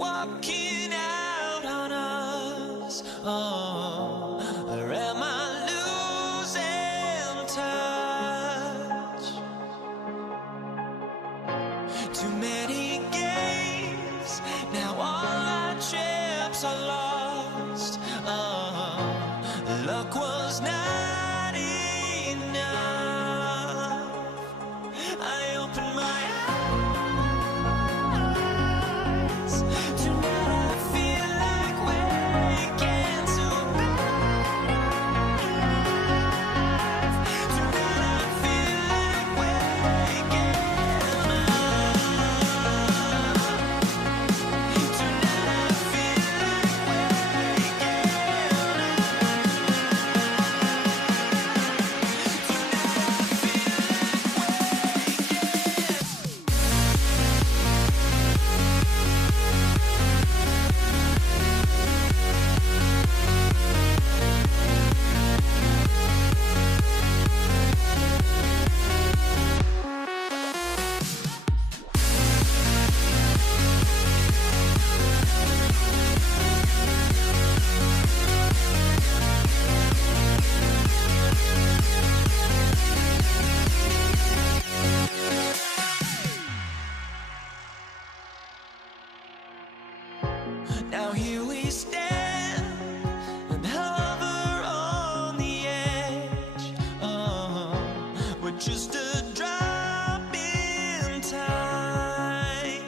walking out on us. Oh, or am I losing touch? Too many games, now all our chips are lost. Oh, luck was not enough. I opened my eyes. Tonight I feel like waking to life. Tonight I feel like waking up. Tonight I feel like waking Now here we stand and hover on the edge. We're just a drop in time.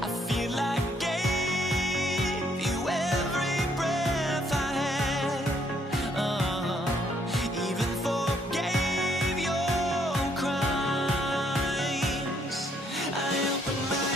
I feel like I gave you every breath I had. Even forgave your crimes. I opened my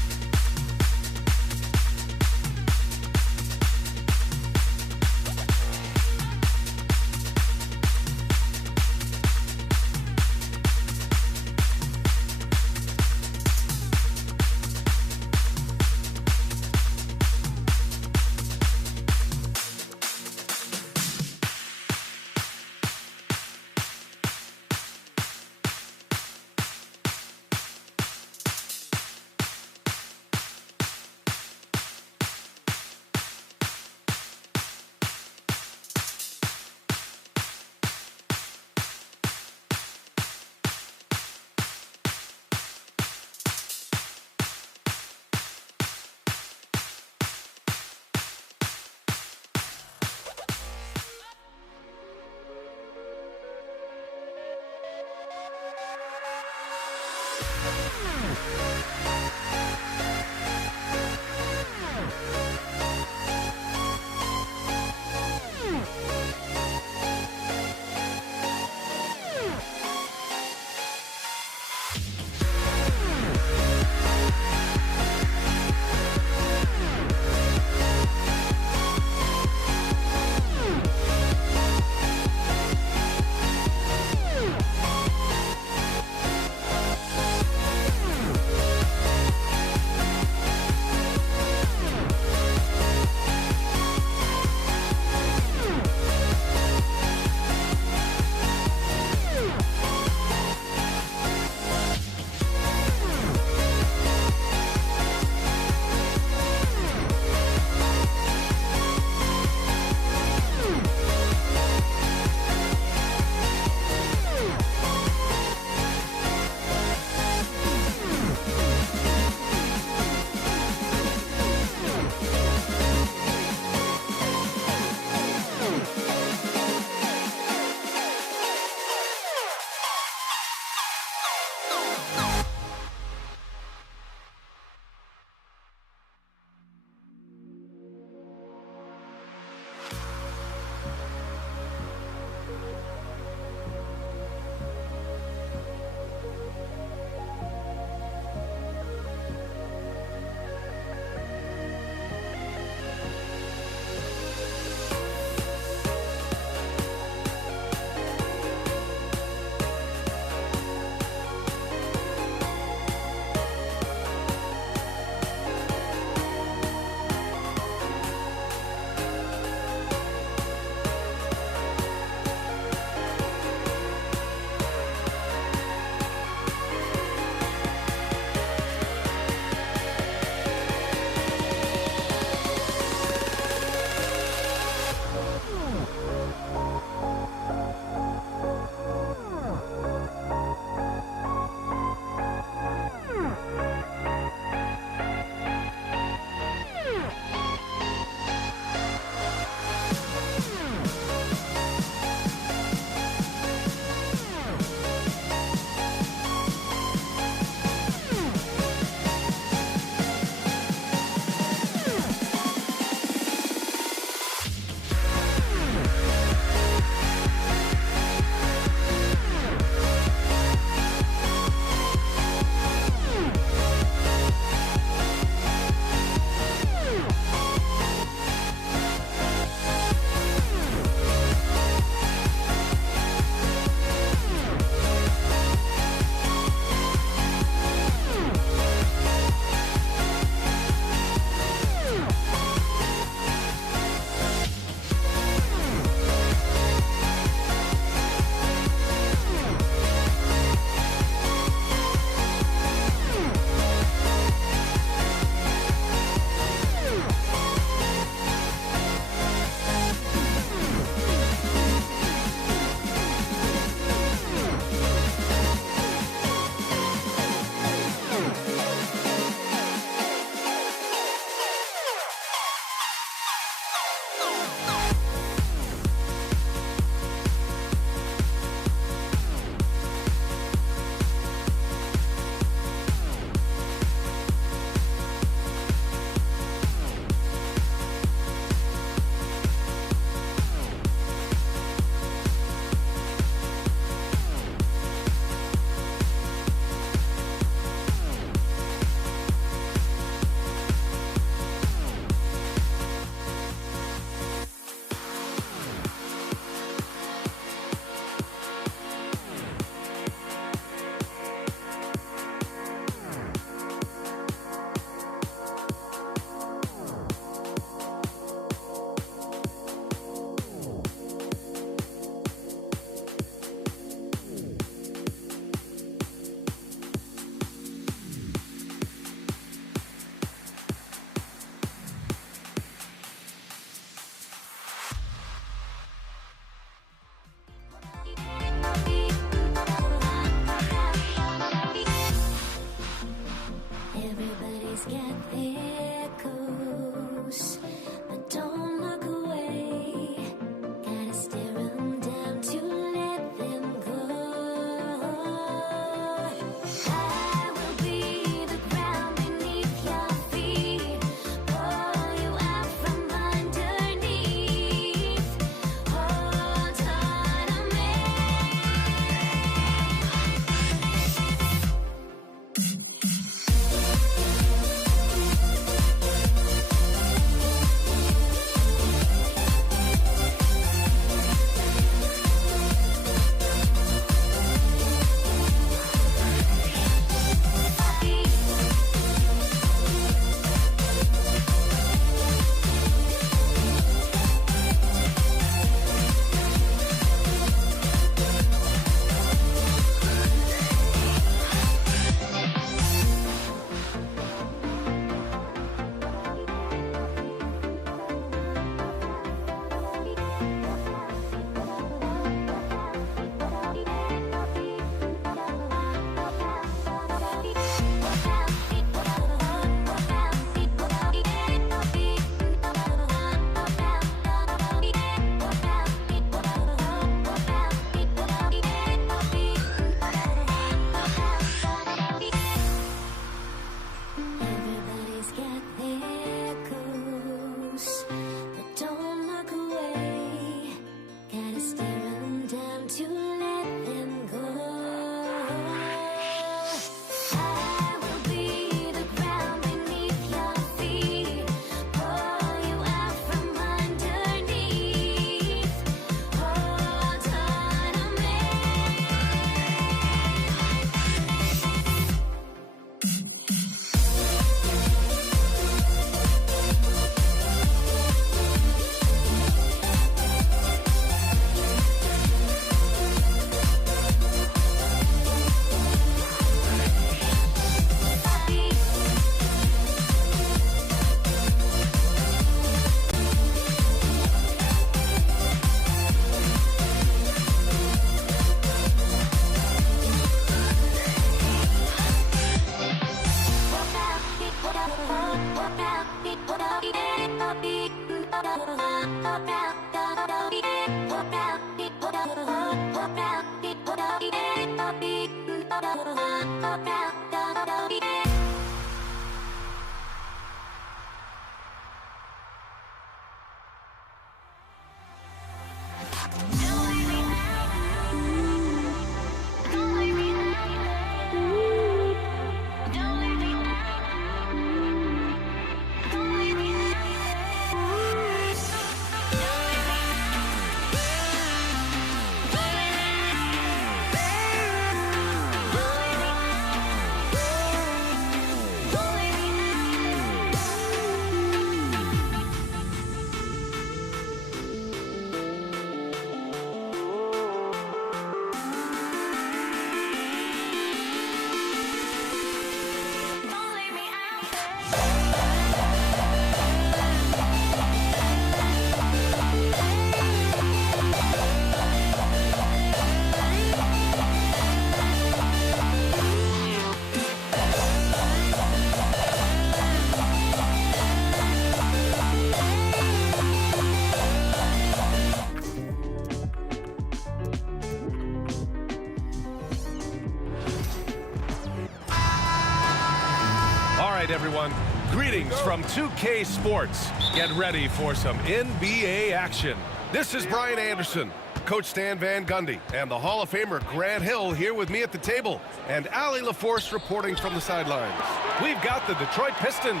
Everyone, greetings from 2K Sports. Get ready for some NBA action. This is Brian Anderson, Coach Stan Van Gundy, and the Hall of Famer Grant Hill here with me at the table, and Allie LaForce reporting from the sidelines. We've got the Detroit Pistons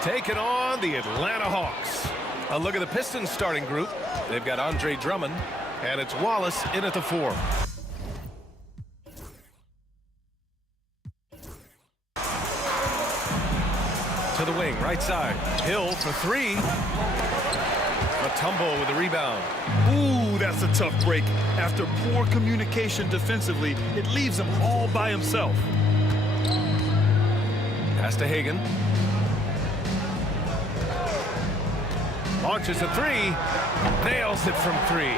taking on the Atlanta Hawks. A look at the Pistons starting group. They've got Andre Drummond, and it's Wallace in at the 4. To the wing, right side. Hill for 3. Mutombo with the rebound. Ooh, that's a tough break. After poor communication defensively, it leaves him all by himself. Pass to Hagan. Launches a 3. Nails it from 3.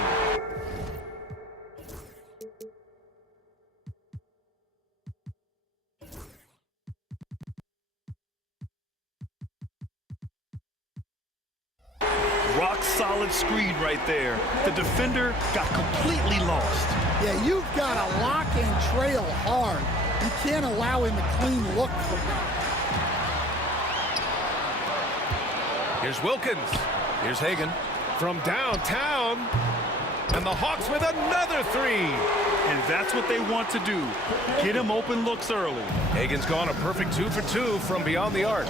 Rock-solid screen right there. The defender got completely lost. Yeah, you've got to lock and trail hard. You can't allow him a clean look from that. Here's Wilkins. Here's Hagan from downtown. And the Hawks with another 3. And that's what they want to do. Get him open looks early. Hagan's gone a perfect 2 for 2 from beyond the arc.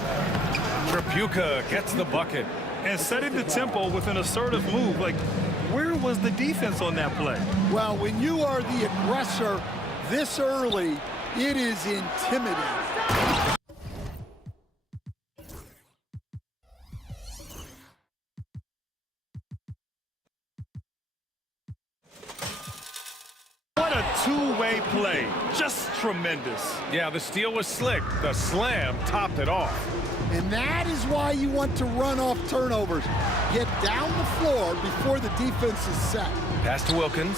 Tripucka gets the bucket. And setting the tempo with an assertive move. Like, where was the defense on that play? Well, when you are the aggressor this early, it is intimidating. What a two-way play. Just tremendous. Yeah, the steal was slick. The slam topped it off. And that is why you want to run off turnovers. Get down the floor before the defense is set. Pass to Wilkins.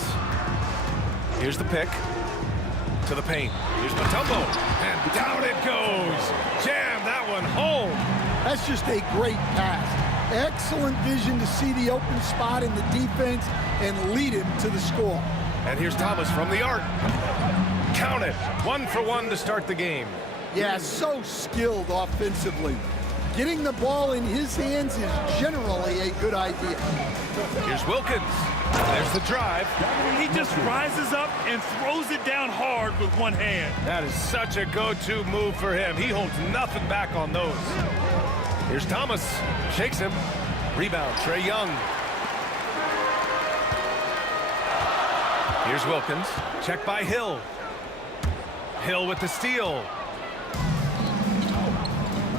Here's the pick. To the paint. Here's Mutombo. And down it goes. Jam that one home. That's just a great pass. Excellent vision to see the open spot in the defense and lead him to the score. And here's Thomas from the arc. Count it. 1 for 1 to start the game. Yeah, so skilled offensively. Getting the ball in his hands is generally a good idea. Here's Wilkins. There's the drive. He just rises up and throws it down hard with one hand. That is such a go-to move for him. He holds nothing back on those. Here's Thomas. Shakes him. Rebound, Trae Young. Here's Wilkins. Check by Hill. Hill with the steal.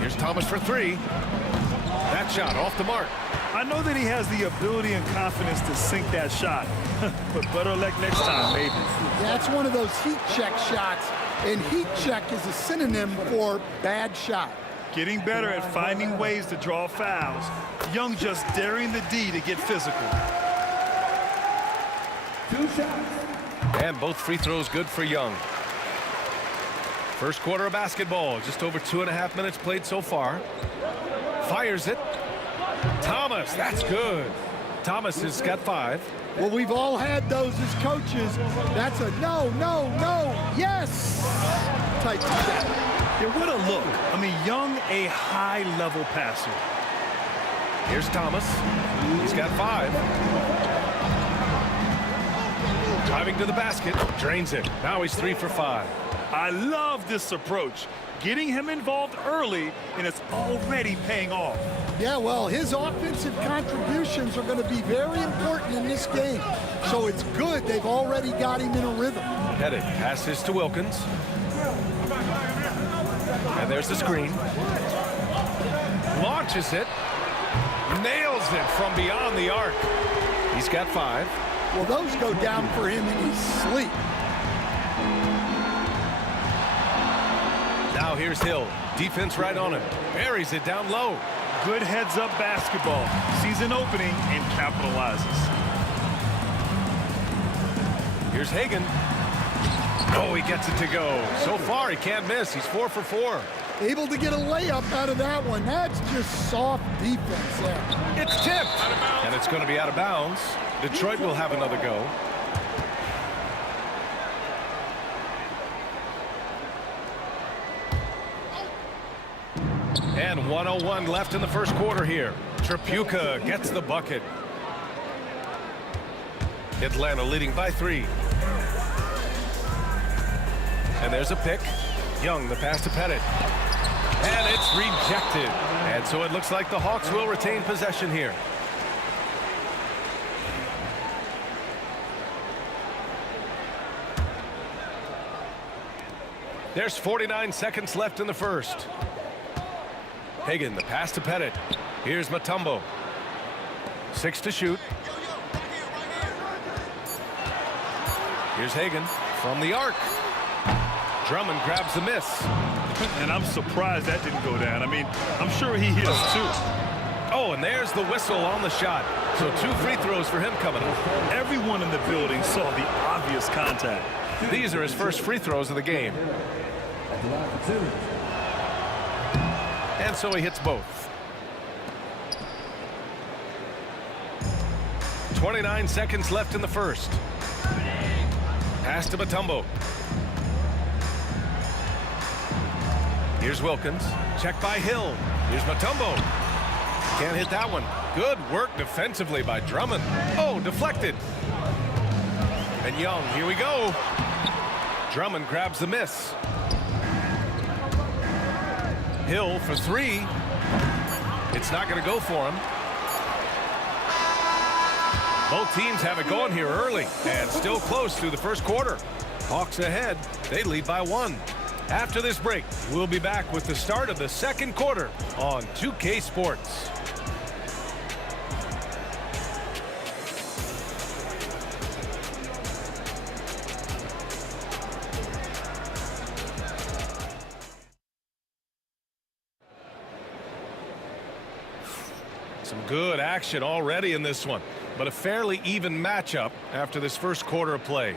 Here's Thomas for 3. That shot off the mark. I know that he has the ability and confidence to sink that shot, but better luck next time, maybe. That's one of those heat check shots, and heat check is a synonym for bad shot. Getting better at finding ways to draw fouls. Young just daring the D to get physical. 2 shots. And both free throws good for Young. First quarter of basketball, just over 2.5 minutes played so far. Fires it. Thomas, that's good. Thomas has got 5. Well, we've all had those as coaches. That's a no, no, no, yes! types of things. Yeah, what a look. I mean, Young, a high-level passer. Here's Thomas. He's got 5. Driving to the basket. Drains it. Now he's 3 for 5. I love this approach. Getting him involved early, and it's already paying off. Yeah, well, his offensive contributions are going to be very important in this game. So it's good they've already got him in a rhythm. Pettit passes to Wilkins. And there's the screen. Launches it. Nails it from beyond the arc. He's got 5. Well, those go down for him in his sleep. Now here's Hill. Defense right on him. Buries it down low. Good heads-up basketball. Sees an opening and capitalizes. Here's Hagan. Oh, he gets it to go. So far, he can't miss. He's 4 for 4. Able to get a layup out of that one. That's just soft defense there. It's tipped. And it's going to be out of bounds. Detroit will have another go. And 1:01 left in the first quarter here. Tripucka gets the bucket. Atlanta leading by 3. And there's a pick. Young, the pass to Pettit. And it's rejected. And so it looks like the Hawks will retain possession here. There's 49 seconds left in the first. Hagan, the pass to Pettit. Here's Mutombo. 6 to shoot. Here's Hagan from the arc. Drummond grabs the miss. And I'm surprised that didn't go down. I mean, I'm sure he hit us too. Oh, and there's the whistle on the shot. So 2 free throws for him coming up. Everyone in the building saw the obvious contact. These are his first free throws of the game. And so he hits both. 29 seconds left in the first. Pass to Mutombo. Here's Wilkins. Check by Hill. Here's Mutombo. Can't hit that one. Good work defensively by Drummond. Oh, deflected. And Young, here we go. Drummond grabs the miss. Hill for 3. It's not going to go for him. Both teams have it going here early and still close through the first quarter. Hawks ahead. They lead by 1. After this break, we'll be back with the start of the second quarter on 2K Sports. Some good action already in this one, but a fairly even matchup after this first quarter of play.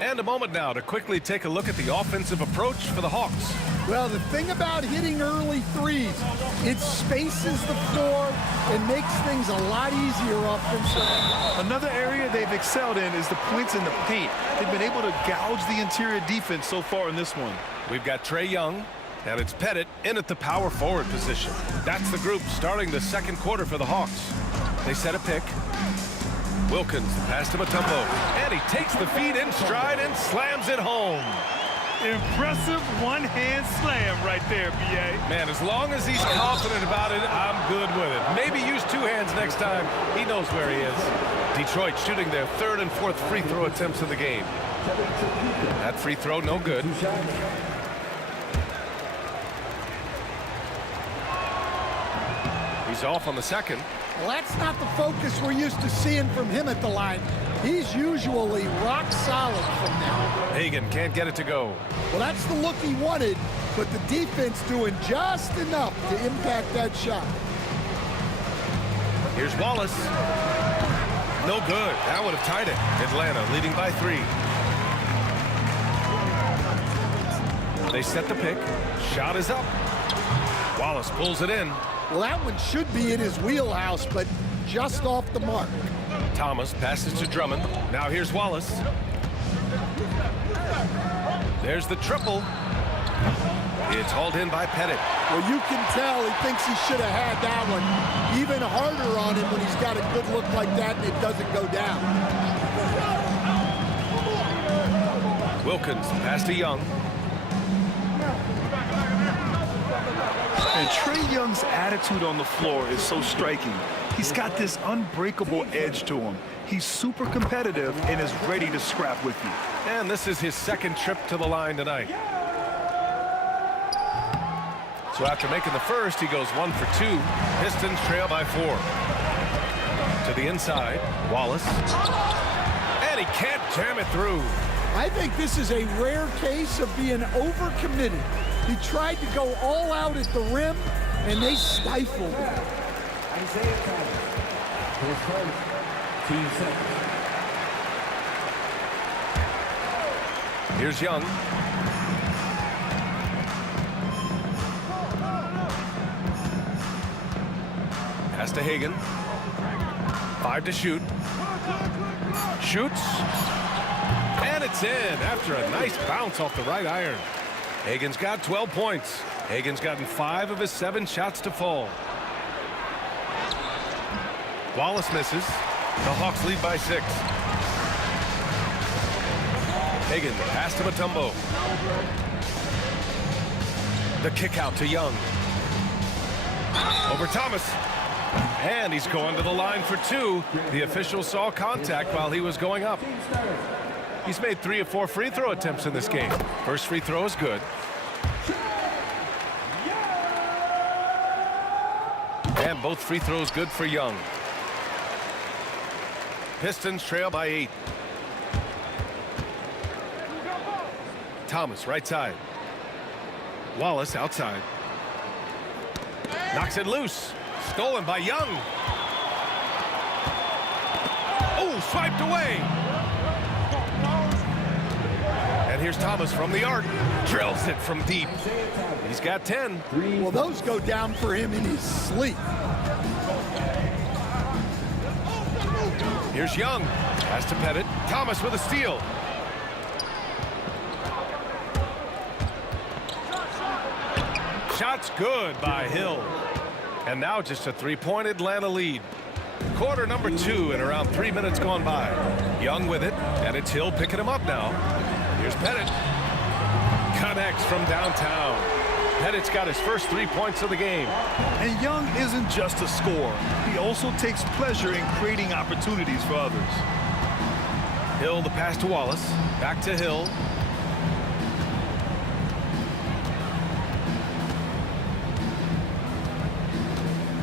And a moment now to quickly take a look at the offensive approach for the Hawks. Well, the thing about hitting early threes, it spaces the floor and makes things a lot easier offensively. Another area they've excelled in is the points in the paint. They've been able to gouge the interior defense so far in this one. We've got Trae Young, and it's Pettit in at the power forward position. That's the group starting the second quarter for the Hawks. They set a pick. Wilkins, pass to Mutombo, and he takes the feed in stride and slams it home. Impressive one-hand slam right there, B.A. Man, as long as he's confident about it, I'm good with it. Maybe use 2 hands next time. He knows where he is. Detroit shooting their 3rd and 4th free throw attempts of the game. That free throw, no good. He's off on the second. Well, that's not the focus we're used to seeing from him at the line. He's usually rock solid from there. Hagan can't get it to go. Well, that's the look he wanted, but the defense doing just enough to impact that shot. Here's Wallace. No good. That would have tied it. Atlanta leading by 3. They set the pick. Shot is up. Wallace pulls it in. Well, that one should be in his wheelhouse, but just off the mark. Thomas passes to Drummond. Now here's Wallace. There's the triple. It's hauled in by Pettit. Well, you can tell he thinks he should have had that one even harder on him when he's got a good look like that and it doesn't go down. Wilkins pass to Young. And Trae Young's attitude on the floor is so striking. He's got this unbreakable edge to him. He's super competitive and is ready to scrap with you. And this is his second trip to the line tonight. So after making the first, he goes 1 for 2. Pistons trail by 4. To the inside, Wallace. And he can't jam it through. I think this is a rare case of being overcommitted. He tried to go all out at the rim, and they stifled him. Isaiah Thomas, his first team second. Here's Young. Pass to Hagan. 5 to shoot. Shoots. And it's in after a nice bounce off the right iron. Hagan's got 12 points. Hagan's gotten 5 of his 7 shots to fall. Wallace misses. The Hawks lead by 6. Hagan pass to Mutombo. The kick out to Young. Over Thomas. And he's going to the line for 2. The official saw contact while he was going up. He's made 3 of 4 free throw attempts in this game. First free throw is good. And both free throws good for Young. Pistons trail by 8. Thomas right side. Wallace outside. Knocks it loose. Stolen by Young. Oh, swiped away. And here's Thomas from the arc. Drills it from deep. He's got 10. Well, those go down for him in his sleep. Here's Young. Pass to Pettit. Thomas with a steal. Shot's good by Hill. And now just a 3-point Atlanta lead. Quarter number 2 and around 3 minutes gone by. Young with it, and it's Hill picking him up now. Here's Pettit. Connects from downtown. Pettit's got his first 3 points of the game. And Young isn't just a scorer. He also takes pleasure in creating opportunities for others. Hill the pass to Wallace. Back to Hill.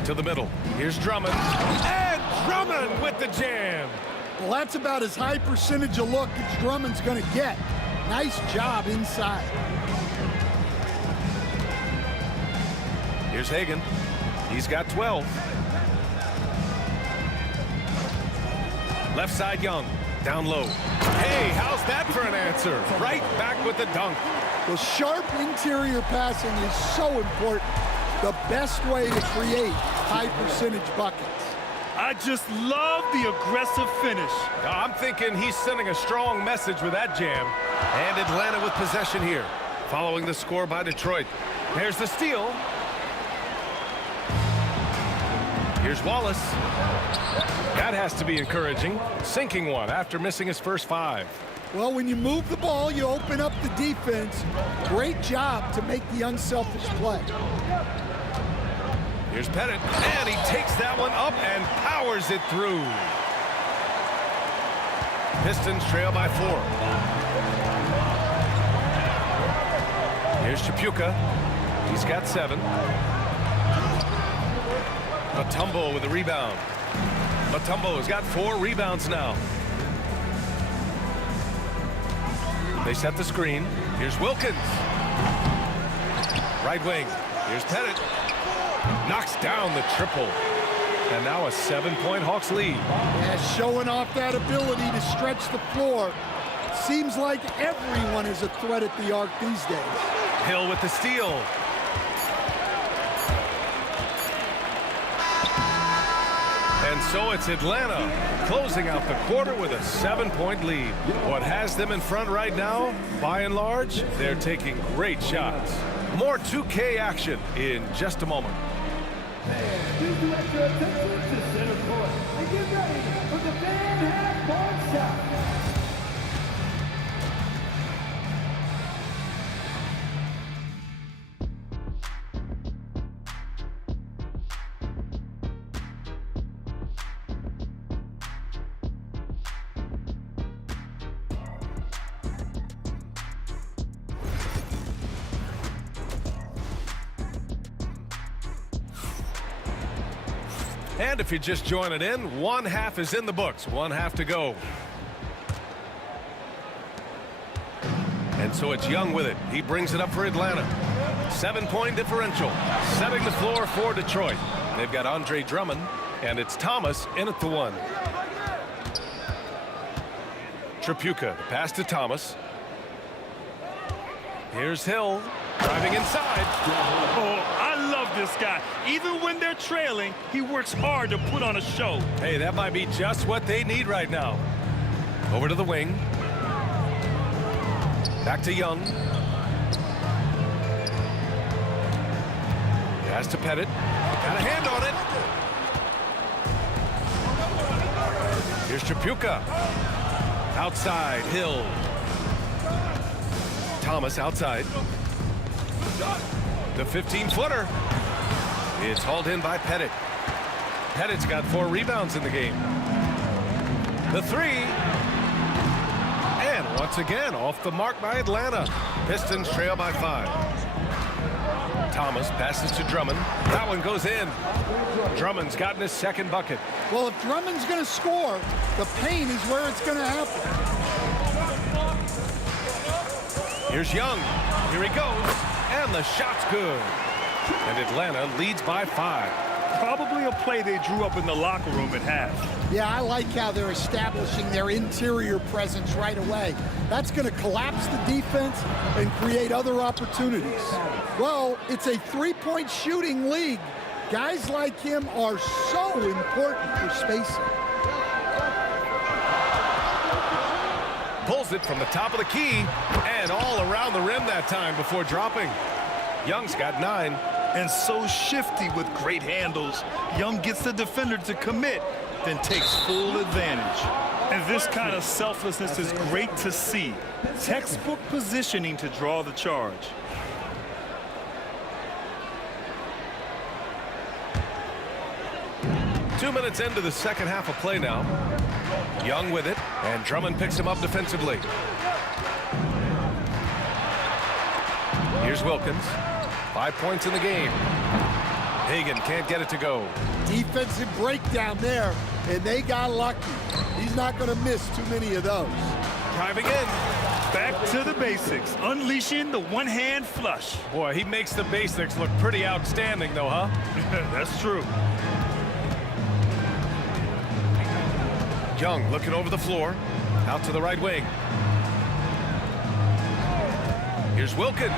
To the middle. Here's Drummond. And Drummond with the jam. Well, that's about as high percentage of look as Drummond's going to get. Nice job inside. Here's Hagan. He's got 12. Left side Young. Down low. Hey, how's that for an answer? Right back with the dunk. Well, sharp interior passing is so important. The best way to create high percentage buckets. I just love the aggressive finish. I'm thinking he's sending a strong message with that jam. And Atlanta with possession here. Following the score by Detroit. There's the steal. Here's Wallace. That has to be encouraging. Sinking one after missing his first 5. Well, when you move the ball, you open up the defense. Great job to make the unselfish play. Here's Pettit, and he takes that one up and powers it through. Pistons trail by 4. Here's Chapuka. He's got 7. Mutombo with a rebound. Mutombo has got 4 rebounds now. They set the screen. Here's Wilkins. Right wing. Here's Pettit. Knocks down the triple. And now a 7-point Hawks lead. Yeah, showing off that ability to stretch the floor. Seems like everyone is a threat at the arc these days. Hill with the steal. And And so it's Atlanta closing out the quarter with a 7-point lead. What has them in front right now, by and large, they're taking great shots. More 2K action in just a moment. Please direct your attention to center court and get ready for the fan half-court shot. And if you're just joining in, one half is in the books, one half to go. And so it's Young with it. He brings it up for Atlanta. 7-point differential, setting the floor for Detroit. They've got Andre Drummond, and it's Thomas in at the one. Tripucka, the pass to Thomas. Here's Hill, driving inside. Oh, I love this guy. Even when they're trailing, he works hard to put on a show. Hey, that might be just what they need right now. Over to the wing. Back to Young. Pass to Pettit. Got a hand on it. Here's Tripucka. Outside, Hill. Thomas outside. The 15-footer. It's hauled in by Pettit. Pettit's got 4 rebounds in the game. The 3. And once again, off the mark by Atlanta. Pistons trail by 5. Thomas passes to Drummond. That one goes in. Drummond's gotten his second bucket. Well, if Drummond's going to score, the paint is where it's going to happen. Here's Young. Here he goes. And the shot's good. And Atlanta leads by 5. Probably a play they drew up in the locker room at half. Yeah, I like how they're establishing their interior presence right away. That's going to collapse the defense and create other opportunities. Well, it's a 3-point shooting league. Guys like him are so important for spacing. Pulls it from the top of the key and all around the rim that time before dropping. Young's got 9. And so shifty with great handles. Young gets the defender to commit, then takes full advantage. And this kind of selflessness is great to see. Textbook positioning to draw the charge. Two minutes into the second half of play now. Young with it, and Drummond picks him up defensively. Here's Wilkins. 5 points in the game. Hagan can't get it to go. Defensive breakdown there, and they got lucky. He's not going to miss too many of those. Driving in. Back to the basics, unleashing the one-hand flush. Boy, he makes the basics look pretty outstanding, though, huh? That's true. Young looking over the floor. Out to the right wing. Here's Wilkins.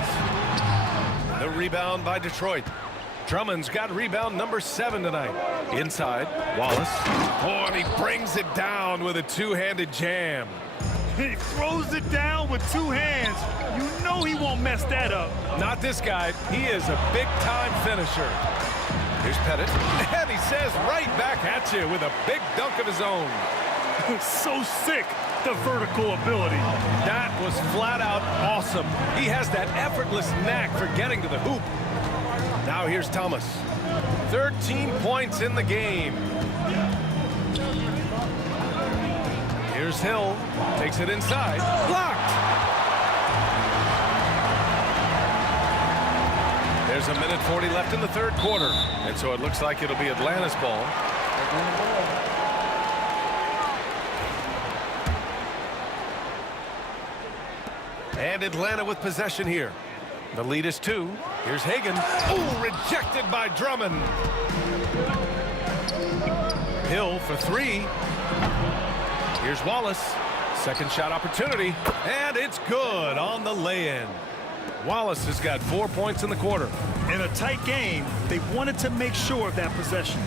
The rebound by Detroit. Drummond's got rebound number 7 tonight. Inside, Wallace. Oh, and he brings it down with a two-handed jam. He throws it down with 2 hands. You know he won't mess that up. Not this guy. He is a big-time finisher. Here's Pettit. And he says right back at you with a big dunk of his own. So sick, the vertical ability. That was flat out awesome. He has that effortless knack for getting to the hoop. Now here's Thomas. 13 points in the game. Here's Hill. Takes it inside. Blocked. There's a minute 40 left in the third quarter. And so it looks like it'll be Atlanta's ball. And Atlanta with possession here. The lead is 2. Here's Hagan. Oh, rejected by Drummond. Hill for 3. Here's Wallace. Second shot opportunity. And it's good on the lay-in. Wallace has got 4 points in the quarter. In a tight game, they wanted to make sure of that possession.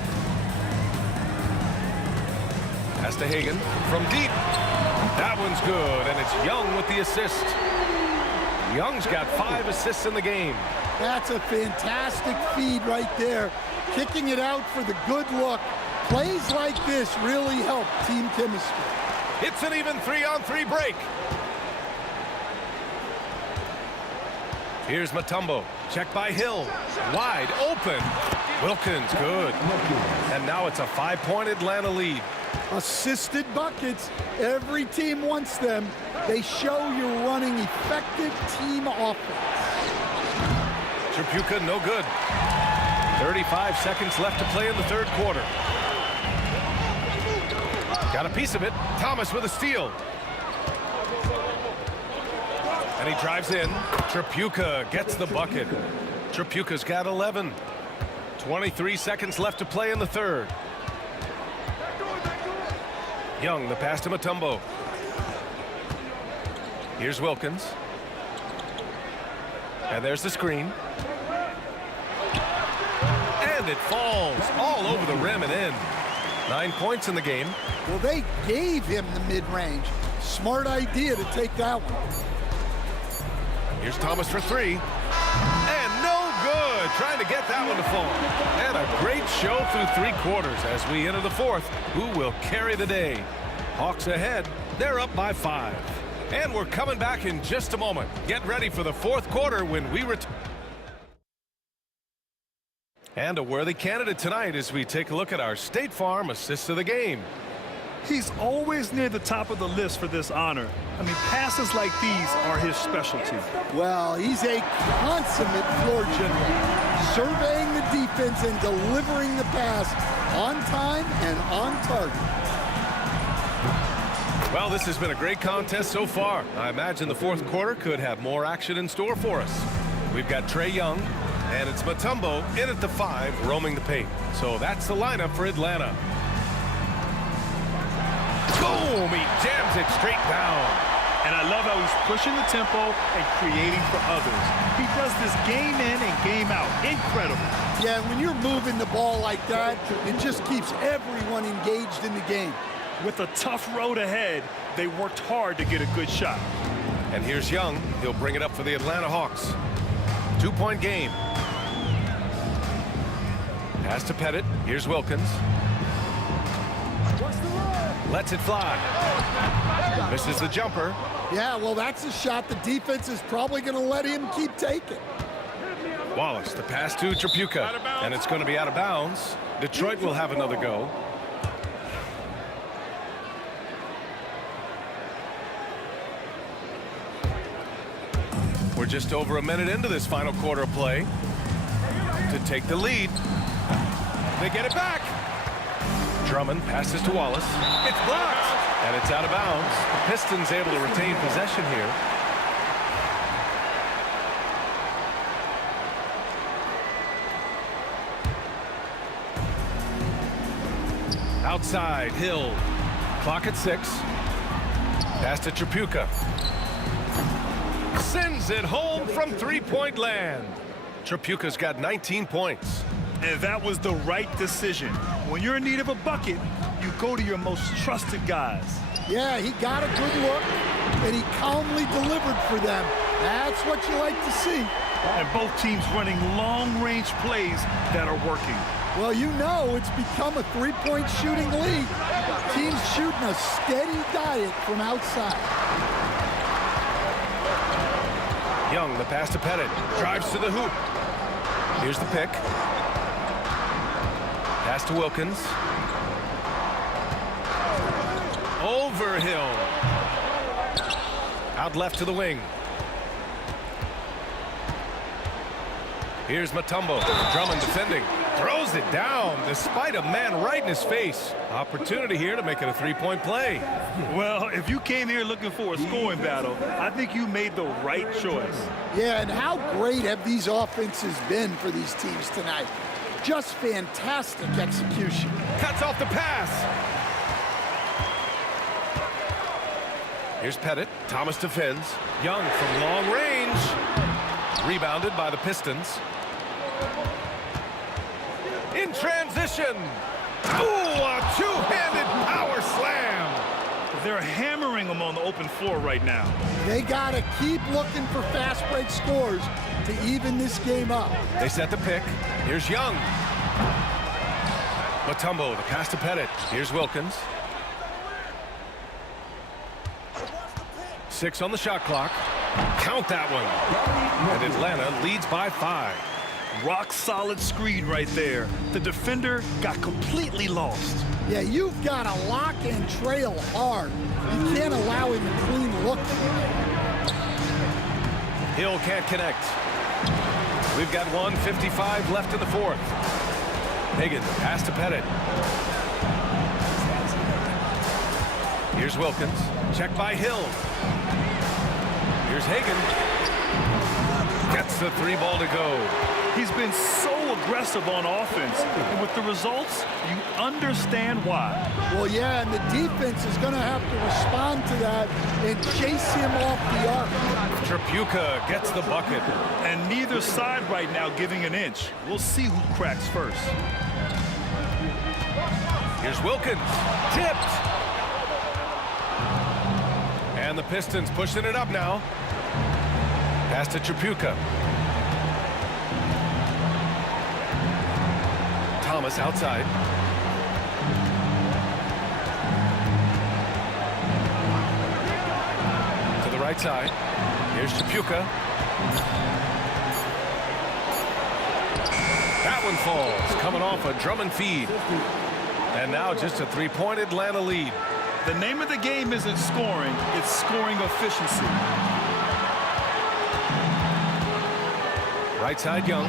Pass to Hagan from deep. That one's good, and it's Young with the assist. Young's got 5 assists in the game. That's a fantastic feed right there. Kicking it out for the good look. Plays like this really help team chemistry. It's an even 3-on-3 break. Here's Mutombo. Check by Hill. Wide open. Wilkins, good. And now it's a 5-point Atlanta lead. Assisted buckets. Every team wants them. They show you're running effective team offense. Tripucka, no good. 35 seconds left to play in the third quarter. Got a piece of it. Thomas with a steal. And he drives in. Tripucka gets the bucket. Tripucka's got 11. 23 seconds left to play in the third. Young, the pass to Mutombo. Here's Wilkins. And there's the screen. And it falls all over the rim and in. 9 points in the game. Well, they gave him the mid-range. Smart idea to take that one. Here's Thomas for 3. And no good. Trying to get that one to fall. And a great show through 3 quarters as we enter the fourth. Who will carry the day? Hawks ahead. They're up by 5. And we're coming back in just a moment. Get ready for the fourth quarter when we return. And a worthy candidate tonight as we take a look at our State Farm assists of the game. He's always near the top of the list for this honor. I mean, passes like these are his specialty. Well, he's a consummate floor general, surveying the defense and delivering the pass on time and on target. Well, this has been a great contest so far. I imagine the fourth quarter could have more action in store for us. We've got Trae Young, and it's Mutombo in at the 5, roaming the paint. So that's the lineup for Atlanta. Boom! He jams it straight down. And I love how he's pushing the tempo and creating for others. He does this game in and game out. Incredible. Yeah, when you're moving the ball like that, it just keeps everyone engaged in the game. With a tough road ahead, they worked hard to get a good shot. And here's Young. He'll bring it up for the Atlanta Hawks. 2-point game. Pass to Pettit. Here's Wilkins. Lets it fly. Misses the jumper. Yeah, well, that's a shot the defense is probably going to let him keep taking. Wallace, the pass to Tripucka. And it's going to be out of bounds. Detroit will have another go. We're just over a minute into this final quarter of play to take the lead. They get it back. Drummond passes to Wallace. It's blocked. And it's out of bounds. The Pistons able to retain possession here. Outside, Hill. Clock at 6. Pass to Tripucka. Sends it home from 3-point land. Tripucka's got 19 points. And that was the right decision. When you're in need of a bucket, you go to your most trusted guys. Yeah, he got a good look, and he calmly delivered for them. That's what you like to see. And both teams running long-range plays that are working. Well, you know it's become a 3-point shooting league. Teams shooting a steady diet from outside. Young, the pass to Pettit. Drives to the hoop. Here's the pick. Pass to Wilkins. Over Hill. Out left to the wing. Here's Mutombo. Drummond defending. Throws it down despite a man right in his face. Opportunity here to make it a 3-point play. Well, if you came here looking for a scoring battle, I think you made the right choice. Yeah, and how great have these offenses been for these teams tonight? Just fantastic execution. Cuts off the pass. Here's Pettit. Thomas defends. Young from long range. Rebounded by the Pistons. In transition. Ooh, a two-handed power slam. They're hammering him on the open floor right now. They got to keep looking for fast break scores to even this game up. They set the pick. Here's Young. Mutombo, the pass to Pettit. Here's Wilkins. 6 on the shot clock. Count that one. And Atlanta leads by 5. Rock solid screen right there. The defender got completely lost. Yeah, you've got to lock and trail hard. You can't allow him a clean look. Hill can't connect. We've got 1:55 left in the fourth. Hagan, pass to Pettit. Here's Wilkins. Check by Hill. Here's Hagan. Gets the 3 ball to go. He's been so aggressive on offense, and with the results, you understand why. Well, yeah, and the defense is going to have to respond to that and chase him off the arc. Tripucka gets the bucket. And neither side right now giving an inch. We'll see who cracks first. Here's Wilkins. Tipped. And the Pistons pushing it up now. Pass to Tripucka. Thomas outside. To the right side. Here's Tripucka. That one falls. Coming off a Drummond feed. And now just a 3-point Atlanta lead. The name of the game isn't scoring, it's scoring efficiency. Right side, Young.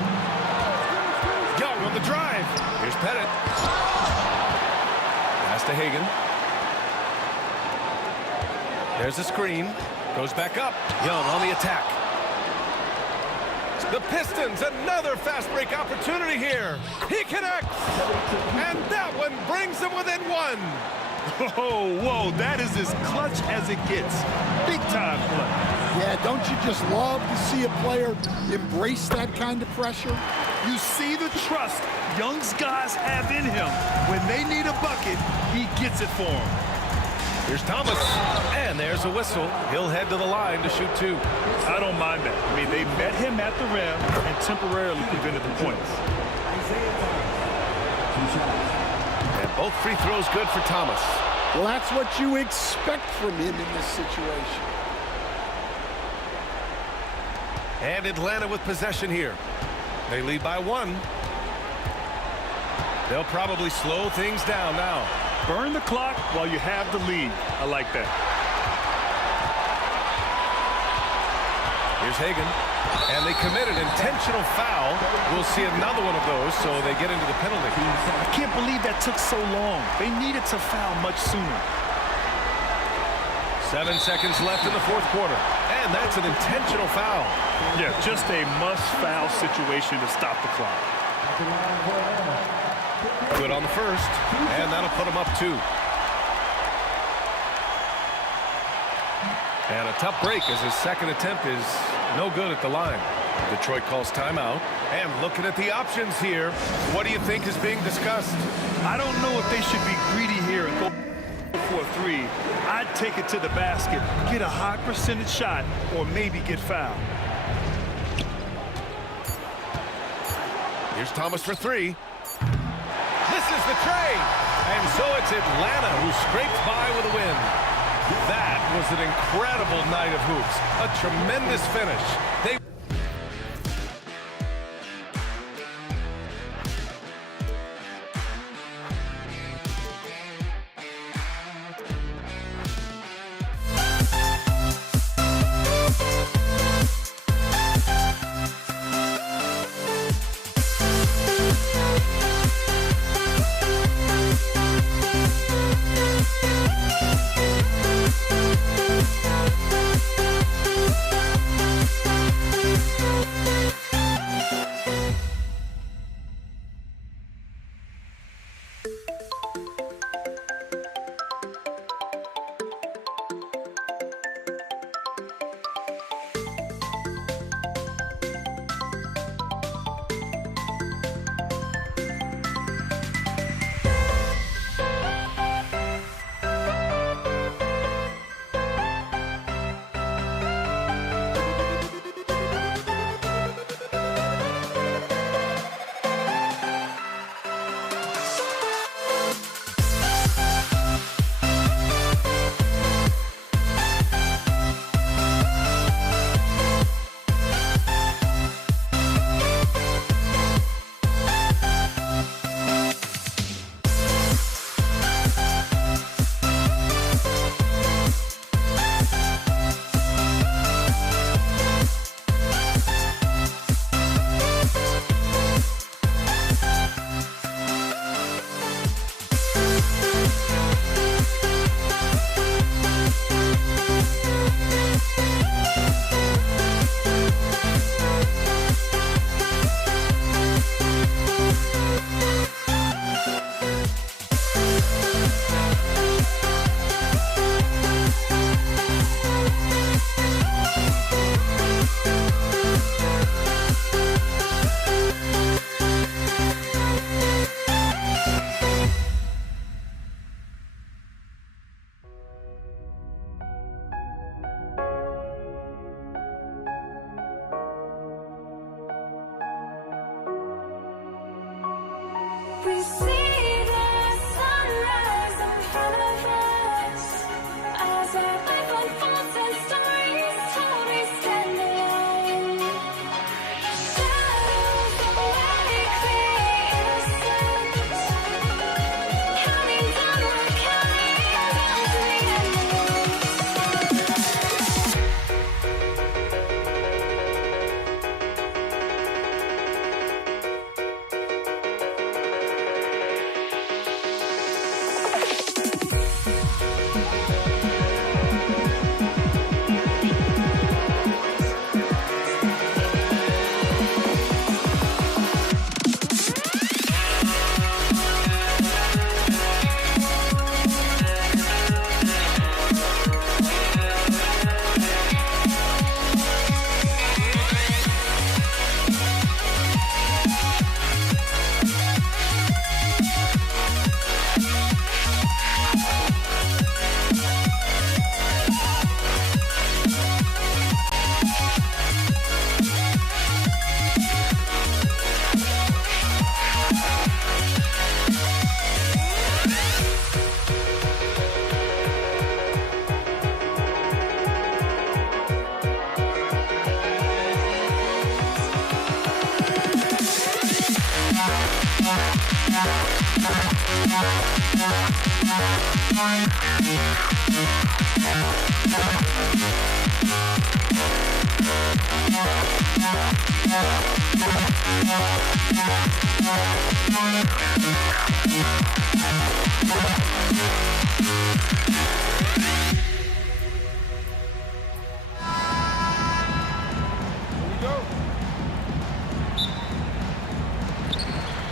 Young on the drive. Here's Pettit. Pass to Hagan. There's the screen. Goes back up. Young on the attack. The Pistons, another fast break opportunity here. He connects. And that one brings them within 1. Whoa, that is as clutch as it gets. Big time play. Yeah, don't you just love to see a player embrace that kind of pressure? You see the trust Young's guys have in him. When they need a bucket, he gets it for them. Here's Thomas. And there's a whistle. He'll head to the line to shoot 2. I don't mind that. I mean, they met him at the rim and temporarily prevented the points. And both free throws good for Thomas. Well, that's what you expect from him in this situation. And Atlanta with possession here. They lead by 1. They'll probably slow things down now. Burn the clock while you have the lead. I like that. Here's Hagan. And they commit an intentional foul. We'll see another one of those, so they get into the penalty. I can't believe that took so long. They needed to foul much sooner. 7 seconds left in the fourth quarter. And that's an intentional foul. Yeah, just a must-foul situation to stop the clock. Good on the first, and that'll put him up 2. And a tough break as his second attempt is no good at the line. Detroit calls timeout. And looking at the options here, what do you think is being discussed? I don't know if they should be greedy here and go for a 3. I'd take it to the basket, get a high percentage shot, or maybe get fouled. Here's Thomas for 3. This is the tray. And so it's Atlanta who scrapes by with a win. That was an incredible night of hoops. A tremendous finish. They see the sunrise in front of us. As our life unfolds and stories told, we stand alone. Shadows that wake the innocent, counting down the countdown to the end.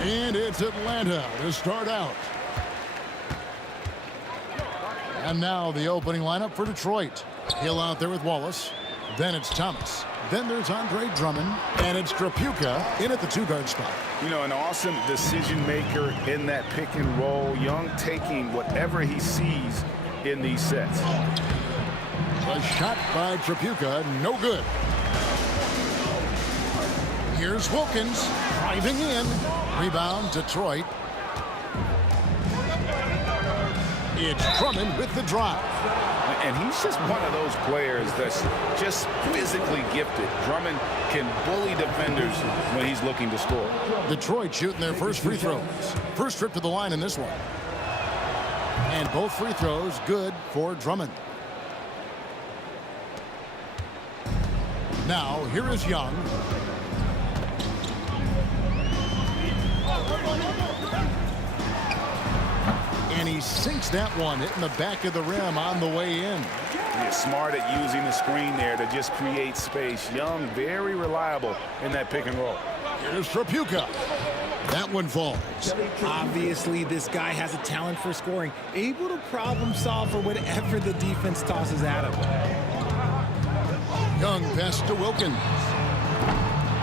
And it's Atlanta to start out. And now the opening lineup for Detroit. Hill out there with Wallace. Then it's Thomas. Then there's Andre Drummond. And it's Trapuka in at the two-guard spot. You know, an awesome decision maker in that pick and roll. Young taking whatever he sees in these sets. A shot by Trapuka, no good. Here's Wilkins driving in. Rebound, Detroit. It's Drummond with the drive. And he's just one of those players that's just physically gifted. Drummond can bully defenders when he's looking to score. Detroit shooting their first free throws. First trip to the line in this one. And both free throws good for Drummond. Now, here is Young. And he sinks that one, hitting the back of the rim on the way in. He's smart at using the screen there to just create space. Young, very reliable in that pick and roll. Here's Trapuka. That one falls. Obviously, this guy has a talent for scoring, able to problem solve for whatever the defense tosses at him. Young pass to Wilkins.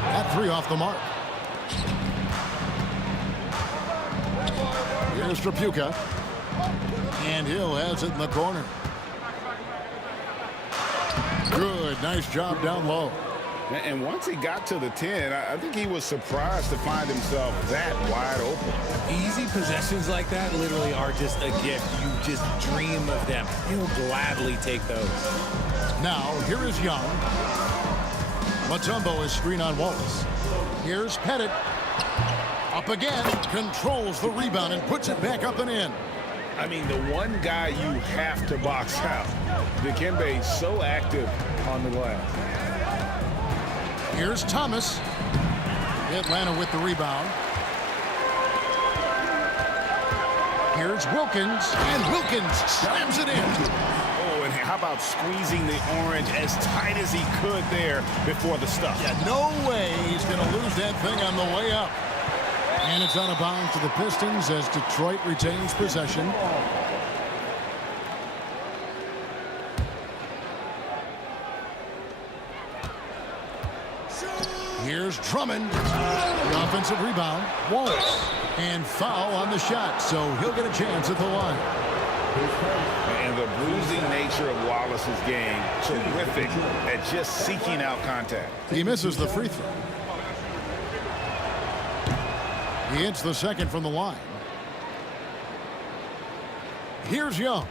That three off the mark. Here's Trapuka. And Hill has it in the corner. Good, nice job down low. And once he got to the 10, I think he was surprised to find himself that wide open. Easy possessions like that literally are just a gift. You just dream of them. He'll gladly take those. Now, here is Young. Mutombo is screen on Wallace. Here's Pettit. Up again, controls the rebound and puts it back up and in. I mean, the one guy you have to box out. Dikembe so active on the glass. Here's Thomas. Atlanta with the rebound. Here's Wilkins, and Wilkins slams it in. Oh, and how about squeezing the orange as tight as he could there before the stuff? Yeah, no way he's going to lose that thing on the way up. And it's out of bounds to the Pistons as Detroit retains possession. Here's Drummond. The offensive rebound. Wallace. And foul on the shot, so he'll get a chance at the line. And the bruising nature of Wallace's game, terrific at just seeking out contact. He misses the free throw. He hits the second from the line. Here's Young.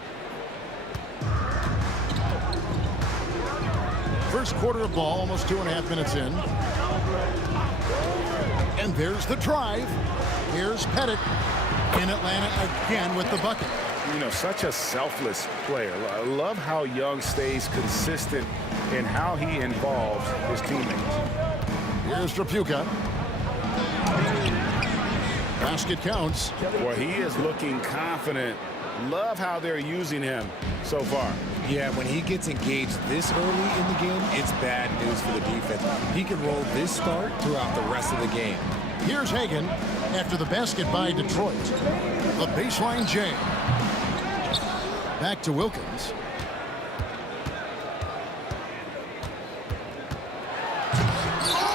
First quarter of ball, almost 2.5 minutes in. And there's the drive. Here's Pettit in Atlanta again with the bucket. You know, such a selfless player. I love how Young stays consistent in how he involves his teammates. Here's Trapuka. Basket counts. Well, he is looking confident. Love how they're using him so far. Yeah, when he gets engaged this early in the game, it's bad news for the defense. He can roll this start throughout the rest of the game. Here's Hagan after the basket by Detroit. The baseline J. Back to Wilkins.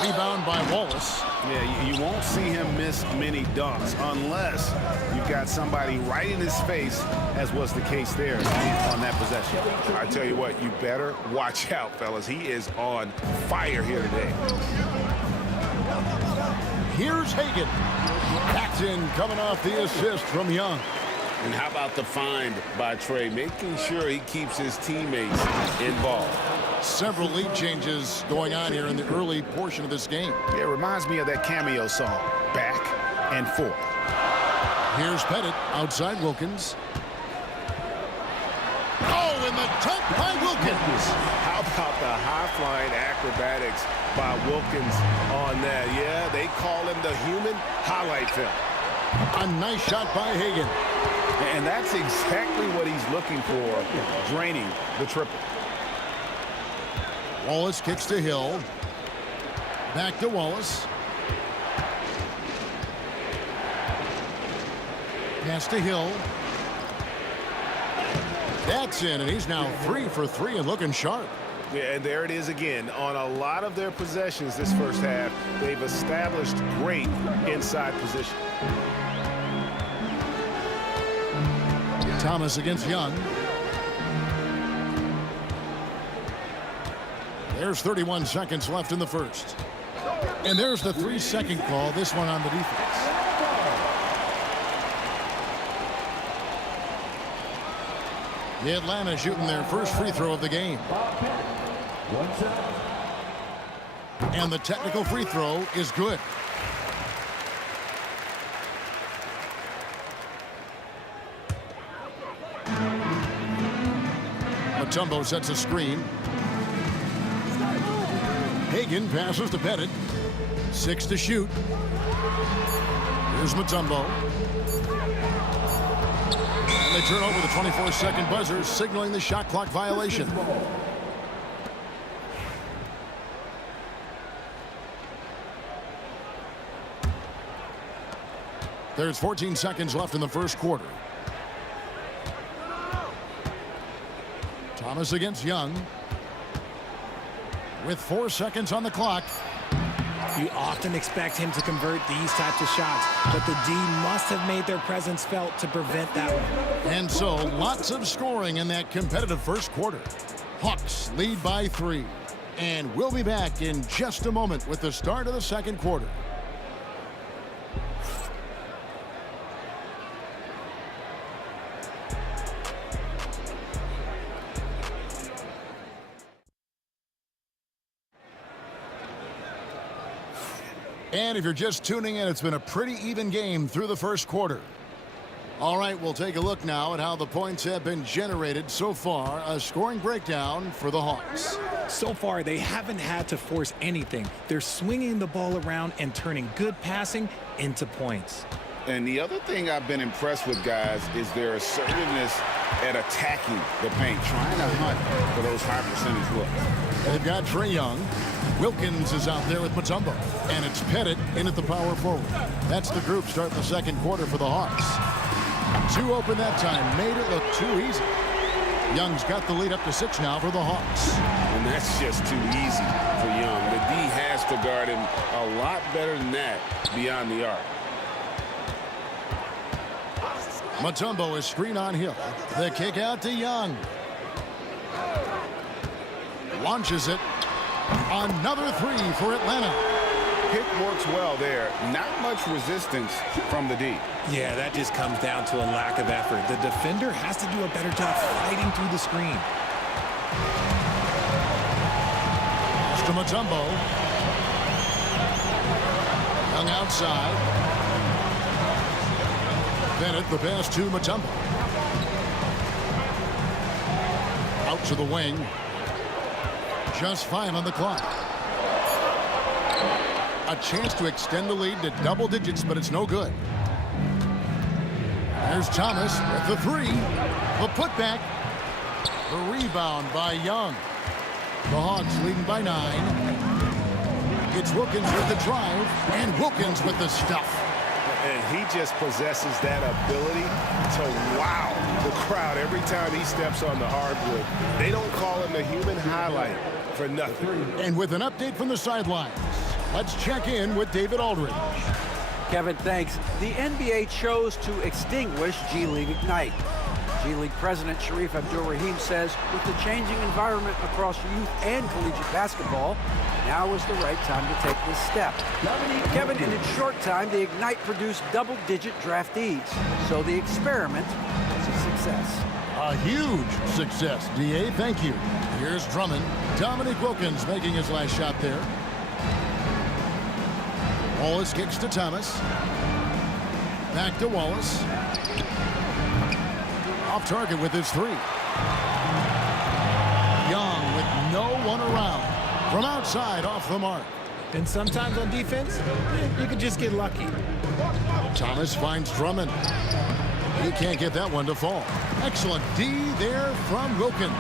Rebound by Wallace. Yeah, you won't see him miss many dunks unless you've got somebody right in his face, as was the case there on that possession. I tell you what, you better watch out, fellas. He is on fire here today. Here's Hagan. Paxton coming off the assist from Young. And how about the find by Trey, making sure he keeps his teammates involved. Several lead changes going on here in the early portion of this game. It reminds me of that cameo song, Back and Forth. Here's Pettit outside Wilkins. Oh, and the dunk by Wilkins. How about the high-flying acrobatics by Wilkins on that? Yeah, they call him the human highlight film. A nice shot by Hagan. And that's exactly what he's looking for, draining the triple. Wallace kicks to Hill. Back to Wallace. Pass to Hill. That's in, and he's now 3 for 3 and looking sharp. Yeah, and there it is again. On a lot of their possessions this first half, they've established great inside position. Thomas against Young. There's 31 seconds left in the first. And there's the 3-second call, this one on the defense. The Atlanta shooting their first free throw of the game. And the technical free throw is good. Mutombo sets a screen. Hagan passes to Pettit. 6 to shoot. Here's Mutombo. And they turn over the 24-second buzzer, signaling the shot clock violation. There's 14 seconds left in the first quarter. Thomas against Young. With 4 seconds on the clock. You often expect him to convert these types of shots, but the D must have made their presence felt to prevent that one. And so, lots of scoring in that competitive first quarter. Hawks lead by 3. And we'll be back in just a moment with the start of the second quarter. And if you're just tuning in, it's been a pretty even game through the first quarter. All right, we'll take a look now at how the points have been generated so far. A scoring breakdown for the Hawks. So far, they haven't had to force anything. They're swinging the ball around and turning good passing into points. And the other thing I've been impressed with, guys, is their assertiveness at attacking the paint, trying to hunt for those high percentage looks. They've got Trae Young. Wilkins is out there with Mutombo. And it's Pettit in at the power forward. That's the group starting the second quarter for the Hawks. 2 open that time, made it look too easy. Young's got the lead up to 6 now for the Hawks. And that's just too easy for Young. The D has to guard him a lot better than that beyond the arc. Mutombo is screen on Hill. The kick out to Young. Launches it. Another 3 for Atlanta. pick works well there. Not much resistance from the D. Yeah, that just comes down to a lack of effort. The defender has to do a better job fighting through the screen. To Mutombo. Young outside. Bennett, the pass to Mutombo. Out to the wing. Just 5 on the clock. A chance to extend the lead to double digits, but it's no good. There's Thomas with the 3. The putback. The rebound by Young. The Hawks leading by 9. It's Wilkins with the drive, and Wilkins with the stuff. And he just possesses that ability to wow the crowd every time he steps on the hardwood. They don't call him the human highlight for nothing. And with an update from the sidelines, let's check in with David Aldridge. Kevin, thanks. The NBA chose to extinguish G League Ignite. G League President Sharif Abdul-Rahim says with the changing environment across youth and collegiate basketball, now is the right time to take this step. Kevin, in its short time, the Ignite produced double-digit draftees, so the experiment was a success. A huge success, DA. Thank you. Here's Drummond. Dominique Wilkins making his last shot there. Wallace kicks to Thomas. Back to Wallace. Off target with his 3. Young with no one around. From outside, off the mark. And sometimes on defense, you can just get lucky. Thomas finds Drummond. He can't get that one to fall. Excellent D there from Wilkins.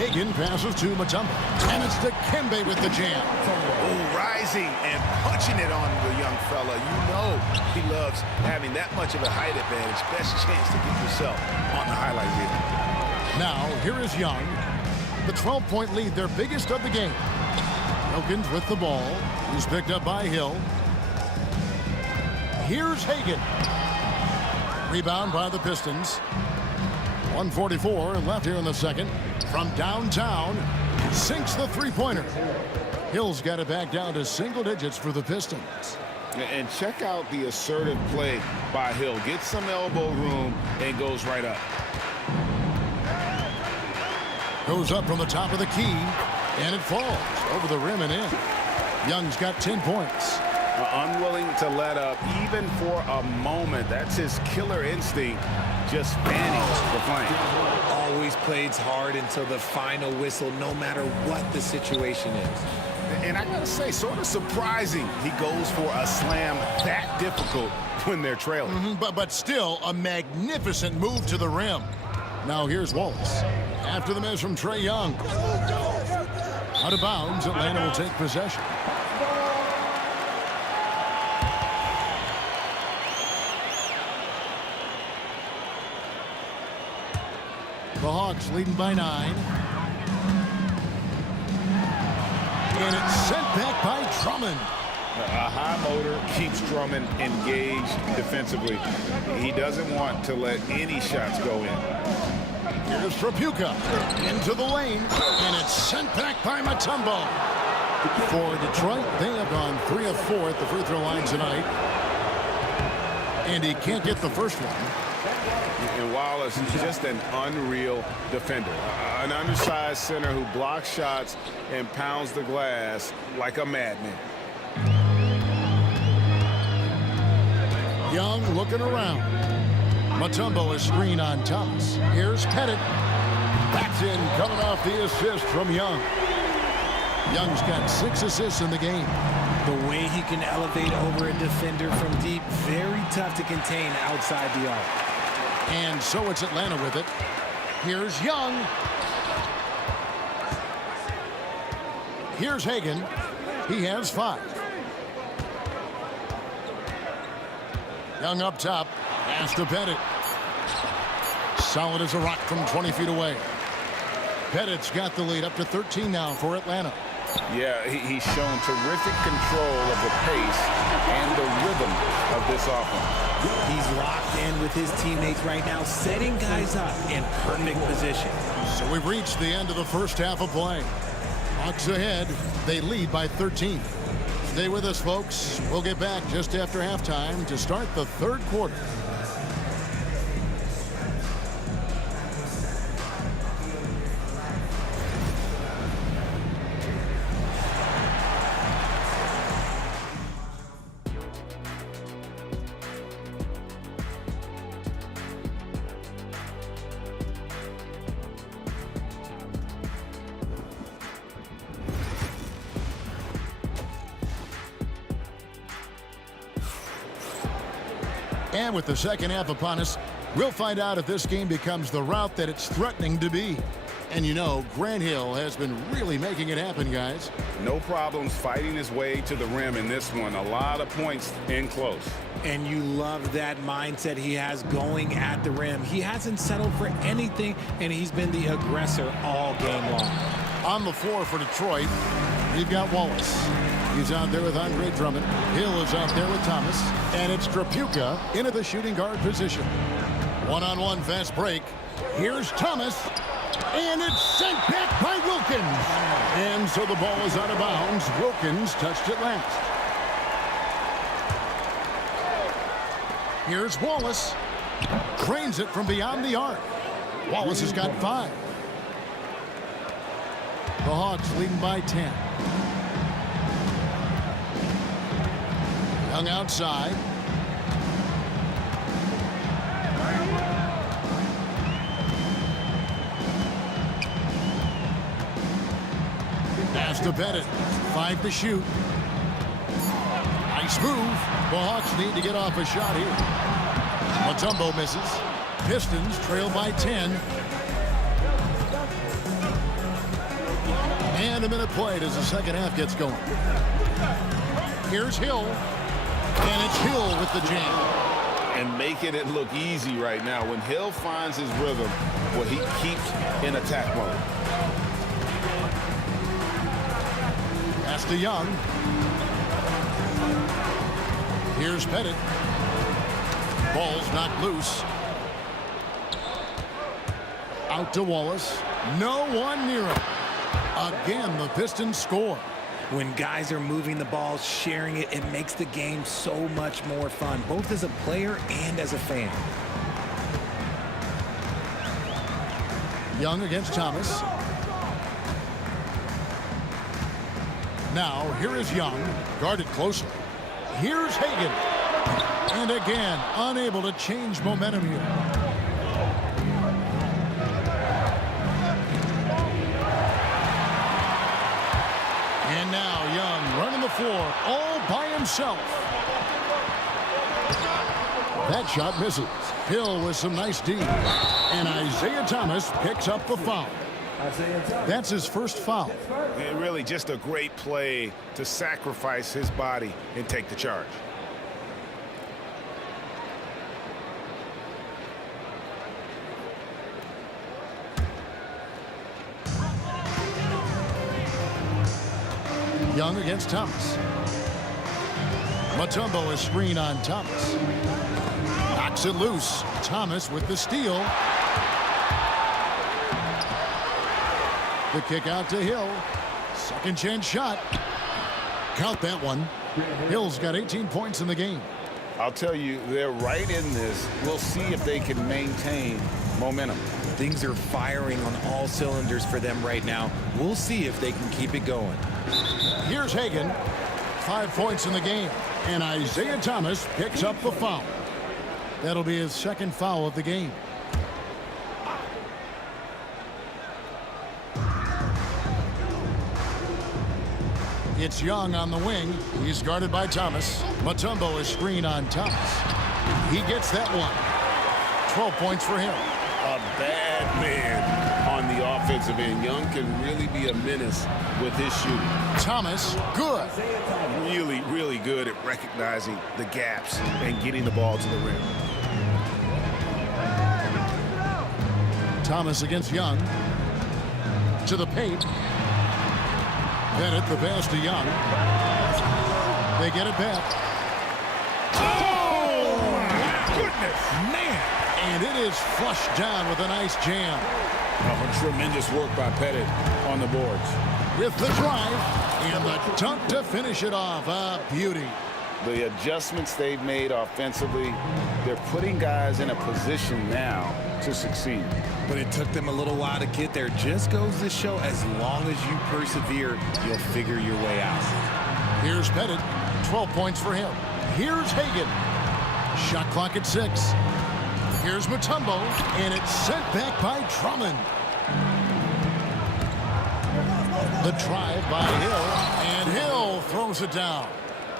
Hagan passes to Mutombo. And it's Dikembe with the jam. Oh, rising and punching it on the young fella. You know he loves having that much of a height advantage. Best chance to get yourself on the highlight reel. Now, here is Young. The 12-point lead, their biggest of the game. Wilkins with the ball. He's picked up by Hill. Here's Hagan. Rebound by the Pistons. 1:44 left here in the second. From downtown, sinks the three-pointer. Hill's got it back down to single digits for the Pistons. And check out the assertive play by Hill. Gets some elbow room and goes right up. Goes up from the top of the key, and it falls over the rim and in. Young's got 10 points. Unwilling to let up even for a moment. That's his killer instinct, just fanning the flame. Always plays hard until the final whistle, no matter what the situation is. And I gotta say, sort of surprising he goes for a slam that difficult when they're trailing. But still a magnificent move to the rim. Now here's Wallace. After the miss from Trae Young. Out of bounds, Atlanta will take possession. The Hawks leading by 9. And it's sent back by Drummond. A high motor keeps Drummond engaged defensively. He doesn't want to let any shots go in. Here's Trapuka into the lane, and it's sent back by Mutombo. For Detroit, they have gone 3 of 4 at the free throw line tonight. And he can't get the first one. And Wallace is just an unreal defender. An undersized center who blocks shots and pounds the glass like a madman. Young looking around. Mutombo is screen on Thomas. Here's Pettit. Backs in, coming off the assist from Young. Young's got 6 assists in the game. The way he can elevate over a defender from deep, very tough to contain outside the arc. And so it's Atlanta with it. Here's Young. Here's Hagan. He has 5. Young up top. Pass to Pettit. Solid as a rock from 20 feet away. Pettit's got the lead up to 13 now for Atlanta. Yeah, he's shown terrific control of the pace and the rhythm of this offense. He's locked in with his teammates right now, setting guys up in perfect position. So we've reached the end of the first half of play. Hawks ahead. They lead by 13. Stay with us, folks. We'll get back just after halftime to start the third quarter. And with the second half upon us, we'll find out if this game becomes the route that it's threatening to be. And you know, Grant Hill has been really making it happen, guys. No problems fighting his way to the rim in this one. A lot of points in close. And you love that mindset he has going at the rim. He hasn't settled for anything, and he's been the aggressor all game long. On the floor for Detroit, we've got Wallace. He's out there with Andre Drummond. Hill is out there with Thomas. And it's Drapuka into the shooting guard position. One-on-one fast break. Here's Thomas. And it's sent back by Wilkins. And so the ball is out of bounds. Wilkins touched it last. Here's Wallace. Drains it from beyond the arc. Wallace has got 5. The Hawks leading by 10. Young outside. Pass to Pettit. 5 to shoot. Nice move. The Hawks need to get off a shot here. Mutombo misses. Pistons trail by 10. And a minute played as the second half gets going. Here's Hill. And it's Hill with the jam. And making it look easy right now. When Hill finds his rhythm, well, he keeps in attack mode. Pass to Young. Here's Pettit. Ball's knocked loose. Out to Wallace. No one near him. Again, the Pistons score. When guys are moving the ball, sharing it, it makes the game so much more fun, both as a player and as a fan. Young against Thomas. Now, here is Young, guarded closely. Here's Hagan. And again, unable to change momentum here. And now Young running the floor all by himself. That shot misses. Hill with some nice D. And Isaiah Thomas picks up the foul. That's his first foul. Really just a great play to sacrifice his body and take the charge. Young against Thomas. Mutombo is screen on Thomas. Knocks it loose. Thomas with the steal. The kick out to Hill. Second chance shot. Count that one. Hill's got 18 points in the game. I'll tell you, they're right in this. We'll see if they can maintain momentum. Things are firing on all cylinders for them right now. We'll see if they can keep it going. Here's Hagan. 5 points in the game. And Isaiah Thomas picks up the foul. That'll be his second foul of the game. It's Young on the wing. He's guarded by Thomas. Mutombo is screen on Thomas. He gets that one. 12 points for him. A bad man on the offensive end. Young can really be a menace with his shooting. Thomas, good. Really, really good at recognizing the gaps and getting the ball to the rim. Thomas against Young. To the paint. Pettit, the pass to Young. They get it back. Oh, my goodness. Man! And it is flushed down with a nice jam. Oh, tremendous work by Pettit on the boards. with the drive and the dunk to finish it off. A beauty. The adjustments they've made offensively, they're putting guys in a position now to succeed. But it took them a little while to get there. Just goes to show, as long as you persevere, you'll figure your way out. Here's Pettit. 12 points for him. Here's Hagan. Shot clock at 6. Here's Mutombo, and it's sent back by Drummond. The drive by Hill, and Hill throws it down.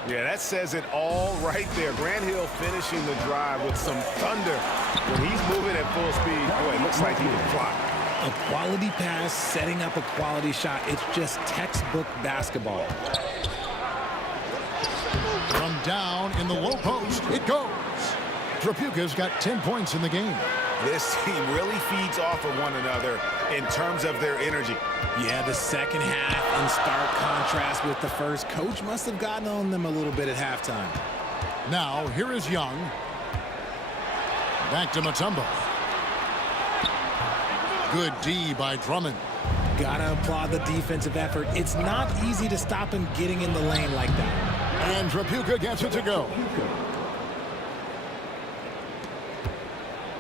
Yeah, that says it all right there. Grant Hill finishing the drive with some thunder. When he's moving at full speed, boy, it looks like he can fly. A quality pass, setting up a quality shot. It's just textbook basketball. From down in the low post, it goes. Trapuka's got 10 points in the game. This team really feeds off of one another in terms of their energy. Yeah, the second half in stark contrast with the first. Coach must have gotten on them a little bit at halftime. Now, here is Young. Back to Mutombo. Good D by Drummond. Gotta applaud the defensive effort. It's not easy to stop him getting in the lane like that. And Trapuka gets it to go.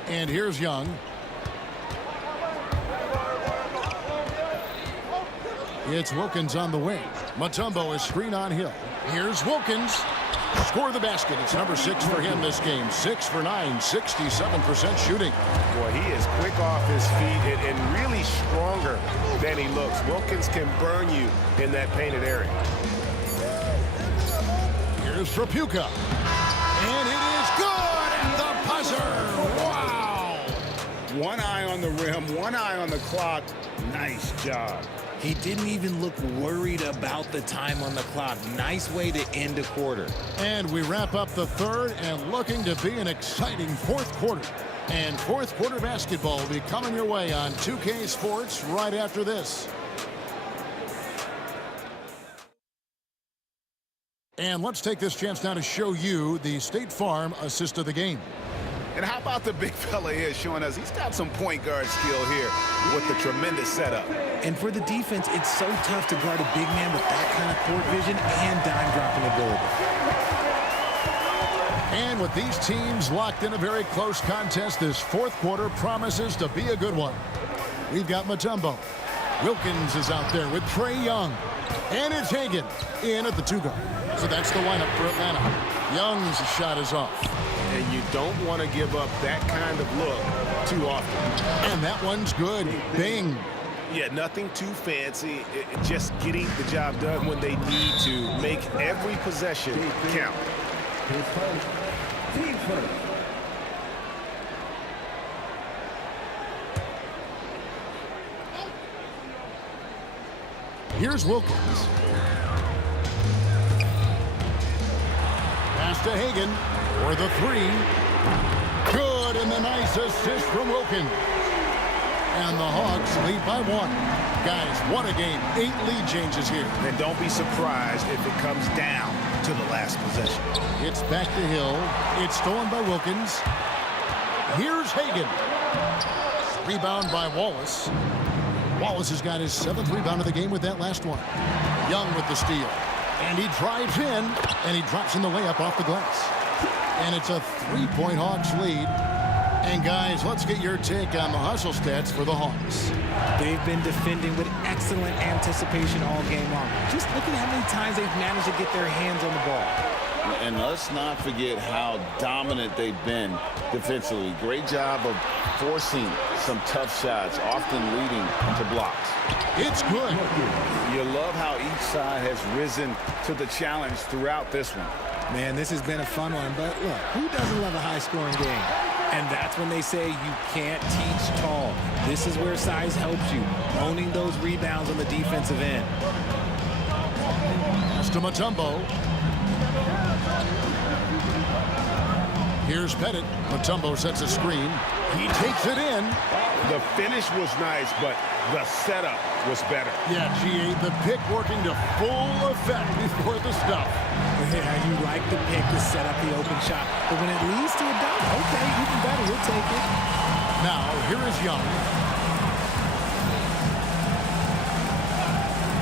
And here's Young. It's Wilkins on the wing. Mutombo is screen on Hill. Here's Wilkins. Score the basket. It's number 6 for him this game. 6 for 9, 67% shooting. Boy, he is quick off his feet and really stronger than he looks. Wilkins can burn you in that painted area. Here's Trapuka. And it is good at the buzzer. Wow. One eye on the rim, one eye on the clock. Nice job. He didn't even look worried about the time on the clock. Nice way to end a quarter. And we wrap up the third and looking to be an exciting fourth quarter. And fourth quarter basketball will be coming your way on 2K Sports right after this. And let's take this chance now to show you the State Farm assist of the game. And how about the big fella here showing us he's got some point guard skill here with the tremendous setup. And for the defense, it's so tough to guard a big man with that kind of court vision and dime-dropping ability. And with these teams locked in a very close contest, this fourth quarter promises to be a good one. We've got Mutombo. Wilkins is out there with Trae Young. And it's Hagan in at the 2-guard. So that's the lineup for Atlanta. Young's shot is off. And you don't want to give up that kind of look too often. And that one's good. Bing. Yeah, nothing too fancy. Just getting the job done when they need to. Make every possession count. Team first. Here's Wilkins. Pass to Hagan for the 3. Good, and the nice assist from Wilkins. And the Hawks lead by 1. Guys, what a game. 8 lead changes here. And don't be surprised if it comes down to the last possession. It's back to Hill. It's stolen by Wilkins. Here's Hagan. Rebound by Wallace. Wallace has got his 7th rebound of the game with that last one. Young with the steal. And he drives in, and he drops in the layup off the glass. And it's a 3-point Hawks lead. And guys, let's get your take on the hustle stats for the Hawks. They've been defending with excellent anticipation all game long. Just look at how many times they've managed to get their hands on the ball. And let's not forget how dominant they've been defensively. Great job of forcing some tough shots, often leading to blocks. It's good. You love how each side has risen to the challenge throughout this one. Man, this has been a fun one, but look, who doesn't love a high-scoring game? And that's when they say you can't teach tall. This is where size helps you, owning those rebounds on the defensive end. Pass to Mutombo. Here's Pettit. Mutombo sets a screen. He takes it in. The finish was nice, but the setup was better. Yeah, G8, the pick working to full effect before the stuff. Yeah, you like the pick to set up the open shot. But when it leads to a dunk, okay, even better, we'll take it. Now, here is Young.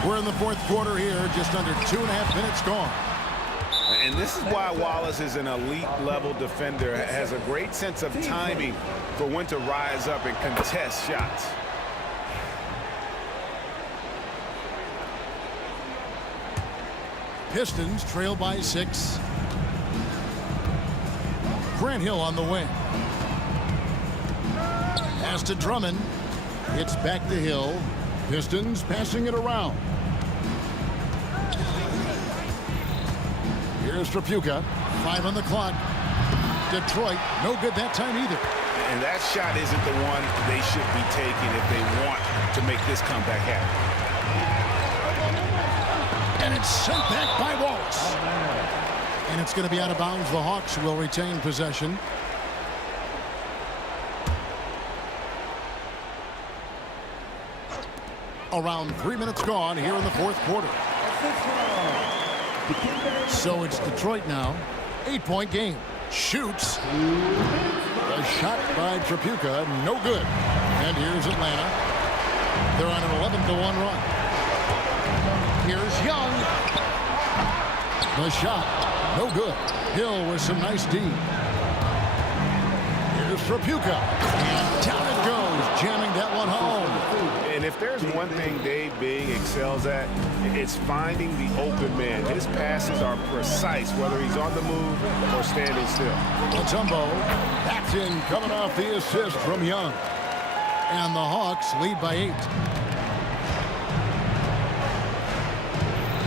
We're in the fourth quarter here, just under 2.5 minutes gone. And this is why Wallace is an elite level defender, has a great sense of timing for when to rise up and contest shots. Pistons trail by 6. Grant Hill on the wing. Pass to Drummond. It's back to Hill. Pistons passing it around. Here's Trapuka. 5 on the clock. Detroit, no good that time either. And that shot isn't the one they should be taking if they want to make this comeback happen. And it's sent back by Wallace. And it's going to be out of bounds. The Hawks will retain possession. Around 3 minutes gone here in the fourth quarter. So it's Detroit now. 8-point game. Shoots. A shot by Trapuka. No good. And here's Atlanta. They're on an 11-1 run. Here's Young. The shot. No good. Hill with some nice D. Here's Trapuka. And down it goes. Jamming that one home. And if there's one thing Dave Bing excels at, it's finding the open man. His passes are precise, whether he's on the move or standing still. Mutombo backed in, coming off the assist from Young. And the Hawks lead by 8.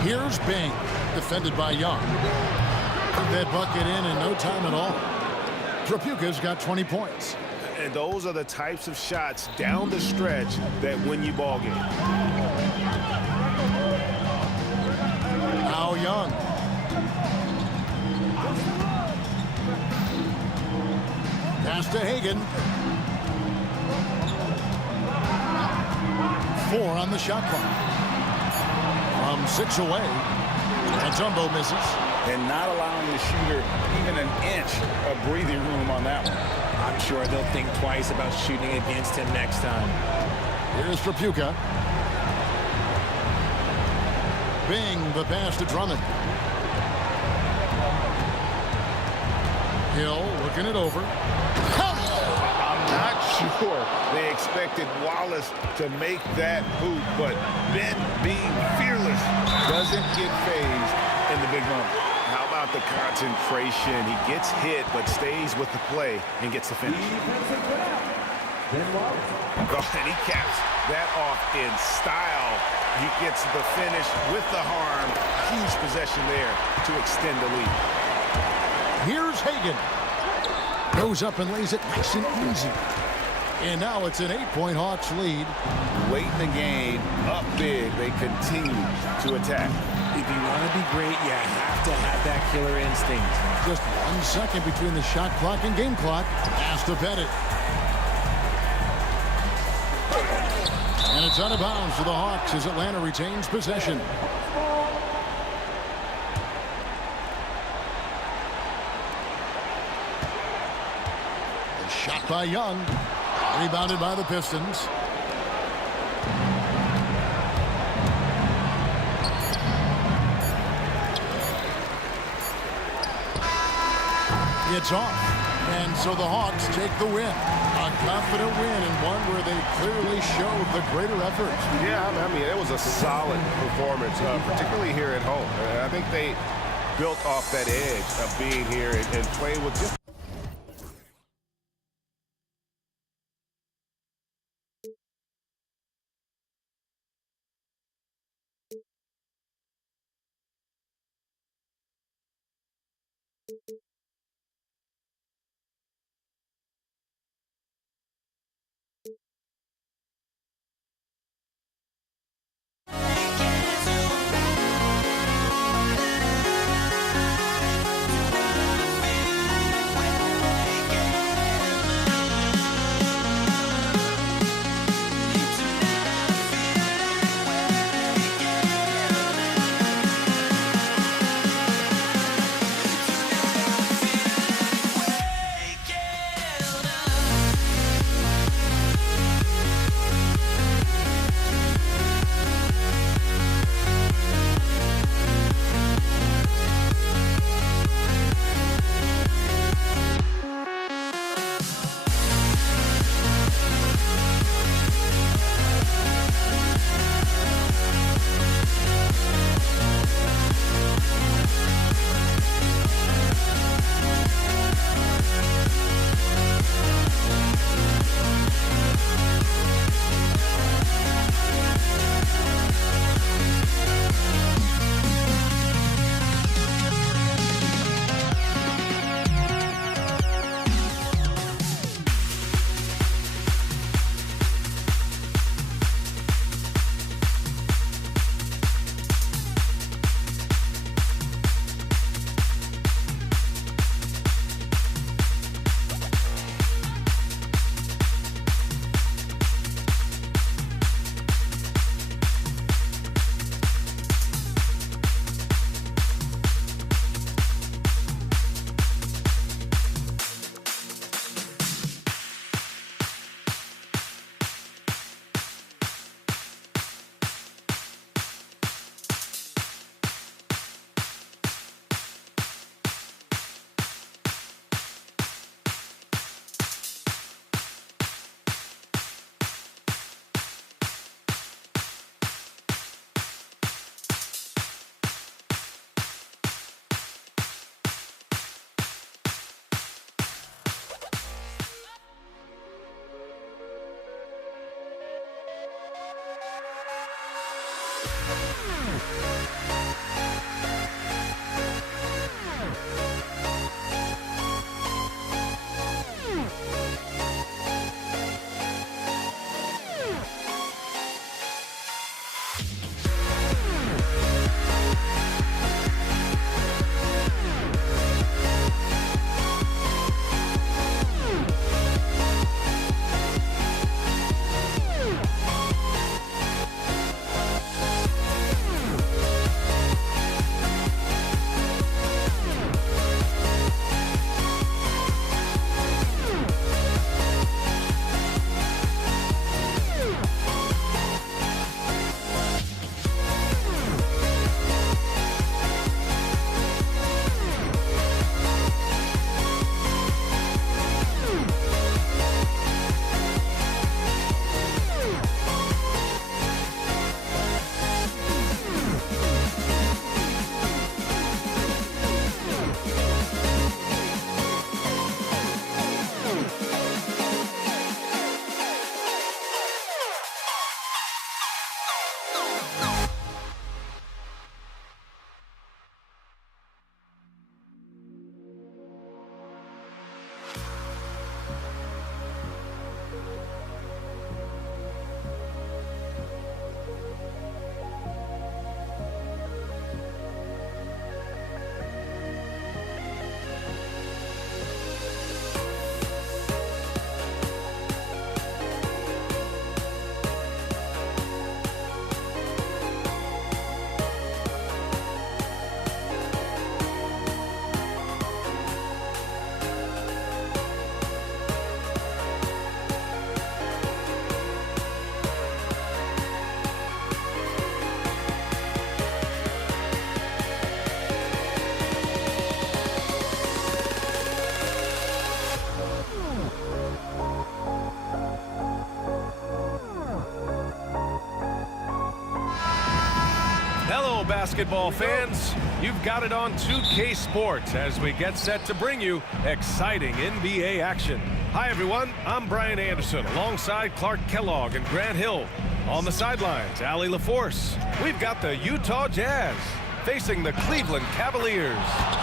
Here's Bing, defended by Young. Put that bucket in no time at all. Trapuka's got 20 points. And those are the types of shots down the stretch that win you ball games. Now Young. Pass to Hagan. 4 on the shot clock. From 6 away. Mutombo misses. And not allowing the shooter even an inch of breathing room on that one. I'm sure they'll think twice about shooting against him next time. Here's Trapuka. Bing, the pass to Drummond. Hill looking it over. I'm not sure they expected Wallace to make that hoop, but Ben, being fearless, doesn't get phased in the big moment. How about the concentration? He gets hit, but stays with the play and gets the finish. Oh, and he caps that off in style. He gets the finish with the harm. Huge possession there to extend the lead. Here's Hagan. Goes up and lays it nice and easy. And now it's an 8-point Hawks lead. Late in the game, up big, they continue to attack. If you want to be great, you have to have that killer instinct. Just 1 second between the shot clock and game clock. Pass to Pettit. And it's out of bounds for the Hawks as Atlanta retains possession. A shot by Young. Rebounded by the Pistons. It's off. And so the Hawks take the win. A confident win and one where they clearly showed the greater effort. Yeah, I mean, it was a solid performance, particularly here at home. I think they built off that edge of being here and playing with just basketball fans, you've got it on 2K Sports as we get set to bring you exciting NBA action. Hi everyone, I'm Brian Anderson alongside Clark Kellogg and Grant Hill. On the sidelines, Allie LaForce. We've got the Utah Jazz facing the Cleveland Cavaliers.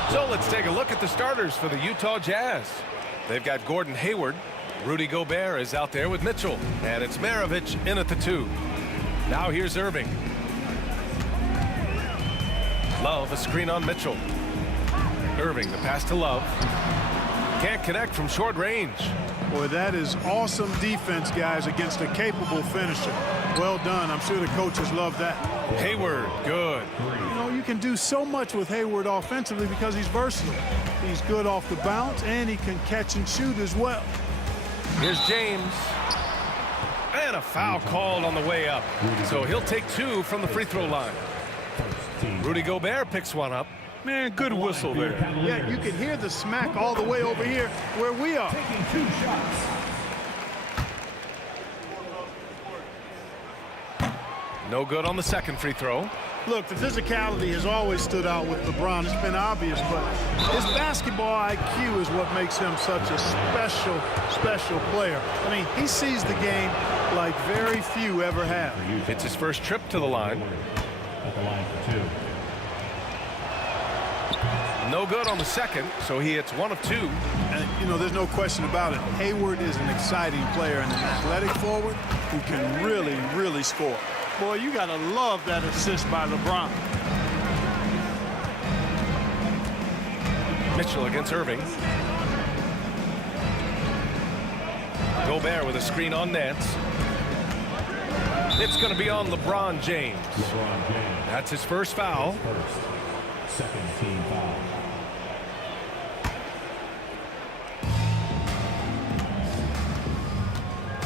So let's take a look at the starters for the Utah Jazz. They've got Gordon Hayward. Rudy Gobert is out there with Mitchell. And it's Maravich in at the 2. Now here's Irving. Love, a screen on Mitchell. Irving, the pass to Love. Can't connect from short range. Boy, that is awesome defense, guys, against a capable finisher. Well done. I'm sure the coaches love that. Hayward, good. You know, you can do so much with Hayward offensively because he's versatile. He's good off the bounce, and he can catch and shoot as well. Here's James. And a foul called on the way up. So he'll take 2 from the free throw line. Rudy Gobert picks one up. Man, good whistle there. Yeah, you can hear the smack all the way over here where we are. Taking 2 shots. No good on the second free throw. Look, the physicality has always stood out with LeBron. It's been obvious, but his basketball IQ is what makes him such a special player. I mean, he sees the game like very few ever have. It's his first trip to the line. At the line for 2. No good on the second, so he hits 1 of 2. And, you know, there's no question about it. Hayward is an exciting player and an athletic forward who can really score. Boy, you got to love that assist by LeBron. Mitchell against Irving. Gobert with a screen on Nance. It's going to be on LeBron James. That's his first foul. Second team foul.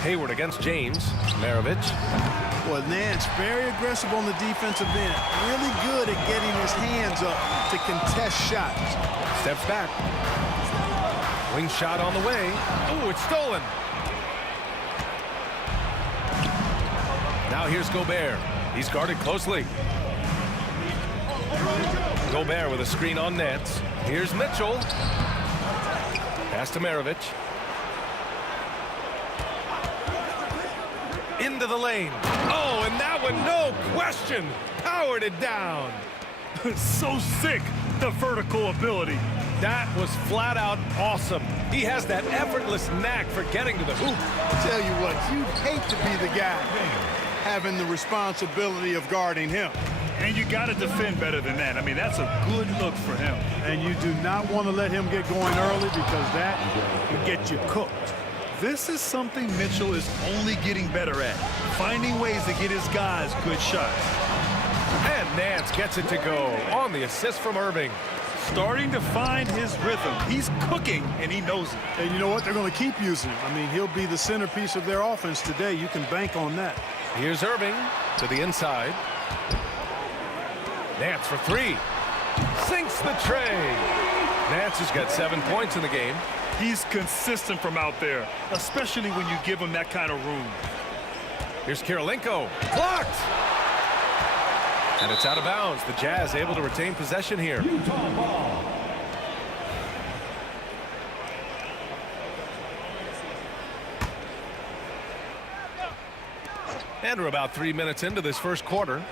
Hayward against James. Maravich. Well, Nance very aggressive on the defensive end. Really good at getting his hands up to contest shots. Steps back. Wing shot on the way. Oh, it's stolen. Now here's Gobert. He's guarded closely. Gobert with a screen on Nance. Here's Mitchell. Pass to Maravich. Into the lane. Oh, and that one, no question, powered it down. So sick, the vertical ability. That was flat out awesome. He has that effortless knack for getting to the hoop. Tell you what, you'd hate to be the guy having the responsibility of guarding him. And you got to defend better than that. I mean, that's a good look for him. And you do not want to let him get going early because that can get you cooked. This is something Mitchell is only getting better at, finding ways to get his guys good shots. And Nance gets it to go on the assist from Irving. Starting to find his rhythm. He's cooking, and he knows it. And you know what? They're going to keep using him. I mean, he'll be the centerpiece of their offense today. You can bank on that. Here's Irving to the inside. Nance for 3. Sinks the tray. Nance has got 7 points in the game. He's consistent from out there, especially when you give him that kind of room. Here's Kirilenko. Blocked! And it's out of bounds. The Jazz able to retain possession here. Utah ball. And we're about 3 minutes into this first quarter.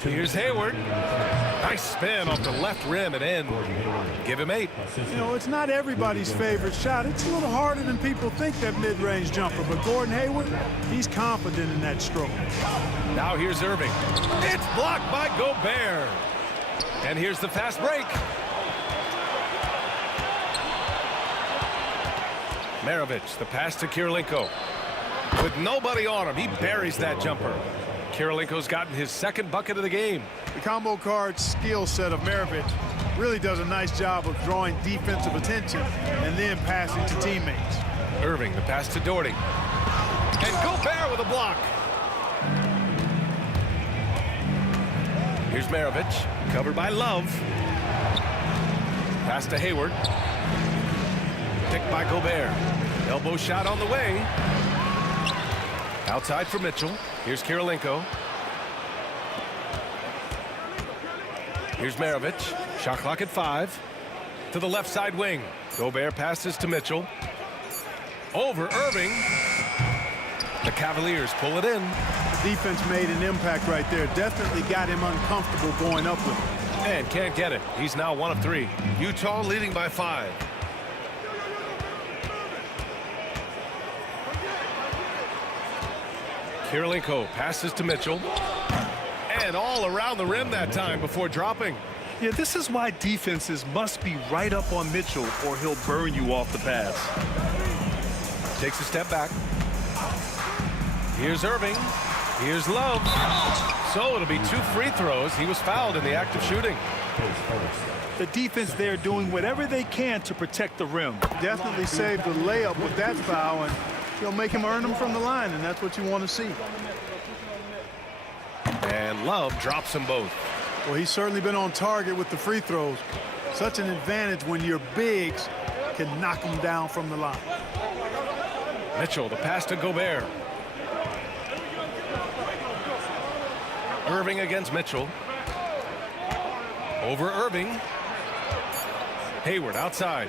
Here's Hayward. Nice spin off the left rim and in. Give him 8. You know, it's not everybody's favorite shot. It's a little harder than people think, that mid-range jumper. But Gordon Hayward, he's confident in that stroke. Now here's Irving. It's blocked by Gobert. And here's the fast break. Maravich, the pass to Kirilenko. With nobody on him, he buries that jumper. Kirilenko's gotten his second bucket of the game. The combo card skill set of Maravich really does a nice job of drawing defensive attention and then passing to teammates. Irving, the pass to Doherty. And Gobert with a block. Here's Maravich, covered by Love. Pass to Hayward. Picked by Gobert. Elbow shot on the way. Outside for Mitchell. Here's Kirilenko. Here's Maravich. Shot clock at 5. To the left side wing. Gobert passes to Mitchell. Over Irving. The Cavaliers pull it in. The defense made an impact right there. Definitely got him uncomfortable going up with him. And can't get it. He's now 1 of 3. Utah leading by 5. Kirilenko passes to Mitchell. And all around the rim that time before dropping. Yeah, this is why defenses must be right up on Mitchell or he'll burn you off the pass. Takes a step back. Here's Irving. Here's Love. So it'll be 2 free throws. He was fouled in the act of shooting. The defense there doing whatever they can to protect the rim. Definitely saved the layup with that foul, and he'll make him earn them from the line, and that's what you want to see. And Love drops them both. Well, he's certainly been on target with the free throws. Such an advantage when your bigs can knock them down from the line. Mitchell, the pass to Gobert. Irving against Mitchell. Over Irving. Hayward outside.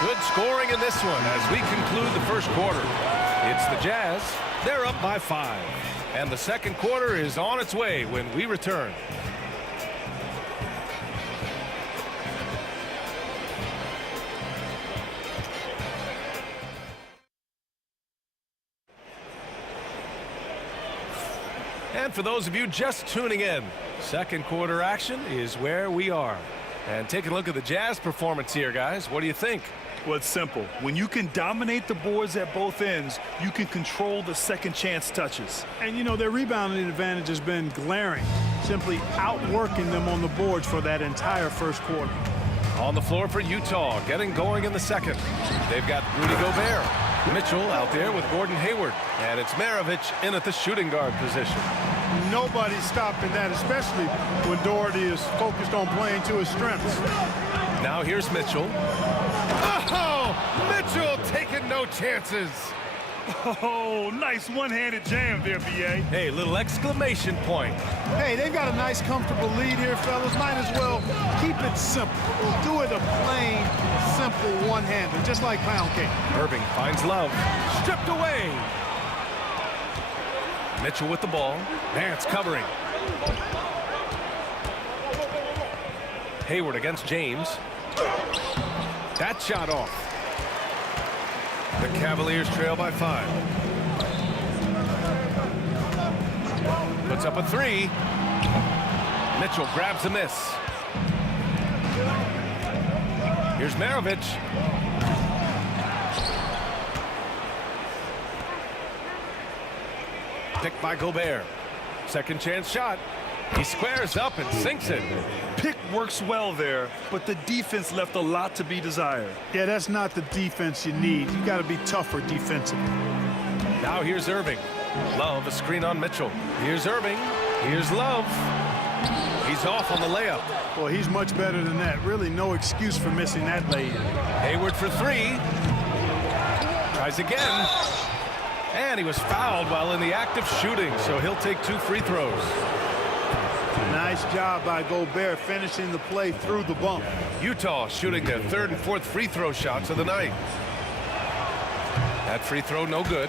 Good scoring in this one as we conclude the first quarter. It's the Jazz. They're up by 5. And the second quarter is on its way when we return. And for those of you just tuning in, second quarter action is where we are. And taking a look at the Jazz performance here, guys. What do you think? Well, it's simple. When you can dominate the boards at both ends, you can control the second chance touches. And, you know, their rebounding advantage has been glaring, simply outworking them on the boards for that entire first quarter. On the floor for Utah, getting going in the second. They've got Rudy Gobert. Mitchell out there with Gordon Hayward. And it's Maravich in at the shooting guard position. Nobody's stopping that, especially when Doherty is focused on playing to his strengths. Now here's Mitchell. Oh, Mitchell taking no chances. Oh, nice one-handed jam there, B.A. Hey, little exclamation point. Hey, they've got a nice, comfortable lead here, fellas. Might as well keep it simple. Do it a plain, simple one-hander, just like pound cake. Irving finds Love. Stripped away. Mitchell with the ball. Nance covering. Hayward against James. That shot off. The Cavaliers trail by 5. Puts up a 3. Mitchell grabs the miss. Here's Maravich. Picked by Gobert. Second chance shot. He squares up and sinks it. Pick works well there, but the defense left a lot to be desired. Yeah, that's not the defense you need. You got to be tougher defensively. Now here's Irving. Love, a screen on Mitchell. Here's Irving. Here's Love. He's off on the layup. Well, he's much better than that. Really no excuse for missing that lay-in. Hayward for 3. Tries again. And he was fouled while in the act of shooting, so he'll take 2 free throws. Nice job by Gobert finishing the play through the bump. Utah shooting their 3rd and 4th free throw shots of the night. That free throw no good.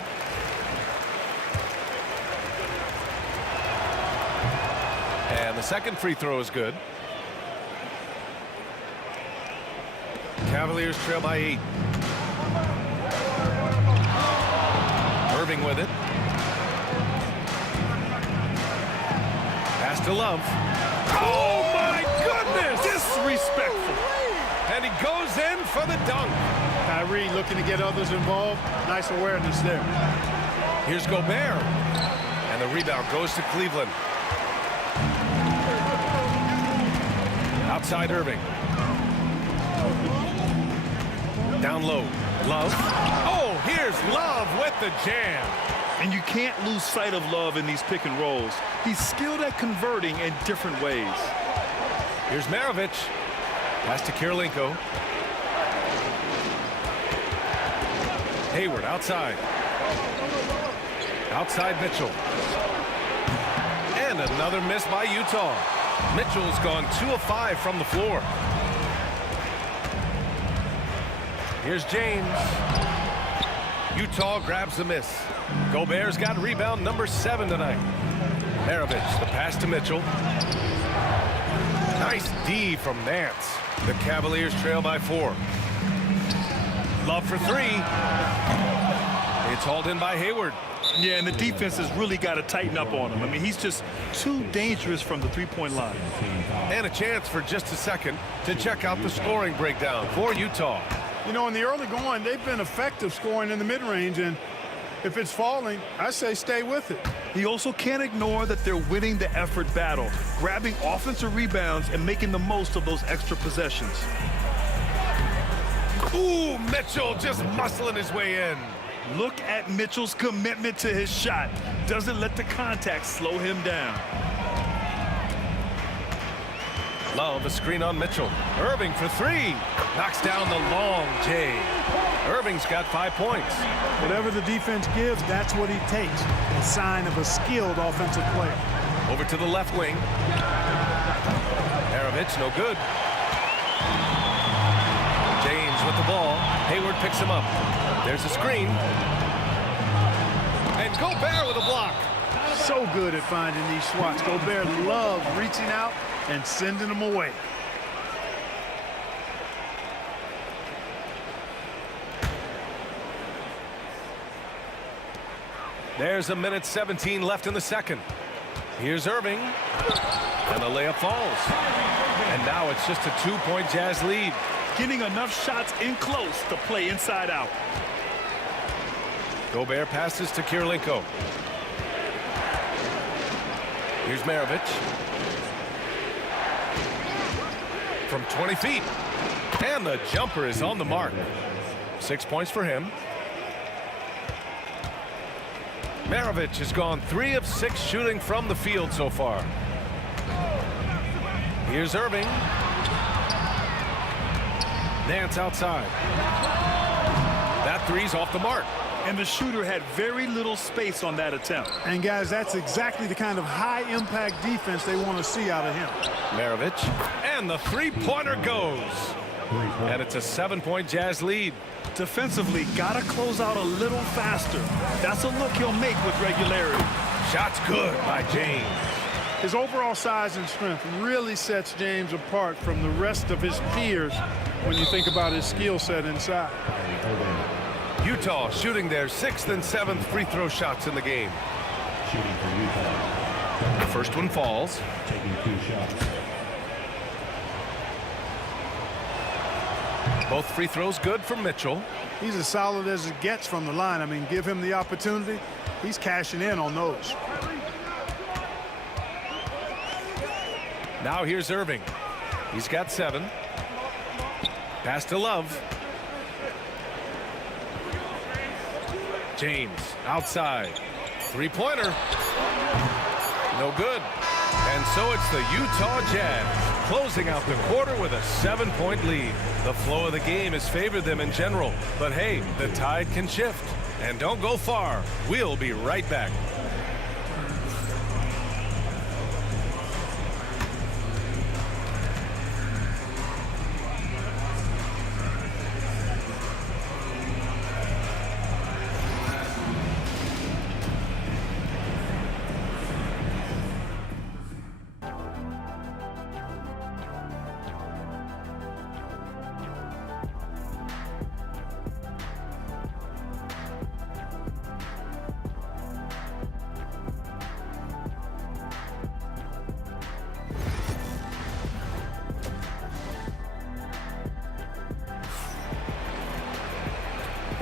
And the second free throw is good. Cavaliers trail by 8. Irving with it. Pass to Love. Oh my goodness! Disrespectful. And he goes in for the dunk. Kyrie looking to get others involved. Nice awareness there. Here's Gobert. And the rebound goes to Cleveland. Outside Irving. Down low. Love. Oh, here's Love with the jam. And you can't lose sight of Love in these pick and rolls. He's skilled at converting in different ways. Here's Maravich. Pass to Kirilenko. Hayward outside. Outside Mitchell. And And another miss by Utah. Mitchell's gone 2 of 5 from the floor. Here's James. Utah grabs the miss. Gobert's got rebound number 7 tonight. Maravich, the pass to Mitchell. Nice D from Nance. The Cavaliers trail by 4. Love for 3. It's hauled in by Hayward. Yeah, and the defense has really got to tighten up on him. I mean, he's just too dangerous from the three-point line. And a chance for just a second to check out the scoring breakdown for Utah. You know, in the early going, they've been effective scoring in the mid-range, and if it's falling, I say stay with it. He also can't ignore that they're winning the effort battle, grabbing offensive rebounds and making the most of those extra possessions. Ooh, Mitchell just muscling his way in. Look at Mitchell's commitment to his shot. Doesn't let the contact slow him down. Love a screen on Mitchell. Irving for 3. Knocks down the long J. Irving's got 5 points. Whatever the defense gives, that's what he takes. A sign of a skilled offensive player. Over to the left wing. Maravich, no good. James with the ball. Hayward picks him up. There's a screen. And Gobert with a block. So good at finding these swats. Gobert loves reaching out and sending them away. There's a minute 17 left in the second. Here's Irving. And the layup falls. And now it's just a 2-point Jazz lead. Getting enough shots in close to play inside out. Gobert passes to Kirilenko. Here's Maravich. From 20 feet. And the jumper is on the mark. 6 points for him. Maravich has gone 3 of 6 shooting from the field so far. Here's Irving. Nance outside. That 3's off the mark. And the shooter had very little space on that attempt. And guys, that's exactly the kind of high-impact defense they want to see out of him. Maravich. And the 3-pointer goes. And it's a 7-point Jazz lead. Defensively, gotta close out a little faster. That's a look he'll make with regularity. Shot's good by James. His overall size and strength really sets James apart from the rest of his peers when you think about his skill set inside. Utah shooting their 6th and 7th free throw shots in the game. Shooting for Utah. The first one falls. Taking 2 shots. Both free throws good from Mitchell. He's as solid as it gets from the line. I mean, give him the opportunity. He's cashing in on those. Now here's Irving. He's got 7. Pass to Love. James outside. 3-pointer. No good. And so it's the Utah Jazz closing out the quarter with a 7-point lead. The flow of the game has favored them in general. But hey, the tide can shift. And don't go far. We'll be right back.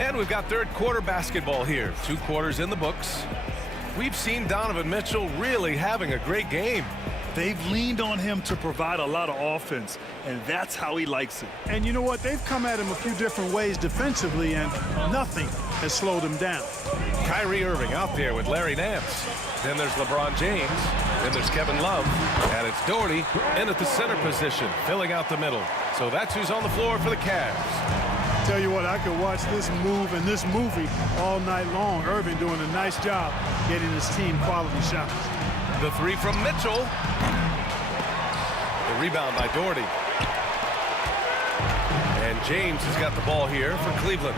And we've got third quarter basketball here. 2 quarters in the books. We've seen Donovan Mitchell really having a great game. They've leaned on him to provide a lot of offense, and that's how he likes it. And you know what? They've come at him a few different ways defensively, and nothing has slowed him down. Kyrie Irving out there with Larry Nance. Then there's LeBron James. Then there's Kevin Love. And it's Doherty in at the center position, filling out the middle. So that's who's on the floor for the Cavs. Tell you what, I could watch this move and this movie all night long. Irving doing a nice job getting his team quality shots. The three from Mitchell. The rebound by Doherty. And James has got the ball here for Cleveland.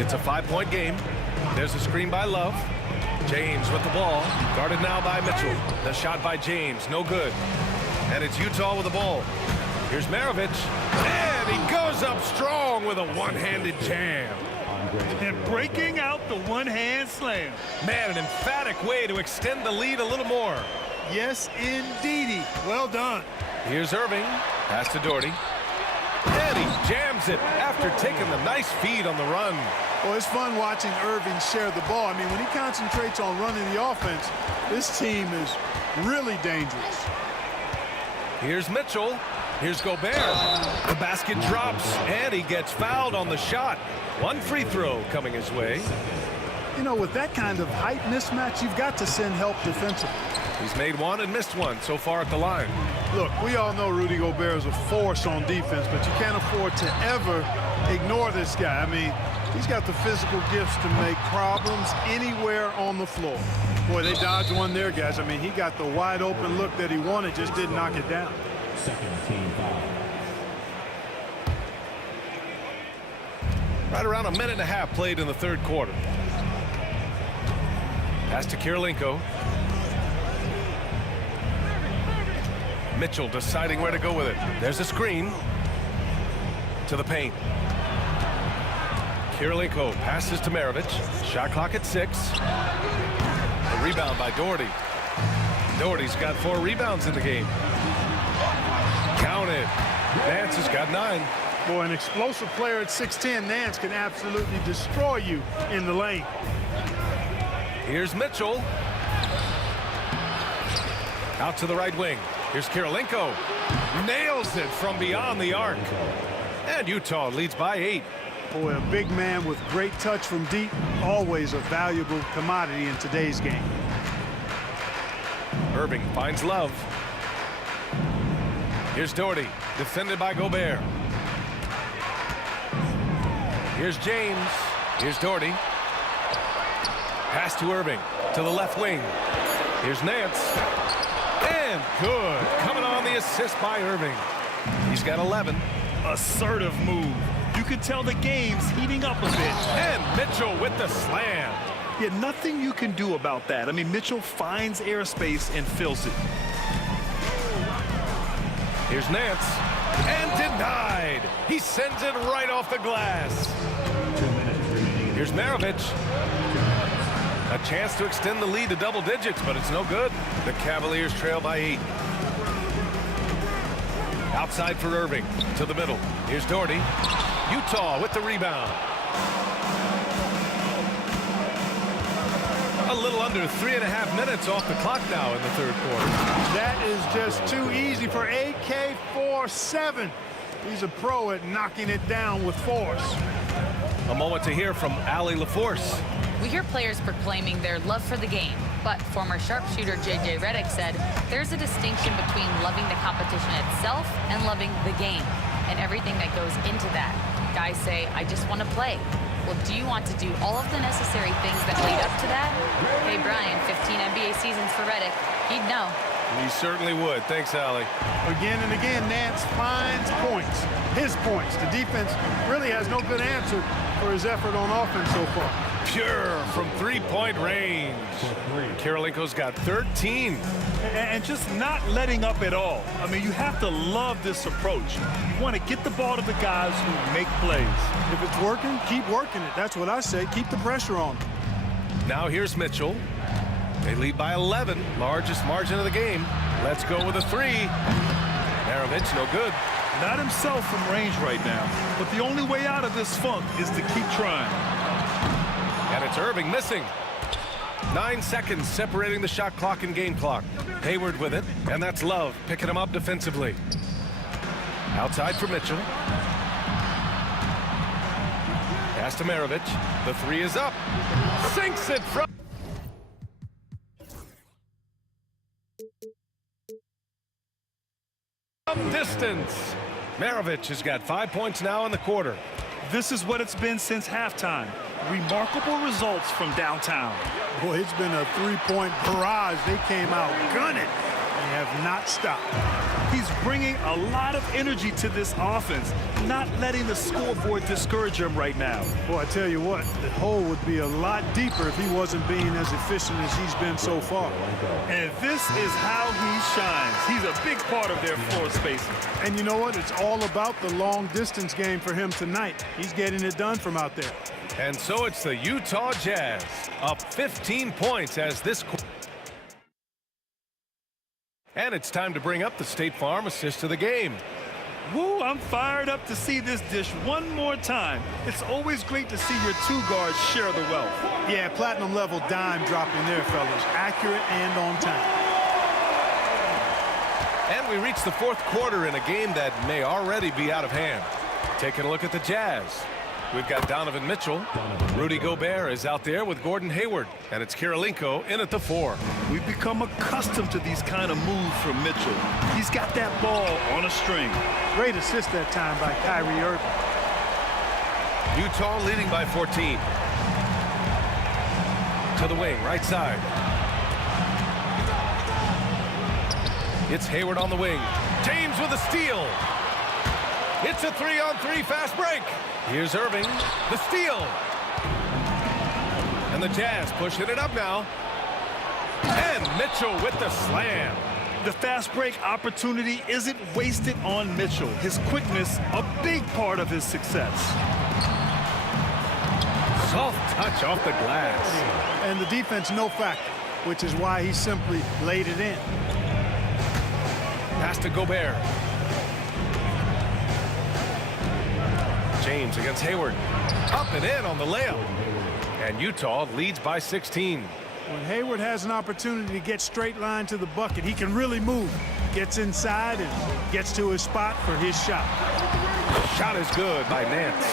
It's a 5-point game. There's a screen by Love. James with the ball. Guarded now by Mitchell. The shot by James. No good. And it's Utah with the ball. Here's Maravich. And he goes up strong with a one-handed jam. And breaking out the one-hand slam. Man, an emphatic way to extend the lead a little more. Yes, indeedy. Well done. Here's Irving. Pass to Doherty. And he jams it after taking the nice feed on the run. Well, it's fun watching Irving share the ball. I mean, when he concentrates on running the offense, this team is really dangerous. Here's Mitchell. Here's Gobert. The basket drops, and he gets fouled on the shot. One free throw coming his way. You know, with that kind of height mismatch, you've got to send help defensively. He's made one and missed one so far at the line. Look, we all know Rudy Gobert is a force on defense, but you can't afford to ever ignore this guy. I mean, he's got the physical gifts to make problems anywhere on the floor. Boy, they dodged one there, guys. I mean, he got the wide open look that he wanted, just didn't knock it down. Second team foul. Right around a minute and a half played in the third quarter. Pass to Kirilenko. Mitchell deciding where to go with it. There's a screen to the paint. Kirilenko passes to Maravich. Shot clock at 6. The rebound by Doherty. Doherty's got 4 rebounds in the game. Counted. Nance has got 9. Boy, an explosive player at 6'10", Nance can absolutely destroy you in the lane. Here's Mitchell. Out to the right wing. Here's Kirilenko. Nails it from beyond the arc. And Utah leads by 8. Boy, a big man with great touch from deep, always a valuable commodity in today's game. Irving finds Love. Here's Doherty, defended by Gobert. Here's James. Here's Doherty. Pass to Irving, to the left wing. Here's Nance. And good. Coming on the assist by Irving. He's got 11. Assertive move. You can tell the game's heating up a bit. And Mitchell with the slam. Yeah, nothing you can do about that. I mean, Mitchell finds airspace and fills it. Here's Nance. And denied. He sends it right off the glass. 2 minutes remaining. Here's Maravich. A chance to extend the lead to double digits, but it's no good. The Cavaliers trail by 8. Outside for Irving. To the middle. Here's Doherty. Utah with the rebound. A little under 3.5 minutes off the clock now in the third quarter. That is just too easy for AK-47. He's a pro at knocking it down with force. A moment to hear from Allie LaForce. We hear players proclaiming their love for the game, but former sharpshooter J.J. Redick said there's a distinction between loving the competition itself and loving the game and everything that goes into that. Guys say, I just want to play. Well, do you want to do all of the necessary things that lead up to that? Hey, Brian, 15 NBA seasons for Redick. He'd know. He certainly would. Thanks, Allie. Again and again, Nance finds points. His points. The defense really has no good answer for his effort on offense so far. Pure from three-point range. Kirilenko's got 13. And just not letting up at all. I mean, you have to love this approach. You want to get the ball to the guys who make plays. If it's working, keep working it. That's what I say. Keep the pressure on. Now here's Mitchell. They lead by 11, largest margin of the game. Let's go with a 3. Maravich, no good. Not himself from range right now. But the only way out of this funk is to keep trying. And it's Irving missing. 9 seconds separating the shot clock and game clock. Hayward with it, and that's Love picking him up defensively. Outside for Mitchell. Pass to Maravich. The 3 is up. Sinks it from distance. Maravich has got 5 points now in the quarter. This is what it's been since halftime. Remarkable results from downtown. Boy, it's been a three-point barrage. They came out gunning and have not stopped. He's bringing a lot of energy to this offense, not letting the scoreboard discourage him right now. Boy, I tell you what, the hole would be a lot deeper if he wasn't being as efficient as he's been so far. And this is how he shines. He's a big part of their floor spacing. And you know what? It's all about the long-distance game for him tonight. He's getting it done from out there. And so it's the Utah Jazz up 15 points as this. And it's time to bring up the State Farm assist of the game. Woo, I'm fired up to see this dish one more time. It's always great to see your two guards share the wealth. Yeah, platinum level dime dropping there, fellas. Accurate and on time. And we reach the fourth quarter in a game that may already be out of hand. Taking a look at the Jazz. We've got Donovan Mitchell. Rudy Gobert is out there with Gordon Hayward. And it's Kirilenko in at the 4. We've become accustomed to these kind of moves from Mitchell. He's got that ball on a string. Great assist that time by Kyrie Irving. Utah leading by 14. To the wing, right side. It's Hayward on the wing. James with a steal. It's a 3-on-3 fast break. Here's Irving, the steal. And the Jazz pushing it up now. And Mitchell with the slam. The fast break opportunity isn't wasted on Mitchell. His quickness, a big part of his success. Soft touch off the glass. And the defense no factor, which is why he simply laid it in. Pass to Gobert. James against Hayward. Up and in on the layup. And Utah leads by 16. When Hayward has an opportunity to get straight line to the bucket, he can really move. Gets inside and gets to his spot for his shot. Shot is good by Nance.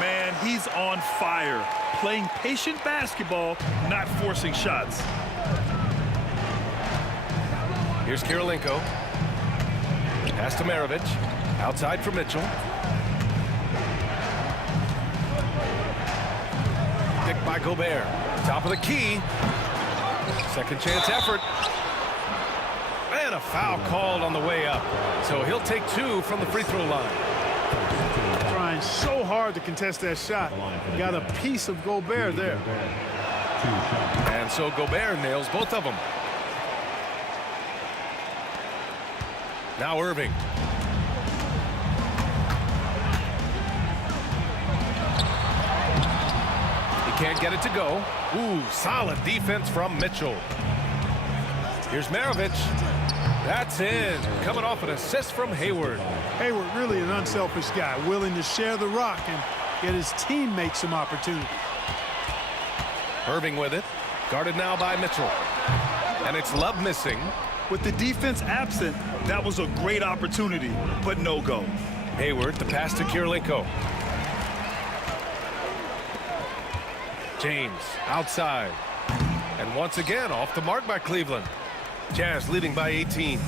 Man, he's on fire. Playing patient basketball, not forcing shots. Here's Kirilenko. Pass to Maravich. Outside for Mitchell. Picked by Gobert. Top of the key. Second chance effort. And a foul called on the way up. So he'll take 2 from the free throw line. Trying so hard to contest that shot. Got a piece of Gobert there. And so Gobert nails both of them. Now Irving. He can't get it to go. Ooh, solid defense from Mitchell. Here's Maravich. That's in. Coming off an assist from Hayward. Hayward really an unselfish guy, willing to share the rock and get his teammates some opportunity. Irving with it. Guarded now by Mitchell. And it's Love missing. With the defense absent, that was a great opportunity, but no go. Hayward, the pass to Kirilenko. James, outside. And once again, off the mark by Cleveland. Jazz leading by 18.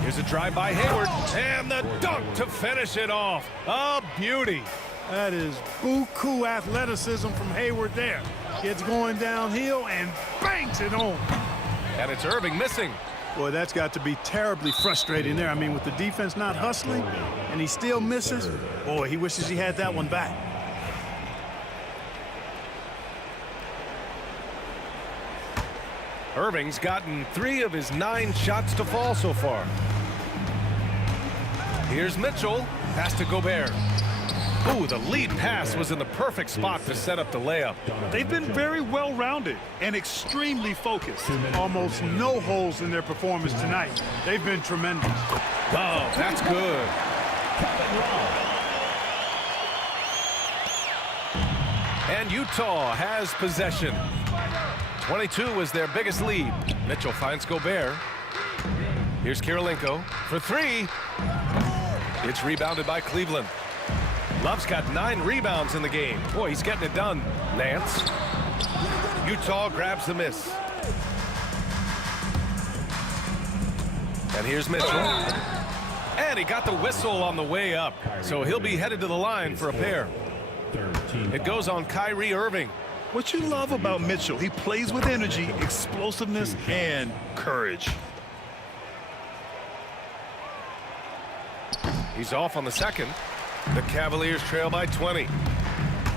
Here's a drive by Hayward. And the dunk to finish it off. A beauty. That is buku athleticism from Hayward there. Gets going downhill and banks it home. And it's Irving missing. Boy, that's got to be terribly frustrating there. I mean, with the defense not hustling and he still misses, boy, he wishes he had that one back. Irving's gotten 3 of his 9 shots to fall so far. Here's Mitchell. Pass to Gobert. Ooh, the lead pass was in the perfect spot to set up the layup. They've been very well-rounded and extremely focused. Almost no holes in their performance tonight. They've been tremendous. Oh, that's good. And Utah has possession. 22 was their biggest lead. Mitchell finds Gobert. Here's Kirilenko for 3. It's rebounded by Cleveland. Love's got 9 rebounds in the game. Boy, he's getting it done. Nance. Utah grabs the miss. And here's Mitchell. And he got the whistle on the way up, so he'll be headed to the line for a pair. It goes on Kyrie Irving. What you love about Mitchell, he plays with energy, explosiveness, and courage. He's off on the second. The Cavaliers trail by 20.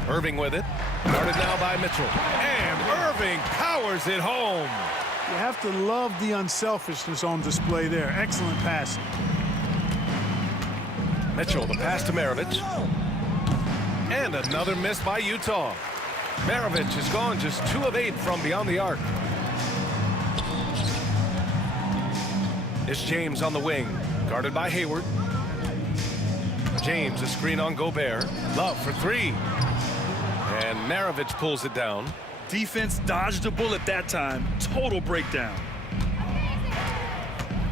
Irving with it. Guarded now by Mitchell. And Irving powers it home. You have to love the unselfishness on display there. Excellent passing. Mitchell, the pass to Maravich. And another miss by Utah. Maravich has gone just 2 of 8 from beyond the arc. It's James on the wing, guarded by Hayward. James, a screen on Gobert. Love for 3. And Maravich pulls it down. Defense dodged a bullet that time. Total breakdown.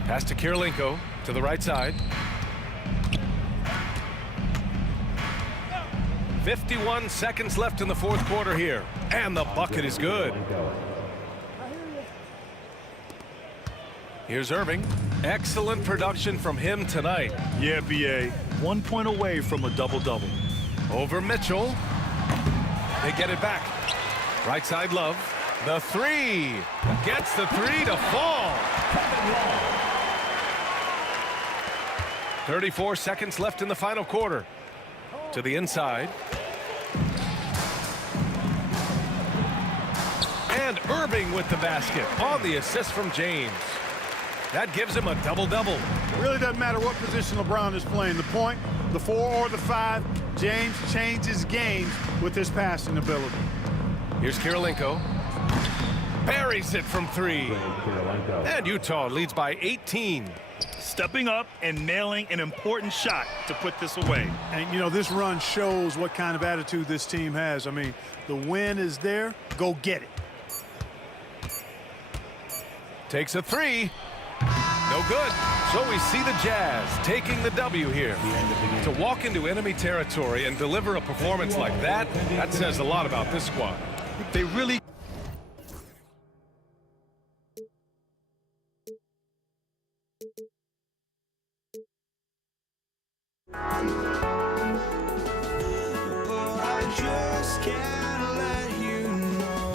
Pass to Kirilenko to the right side. 51 seconds left in the fourth quarter here. And the bucket is good. Here's Irving. Excellent production from him tonight. Yeah, BA. 1 point away from a double-double. Over Mitchell. They get it back. Right side, Love. The 3. Gets the 3 to fall. 34 seconds left in the final quarter. To the inside. And Irving with the basket on the assist from James. That gives him a double-double. It really doesn't matter what position LeBron is playing, the point, the 4 or the 5. James changes games with his passing ability. Here's Kirilenko. Buries it from 3. And Utah leads by 18. Stepping up and nailing an important shot to put this away. And, you know, this run shows what kind of attitude this team has. I mean, the win is there. Go get it. Takes a 3. No good. So we see the Jazz taking the W here. To walk into enemy territory and deliver a performance like that says a lot about this squad. They really... I just can't let you know.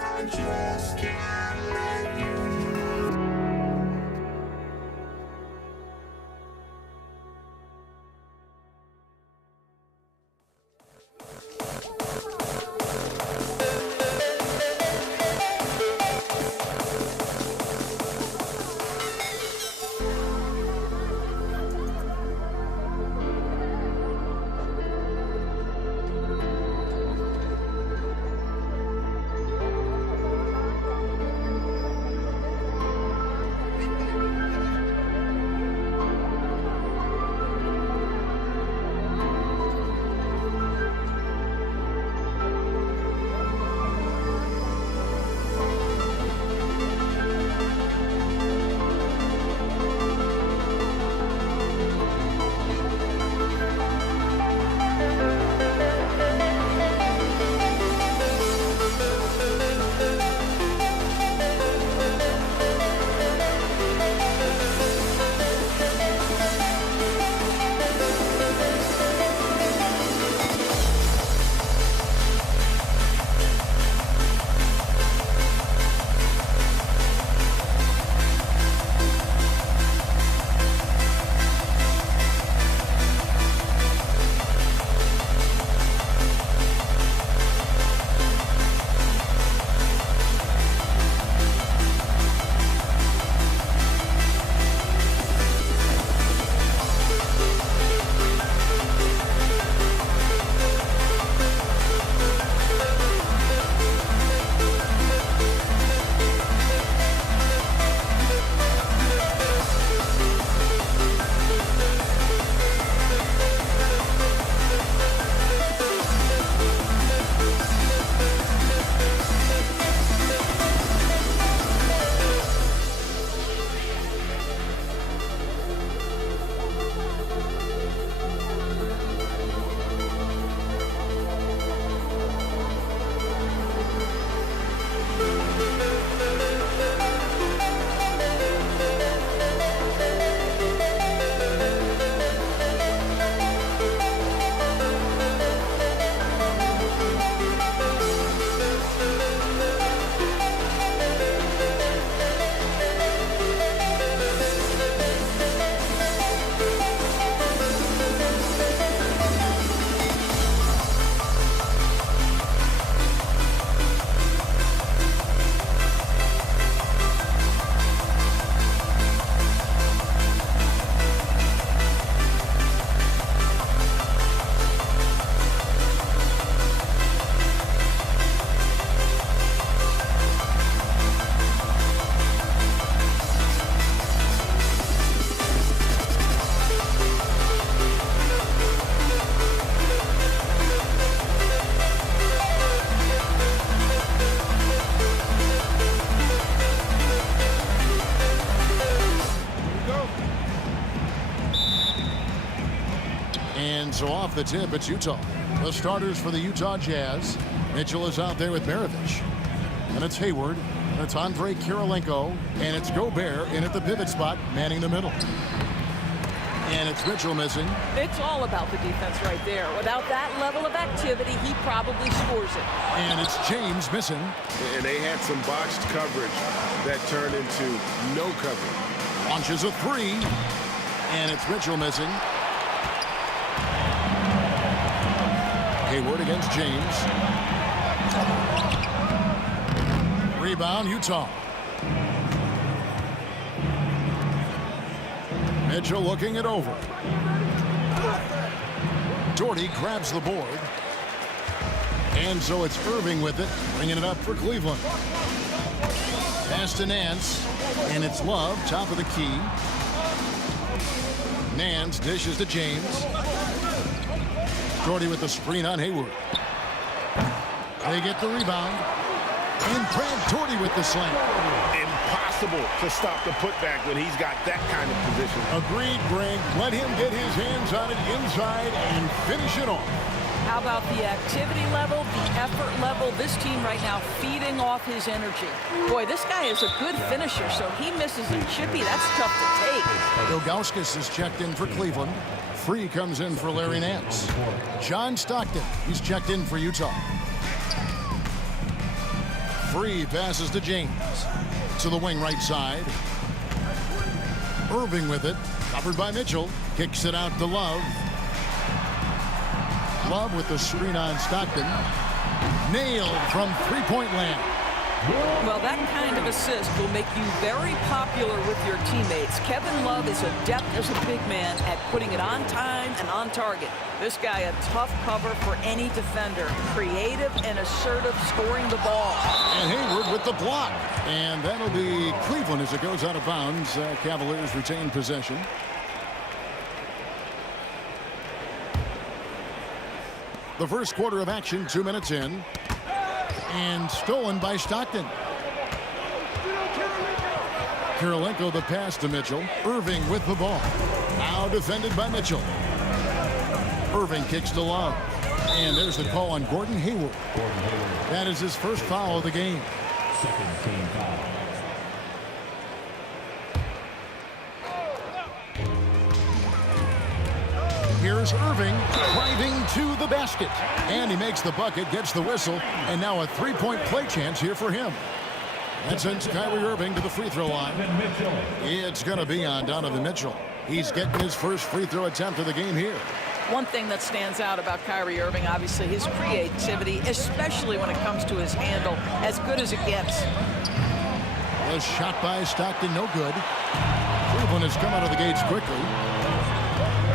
I just can't let you know. And so off the tip, it's Utah. The starters for the Utah Jazz. Mitchell is out there with Maravich. And it's Hayward. And it's Andrei Kirilenko. And it's Gobert in at the pivot spot, manning the middle. And it's Mitchell missing. It's all about the defense right there. Without that level of activity, he probably scores it. And it's James missing. And they had some botched coverage that turned into no coverage. Launches a three. And it's Mitchell missing. Hayward against James. Rebound, Utah. Mitchell looking it over. Doherty grabs the board. And so it's Irving with it, bringing it up for Cleveland. Pass to Nance. And it's Love, top of the key. Nance dishes to James. Doherty with the screen on Hayward. They get the rebound. And Brad Doherty with the slam. Impossible to stop the putback when he's got that kind of position. Agreed, Greg. Let him get his hands on it inside and finish it off. How about the activity level, the effort level? This team right now feeding off his energy. Boy, this guy is a good finisher, so he misses a chippy. That's tough to take. Ilgauskas is checked in for Cleveland. Free comes in for Larry Nance. John Stockton, he's checked in for Utah. Free passes to James. To the wing right side. Irving with it. Covered by Mitchell. Kicks it out to Love. Love with the screen on Stockton. Nailed from three-point land. Well, that kind of assist will make you very popular with your teammates. Kevin Love is adept as a big man at putting it on time and on target. This guy a tough cover for any defender. Creative and assertive scoring the ball. And Hayward with the block. And that'll be Cleveland as it goes out of bounds. Cavaliers retain possession. The first quarter of action, 2 minutes in. And stolen by Stockton. Kirilenko the pass to Mitchell. Irving with the ball. Now defended by Mitchell. Irving kicks to Love. And there's the call on Gordon Hayward. That is his first foul of the game. Second team foul. Here's Irving driving to the basket. And he makes the bucket, gets the whistle, and now a three-point play chance here for him. That sends Kyrie Irving to the free throw line. It's going to be on Donovan Mitchell. He's getting his first free throw attempt of the game here. One thing that stands out about Kyrie Irving, obviously, his creativity, especially when it comes to his handle, as good as it gets. A shot by Stockton, no good. Cleveland has come out of the gates quickly.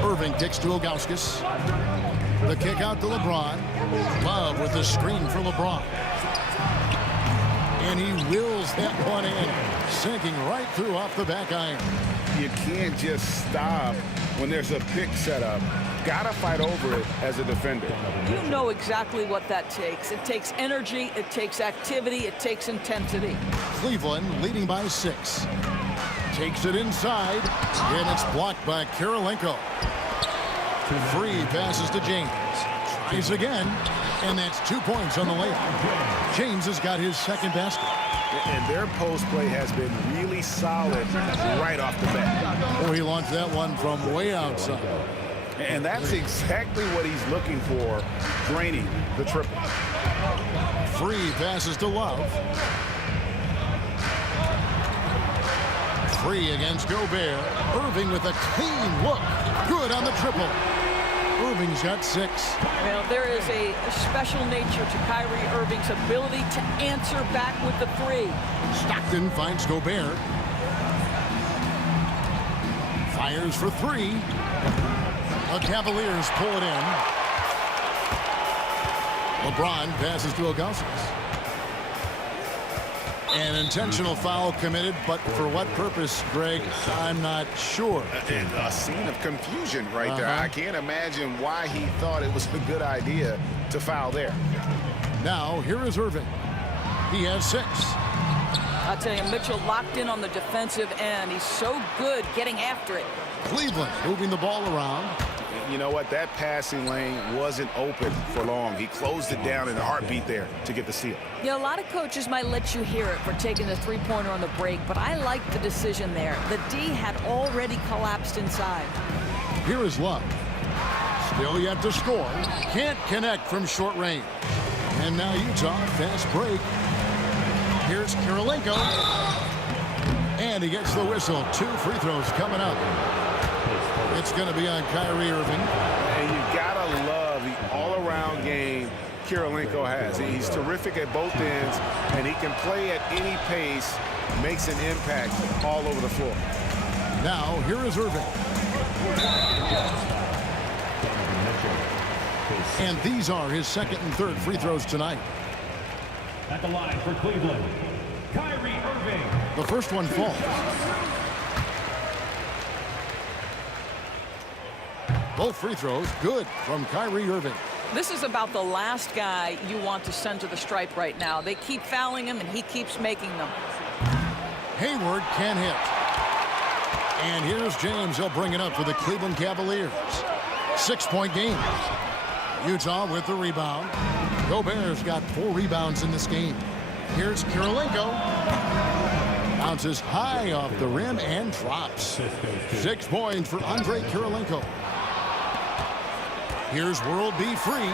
Irving kicks to Ilgauskas. The kick out to LeBron. Love with the screen for LeBron. And he wills that one in, sinking right through off the back iron. You can't just stop when there's a pick set up. Gotta fight over it as a defender. You know exactly what that takes. It takes energy, it takes activity, it takes intensity. Cleveland leading by 6. Takes it inside, and it's blocked by Kirilenko. Free passes to James. Tries again, and that's 2 points on the layup. James has got his second basket. And their post play has been really solid right off the bat. Oh, he launched that one from way outside. And that's exactly what he's looking for, draining the triple. Free passes to Love. Free against Gobert. Irving with a clean look. Good on the triple. Irving's got 6. Well, there is a special nature to Kyrie Irving's ability to answer back with the three. Stockton finds Gobert. Fires for 3. The Cavaliers pull it in. LeBron passes to Ilgauskas. An intentional foul committed, but for what purpose, Greg, I'm not sure. A scene of confusion right there. I can't imagine why he thought it was a good idea to foul there. Now, here is Irving. He has 6. I'll tell you, Mitchell locked in on the defensive end. He's so good getting after it. Cleveland moving the ball around. You know what? That passing lane wasn't open for long. He closed it down in a heartbeat there to get the steal. Yeah, a lot of coaches might let you hear it for taking the three-pointer on the break, but I like the decision there. The D had already collapsed inside. Here is Love. Still yet to score. Can't connect from short range. And now Utah, fast break. Here's Kirilenko. And he gets the whistle. 2 free throws coming up. It's going to be on Kyrie Irving. And you got to love the all-around game Kirilenko has. He's terrific at both ends, and he can play at any pace, makes an impact all over the floor. Now, here is Irving. And these are his second and third free throws tonight. At the line for Cleveland, Kyrie Irving. The first one falls. Both free throws good from Kyrie Irving. This is about the last guy you want to send to the stripe right now. They keep fouling him, and he keeps making them. Hayward can hit. And here's James. He'll bring it up for the Cleveland Cavaliers. 6-point game. Utah with the rebound. Gobert's got 4 rebounds in this game. Here's Kirilenko. Bounces high off the rim and drops. 6 points for Andre Kirilenko. Here's World B. Free.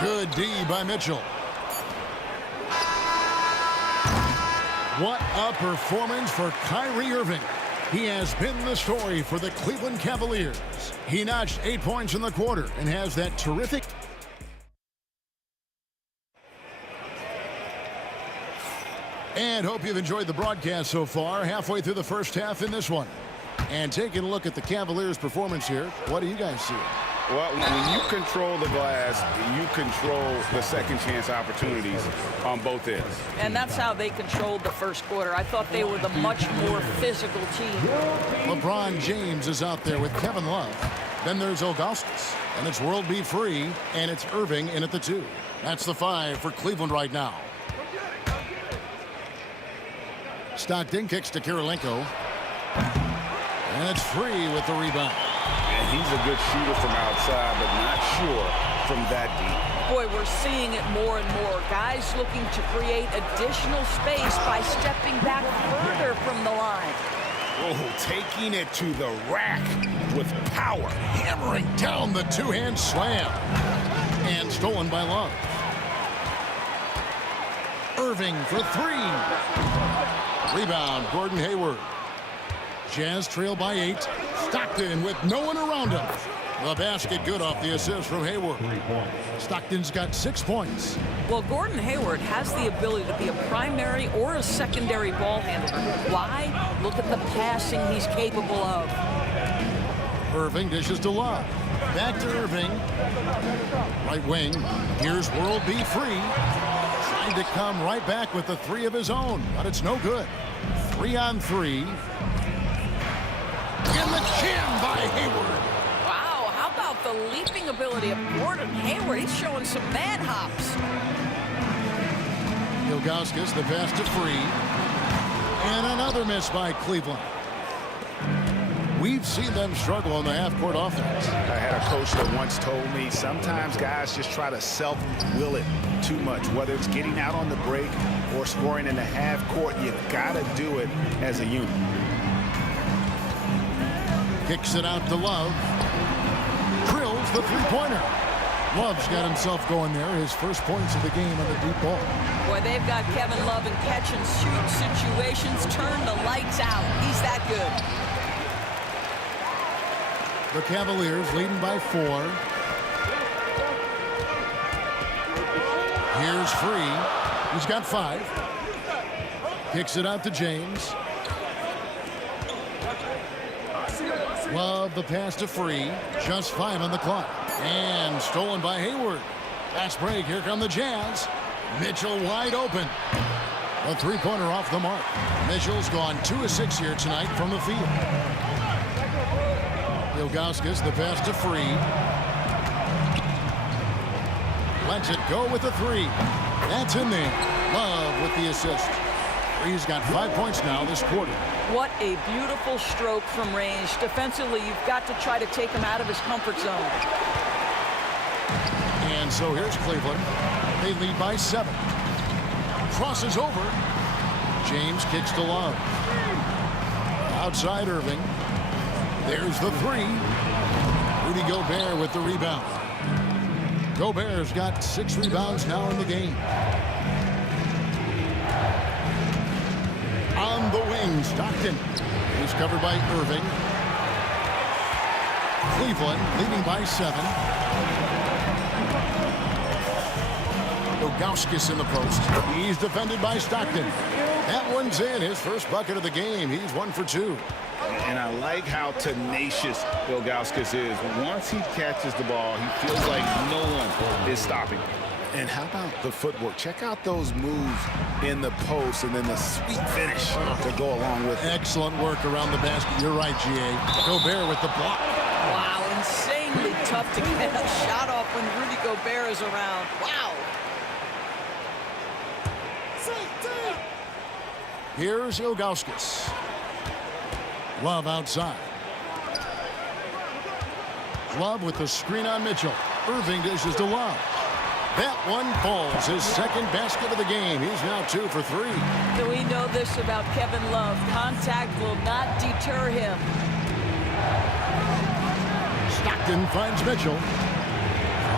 Good D by Mitchell. What a performance for Kyrie Irving. He has been the story for the Cleveland Cavaliers. He notched 8 points in the quarter and has that terrific. And hope you've enjoyed the broadcast so far. Halfway through the first half in this one. And taking a look at the Cavaliers' performance here, what do you guys see? Well, when you control the glass, you control the second chance opportunities on both ends. And that's how they controlled the first quarter. I thought they were the much more physical team. LeBron James is out there with Kevin Love. Then there's Augustus. And it's World B. Free. And it's Irving in at the 2. That's the 5 for Cleveland right now. Stockton kicks to Kirilenko. And it's Free with the rebound. And he's a good shooter from outside, but not sure from that deep. Boy, we're seeing it more and more. Guys looking to create additional space by stepping back further from the line. Oh, taking it to the rack with power. Hammering down the 2-hand slam. And stolen by Love. Irving for 3. Rebound, Gordon Hayward. Jazz trail by 8. Stockton with no one around him. The basket good off the assist from Hayward. Stockton's got 6 points. Well, Gordon Hayward has the ability to be a primary or a secondary ball handler. Why? Look at the passing he's capable of. Irving dishes to Love. Back to Irving. Right wing. Here's World B. Free. Trying to come right back with the 3 of his own, but it's no good. 3 on 3. In the chin by Hayward. Wow, how about the leaping ability of Gordon Hayward? He's showing some mad hops. Ilgauskas, the pass to Free. And another miss by Cleveland. We've seen them struggle on the half-court offense. I had a coach that once told me sometimes guys just try to self-will it too much, whether it's getting out on the break or scoring in the half-court. You gotta do it as a unit. Kicks it out to Love. Drills the 3-pointer. Love's got himself going there. His first points of the game on the deep ball. Boy, they've got Kevin Love in catch-and-shoot situations. Turn the lights out. He's that good. The Cavaliers leading by 4. Here's Free. He's got 5. Kicks it out to James. Love the pass to Free. Just 5 on the clock. And stolen by Hayward. Fast break. Here come the Jazz. Mitchell wide open. A 3-pointer off the mark. Mitchell's gone 2 of 6 here tonight from the field. Ilgauskas, the pass to Free. Lets it go with the 3. That's in there. Love with the assist. He's got 5 points now this quarter. What a beautiful stroke from range. Defensively, you've got to try to take him out of his comfort zone. And so here's Cleveland. They lead by 7. Crosses over. James kicks to Love. Outside Irving. There's the 3. Rudy Gobert with the rebound. Gobert's got 6 rebounds now in the game. On the wing, Stockton. He's covered by Irving. Cleveland leading by 7. Ilgauskas in the post. He's defended by Stockton. That one's in. His first bucket of the game. He's 1 for 2. And I like how tenacious Ilgauskas is. Once he catches the ball, he feels like no one is stopping. And how about the footwork? Check out those moves in the post and then the sweet finish to go along with it. Excellent work around the basket. You're right, G.A. Gobert with the block. Wow, insanely tough to get a shot off when Rudy Gobert is around. Wow. Here's Ilgauskas. Love outside. Love with the screen on Mitchell. Irving dishes to Love. That one falls. His second basket of the game. He's now 2 for 3. So we know this about Kevin Love. Contact will not deter him. Stockton finds Mitchell.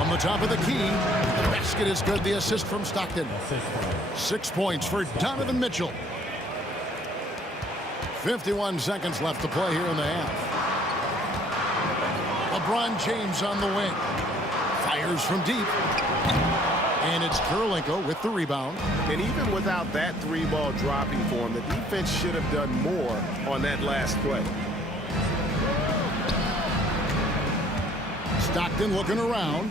On the top of the key. The basket is good. The assist from Stockton. 6 points for Donovan Mitchell. 51 seconds left to play here in the half. LeBron James on the wing. Fires from deep. And it's Kurylenko with the rebound. And even without that 3-ball dropping for him, the defense should have done more on that last play. Stockton looking around.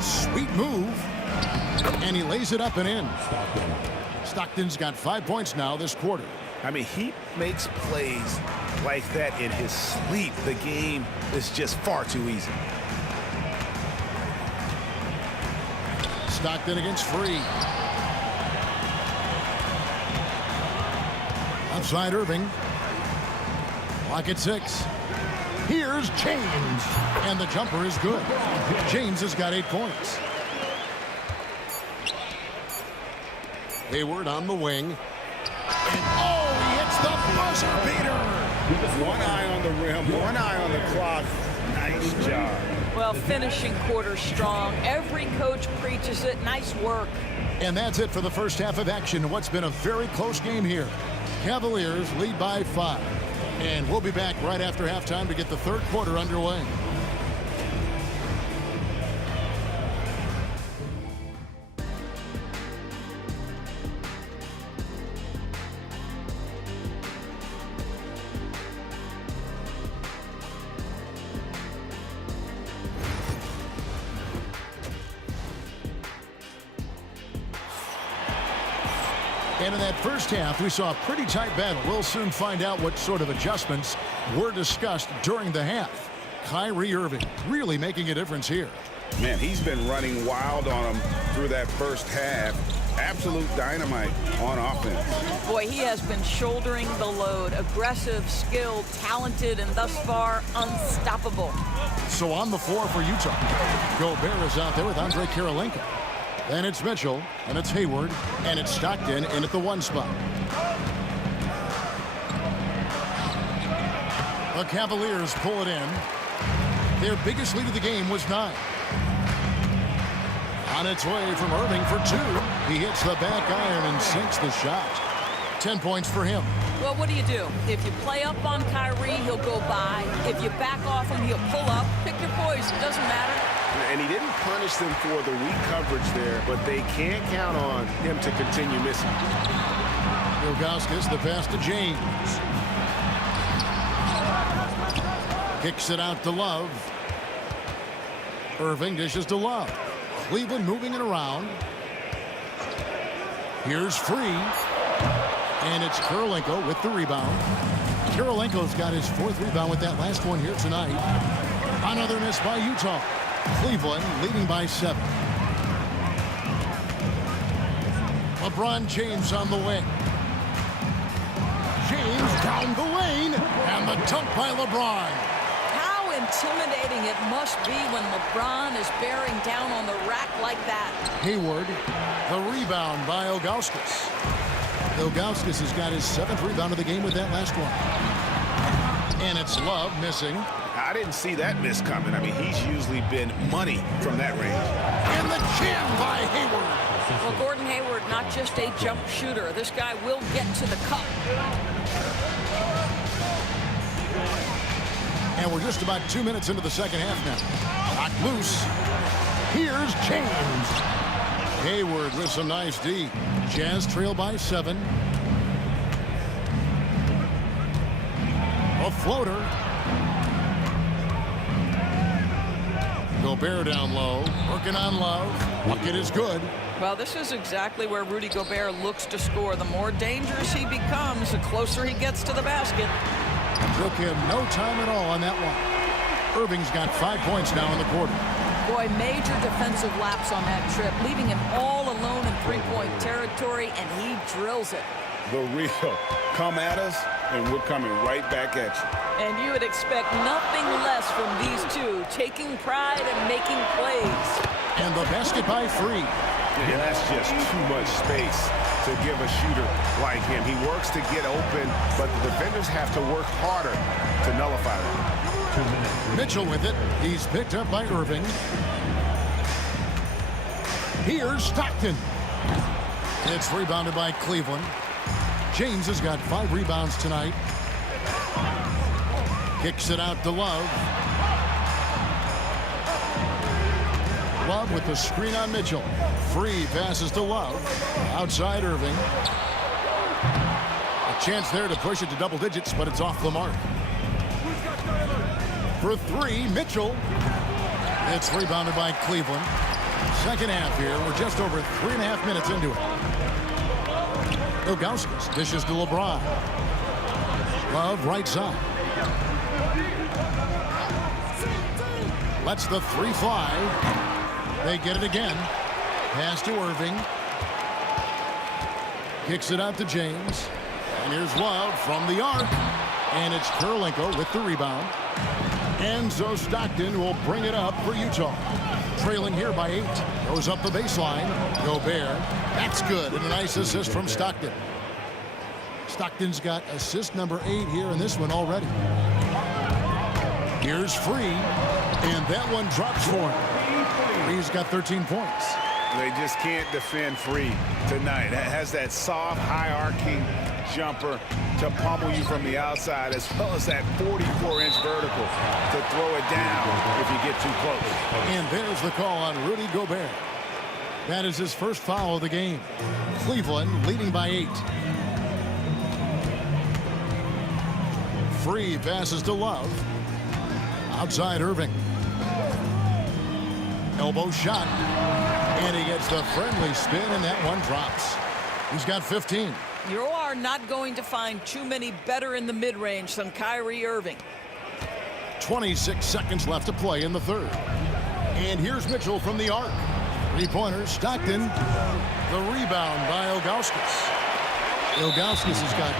Sweet move. And he lays it up and in. Stockton's got 5 points now this quarter. I mean, he makes plays like that in his sleep. The game is just far too easy. Stockton against Free. Outside Irving. Clock at 6. Here's James. And the jumper is good. James has got 8 points. Hayward on the wing. And oh, he hits the buzzer beater. One eye on the rim, one eye on the clock. Nice job. Well, finishing quarter strong. Every coach preaches it. Nice work. And that's it for the first half of action. What's been a very close game here. Cavaliers lead by 5. And we'll be back right after halftime to get the third quarter underway. And in that first half, we saw a pretty tight battle. We'll soon find out what sort of adjustments were discussed during the half. Kyrie Irving really making a difference here. Man, he's been running wild on him through that first half. Absolute dynamite on offense. Boy, he has been shouldering the load. Aggressive, skilled, talented, and thus far unstoppable. So on the floor for Utah, Gobert is out there with Andre Kurylenko. Then it's Mitchell, and it's Hayward, and it's Stockton in at the 1 spot. The Cavaliers pull it in. Their biggest lead of the game was 9. On its way from Irving for 2. He hits the back iron and sinks the shot. 10 points for him. Well, what do? If you play up on Kyrie, he'll go by. If you back off him, he'll pull up. Pick your poison. Doesn't matter. And he didn't punish them for the weak coverage there, but they can't count on him to continue missing. Ilgauskas, the pass to James. Kicks it out to Love. Irving dishes to Love. Cleveland moving it around. Here's Free. And it's Kurylenko with the rebound. Kurylenko's got his 4th rebound with that last one here tonight. Another miss by Utah. Cleveland leading by 7. LeBron James on the wing. James down the lane, and the dunk by LeBron. How intimidating it must be when LeBron is bearing down on the rack like that. Hayward, the rebound by Ilgauskas. Ilgauskas has got his 7th rebound of the game with that last one. And it's Love missing. I didn't see that miss coming. I mean, he's usually been money from that range. And the jam by Hayward. Well, Gordon Hayward, not just a jump shooter. This guy will get to the cup. And we're just about 2 minutes into the second half now. Knocked loose. Here's James. Hayward with some nice D. Jazz trail by 7. A floater. Gobert down low. Working on Love. Bucket is good. Well, this is exactly where Rudy Gobert looks to score. The more dangerous he becomes, the closer he gets to the basket. Took him no time at all on that one. Irving's got 5 points now in the quarter. Boy, major defensive lapse on that trip, leaving him all alone in three-point territory, and he drills it. The real come at us, and we're coming right back at you. And you would expect nothing less from these two, taking pride and making plays. And the basket by Free. And that's just too much space to give a shooter like him. He works to get open, but the defenders have to work harder to nullify that. Mitchell with it. He's picked up by Irving. Here's Stockton. It's rebounded by Cleveland. James has got 5 rebounds tonight. Kicks it out to Love. Love with the screen on Mitchell. Free passes to Love. Outside Irving. A chance there to push it to double digits, but it's off the mark. For 3, Mitchell. It's rebounded by Cleveland. Second half here. We're just over 3.5 minutes into it. Ilgauskas dishes to LeBron. Love right side. Lets the 3 fly. They get it again. Pass to Irving. Kicks it out to James. And here's Love from the arc. And it's Kurylenko with the rebound. And so Stockton will bring it up for Utah. Trailing here by 8. Goes up the baseline. Gobert. That's good. And a nice assist from Stockton. Stockton's got assist number 8 here in this one already. Here's Free. And that one drops for him. Free's got 13 points. They just can't defend Free tonight. That has that soft, high-arcing jumper to pummel you from the outside, as well as that 44-inch vertical to throw it down if you get too close. And there's the call on Rudy Gobert. That is his first foul of the game. Cleveland leading by 8. Free passes to Love. Outside Irving. Elbow shot. And he gets the friendly spin, and that one drops. He's got 15. You are not going to find too many better in the mid-range than Kyrie Irving. 26 seconds left to play in the third. And here's Mitchell from the arc. 3-pointer, Stockton. The rebound by Ilgauskas. Ilgauskas has got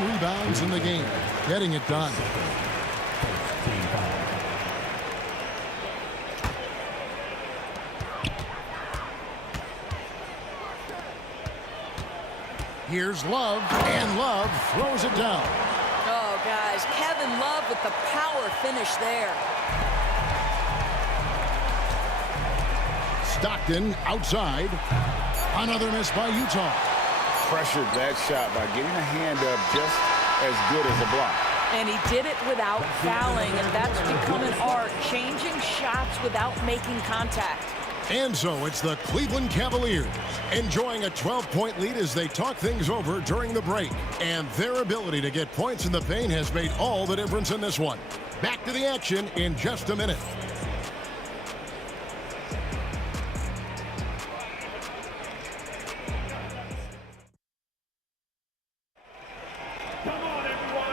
9 rebounds in the game. Getting it done. Here's Love, and Love throws it down. Oh, guys, Kevin Love with the power finish there. Stockton outside. Another miss by Utah. Pressured that shot by getting a hand up just as good as a block. And he did it without fouling, and that's become an art, changing shots without making contact. And so it's the Cleveland Cavaliers enjoying a 12-point lead as they talk things over during the break. And their ability to get points in the paint has made all the difference in this one. Back to the action in just a minute.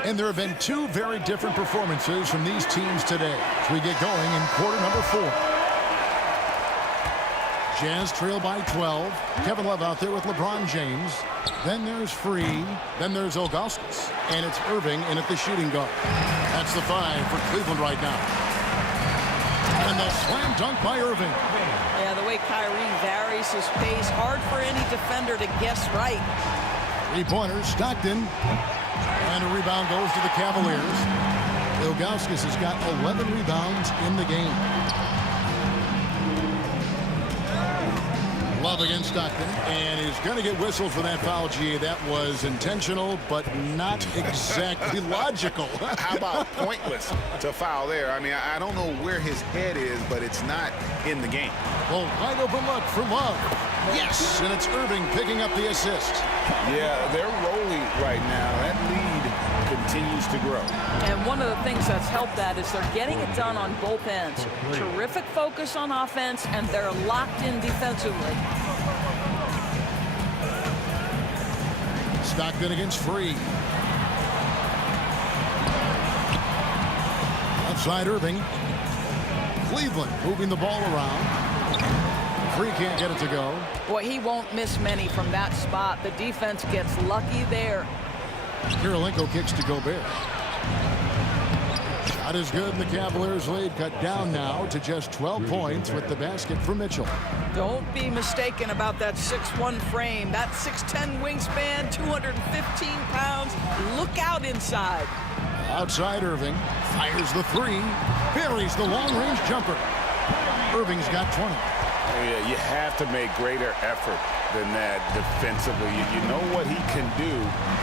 And there have been 2 very different performances from these teams today as we get going in quarter number 4. Jazz trail by 12. Kevin Love out there with LeBron James. Then there's Free. Then there's Ilgauskas. And it's Irving in at the shooting guard. That's the 5 for Cleveland right now. And the slam dunk by Irving. Yeah, the way Kyrie varies his pace, hard for any defender to guess right. 3-pointer, Stockton. And a rebound goes to the Cavaliers. Ilgauskas has got 11 rebounds in the game. Love against Stockton, and he's going to get whistled for that foul, GA. That was intentional, but not exactly logical. How about pointless to foul there? I mean, I don't know where his head is, but it's not in the game. Well, wide open look for Love. Yes, and it's Irving picking up the assist. Yeah, they're rolling right now. That lead continues to grow. And one of the things that's helped that is they're getting it done on both ends. Terrific focus on offense, and they're locked in defensively. Stockton against Free. Outside Irving. Cleveland moving the ball around. Free can't get it to go. Boy, he won't miss many from that spot. The defense gets lucky there. Kirilenko kicks to Gobert. Shot is good, and the Cavaliers lead cut down now to just 12 points with the basket for Mitchell. Don't be mistaken about that 6'1" frame. That 6'10" wingspan, 215 pounds. Look out inside. Outside Irving. Fires the 3. Buries the long-range jumper. Irving's got 20. Yeah, you have to make greater effort than that defensively. You know what he can do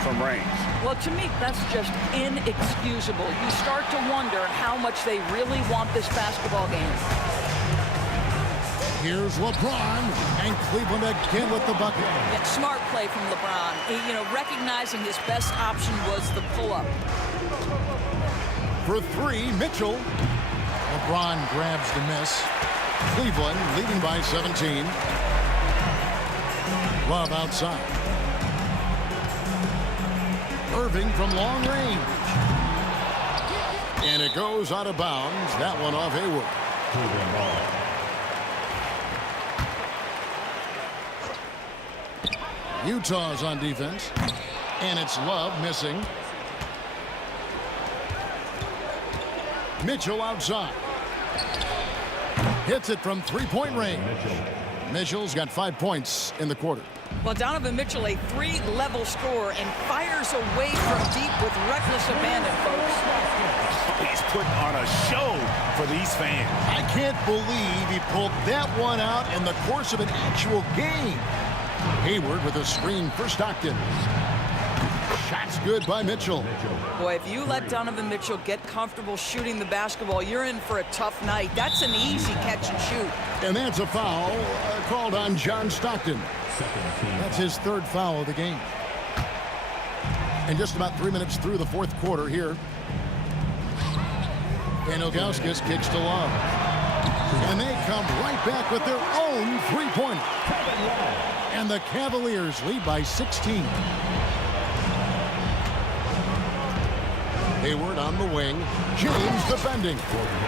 from range. Well, to me, that's just inexcusable. You start to wonder how much they really want this basketball game. Here's LeBron, and Cleveland again with the bucket. Yeah, smart play from LeBron. Recognizing his best option was the pull-up. For 3, Mitchell. LeBron grabs the miss. Cleveland leading by 17. Love outside. Irving from long range. And it goes out of bounds. That one off Hayward. Utah's on defense. And it's Love missing. Mitchell outside. Hits it from 3-point range. Mitchell's got 5 points in the quarter. Well, Donovan Mitchell, a 3-level scorer, and fires away from deep with reckless abandon, folks. He's putting on a show for these fans. I can't believe he pulled that one out in the course of an actual game. Hayward with a screen for Stockton. Shots good by Mitchell. Boy, if you let Donovan Mitchell get comfortable shooting the basketball, you're in for a tough night. That's an easy catch and shoot. And that's a foul called on John Stockton. That's his 3rd foul of the game. And just about 3 minutes through the 4th quarter here. And Ilgauskas kicks to Love. And they come right back with their own 3-pointer. And the Cavaliers lead by 16. Hayward on the wing. James defending.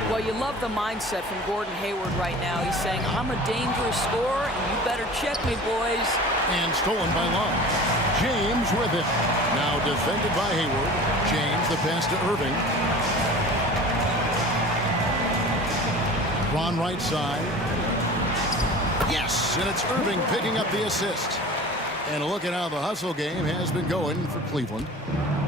Well, you love the mindset from Gordon Hayward right now. He's saying, I'm a dangerous scorer, and you better check me, boys. And stolen by Love. James with it. Now defended by Hayward. James the pass to Irving. Ron right side. Yes, and it's Irving picking up the assist. And look at how the hustle game has been going for Cleveland.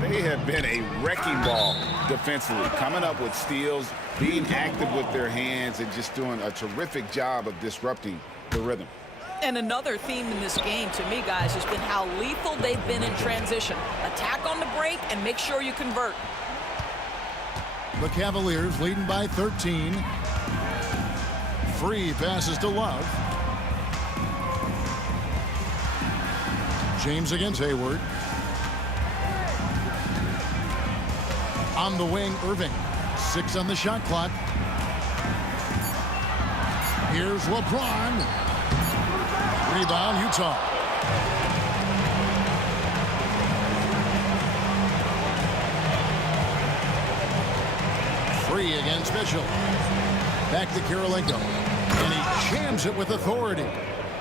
They have been a wrecking ball defensively, coming up with steals, being active with their hands, and just doing a terrific job of disrupting the rhythm. And another theme in this game, to me, guys, has been how lethal they've been in transition. Attack on the break and make sure you convert. The Cavaliers leading by 13. Free passes to Love. James against Hayward. On the wing, Irving. 6 on the shot clock. Here's LeBron. Rebound, Utah. Free against Mitchell. Back to Kirilenko. And he jams it with authority.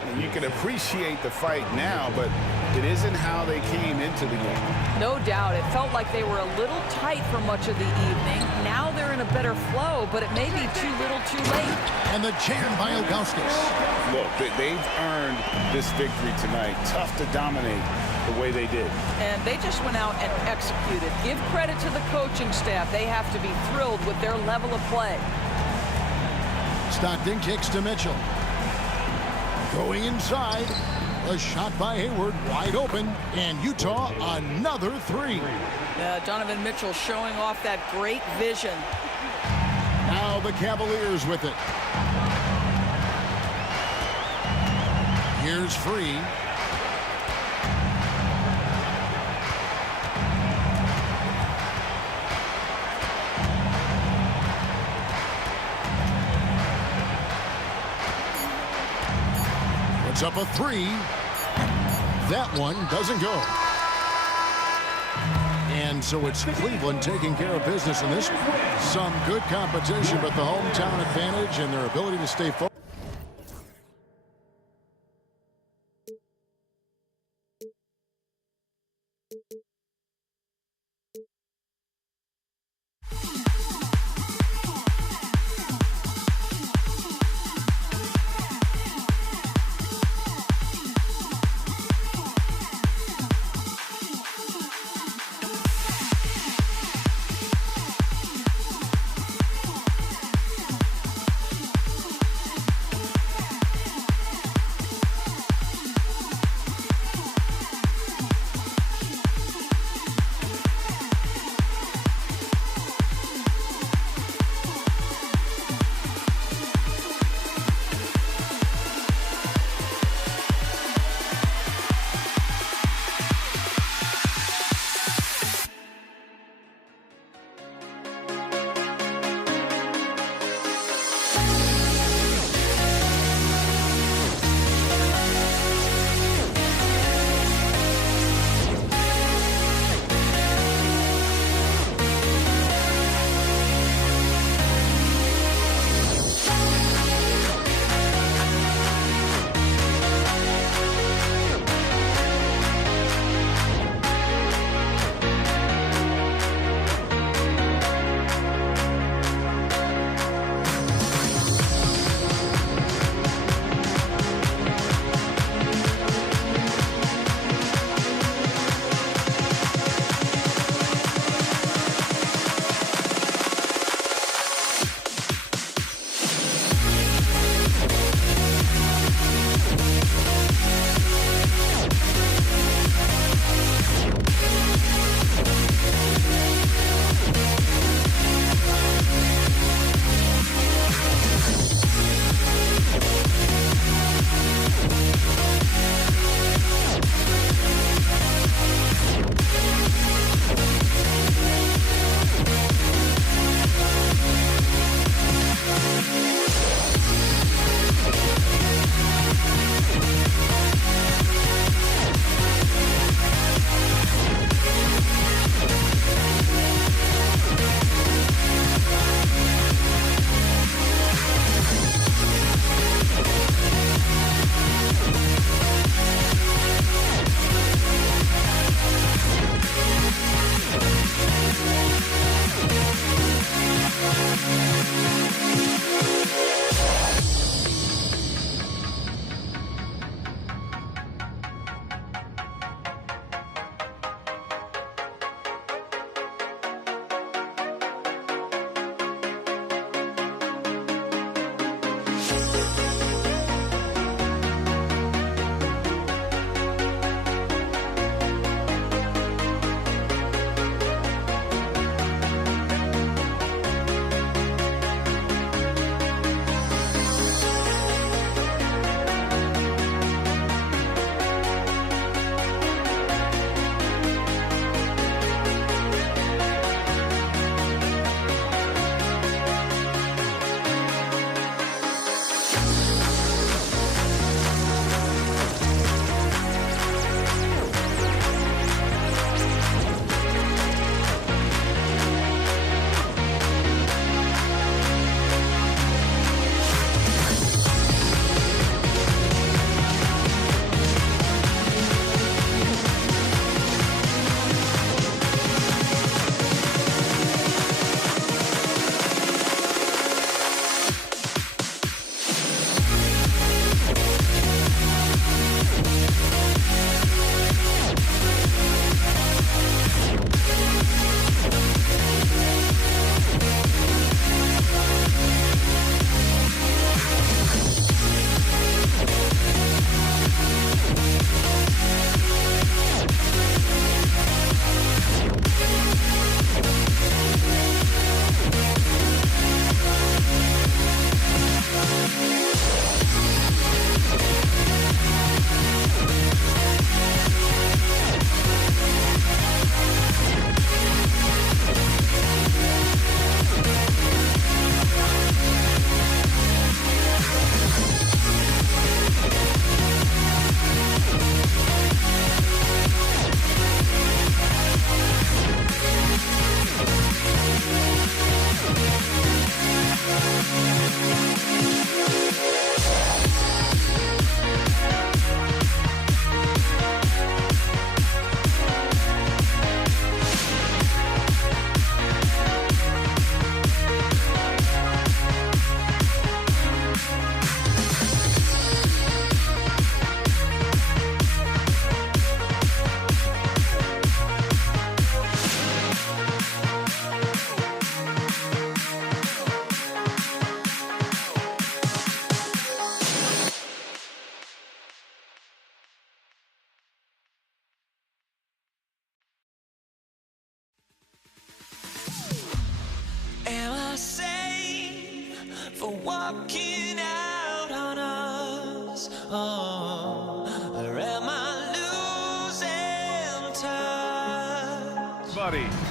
And you can appreciate the fight now, but it isn't how they came into the game. No doubt. It felt like they were a little tight for much of the evening. Now they're in a better flow, but it may be too little too late. And the jam by Ilgauskas. Look, they've earned this victory tonight. Tough to dominate the way they did. And they just went out and executed. Give credit to the coaching staff. They have to be thrilled with their level of play. Stockton kicks to Mitchell. Going inside. A shot by Hayward, wide open, and Utah another three. Donovan Mitchell showing off that great vision. Now the Cavaliers with it. Here's Free. Puts up a three. That one doesn't go. And so it's Cleveland taking care of business in this one. Some good competition, but the hometown advantage and their ability to stay focused.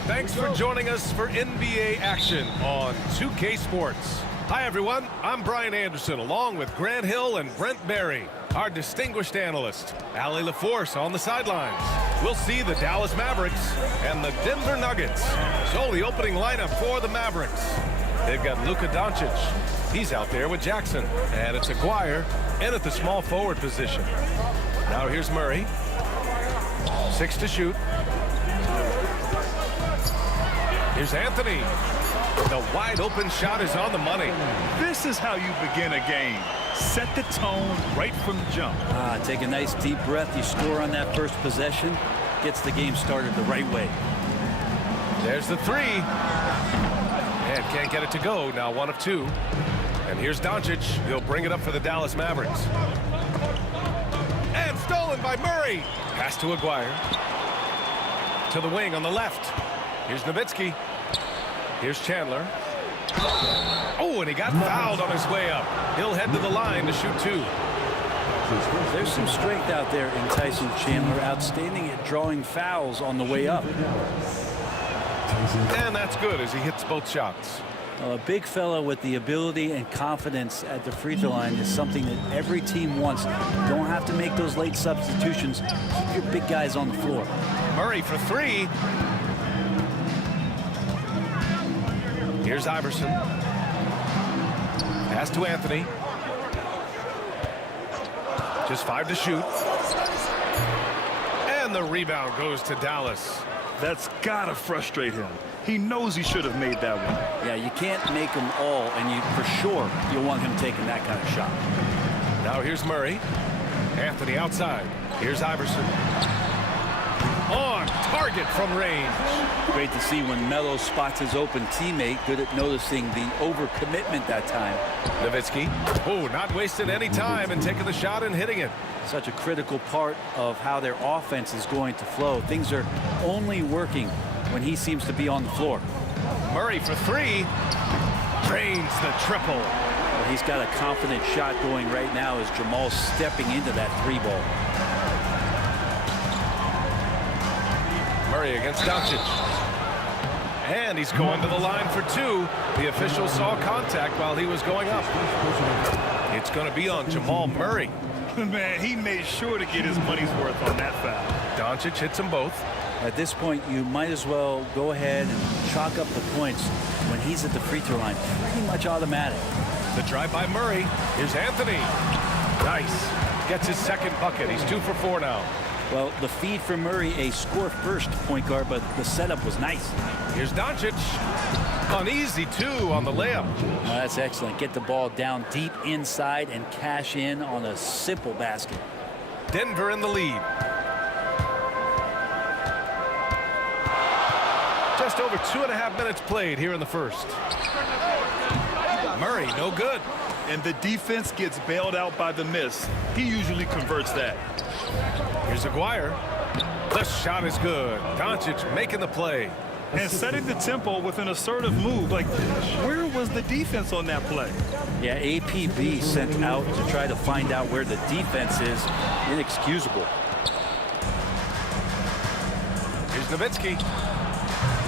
Thanks for joining us for NBA action on 2K Sports. Hi, everyone. I'm Brian Anderson, along with Grant Hill and Brent Berry, our distinguished analyst. Allie LaForce on the sidelines. We'll see the Dallas Mavericks and the Denver Nuggets. So the opening lineup for the Mavericks. They've got Luka Doncic. He's out there with Jackson. And it's Aguirre in at the small forward position. Now here's Murray. 6 to shoot. Here's Anthony. The wide open shot is on the money. This is how you begin a game. Set the tone right from the jump. Take a nice deep breath. You score on that first possession. Gets the game started the right way. There's the 3. And can't get it to go. Now 1 of 2. And here's Doncic. He'll bring it up for the Dallas Mavericks. And stolen by Murray. Pass to Aguirre. To the wing on the left. Here's Nowitzki. Here's Chandler. Oh, and he got fouled on his way up. He'll head to the line to shoot 2. There's some strength out there in Tyson Chandler. Outstanding at drawing fouls on the way up. And that's good as he hits both shots. Well, a big fella with the ability and confidence at the free throw line is something that every team wants. You don't have to make those late substitutions. Keep your big guys on the floor. Murray for 3. Here's Iverson. Pass to Anthony. Just 5 to shoot. And the rebound goes to Dallas. That's gotta frustrate him. He knows he should have made that one. Yeah, you can't make them all, and for sure you'll want him taking that kind of shot. Now here's Murray. Anthony outside. Here's Iverson. On target from range. Great to see when Melo spots his open teammate. Good at noticing the overcommitment that time. Nowitzki. Oh, not wasting any time and taking the shot and hitting it. Such a critical part of how their offense is going to flow. Things are only working when he seems to be on the floor. Murray for 3. Drains the triple. Well, he's got a confident shot going right now as Jamal's stepping into that 3-ball. Murray against Doncic. And he's going to the line for 2. The official saw contact while he was going up. It's going to be on Jamal Murray. Man, he made sure to get his money's worth on that foul. Doncic hits them both. At this point, you might as well go ahead and chalk up the points when he's at the free throw line. Pretty much automatic. The drive by Murray. Here's Anthony. Nice. Gets his second bucket. He's 2 for 4 now. Well, the feed from Murray, a score-first point guard, but the setup was nice. Here's Doncic. An easy 2 on the layup. Well, that's excellent. Get the ball down deep inside and cash in on a simple basket. Denver in the lead. Just over 2.5 minutes played here in the first. Murray, no good. And the defense gets bailed out by the miss. He usually converts that. Here's Aguirre. The shot is good. Doncic making the play. And setting the tempo with an assertive move. Like, where was the defense on that play? Yeah, APB sent out to try to find out where the defense is. Inexcusable. Here's Nowitzki.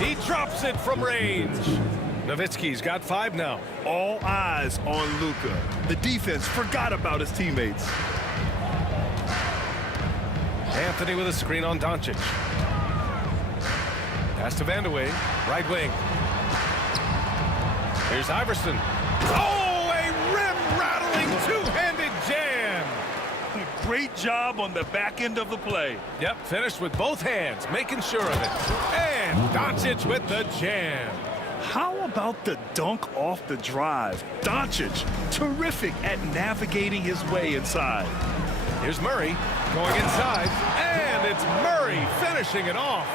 He drops it from range. Nowitzki's got 5 now. All eyes on Luka. The defense forgot about his teammates. Anthony with a screen on Doncic. Pass to Vandeweghe, right wing. Here's Iverson. Oh, a rim-rattling two-handed jam. Great job on the back end of the play. Yep, finished with both hands, making sure of it. And Doncic with the jam. How about the dunk off the drive? Doncic, terrific at navigating his way inside. Here's Murray going inside, and it's Murray finishing it off.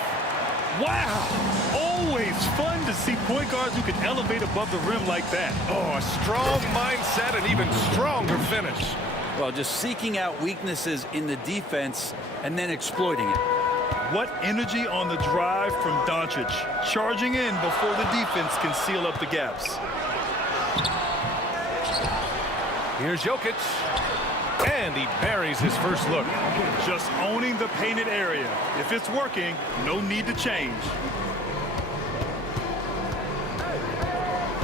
Wow! Always fun to see point guards who can elevate above the rim like that. Oh, a strong mindset and even stronger finish. Well, just seeking out weaknesses in the defense and then exploiting it. What energy on the drive from Doncic, charging in before the defense can seal up the gaps. Here's Jokic, and he buries his first look. Just owning the painted area. If it's working, no need to change.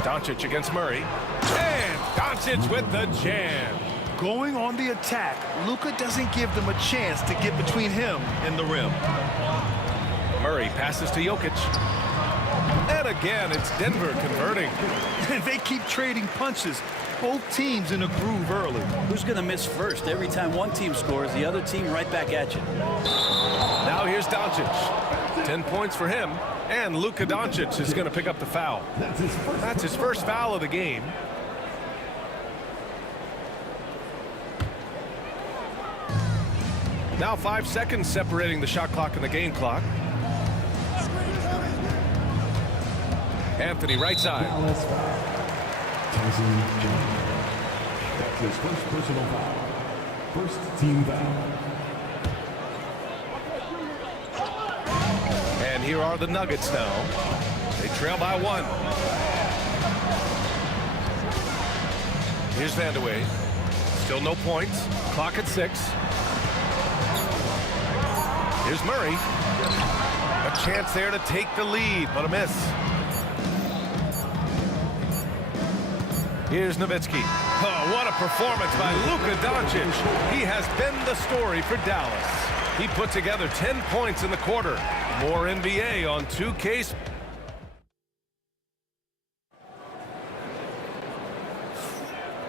Doncic against Murray. And Doncic with the jam. Going on the attack, Luka doesn't give them a chance to get between him and the rim. Murray passes to Jokic. And again, it's Denver converting. They keep trading punches. Both teams in a groove early. Who's going to miss first? Every time one team scores, the other team right back at you. Now here's Doncic. 10 points for him. And Luka Doncic is going to pick up the foul. That's his first foul of the game. Now 5 seconds separating the shot clock and the game clock. Anthony, right side. That's his first personal foul. First team foul. And here are the Nuggets now. They trail by 1. Here's Vandeweghe. Still no points. Clock at 6. Here's Murray. A chance there to take the lead, but a miss. Here's Nowitzki. Oh, what a performance by Luka Doncic. He has been the story for Dallas. He put together 10 points in the quarter. More NBA on 2K.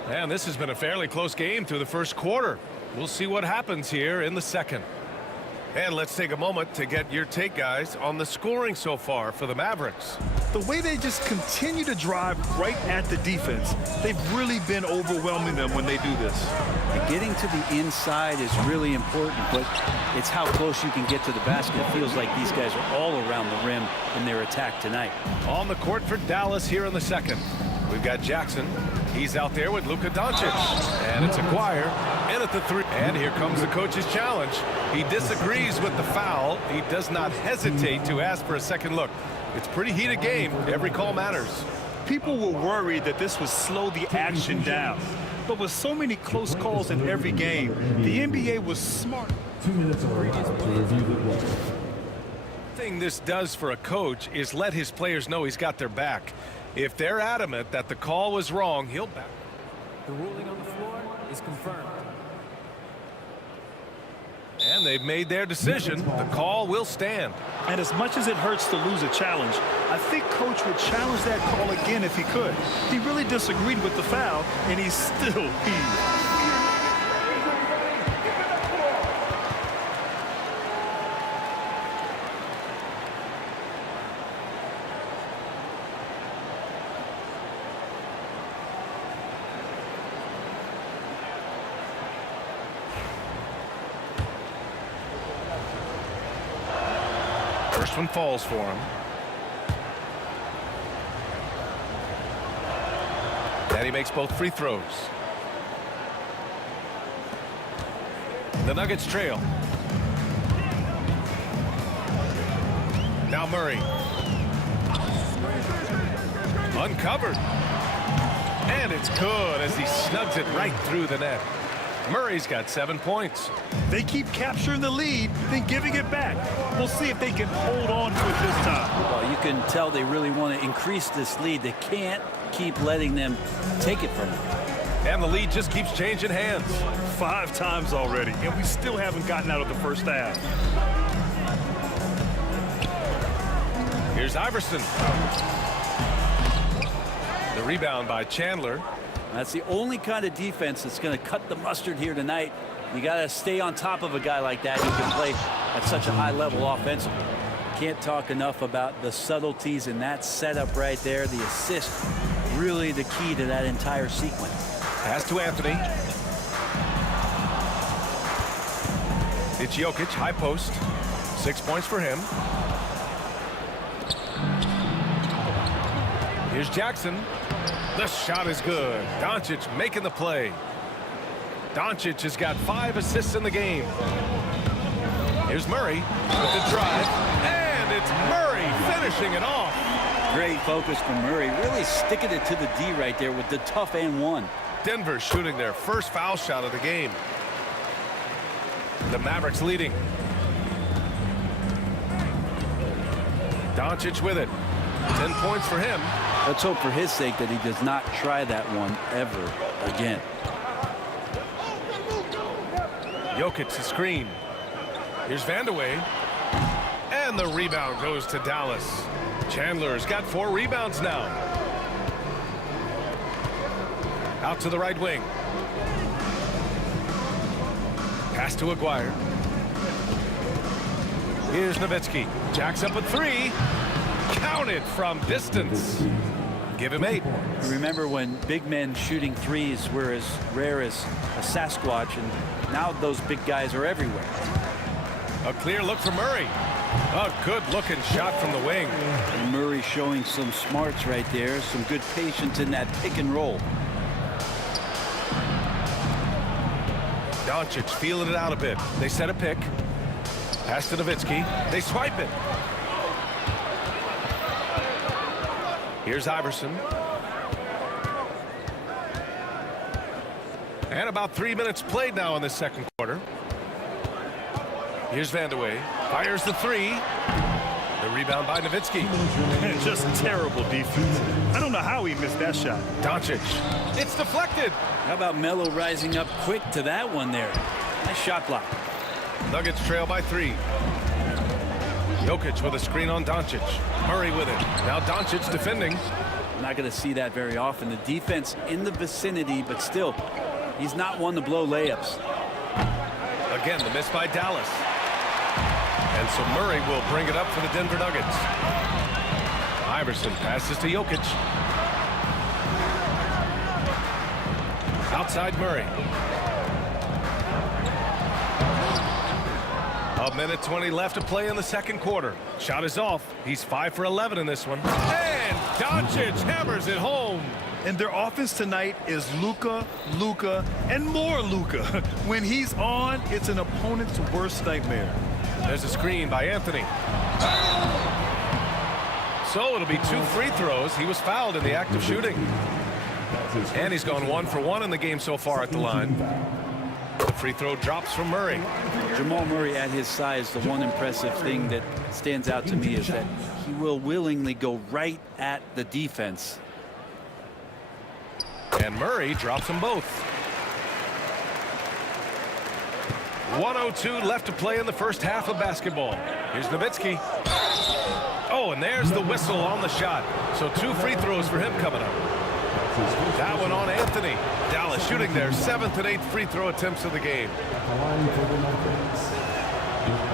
And this has been a fairly close game through the first quarter. We'll see what happens here in the second. And let's take a moment to get your take, guys, on the scoring so far for the Mavericks. The way they just continue to drive right at the defense, they've really been overwhelming them when they do this. Getting to the inside is really important, but it's how close you can get to the basket. It feels like these guys are all around the rim in their attack tonight. On the court for Dallas here in the second. We've got Jackson. He's out there with Luka Doncic. And it's Aguirre in at the 3. And here comes the coach's challenge. He disagrees with the foul. He does not hesitate to ask for a second look. It's a pretty heated game. Every call matters. People were worried that this would slow the action down. But with so many close calls in every game, the NBA was smart. 2 minutes are allowed to review the play. The thing this does for a coach is let his players know he's got their back. If they're adamant that the call was wrong, he'll back. The ruling on the floor is confirmed. And they've made their decision. The call will stand. And as much as it hurts to lose a challenge, I think Coach would challenge that call again if he could. He really disagreed with the foul, and he's still heated. First one falls for him. And he makes both free throws. The Nuggets trail. Now Murray. Uncovered. And it's good as he snugs it right through the net. Murray's got 7 points. They keep capturing the lead, then giving it back. We'll see if they can hold on to it this time. Well, you can tell they really want to increase this lead. They can't keep letting them take it from them. And the lead just keeps changing hands. 5 times already, and we still haven't gotten out of the first half. Here's Iverson. The rebound by Chandler. That's the only kind of defense that's going to cut the mustard here tonight. You got to stay on top of a guy like that who can play at such a high level offensively. Can't talk enough about the subtleties in that setup right there. The assist, really the key to that entire sequence. Pass to Anthony. It's Jokic, high post. 6 points for him. Here's Jackson. The shot is good. Doncic making the play. Doncic has got 5 assists in the game. Here's Murray with the drive. And it's Murray finishing it off. Great focus from Murray. Really sticking it to the D right there with the tough and one. Denver shooting their first foul shot of the game. The Mavericks leading. Doncic with it. 10 points for him. Let's hope for his sake that he does not try that one ever again. Jokic the screen. Here's Vandeweghe. And the rebound goes to Dallas. Chandler's got 4 rebounds now. Out to the right wing. Pass to Aguirre. Here's Nowitzki. Jacks up a 3. Counted from distance. Give him 8. Remember when big men shooting threes were as rare as a Sasquatch, and now those big guys are everywhere. A clear look for Murray. A good-looking shot from the wing. And Murray showing some smarts right there, some good patience in that pick and roll. Doncic feeling it out a bit. They set a pick. Pass to Nowitzki. They swipe it. Here's Iverson. And about 3 minutes played now in the second quarter. Here's Vandeweghe. Fires the 3. The rebound by Nowitzki. Just terrible defense. I don't know how he missed that shot. Doncic. It's deflected. How about Melo rising up quick to that one there? Nice shot block. Nuggets trail by 3. Jokic with a screen on Doncic. Murray with it. Now Doncic defending. Not going to see that very often. The defense in the vicinity, but still, he's not one to blow layups. Again, the miss by Dallas. And so Murray will bring it up for the Denver Nuggets. Iverson passes to Jokic. Outside Murray. A minute 20 left to play in the second quarter. Shot is off. He's 5 for 11 in this one. And Doncic hammers it home. And their offense tonight is Luka, and more Luka. When he's on, it's an opponent's worst nightmare. There's a screen by Anthony. So it'll be 2 free throws. He was fouled in the act of shooting. And he's gone 1 for 1 in the game so far at the line. The free throw drops from Murray. Jamal Murray at his size, the one impressive thing that stands out to me is that he will willingly go right at the defense. And Murray drops them both. 1:02 left to play in the first half of basketball. Here's Nowitzki. Oh, and there's the whistle on the shot. So 2 free throws for him coming up. That one on Anthony. Dallas shooting their 7th and 8th free throw attempts of the game.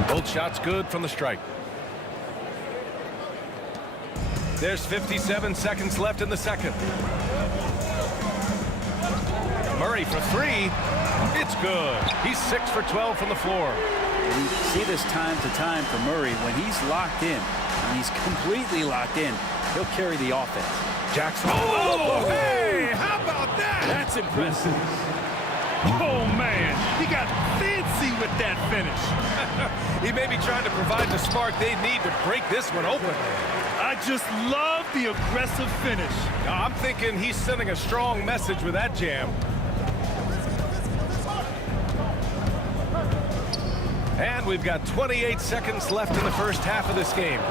Both shots good from the strike. There's 57 seconds left in the second. Murray for 3. It's good. He's 6 for 12 from the floor. And you see this time to time for Murray. When he's locked in, and he's completely locked in, he'll carry the offense. Jackson. Oh, hey, how about that? That's impressive. Oh, man, he got fancy with that finish. He may be trying to provide the spark they need to break this one open. I just love the aggressive finish. I'm thinking he's sending a strong message with that jam. And we've got 28 seconds left in the first half of this game.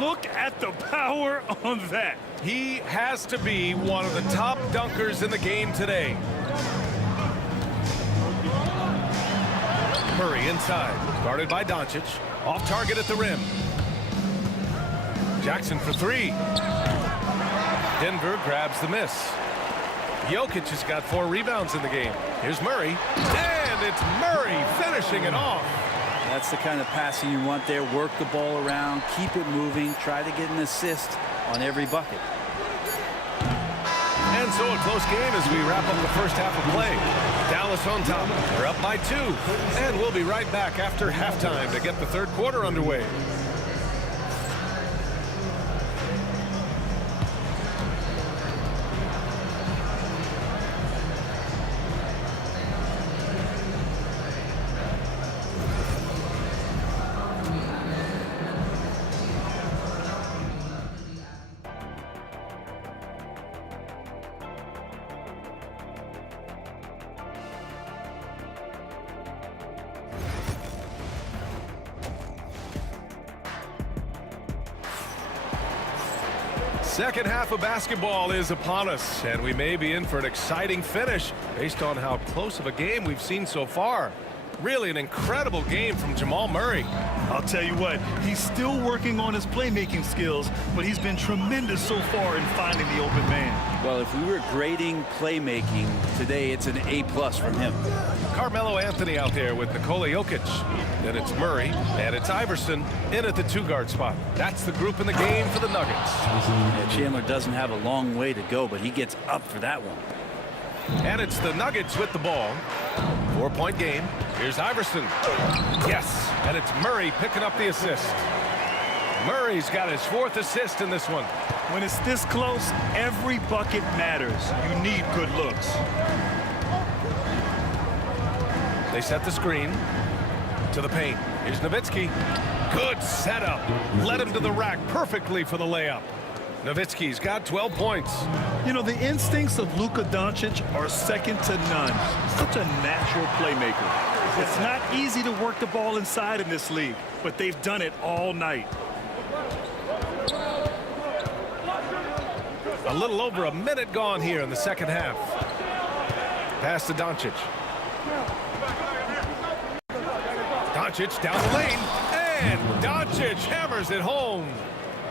Look at the power on that. He has to be one of the top dunkers in the game today. Murray inside, guarded by Doncic. Off target at the rim. Jackson for 3. Denver grabs the miss. Jokic has got 4 rebounds in the game. Here's Murray. And it's Murray finishing it off. That's the kind of passing you want there. Work the ball around, keep it moving, try to get an assist on every bucket. And so a close game as we wrap up the first half of play. Dallas on top. They're up by 2. And we'll be right back after halftime to get the third quarter underway. Second half of basketball is upon us, and we may be in for an exciting finish based on how close of a game we've seen so far. Really an incredible game from Jamal Murray. I'll tell you what, he's still working on his playmaking skills, but he's been tremendous so far in finding the open man. Well, if we were grading playmaking today, it's an A+ from him. Carmelo Anthony out there with Nikola Jokic. Then it's Murray, and it's Iverson in at the 2-guard spot. That's the group in the game for the Nuggets. Yeah, Chandler doesn't have a long way to go, but he gets up for that one. And it's the Nuggets with the ball. 4-point game. Here's Iverson. Yes, and it's Murray picking up the assist. Murray's got his 4th assist in this one. When it's this close, every bucket matters. You need good looks. They set the screen to the paint. Here's Nowitzki. Good setup. Led him to the rack perfectly for the layup. Nowitzki's got 12 points. You know, the instincts of Luka Doncic are second to none. Such a natural playmaker. It's not easy to work the ball inside in this league, but they've done it all night. A little over a minute gone here in the second half. Pass to Doncic. Doncic down the lane, and Doncic hammers it home.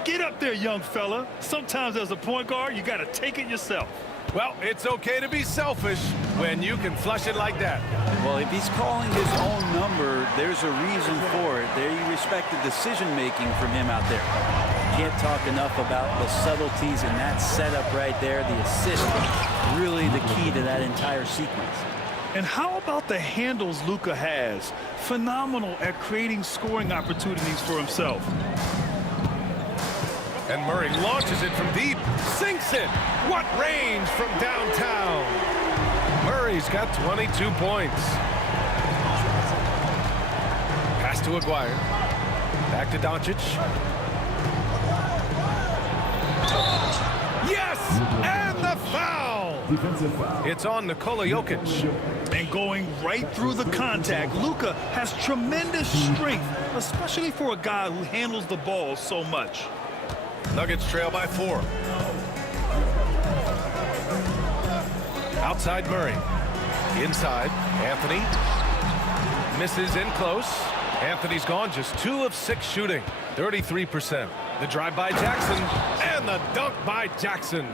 Get up there, young fella. Sometimes as a point guard, you got to take it yourself. Well, it's okay to be selfish when you can flush it like that. Well, if he's calling his own number, there's a reason for it. There you respect the decision-making from him out there. Can't talk enough about the subtleties in that setup right there. The assist, really the key to that entire sequence. And how about the handles Luka has? Phenomenal at creating scoring opportunities for himself. And Murray launches it from deep, sinks it. What range from downtown. Murray's got 22 points. Pass to Aguirre. Back to Doncic. Yes! And the foul! It's on Nikola Jokic. And going right through the contact, Luka has tremendous strength, especially for a guy who handles the ball so much. Nuggets trail by 4. Outside Murray. Inside, Anthony. Misses in close. Anthony's gone just 2 of 6 shooting. 33%. The drive by Jackson. And the dunk by Jackson.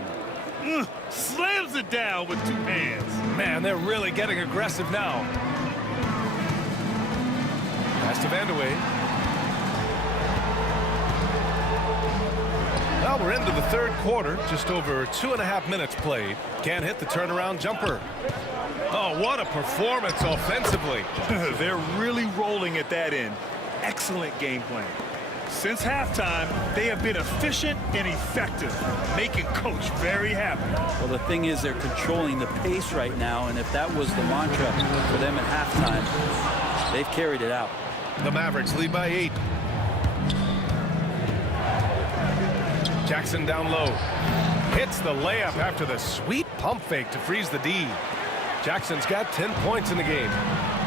Slams it down with 2 hands. Man, they're really getting aggressive now. Pass to Vandeweghe. Well, we're into the 3rd quarter, just over 2.5 minutes played. Can't hit the turnaround jumper. Oh, what a performance offensively. They're really rolling at that end. Excellent game plan. Since halftime, they have been efficient and effective, making Coach very happy. Well, the thing is, they're controlling the pace right now, and if that was the mantra for them at halftime, they've carried it out. The Mavericks lead by 8. Jackson down low. Hits the layup after the sweet pump fake to freeze the D. Jackson's got 10 points in the game.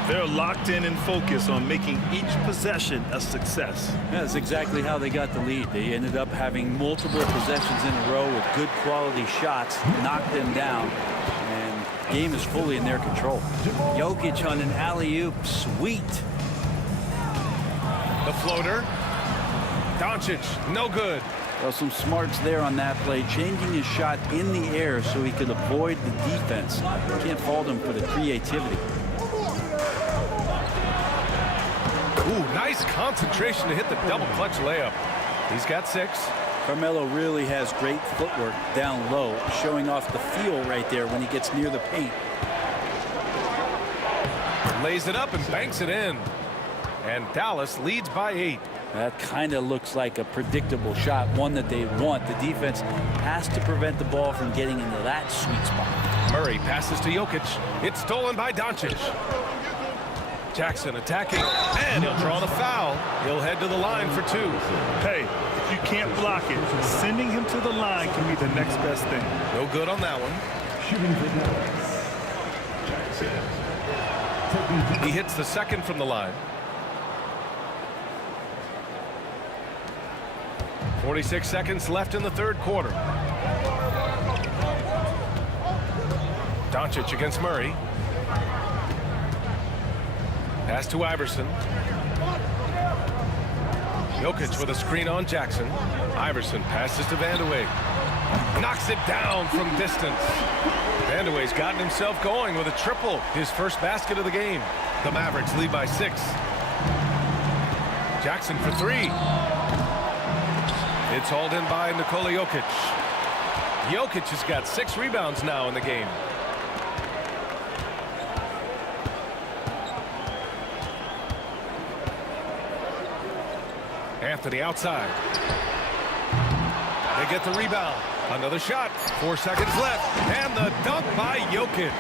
They're locked in and focused on making each possession a success. Yeah, that's exactly how they got the lead. They ended up having multiple possessions in a row with good quality shots, knocked them down, and the game is fully in their control. Jokic on an alley-oop, sweet. The floater. Doncic, no good. Well, some smarts there on that play, changing his shot in the air so he could avoid the defense. Can't fault him for the creativity. Ooh, nice concentration to hit the double clutch layup. He's got 6. Carmelo really has great footwork down low, showing off the feel right there when he gets near the paint. Lays it up and banks it in. And Dallas leads by 8. That kind of looks like a predictable shot, one that they want. The defense has to prevent the ball from getting into that sweet spot. Murray passes to Jokic. It's stolen by Doncic. Jackson attacking, and he'll draw the foul. He'll head to the line for 2. Hey, if you can't block it, sending him to the line can be the next best thing. No good on that one. He hits the second from the line. 46 seconds left in the 3rd quarter. Doncic against Murray. Pass to Iverson. Jokic with a screen on Jackson. Iverson passes to Vandeweghe. Knocks it down from distance. Vandeweghe's gotten himself going with a triple. His first basket of the game. The Mavericks lead by 6. Jackson for 3. It's hauled in by Nikola Jokic. Jokic has got 6 rebounds now in the game. Anthony outside. They get the rebound. Another shot. 4 seconds left. And the dunk by Jokic.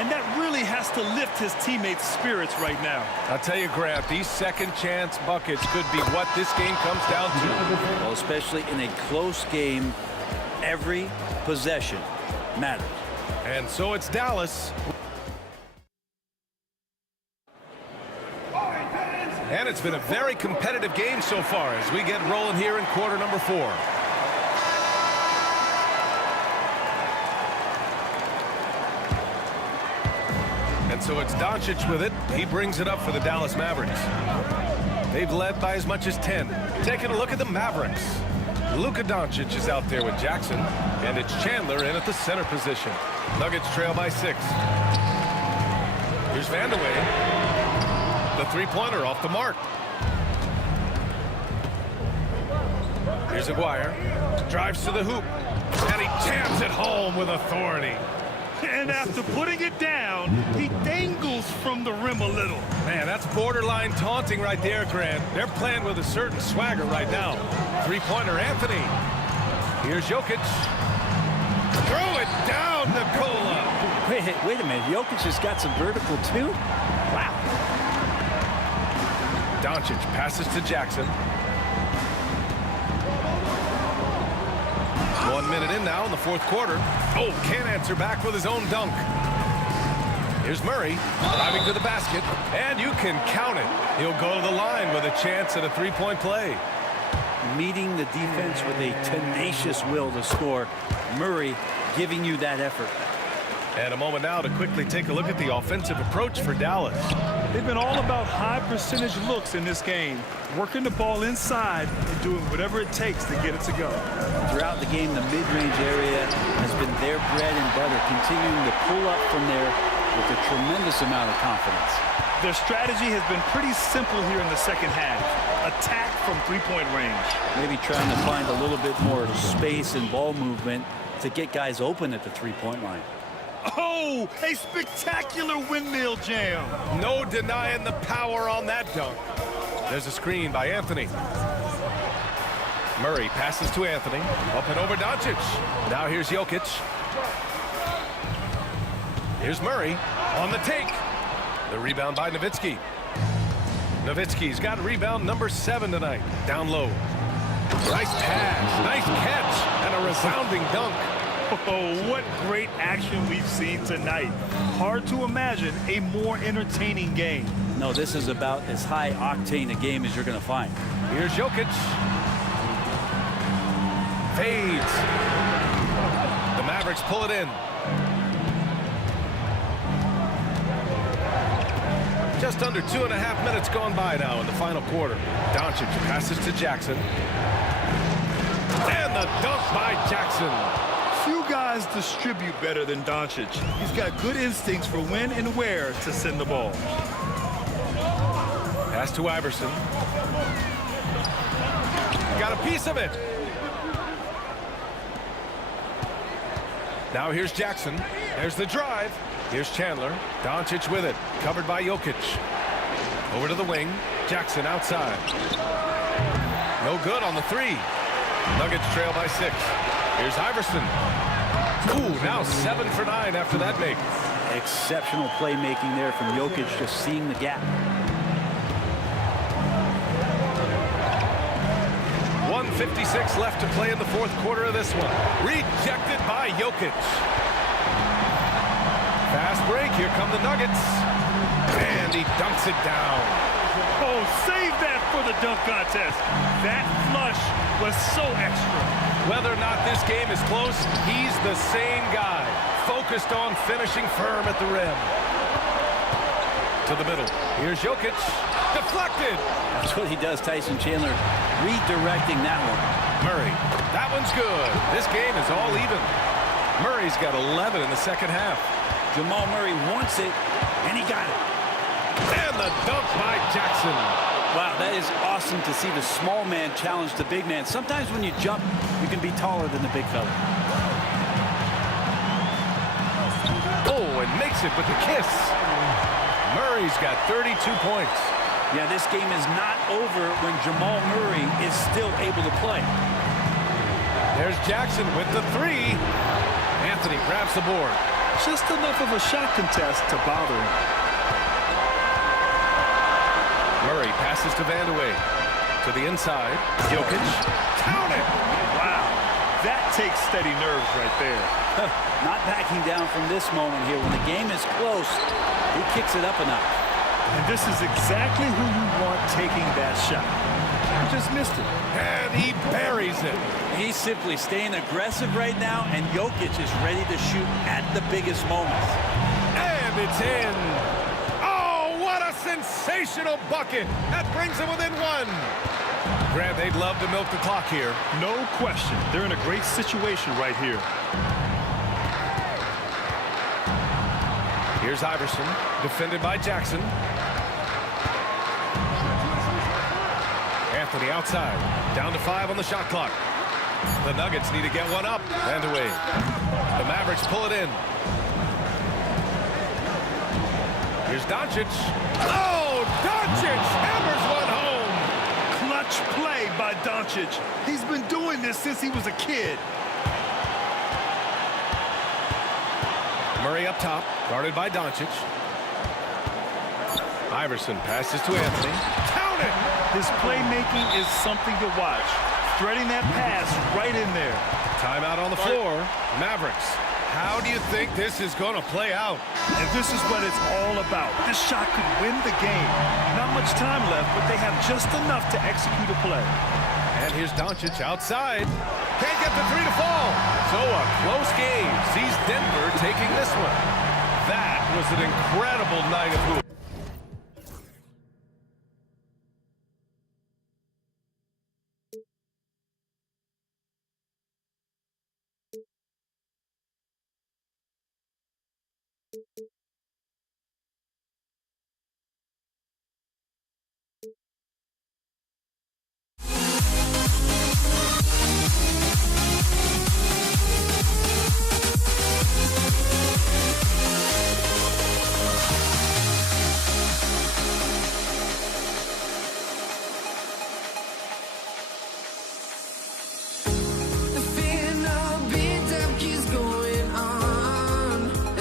And that really has to lift his teammates' spirits right now. I'll tell you, Grant, these second chance buckets could be what this game comes down to. Well, especially in a close game, every possession matters. And so it's Dallas. And it's been a very competitive game so far as we get rolling here in quarter number 4. And so it's Doncic with it. He brings it up for the Dallas Mavericks. They've led by as much as 10. Taking a look at the Mavericks. Luka Doncic is out there with Jackson, and it's Chandler in at the center position. Nuggets trail by 6. Here's Vandeweghe. The three-pointer off the mark. Here's Aguirre. Drives to the hoop, and he jams it home with authority. And after putting it down, he dangles from the rim a little. Man, that's borderline taunting right there, Grant. They're playing with a certain swagger right now. Three-pointer, Anthony. Here's Jokic. Throw it down, Nikola. Wait a minute. Jokic has got some vertical, too? Wow. Doncic passes to Jackson. 1 minute in now in the fourth quarter. Oh, can't answer back with his own dunk. Here's Murray driving to the basket, and you can count it. He'll go to the line with a chance at a three-point play. Meeting the defense with a tenacious will to score. Murray giving you that effort. And a moment now to quickly take a look at the offensive approach for Dallas. They've been all about high percentage looks in this game, working the ball inside and doing whatever it takes to get it to go. Throughout the game, the mid-range area has been their bread and butter, continuing to pull up from there with a tremendous amount of confidence. Their strategy has been pretty simple here in the second half. Attack from three-point range. Maybe trying to find a little bit more space and ball movement to get guys open at the three-point line. Oh, a spectacular windmill jam. No denying the power on that dunk. There's a screen by Anthony. Murray passes to Anthony. Up and over Doncic. Now here's Jokic. Here's Murray on the take. The rebound by Nowitzki. Nowitzki's got rebound number 7 tonight. Down low. Nice pass, nice catch, and a resounding dunk. Oh, what great action we've seen tonight. Hard to imagine a more entertaining game. No, this is about as high octane a game as you're going to find. Here's Jokic. Fades. The Mavericks pull it in. Just under 2.5 minutes gone by now in the final quarter. Doncic passes to Jackson. And the dunk by Jackson. Few guys distribute better than Doncic. He's got good instincts for when and where to send the ball. Pass to Iverson. Got a piece of it. Now here's Jackson. There's the drive. Here's Chandler. Doncic with it. Covered by Jokic. Over to the wing. Jackson outside. No good on the 3. Nuggets trail by 6. Here's Iverson. Ooh, now 7 for 9 after that make. Exceptional playmaking there from Jokic, just seeing the gap. 1:56 left to play in the fourth quarter of this one. Rejected by Jokic. Fast break. Here come the Nuggets. And he dunks it down. Oh, save that for the dunk contest. That flush was so extra. Whether or not this game is close, he's the same guy. focused on finishing firm at the rim. To the middle. Here's Jokic. Deflected. That's what he does, Tyson Chandler, redirecting that one. Murray. That one's good. This game is all even. Murray's got 11 in the second half. Jamal Murray wants it, and he got it. And the dunk by Jackson. Wow, that is awesome to see the small man challenge the big man. Sometimes when you jump, you can be taller than the big fella. Oh, and makes it with the kiss. Murray's got 32 points. Yeah, this game is not over when Jamal Murray is still able to play. There's Jackson with the three. Anthony grabs the board. Just enough of a shot contest to bother him. Murray passes to Vandeweghe. To the inside. Jokic. Count it! Wow. That takes steady nerves right there. Not backing down from this moment here. When the game is close, he kicks it up a notch. And this is exactly who you want taking that shot. He just missed it. And he buries it. He's simply staying aggressive right now, and Jokic is ready to shoot at the biggest moments. And it's in. Oh, what a sensational bucket. That brings them within one. Grant, they'd love to milk the clock here. No question. They're in a great situation right here. Here's Iverson, defended by Jackson. Anthony outside, down to 5 on the shot clock. The Nuggets need to get one up and away. The Mavericks pull it in. Here's Doncic. Oh, Doncic hammers one home. Clutch play by Doncic. He's been doing this since he was a kid. Murray up top, guarded by Doncic. Iverson passes to Anthony. Count it! His playmaking is something to watch. Threading that pass right in there. Timeout on the floor. Mavericks. How do you think this is going to play out? And this is what it's all about. This shot could win the game. Not much time left, but they have just enough to execute a play. And here's Doncic outside. Can't get the three to fall. So a close game sees Denver taking this one. That was an incredible night of hoops.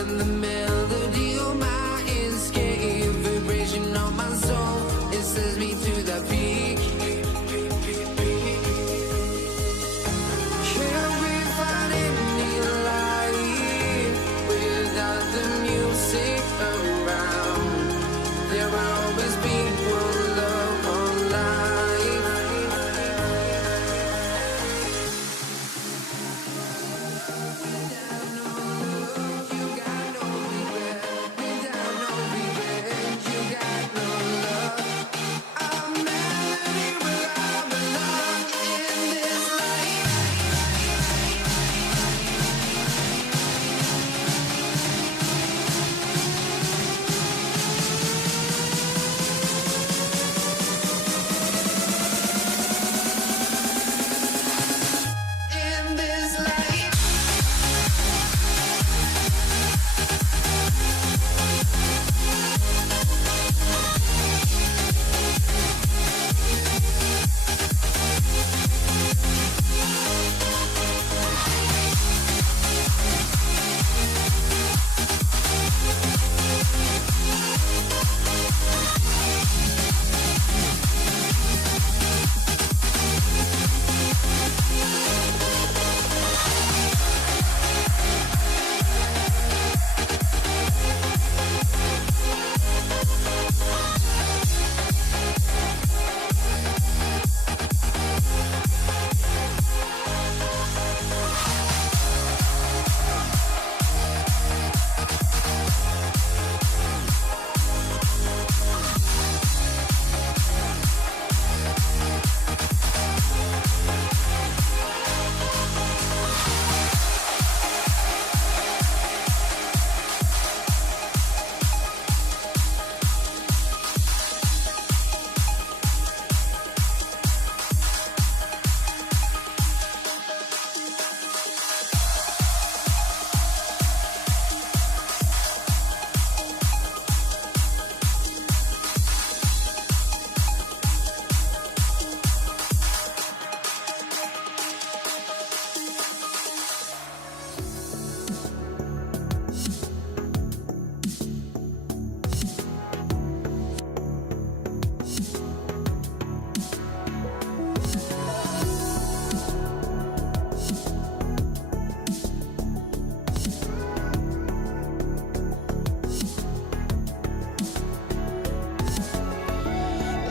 The melody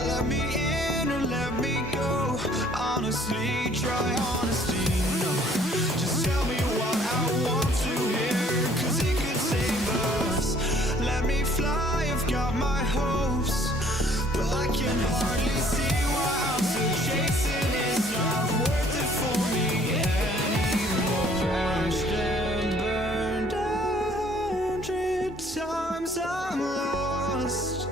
Let me in or let me go. Honestly, try honesty. No, just tell me what I want to hear, 'cause it could save us. Let me fly, I've got my hopes, but I can hardly see why I'm still chasing. It's not worth it for me anymore. Crashed and burned 100 times, I'm lost.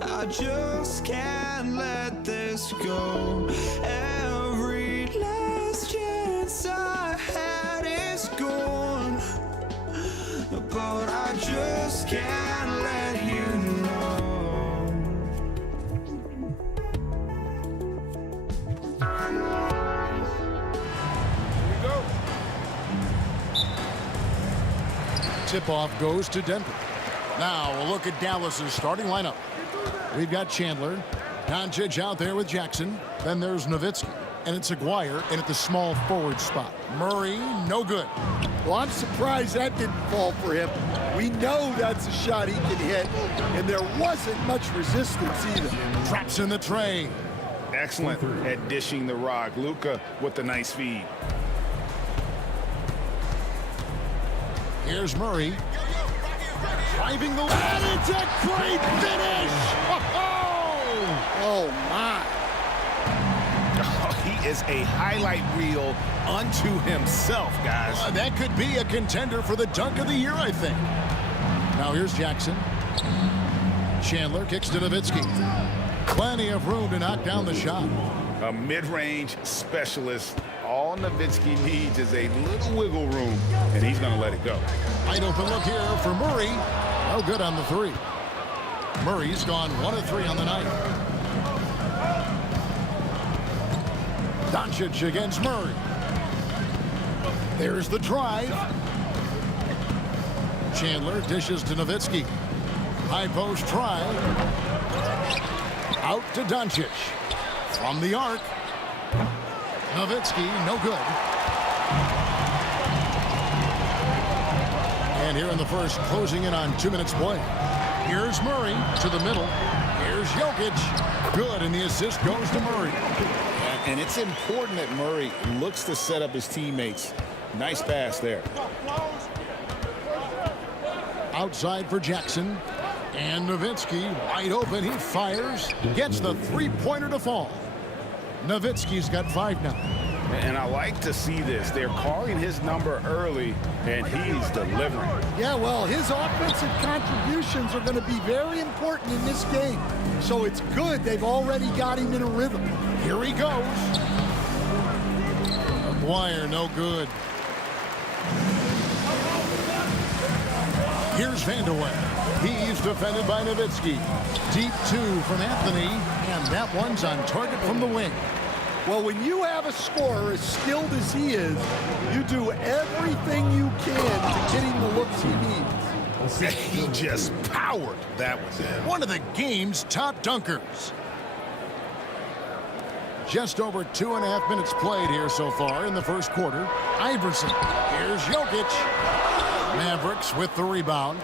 I just can't let this go. Every last chance I had is gone, but I just can't let you know. Here we go. Tip-off goes to Denver. Now a look at Dallas's starting lineup. We've got Chandler, Doncic out there with Jackson. Then there's Nowitzki, and it's Aguirre in at the small forward spot. Murray, no good. Well, I'm surprised that didn't fall for him. We know that's a shot he can hit, and there wasn't much resistance either. Traps in the tray. Excellent at dishing the rock. Luka with the nice feed. Here's Murray. Driving the and it's a great finish! Oh, my. Oh, he is a highlight reel unto himself, guys. That could be a contender for the dunk of the year, I think. Now here's Jackson. Chandler kicks to Nowitzki. Plenty of room to knock down the shot. A mid-range specialist. All Nowitzki needs is a little wiggle room, and he's going to let it go. Wide open look here for Murray. No good on the three. Murray's gone 1 of 3 on the night. Doncic against Murray. There's the drive. Chandler dishes to Nowitzki. High post try. Out to Doncic. From the arc. Nowitzki, no good. And here in the first, closing in on 2 minutes play. Here's Murray to the middle. Here's Jokic. Good, and the assist goes to Murray. And it's important that Murray looks to set up his teammates. Nice pass there. Outside for Jackson. And Nowitzki wide open. He fires. Gets the three-pointer to fall. Nowitzki's got 5 now. And I like to see this. They're calling his number early, and he's delivering. Yeah, well, his offensive contributions are going to be very important in this game. So it's good they've already got him in a rhythm. Here he goes. Aguirre, no good. Here's Vanderway. He's defended by Nowitzki. Deep 2 from Anthony, and that one's on target from the wing. Well, when you have a scorer as skilled as he is, you do everything you can to get him the looks he needs. He just powered that one in. One of the game's top dunkers. Just over 2.5 minutes played here so far in the first quarter. Iverson. Here's Jokic. Mavericks with the rebound.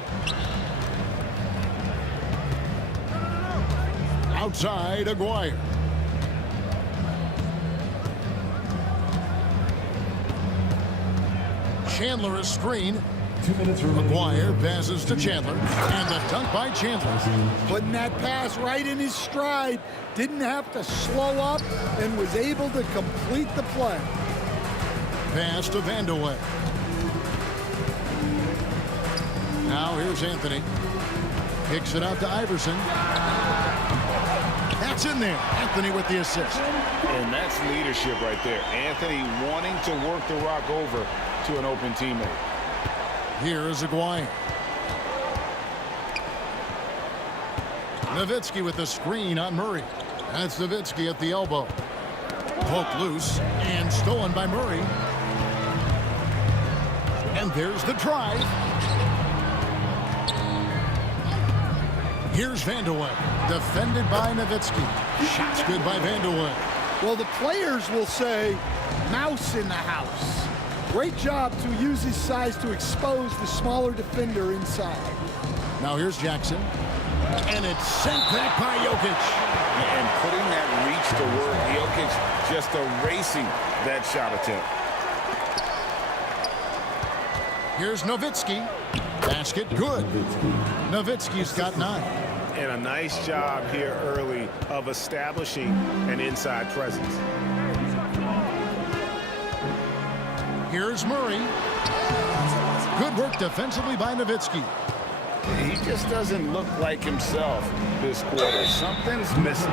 Outside, Aguirre. Chandler a screen. 2 minutes Aguirre passes to Chandler, and the dunk by Chandler. Putting that pass right in his stride. Didn't have to slow up and was able to complete the play. Pass to Vanderway. Now here's Anthony. Kicks it out to Iverson. That's in there. Anthony with the assist. And that's leadership right there. Anthony wanting to work the rock over to an open teammate. Here is Aguirre. Nowitzki with the screen on Murray. That's Nowitzki at the elbow. Poked loose and stolen by Murray. And And there's the drive. Here's Vanderway, defended by Nowitzki. Shots good by Vanderway. Well, the players will say, mouse in the house. Great job to use his size to expose the smaller defender inside. Now here's Jackson. And it's sent back by Jokic. And putting that reach to work. Jokic just erasing that shot attempt. Here's Nowitzki. Basket good. Nowitzki's got 9. And a nice job here early of establishing an inside presence. Here's Murray. Good work defensively by Nowitzki. He just doesn't look like himself this quarter. Something's missing.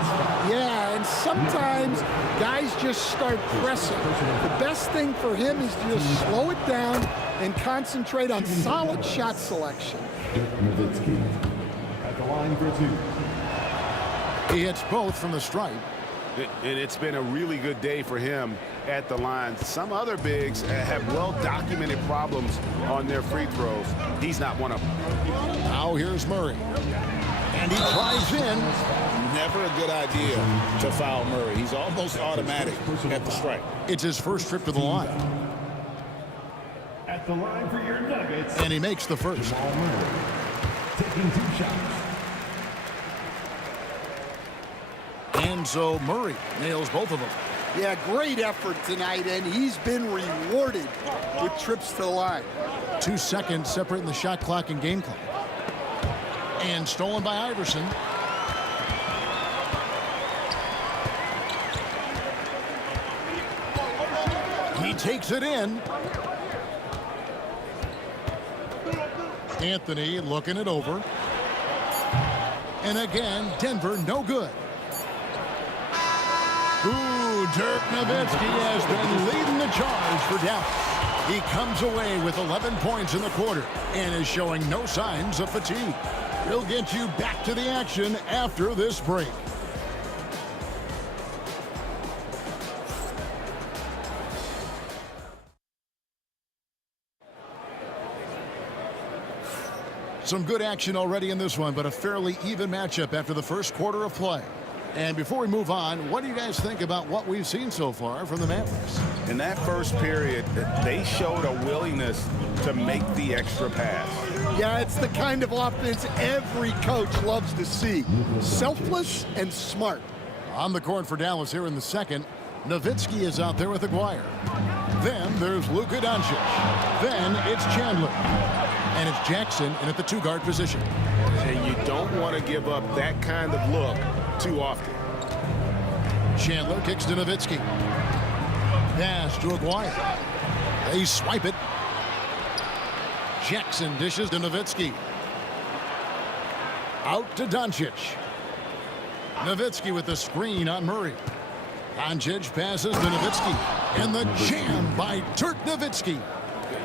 Yeah, and sometimes guys just start pressing. The best thing for him is to just slow it down and concentrate on solid shot selection. Nowitzki at the line for 2. He hits both from the stripe. And it's been a really good day for him at the line. Some other bigs have well-documented problems on their free throws. He's not one of them. Now here's Murray. And he drives in. Never a good idea to foul Murray. He's almost automatic at the stripe. It's his first trip to the line. At the line for your Nuggets. And he makes the first. Murray taking 2 shots. And so Murray nails both of them. Yeah, great effort tonight, and he's been rewarded with trips to the line. 2 seconds separating the shot clock and game clock. And stolen by Iverson. He takes it in. Anthony looking it over. And again, Denver no good. Ooh, Dirk Nowitzki has been leading the charge for Dallas. He comes away with 11 points in the quarter and is showing no signs of fatigue. We'll get you back to the action after this break. Some good action already in this one, but a fairly even matchup after the first quarter of play. And before we move on, what do you guys think about what we've seen so far from the Mavericks? In that first period, they showed a willingness to make the extra pass. Yeah, it's the kind of offense every coach loves to see. Selfless and smart. On the court for Dallas here in the second, Nowitzki is out there with Aguirre. Then there's Luka Doncic. Then it's Chandler. And it's Jackson in at the 2-guard position. And you don't want to give up that kind of look too often. Chandler kicks to Nowitzki. Pass to Aguirre. They swipe it. Jackson dishes to Nowitzki. Out to Doncic. Nowitzki with the screen on Murray. Doncic passes to Nowitzki. And the jam by Dirk Nowitzki.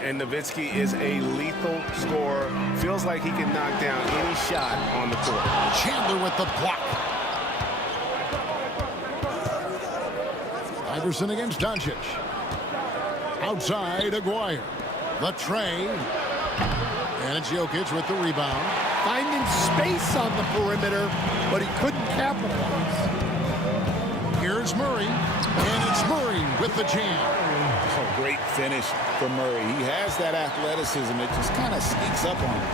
And Nowitzki is a lethal scorer. Feels like he can knock down any shot on the court. Chandler with the block. Iverson against Doncic. Outside, Aguirre. The tray. And it's Jokic with the rebound. Finding space on the perimeter, but he couldn't capitalize. Here's Murray. And it's Murray with the jam. Oh, great finish for Murray. He has that athleticism. It just kind of sneaks up on him.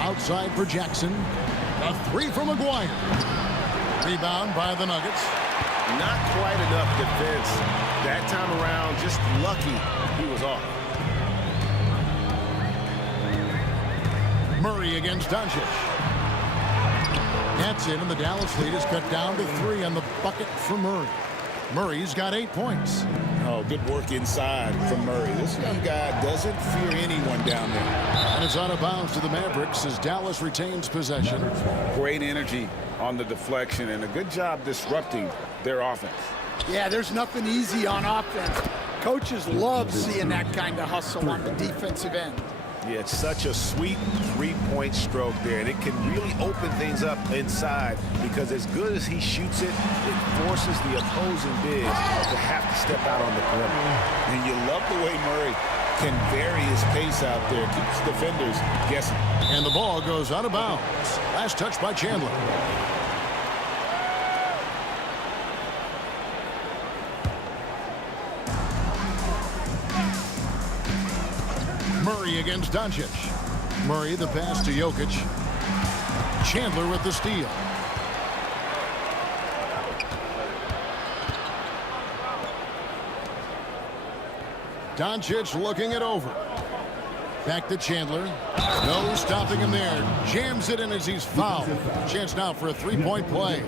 Outside for Jackson. A 3 from Aguirre. Rebound by the Nuggets. Not quite enough defense. That time around, just lucky he was off. Murray against Doncic. That's in, and the Dallas lead is cut down to 3 on the bucket for Murray. Murray's got 8 points. Oh, good work inside from Murray. This young guy doesn't fear anyone down there. And it's out of bounds to the Mavericks as Dallas retains possession. Great energy on the deflection and a good job disrupting their offense. Yeah, there's nothing easy on offense. Coaches love seeing that kind of hustle on the defensive end. Yeah, it's such a sweet three-point stroke there, and it can really open things up inside because as good as he shoots it, it forces the opposing bigs to have to step out on the perimeter. And you love the way Murray can vary his pace out there, keeps defenders guessing. And the ball goes out of bounds. Last touch by Chandler. Murray against Doncic. Murray the pass to Jokic. Chandler with the steal. Doncic looking it over. Back to Chandler. No stopping him there. Jams it in as he's fouled. Chance now for a three-point play.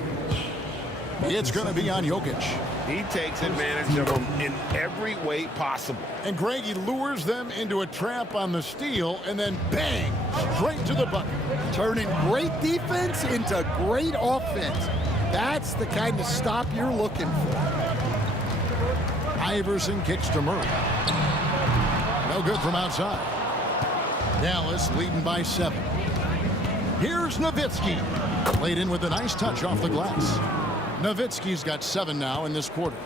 It's going to be on Jokic. He takes advantage of them in every way possible. And Greg, he lures them into a trap on the steal, and then bang, straight to the bucket. Turning great defense into great offense. That's the kind of stop you're looking for. Iverson kicks to Murray. No good from outside. Dallas leading by 7. Here's Nowitzki. Played in with a nice touch off the glass. Nowitzki's got 7 now in this quarter.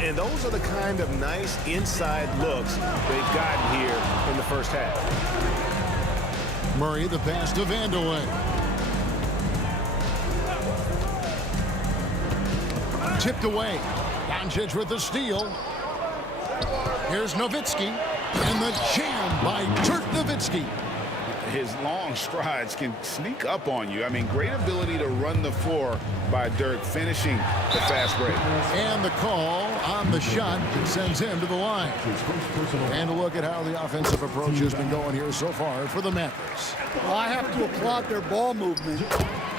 And those are the kind of nice inside looks they've gotten here in the first half. Murray the pass to Vandeweghe. Tipped away. Doncic with the steal. Here's Nowitzki. And the jam by Dirk Nowitzki. His long strides can sneak up on you. I mean, great ability to run the floor by Dirk, finishing the fast break. And the call on the shot sends him to the line. And a look at how the offensive approach has been going here so far for the Mavericks. Well, I have to applaud their ball movement.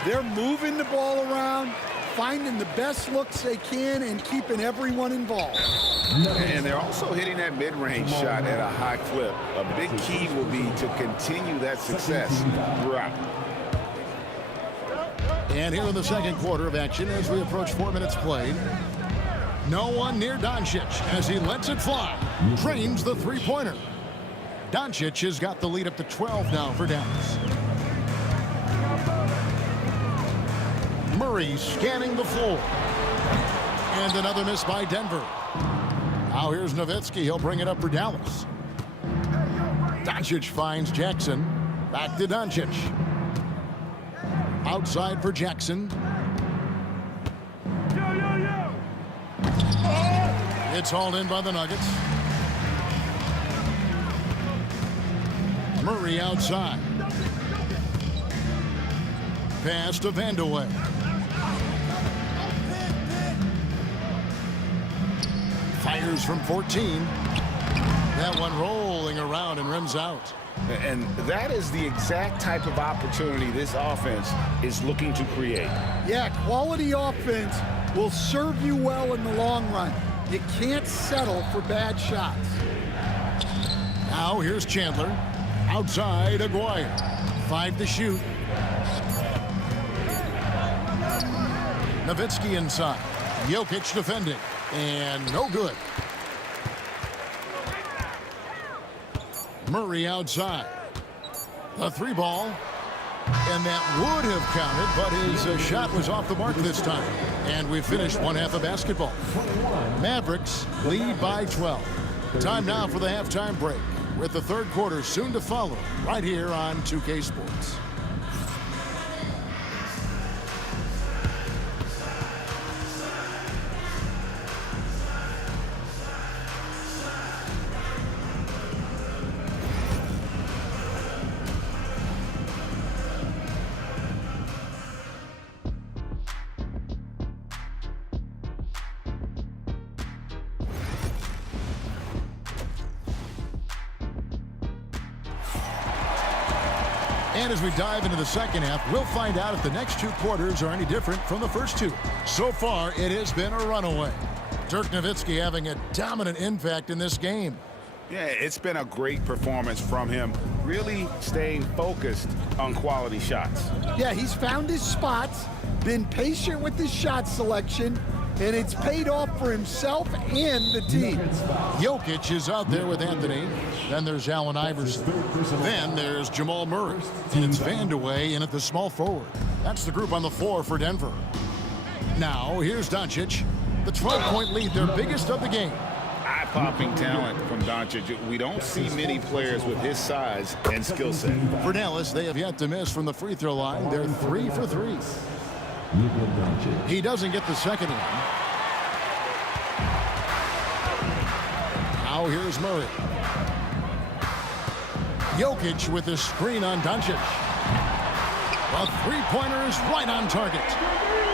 They're moving the ball around, finding the best looks they can, and keeping everyone involved. And they're also hitting that mid-range shot at a high clip. A big key will be to continue that success throughout. And here in the second quarter of action as we approach 4 minutes played. No one near Doncic as he lets it fly. Drains the three-pointer. Doncic has got the lead up to 12 now for Dallas. Murray scanning the floor. And another miss by Denver. Now here's Nowitzki. He'll bring it up for Dallas. Doncic finds Jackson. Back to Doncic. Outside for Jackson. It's hauled in by the Nuggets. Murray outside. Pass to Vandeweghe. Fires from 14. That one rolling around and rims out. And that is the exact type of opportunity this offense is looking to create. Yeah, quality offense will serve you well in the long run. You can't settle for bad shots. Now here's Chandler. Outside, Aguirre. 5 to shoot. Nowitzki inside. Jokic defending. And no good. Murray outside. A 3-ball. And that would have counted, but his shot was off the mark this time. And we finished one half of basketball. Mavericks lead by 12. Time now for the halftime break, with the third quarter soon to follow, right here on 2K Sports. And as we dive into the second half, we'll find out if the next 2 quarters are any different from the first 2. So far, it has been a runaway. Dirk Nowitzki having a dominant impact in this game. Yeah, it's been a great performance from him, really staying focused on quality shots. Yeah, he's found his spots, been patient with his shot selection, and it's paid off for himself and the team. Jokic is out there with Anthony. Then there's Allen Iverson. Then there's Jamal Murray. And it's Vandeweghe in at the small forward. That's the group on the floor for Denver. Now, here's Doncic. The 12-point lead, their biggest of the game. Eye-popping talent from Doncic. We don't see many players with his size and skill set. For Dallas, they have yet to miss from the free throw line. They're 3 for 3. He doesn't get the second one. Now here's Murray. Jokic with the screen on Doncic. A three-pointer is right on target.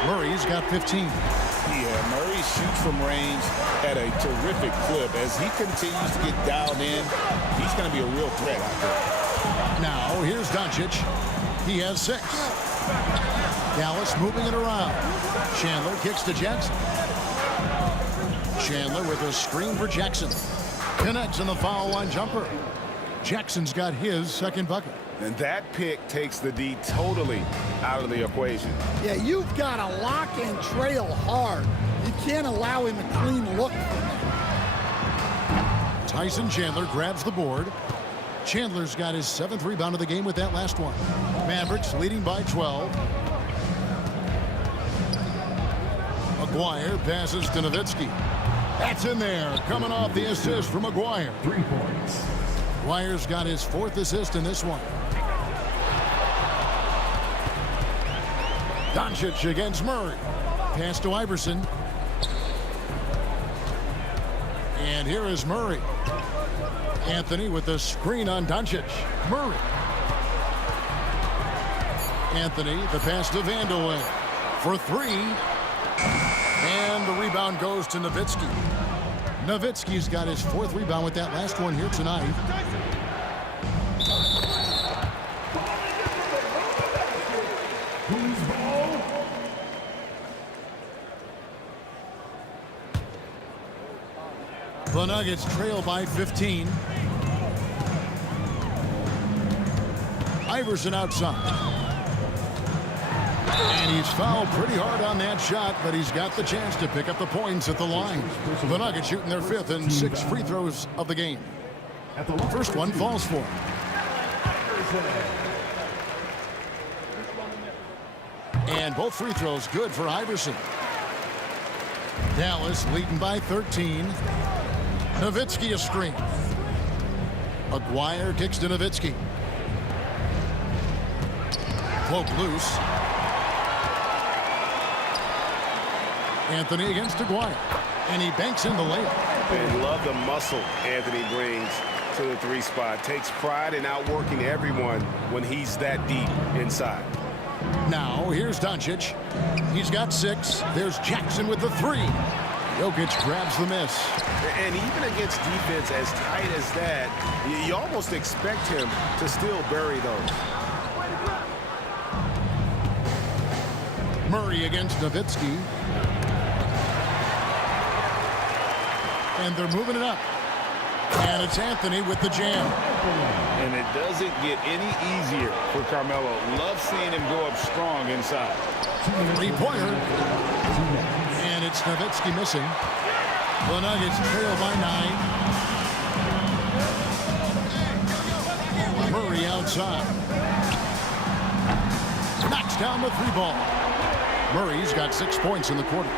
Murray's got 15. Yeah, Murray shoots from range at a terrific clip. As he continues to get dialed in, he's going to be a real threat out there. Now, here's Doncic. He has 6. Dallas moving it around. Chandler kicks to Jackson. Chandler with a screen for Jackson. Connects in the foul line jumper. Jackson's got his second bucket. And that pick takes the D totally out of the equation. Yeah, you've got to lock and trail hard. You can't allow him a clean look. Tyson Chandler grabs the board. Chandler's got his 7th rebound of the game with that last one. Mavericks leading by 12. Maguire passes to Nowitzki. That's in there, coming off the assist from Maguire. 3 points. Maguire's got his 4th assist in this one. Doncic against Murray. Pass to Iverson. And here is Murray. Anthony with the screen on Doncic. Murray. Anthony, the pass to Vandeweghe for 3. And the rebound goes to Nowitzki. Nowitzki's got his 4th rebound with that last one here tonight. The Nuggets trail by 15. Iverson outside. And he's fouled pretty hard on that shot, but he's got the chance to pick up the points at the line. The Nuggets shooting their 5th and 6th free throws of the game. First one falls for him. And both free throws good for Iverson. Dallas leading by 13. Nowitzki a screen. Maguire kicks to Nowitzki. Cloak loose. Anthony against Maguire. And he banks in the layup. And love the muscle Anthony brings to the 3 spot. Takes pride in outworking everyone when he's that deep inside. Now, here's Doncic. He's got 6. There's Jackson with the 3. Jokic grabs the miss. And even against defense as tight as that, you almost expect him to still bury those. Murray against Nowitzki. And they're moving it up. And it's Anthony with the jam. And it doesn't get any easier for Carmelo. Love seeing him go up strong inside. 3-pointer. And it's Nowitzki missing. The Nuggets trail by 9. Murray outside. Knocks down the 3-ball. Murray's got 6 points in the quarter.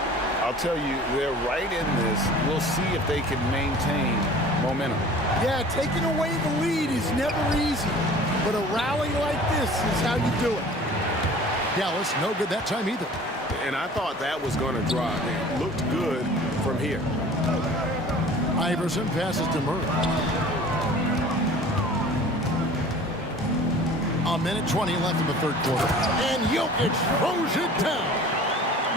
I'll tell you, they're right in this. We'll see if they can maintain momentum. Yeah, taking away the lead is never easy. But a rally like this is how you do it. Dallas, no good that time either. And I thought that was going to drop. It looked good from here. Iverson passes to Murray. 1:20 left in the 3rd quarter. And Jokic throws it down.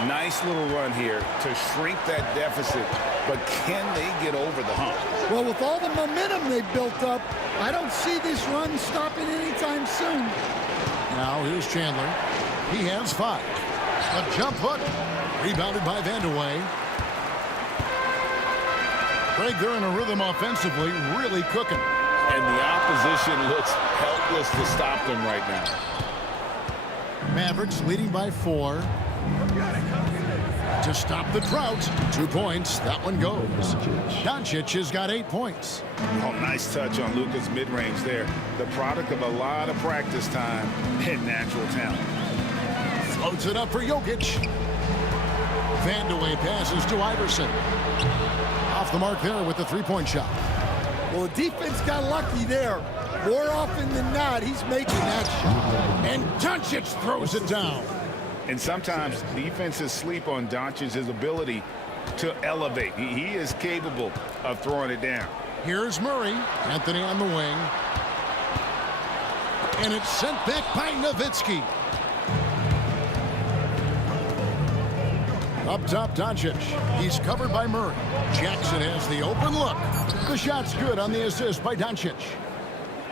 Nice little run here to shrink that deficit. But can they get over the hump? Well, with all the momentum they've built up, I don't see this run stopping anytime soon. Now here's Chandler. He has 5. A jump hook. Rebounded by Vandeweghe. Greg, they're in a rhythm offensively, really cooking. And the opposition looks helpless to stop them right now. Mavericks leading by 4. To stop the drought, 2 points. That one goes. Doncic has got 8 points. Oh, nice touch on Luka's mid-range there. The product of a lot of practice time and natural talent. Floats it up for Jokic. Vandeweghe passes to Iverson. Off the mark there with the three-point shot. Well, the defense got lucky there. More often than not, he's making that shot. And Doncic throws it down. And sometimes defenses sleep on Doncic's ability to elevate. He is capable of throwing it down. Here's Murray. Anthony on the wing. And it's sent back by Nowitzki. Up top, Doncic. He's covered by Murray. Jackson has the open look. The shot's good on the assist by Doncic.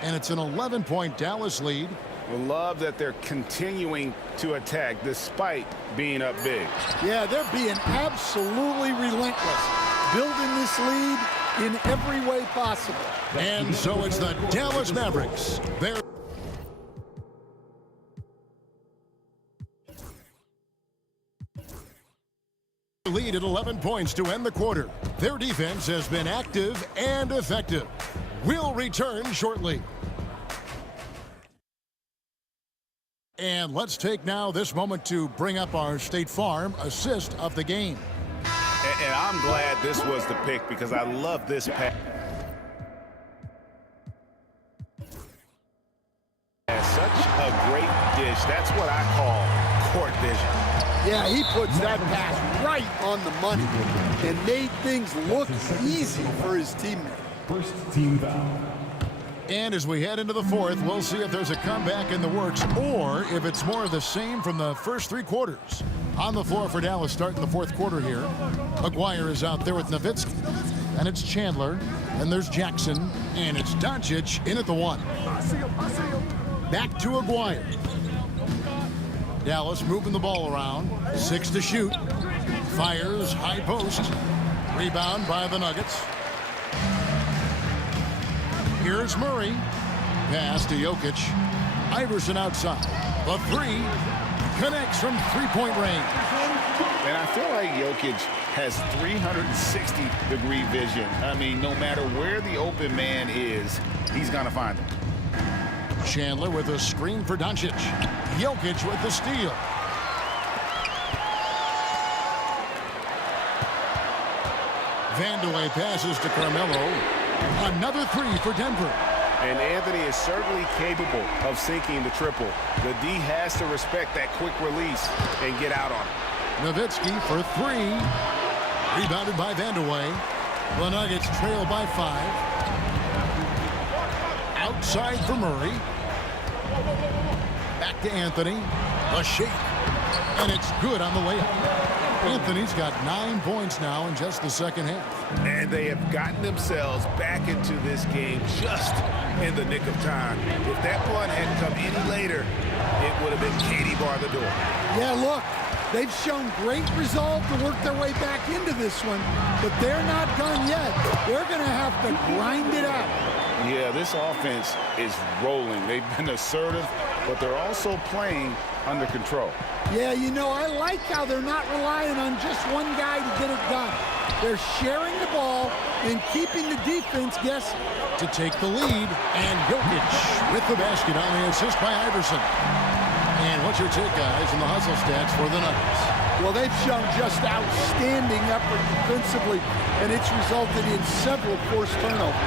And it's an 11-point Dallas lead. We love that they're continuing to attack despite being up big. Yeah, they're being absolutely relentless, building this lead in every way possible. And so it's the Dallas Mavericks. They're lead at 11 points to end the quarter. Their defense has been active and effective. We'll return shortly. And let's take now this moment to bring up our State Farm assist of the game. And I'm glad this was the pick because I love this pass. Such a great dish. That's what I call court vision. Yeah, he puts that pass right on the money and made things look easy for his teammate. First team foul. And as we head into the fourth, we'll see if there's a comeback in the works or if it's more of the same from the first 3 quarters. On the floor for Dallas starting the fourth quarter here. Aguirre is out there with Nowitzki. And it's Chandler. And there's Jackson. And it's Doncic in at the 1. Back to Aguirre. Dallas moving the ball around. 6 to shoot. Fires high post. Rebound by the Nuggets. Here's Murray. Pass to Jokic. Iverson outside. The 3 connects from three-point range. And I feel like Jokic has 360-degree vision. I mean, no matter where the open man is, he's going to find him. Chandler with a screen for Doncic. Jokic with the steal. Vandeweghe passes to Carmelo. Another 3 for Denver. And Anthony is certainly capable of sinking the triple. The D has to respect that quick release and get out on it. Nowitzki for 3. Rebounded by Vandeweghe. The Nuggets trail by 5. Outside for Murray. Back to Anthony. A shake. And it's good on the layup. Anthony's got 9 points now in just the second half. And they have gotten themselves back into this game just in the nick of time. If that one hadn't come any later, it would have been Katie bar the door. Yeah, look, they've shown great resolve to work their way back into this one, but they're not done yet. They're going to have to grind it out. Yeah, this offense is rolling. They've been assertive, but they're also playing under control. Yeah, you know, I like how they're not relying on just one guy to get it done. They're sharing the ball and keeping the defense guessing. To take the lead, and Jokic with the basket on the assist by Iverson. And what's your take, guys, in the hustle stats for the Nuggets? Well, they've shown just outstanding effort defensively, and it's resulted in several forced turnovers.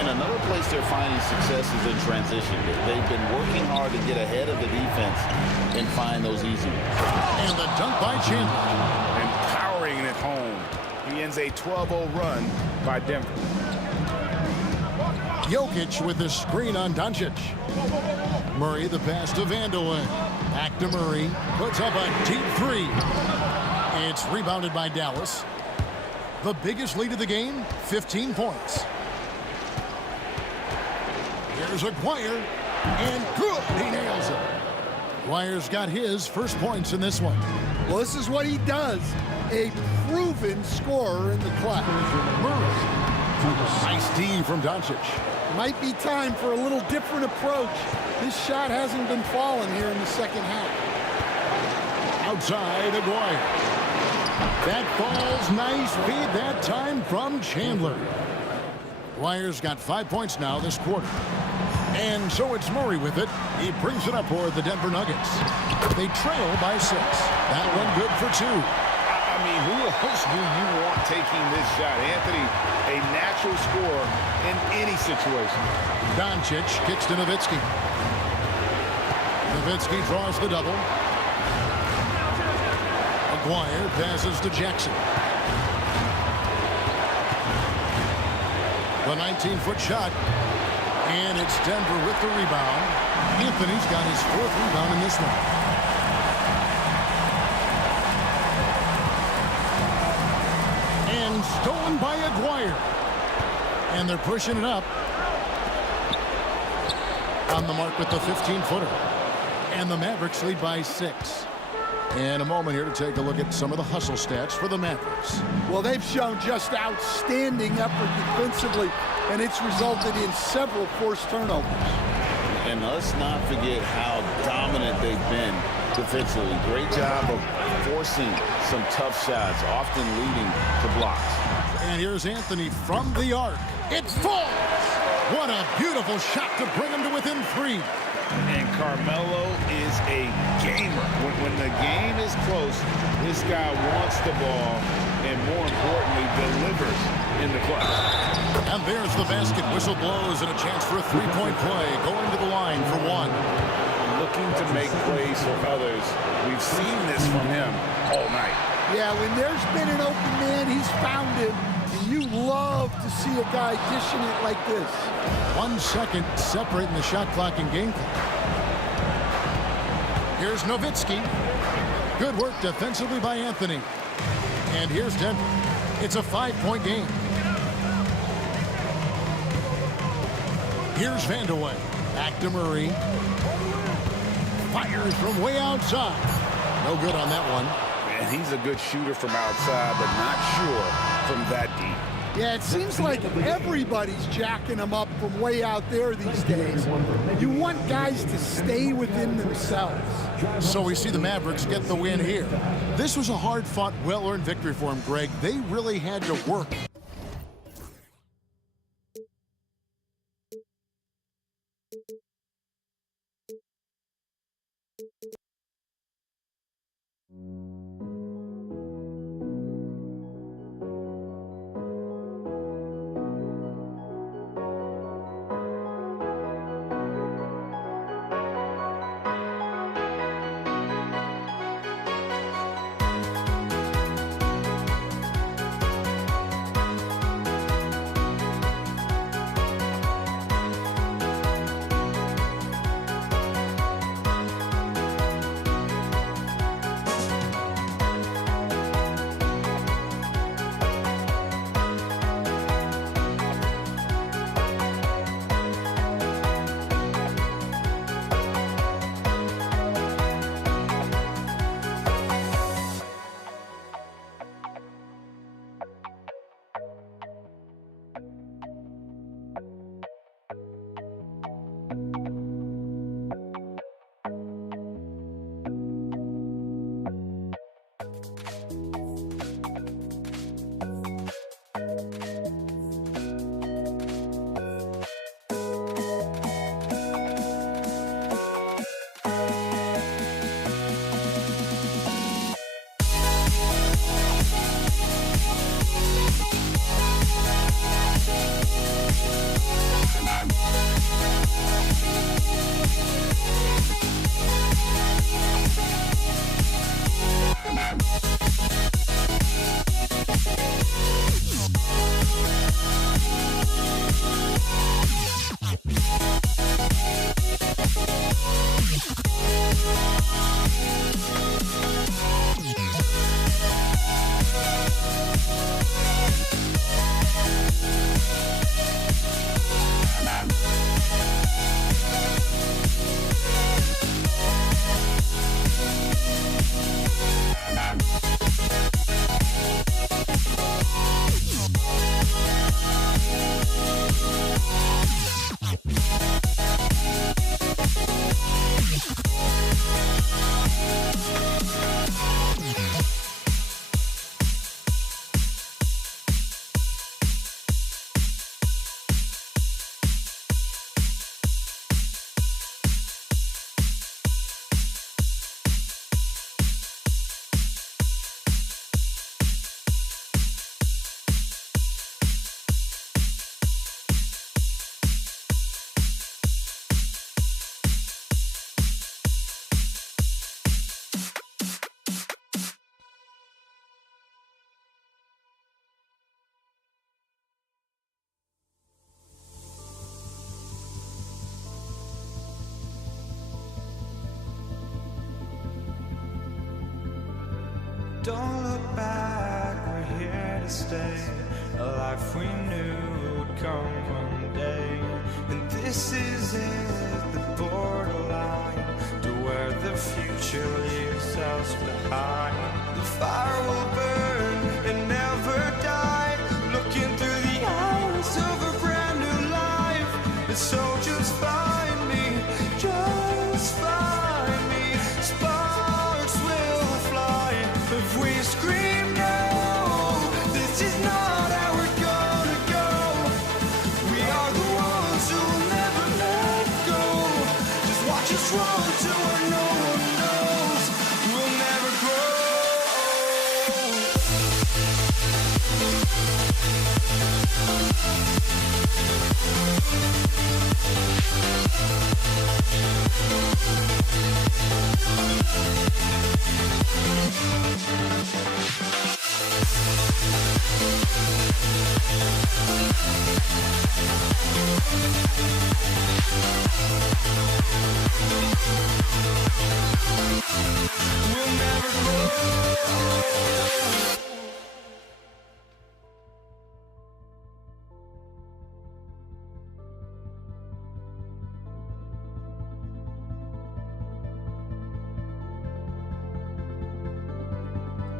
And another place they're finding success is in transition. They've been working hard to get ahead of the defense and find those easy ones. And the dunk by Chandler. And powering it home. He ends a 12-0 run by Denver. Jokic with the screen on Doncic. Murray the pass to Vandeweghe. Back to Murray. Puts up a deep 3. It's rebounded by Dallas. The biggest lead of the game, 15 points. Here's Aguirre. And good. He nails it. Aguirre's got his first points in this one. Well, this is what he does. A proven scorer in the class. Murray. Nice D from Doncic. Might be time for a little different approach. This shot hasn't been falling here in the second half. Outside, Aguirre. That falls nice feed that time from Chandler. Dwyer's got 5 points now this quarter. And so it's Murray with it. He brings it up for the Denver Nuggets. They trail by 6. That one good for 2. I mean, who else do you want taking this shot? Anthony, a natural scorer in any situation. Doncic kicks to Nowitzki. Nowitzki draws the double. Maguire passes to Jackson. The 19-foot shot. And it's Denver with the rebound. Anthony's got his 4th rebound in this one. And stolen by Aguirre. And they're pushing it up. On the mark with the 15-footer. And the Mavericks lead by 6. And a moment here to take a look at some of the hustle stats for the Mavericks. Well, they've shown just outstanding effort defensively, and it's resulted in several forced turnovers. And let's not forget how dominant they've been defensively. Great job of forcing some tough shots, often leading to blocks. And here's Anthony from the arc. It falls! What a beautiful shot to bring him to within 3. And Carmelo is a gamer. When the game is close, this guy wants the ball and, more importantly, delivers in the clutch. And there's the basket. Whistle blows and a chance for a 3-point play. Going to the line for 1. Looking to make plays for others. We've seen this from him all night. Yeah, when there's been an open man, he's found him. And you love to see a guy dishing it like this. 1 second separating the shot clock and game clock. Here's Nowitzki. Good work defensively by Anthony. And here's Denver. It's a 5-point game. Here's Vandeweghe. Back to Murray. Fires from way outside. No good on that one. Man, he's a good shooter from outside, but not sure from that deep. Yeah, it seems like everybody's jacking him up from way out there these days. You want guys to stay within themselves. So we see the Mavericks get the win here. This was a hard-fought, well-earned victory for them, Greg. They really had to work. Don't look back, we're here to stay. A life we knew would come one day. And this is it, the borderline to where the future leaves us behind. The fire will burn and never die, looking through the eyes of a brand new life. And so just find me, just find me. Sparks will fly if we scream no. This is not how we're gonna go. We are the ones who will never let go. Just watch us run to where no one knows. We'll never grow. We'll never grow.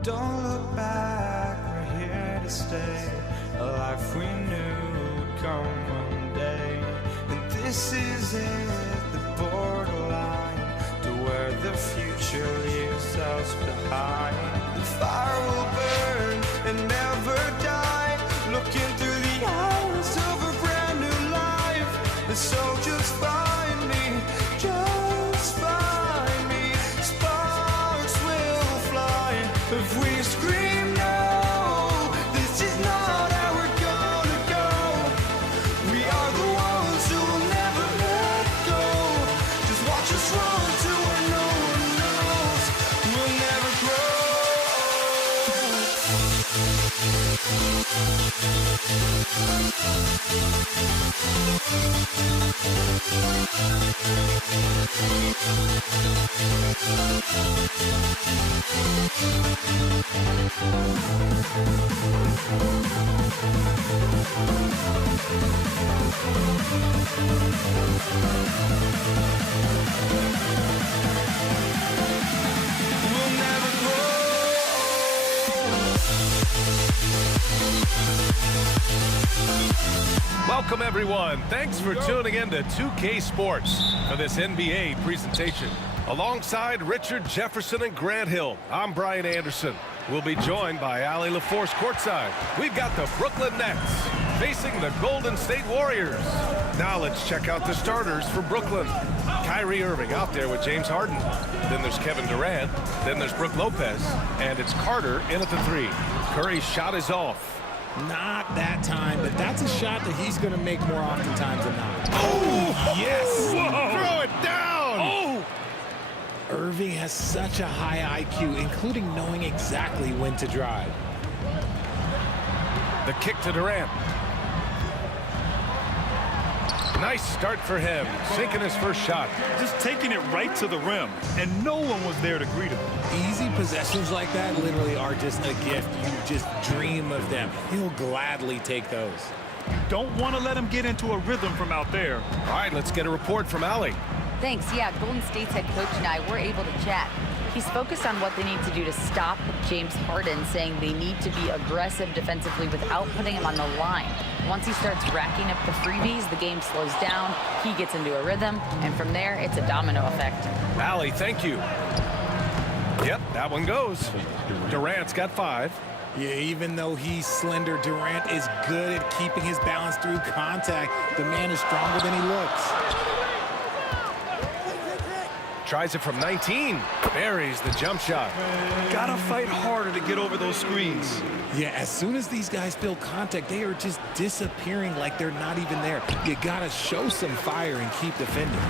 Don't look back, we're here to stay. A life we knew would come one day. And this is it, the borderline to where the future leaves us behind. The fire will burn and never die, looking through the eyes of a brand new life. And so just find me, just find me. Sparks will fly if we scream no. This is not how we're gonna go. We are the ones who will never let go. Just watch us run to where no one knows. We'll never grow. We'll never grow. Welcome, everyone. Thanks for tuning in to 2K Sports for this NBA presentation. Alongside Richard Jefferson and Grant Hill, I'm Brian Anderson. We'll be joined by Allie LaForce courtside. We've got the Brooklyn Nets facing the Golden State Warriors. Now let's check out the starters for Brooklyn. Kyrie Irving out there with James Harden. Then there's Kevin Durant. Then there's Brook Lopez. And it's Carter in at the three. Curry's shot is off. Not that time, but that's a shot that he's going to make more oftentimes than not. Oh, yes! Whoa. Throw it down! Oh! Irving has such a high IQ, including knowing exactly when to drive. The kick to Durant. Nice start for him, sinking his first shot. Just taking it right to the rim, and no one was there to greet him. Easy possessions like that literally are just a gift. You just dream of them. He'll gladly take those. You don't want to let him get into a rhythm from out there. All right, let's get a report from Allie. Thanks. Yeah, Golden State's head coach and I were able to chat. He's focused on what they need to do to stop James Harden, saying they need to be aggressive defensively without putting him on the line. Once he starts racking up the freebies, the game slows down, he gets into a rhythm, and from there, it's a domino effect. Allie, thank you. Yep, that one goes. Durant's got 5. Yeah, even though he's slender, Durant is good at keeping his balance through contact. The man is stronger than he looks. Tries it from 19. Buries the jump shot. Gotta fight harder to get over those screens. Yeah, as soon as these guys feel contact, they are just disappearing like they're not even there. You gotta show some fire and keep defending.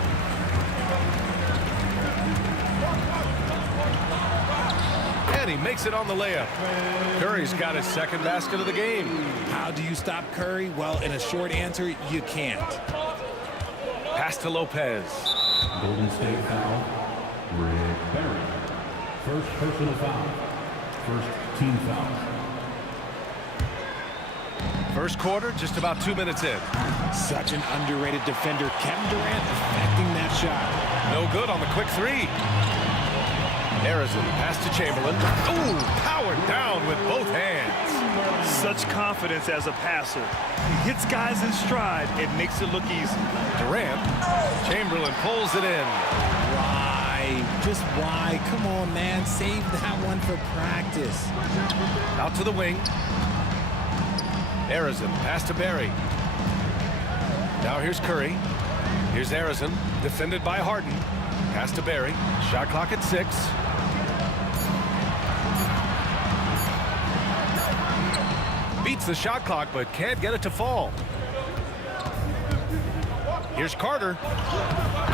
And he makes it on the layup. Curry's got his second basket of the game. How do you stop Curry? Well, in a short answer, you can't. Pass to Lopez. Golden State foul, Rick Barry. First personal foul. First team foul. First quarter, just about 2 minutes in. Such an underrated defender. Kevin Durant affecting that shot. No good on the quick three. Harrison, pass to Chamberlain. Ooh, powered down with both hands. Such confidence as a passer. He hits guys in stride. It makes it look easy. Durant. Chamberlain pulls it in. Why? Just why? Come on, man. Save that one for practice. Out to the wing. Harrison, pass to Barry. Now here's Curry. Here's Harrison, defended by Harden. Pass to Barry. Shot clock at 6. Beats the shot clock, but can't get it to fall. Here's Carter.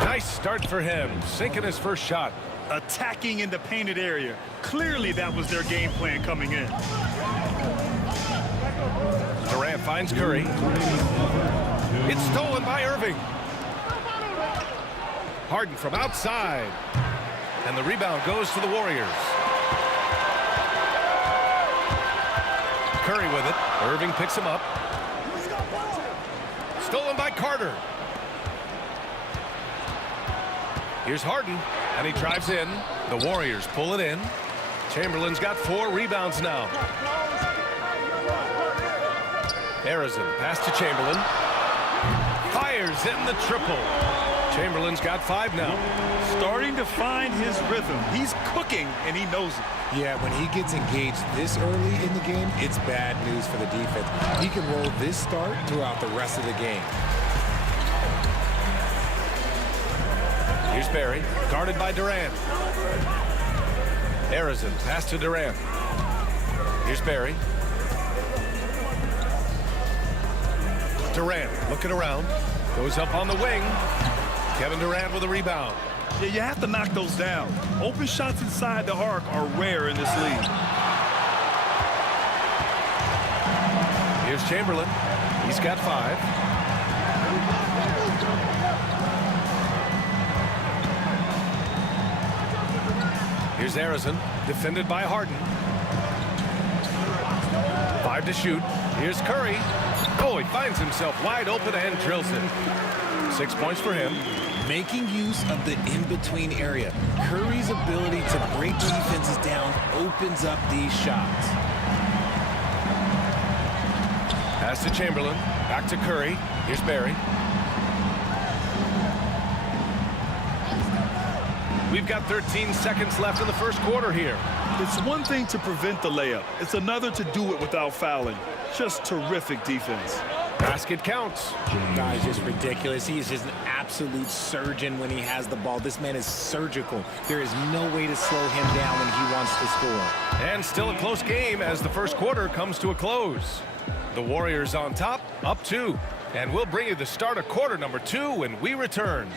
Nice start for him, sinking his first shot. Attacking in the painted area. Clearly that was their game plan coming in. Durant finds Curry. It's stolen by Irving. Harden from outside. And the rebound goes to the Warriors. Curry with it. Irving picks him up. Stolen by Carter. Here's Harden, and he drives in. The Warriors pull it in. Chamberlain's got 4 rebounds now. Harrison, pass to Chamberlain. Fires in the triple. Chamberlain's got 5 now. Starting to find his rhythm. He's cooking, and he knows it. Yeah, when he gets engaged this early in the game, it's bad news for the defense. He can roll this start throughout the rest of the game. Here's Barry, guarded by Durant. Harrison, pass to Durant. Here's Barry. Durant looking around, goes up on the wing. Kevin Durant with a rebound. Yeah, you have to knock those down. Open shots inside the arc are rare in this league. Here's Chamberlain. He's got 5. Here's Harrison, defended by Harden. 5 to shoot. Here's Curry. Oh, he finds himself wide open and drills it. 6 points for him. Making use of the in-between area. Curry's ability to break defenses down opens up these shots. Pass to Chamberlain. Back to Curry. Here's Barry. We've got 13 seconds left in the first quarter here. It's one thing to prevent the layup. It's another to do it without fouling. Just terrific defense. Basket counts. Guy's just ridiculous. He is just an absolute surgeon when he has the ball. This man is surgical. There is no way to slow him down when he wants to score. And still a close game as the first quarter comes to a close. The Warriors on top, up 2. And we'll bring you the start of quarter number 2 when we return.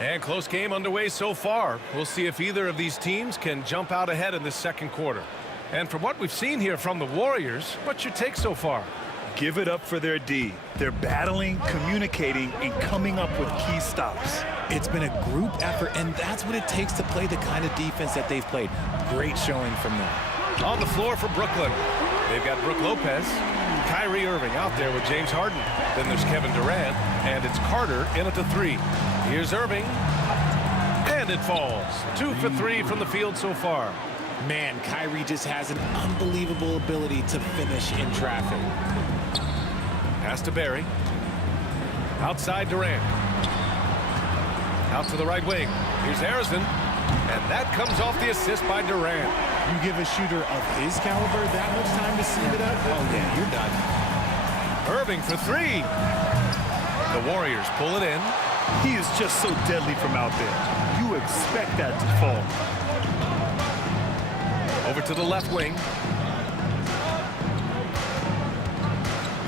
And close game underway so far. We'll see if either of these teams can jump out ahead in this second quarter. And from what we've seen here from the Warriors, what's your take so far? Give it up for their D. They're battling, communicating, and coming up with key stops. It's been a group effort, and that's what it takes to play the kind of defense that they've played. Great showing from them. On the floor for Brooklyn, they've got Brook Lopez, Kyrie Irving out there with James Harden. Then there's Kevin Durant, and it's Carter in at the 3. Here's Irving, and it falls. 2 for 3 from the field so far. Man, Kyrie just has an unbelievable ability to finish in traffic. Pass to Barry. Outside Durant. Out to the right wing. Here's Harrison, and that comes off the assist by Durant. You give a shooter of his caliber that much time to seam it up? Oh, yeah, you're done. Irving for 3. The Warriors pull it in. He is just so deadly from out there. You expect that to fall. Over to the left wing.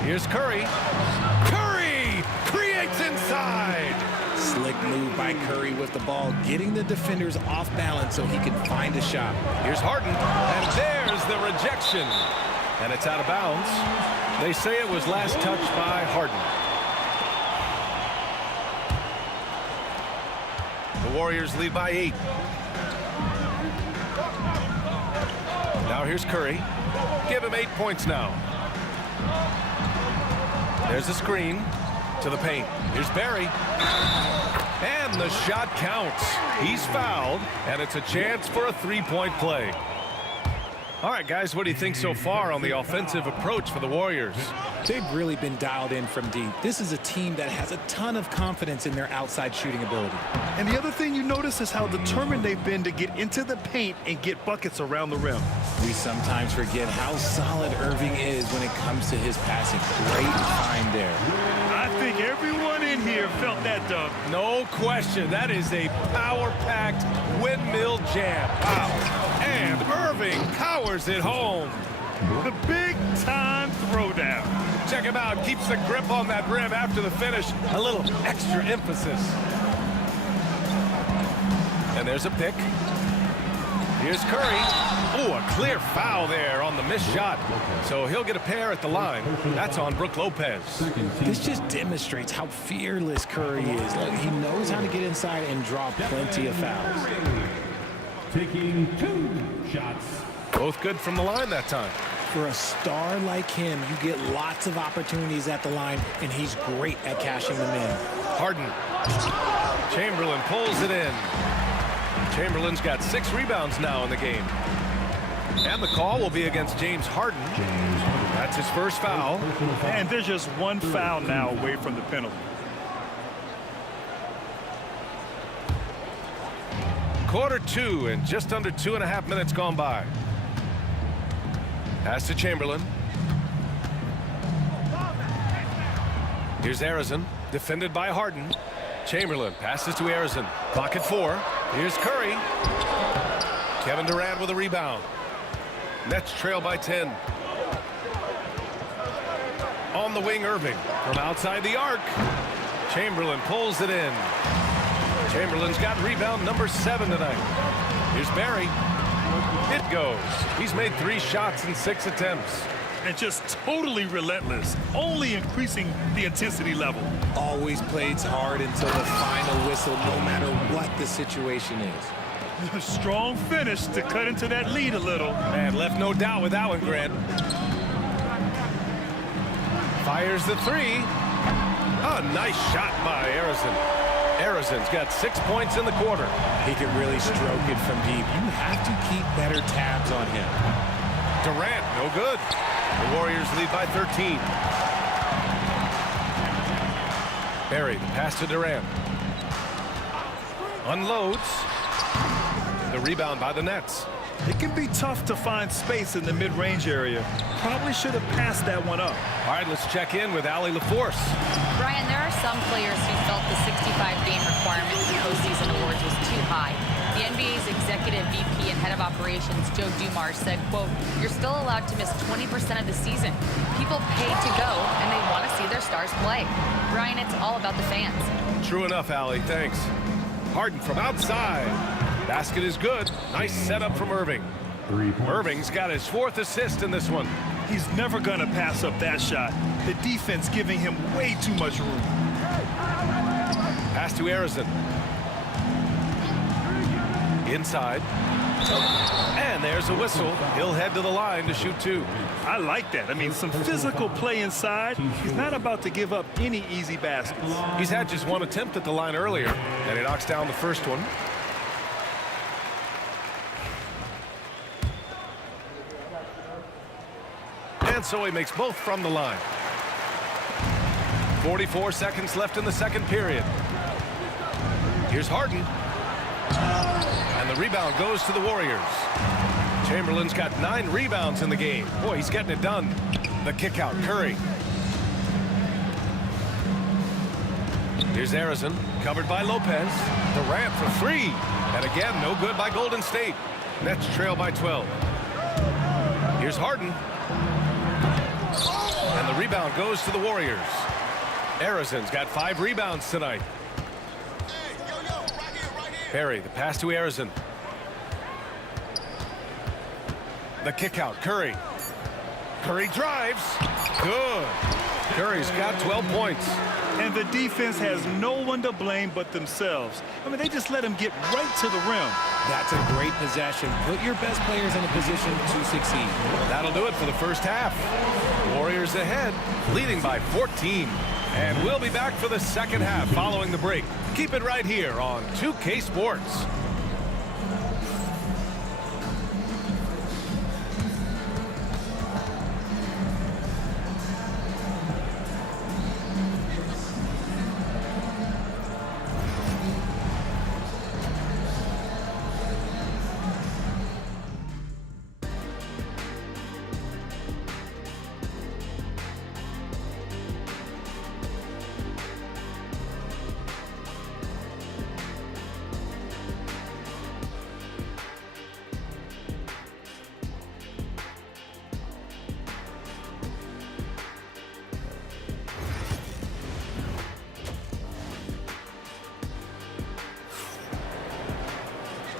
Here's Curry. Curry creates inside. Slick move by Curry with the ball, getting the defenders off balance so he can find a shot. Here's Harden, and there's the rejection. And it's out of bounds. They say it was last touched by Harden. The Warriors lead by 8. Now here's Curry. Give him 8 points now. There's the screen to the paint. Here's Barry. And the shot counts. He's fouled, and it's a chance for a three-point play. All right, guys, what do you think so far on the offensive approach for the Warriors? They've really been dialed in from deep. This is a team that has a ton of confidence in their outside shooting ability. And the other thing you notice is how determined they've been to get into the paint and get buckets around the rim. We sometimes forget how solid Irving is when it comes to his passing. Great find there. I think everyone in here felt that dunk. No question. That is a power-packed windmill jam. Wow. And Irving powers it home. The big-time throwdown. Check him out. Keeps the grip on that rim after the finish. A little extra emphasis. And there's a pick. Here's Curry. Oh, a clear foul there on the missed shot. So he'll get a pair at the line. That's on Brook Lopez. This just demonstrates how fearless Curry is. Look, he knows how to get inside and draw plenty of fouls. Taking 2 shots. Both good from the line that time. For a star like him, you get lots of opportunities at the line, and he's great at cashing them in. Harden. Chamberlain pulls it in. Chamberlain's got 6 rebounds now in the game. And the call will be against James Harden. That's his first foul. And there's just 1 foul now away from the penalty. Quarter 2 and just under 2.5 minutes gone by. Pass to Chamberlain. Here's Arizin, defended by Harden. Chamberlain passes to Arizin. Clock at 4. Here's Curry. Kevin Durant with a rebound. Nets trail by 10. On the wing, Irving. From outside the arc. Chamberlain pulls it in. Chamberlain's got rebound number 7 tonight. Here's Barry. It goes. He's made 3 shots in 6 attempts. And just totally relentless, only increasing the intensity level. Always plays hard until the final whistle, no matter what the situation is. A strong finish to cut into that lead a little. Man, left no doubt with that one, Grant. Fires the 3. A nice shot by Arizin. Arizin's got 6 points in the quarter. He can really stroke it from deep. You have to keep better tabs on him. Durant, no good. The Warriors lead by 13. Barry, the pass to Durant. Unloads. The rebound by the Nets. It can be tough to find space in the mid-range area. Probably should have passed that one up. All right, let's check in with Allie LaForce. Brian, there are some players who felt the 65-game requirement for the postseason awards was too high. The NBA's executive VP and head of operations, Joe Dumars, said, quote, "You're still allowed to miss 20% of the season. People pay to go, and they want to see their stars play." Brian, it's all about the fans. True enough, Allie. Thanks. Harden from outside. Basket is good. Nice setup from Irving. Irving's got his 4th assist in this one. He's never going to pass up that shot. The defense giving him way too much room. Pass to Arizin. Inside. And there's a whistle. He'll head to the line to shoot 2. I like that. I mean, some physical play inside. He's not about to give up any easy baskets. He's had just 1 attempt at the line earlier, and he knocks down the first one. And so he makes both from the line. 44 seconds left in the second period. Here's Harden. And the rebound goes to the Warriors. Chamberlain's got 9 rebounds in the game. Boy, he's getting it done. The kick out, Curry. Here's Arizin, covered by Lopez. Durant for 3. And again, no good by Golden State. Nets trail by 12. Here's Harden. And the rebound goes to the Warriors. Arizin's got 5 rebounds tonight. Barry, the pass to Arizin. The kick out, Curry. Curry drives. Good. Curry's got 12 points. And the defense has no one to blame but themselves. I mean, they just let him get right to the rim. That's a great possession. Put your best players in a position to succeed. That'll do it for the first half. Warriors ahead, leading by 14. And we'll be back for the second half following the break. Keep it right here on 2K Sports.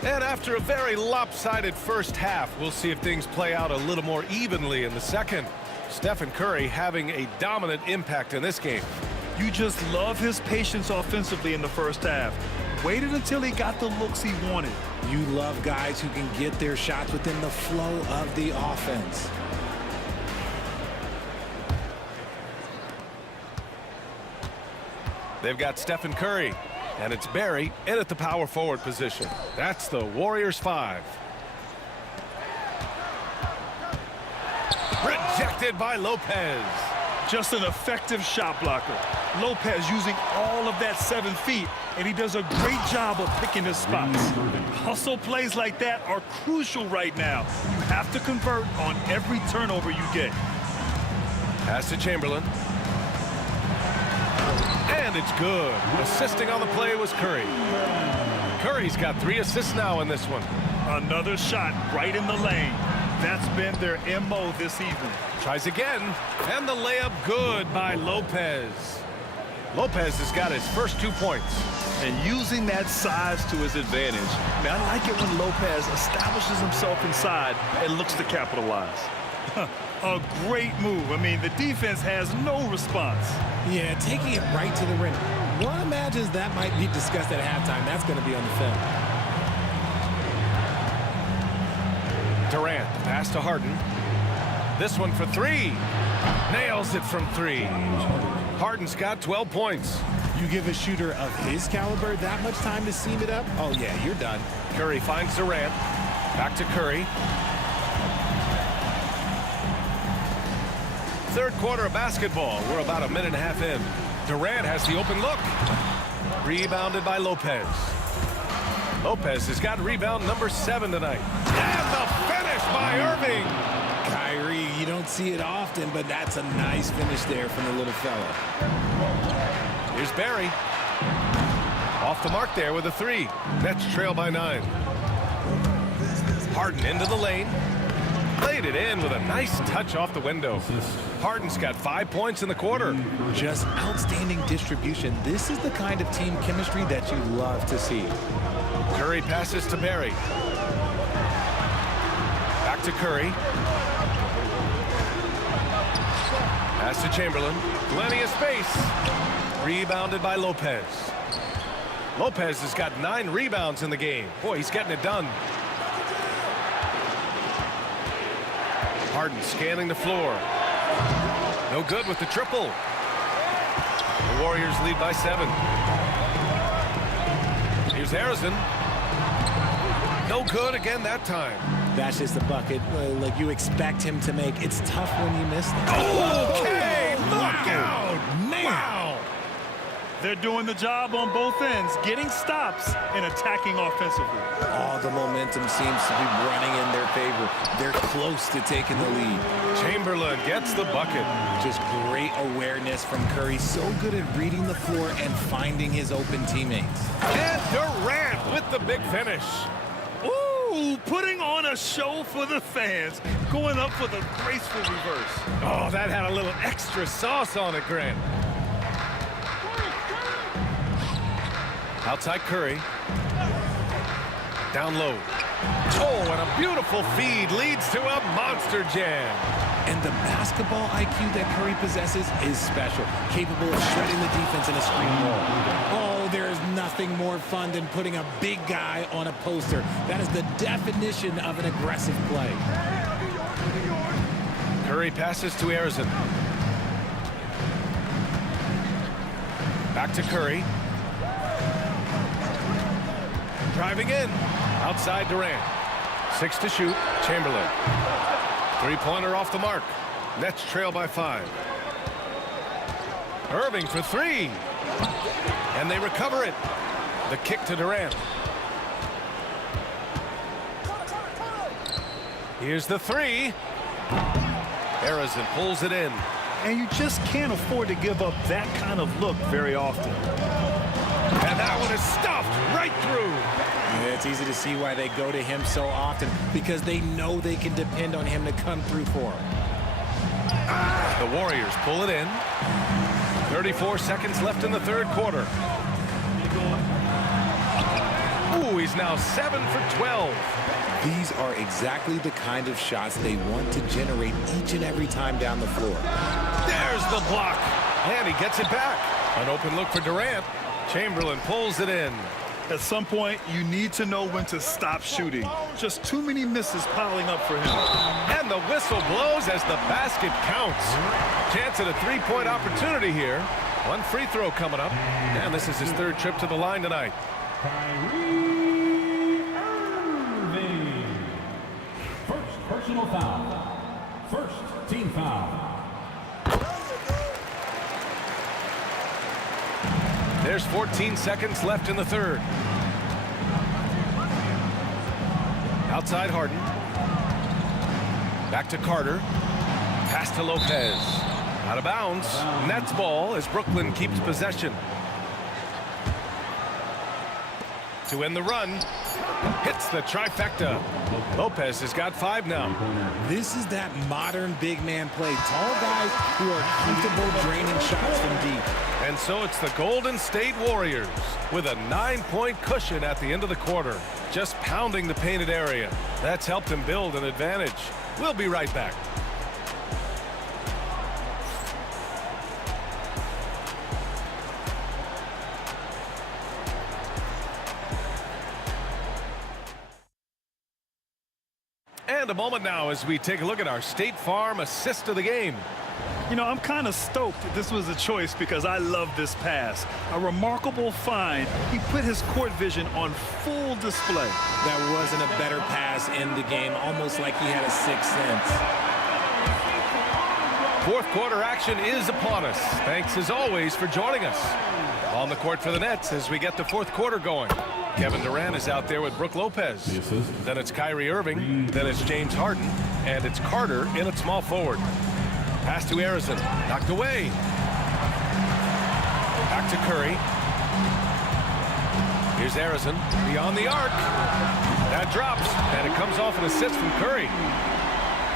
And after a very lopsided first half, we'll see if things play out a little more evenly in the second. Stephen Curry having a dominant impact in this game. You just love his patience offensively in the first half. Waited until he got the looks he wanted. You love guys who can get their shots within the flow of the offense. They've got Stephen Curry. And it's Barry in at the power forward position. That's the Warriors 5. Rejected by Lopez. Just an effective shot blocker. Lopez using all of that 7 feet, and he does a great job of picking his spots. Hustle plays like that are crucial right now. You have to convert on every turnover you get. Pass to Chamberlain. And it's good. Assisting on the play was Curry. Curry's got 3 assists now in this one. Another shot right in the lane. That's been their MO this evening. Tries again. And the layup good by Lopez. Lopez has got his first 2 points. And using that size to his advantage. Man, I like it when Lopez establishes himself inside and looks to capitalize. A great move. I mean, the defense has no response. Yeah, taking it right to the rim. One imagines that might be discussed at halftime. That's going to be on the film. Durant, pass to Harden. This one for 3. Nails it from 3. Harden's got 12 points. You give a shooter of his caliber that much time to seam it up? Oh, yeah, you're done. Curry finds Durant. Back to Curry. Third quarter of basketball. We're about a minute and a half in. Durant has the open look. Rebounded by Lopez. Lopez has got rebound number 7 tonight. And the finish by Irving. Kyrie, you don't see it often, but that's a nice finish there from the little fella. Here's Barry. Off the mark there with a 3. Nets trail by 9. Harden into the lane. Played it in with a nice touch off the window. Harden's got 5 points in the quarter. Just outstanding distribution. This is the kind of team chemistry that you love to see. Curry passes to Barry. Back to Curry. Pass to Chamberlain. Plenty of space. Rebounded by Lopez. Lopez has got 9 rebounds in the game. Boy, he's getting it done. Harden scanning the floor. No good with the triple. The Warriors lead by 7. Here's Harrison. No good again that time. That's just a bucket like you expect him to make. It's tough when you miss them. Okay, look out. Man. Wow. They're doing the job on both ends, getting stops and attacking offensively. All the momentum seems to be running in their favor. They're close to taking the lead. Chamberlain gets the bucket. Just great awareness from Curry. So good at reading the floor and finding his open teammates. And Durant with the big finish. Ooh, putting on a show for the fans. Going up for the graceful reverse. Oh, that had a little extra sauce on it, Grant. Outside Curry. Down low. Oh, and a beautiful feed leads to a monster jam. And the basketball IQ that Curry possesses is special, capable of shredding the defense in a screen roll. Oh, there is nothing more fun than putting a big guy on a poster. That is the definition of an aggressive play. Curry passes to Arizon. Back to Curry. Driving in. Outside Durant. 6 to shoot. Chamberlain. Three-pointer off the mark. Nets trail by 5. Irving for 3. And they recover it. The kick to Durant. Here's the 3. Arizon pulls it in. And you just can't afford to give up that kind of look very often. And that one is stuffed right through. It's easy to see why they go to him so often, because they know they can depend on him to come through for them. The Warriors pull it in. 34 seconds left in the third quarter. Ooh, he's now 7 for 12. These are exactly the kind of shots they want to generate each and every time down the floor. There's the block. And he gets it back. An open look for Durant. Chamberlain pulls it in. At some point, you need to know when to stop shooting. Just too many misses piling up for him. And the whistle blows as the basket counts. Chance at a three-point opportunity here. One free throw coming up. And this is his third trip to the line tonight. First personal foul. First team foul. There's 14 seconds left in the third. Outside Harden. Back to Carter. Pass to Lopez. Out of bounds. Nets ball as Brooklyn keeps possession. To end the run. Hits the trifecta. Lopez has got 5 now. This is that modern big man play. Tall guys who are comfortable draining shots from deep. And so it's the Golden State Warriors with a 9-point cushion at the end of the quarter. Just pounding the painted area. That's helped them build an advantage. We'll be right back. And a moment now as we take a look at our State Farm assist of the game. You know, I'm kind of stoked this was a choice because I love this pass. A remarkable find. He put his court vision on full display. That wasn't a better pass in the game, almost like he had a sixth sense. Fourth quarter action is upon us. Thanks as always for joining us. On the court for the Nets as we get the fourth quarter going. Kevin Durant is out there with Brook Lopez. Then it's Kyrie Irving. Then it's James Harden. And it's Carter in at small forward. Pass to Arizon. Knocked away. Back to Curry. Here's Arizon. Beyond the arc. That drops. And it comes off an assist from Curry.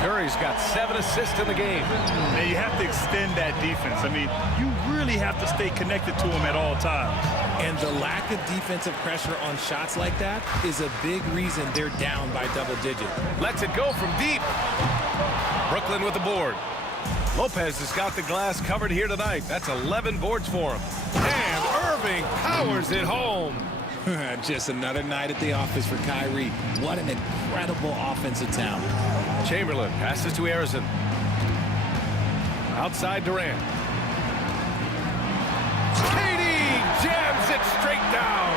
Curry's got 7 assists in the game. And you have to extend that defense. I mean, you really have to stay connected to him at all times. And the lack of defensive pressure on shots like that is a big reason they're down by double digit. Lets it go from deep. Brooklyn with the board. Lopez has got the glass covered here tonight. That's 11 boards for him. And Irving powers it home. Just another night at the office for Kyrie. What an incredible offensive talent. Chamberlain passes to Arizon. Outside Durant. KD jams it straight down.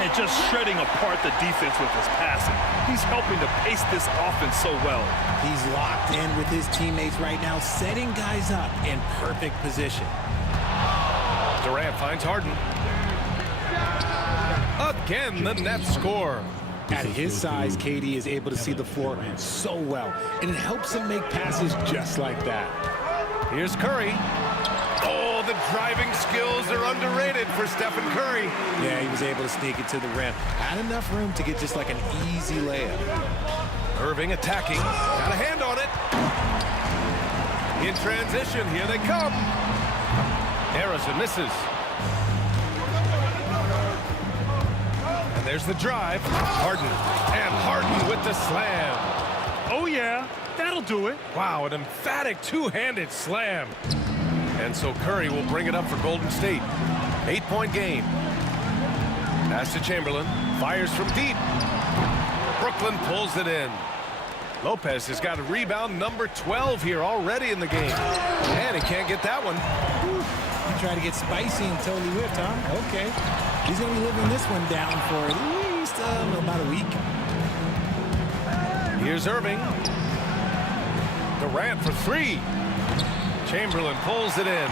And just shredding apart the defense with his passing. He's helping to pace this offense so well. He's locked in with his teammates right now, setting guys up in perfect position. Durant finds Harden. Again, the Nets score. At his size, KD is able to see the floor so well, and it helps him make passes just like that. Here's Curry. Oh, the driving skills are underrated for Stephen Curry. Yeah, he was able to sneak it to the rim. Had enough room to get just like an easy layup. Irving attacking. Got a hand on it. In transition, here they come. Arizon misses. And there's the drive. Harden. And Harden with the slam. Oh, yeah. That'll do it. Wow, an emphatic two-handed slam. And so Curry will bring it up for Golden State. 8-point game. Pass to Chamberlain. Fires from deep. Brooklyn pulls it in. Lopez has got a rebound number 12 here already in the game. And he can't get that one. He tried to get spicy and totally whipped, huh? Okay. He's going to be living this one down for at least about a week. Here's Irving. Durant for three. Chamberlain pulls it in.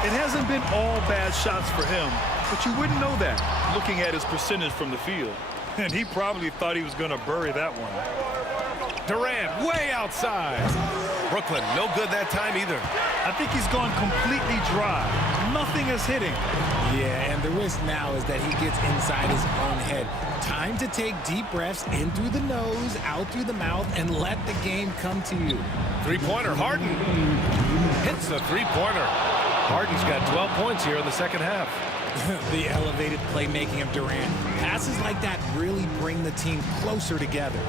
It hasn't been all bad shots for him, but you wouldn't know that looking at his percentage from the field. And he probably thought he was going to bury that one. Durant way outside. Brooklyn no good that time either. I think he's gone completely dry. Nothing is hitting. Yeah, and the risk now is that he gets inside his own head. Time to take deep breaths in through the nose, out through the mouth, and let the game come to you. Three-pointer, Harden. Hits the three-pointer. Harden's got 12 points here in the second half. The elevated playmaking of Durant. Passes like that really bring the team closer together.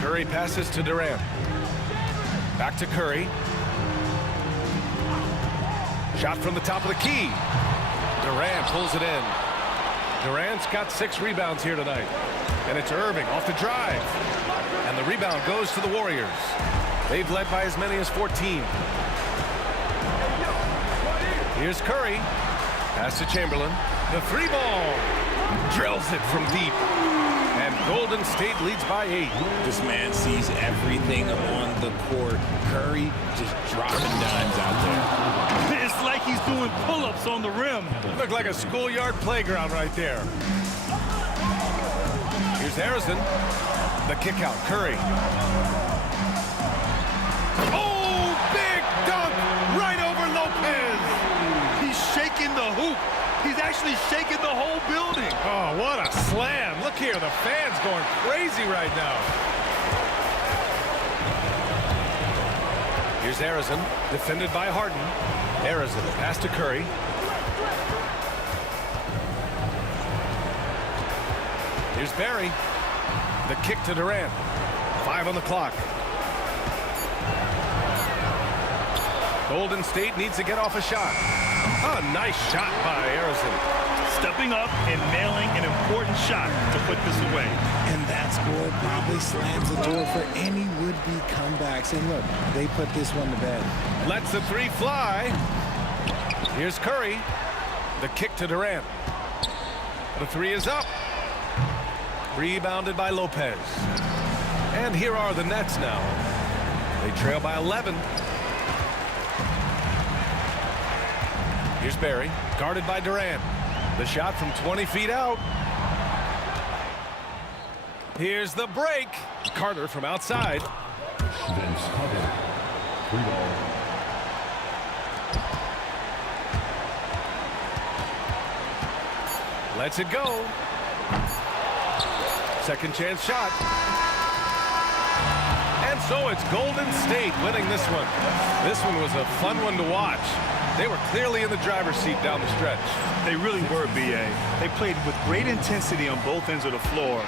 Curry passes to Durant. Back to Curry. Shot from the top of the key. Durant pulls it in. Durant's got 6 rebounds here tonight. And it's Irving off the drive. And the rebound goes to the Warriors. They've led by as many as 14. Here's Curry. Pass to Chamberlain. The three ball. Drills it from deep. And Golden State leads by 8. This man sees everything on the court. Curry just dropping dimes out there. It's like he's doing pull-ups on the rim. Looked like a schoolyard playground right there. Here's Harrison. The kick out. Curry. Oh, big dunk right over Lopez. He's shaking the hoop. He's actually shaking the whole building. Oh, what a slam. Look here, the fans going crazy right now. Here's Harrison, defended by Harden. Harrison, pass to Curry. Here's Barry. The kick to Durant. 5 on the clock. Golden State needs to get off a shot. A nice shot by Harrison. Stepping up and nailing an important shot to put this away. And that score probably slams the door for any would-be comebacks. And look, they put this one to bed. Lets the three fly. Here's Curry. The kick to Durant. The three is up. Rebounded by Lopez. And here are the Nets now. They trail by 11. Here's Barry, guarded by Durant. The shot from 20 feet out. Here's the break. Carter from outside. Vince Carter. 3 ball. Lets it go. Second chance shot. And so it's Golden State winning this one. This one was a fun one to watch. They were clearly in the driver's seat down the stretch. They really were, B.A. They played with great intensity on both ends of the floor.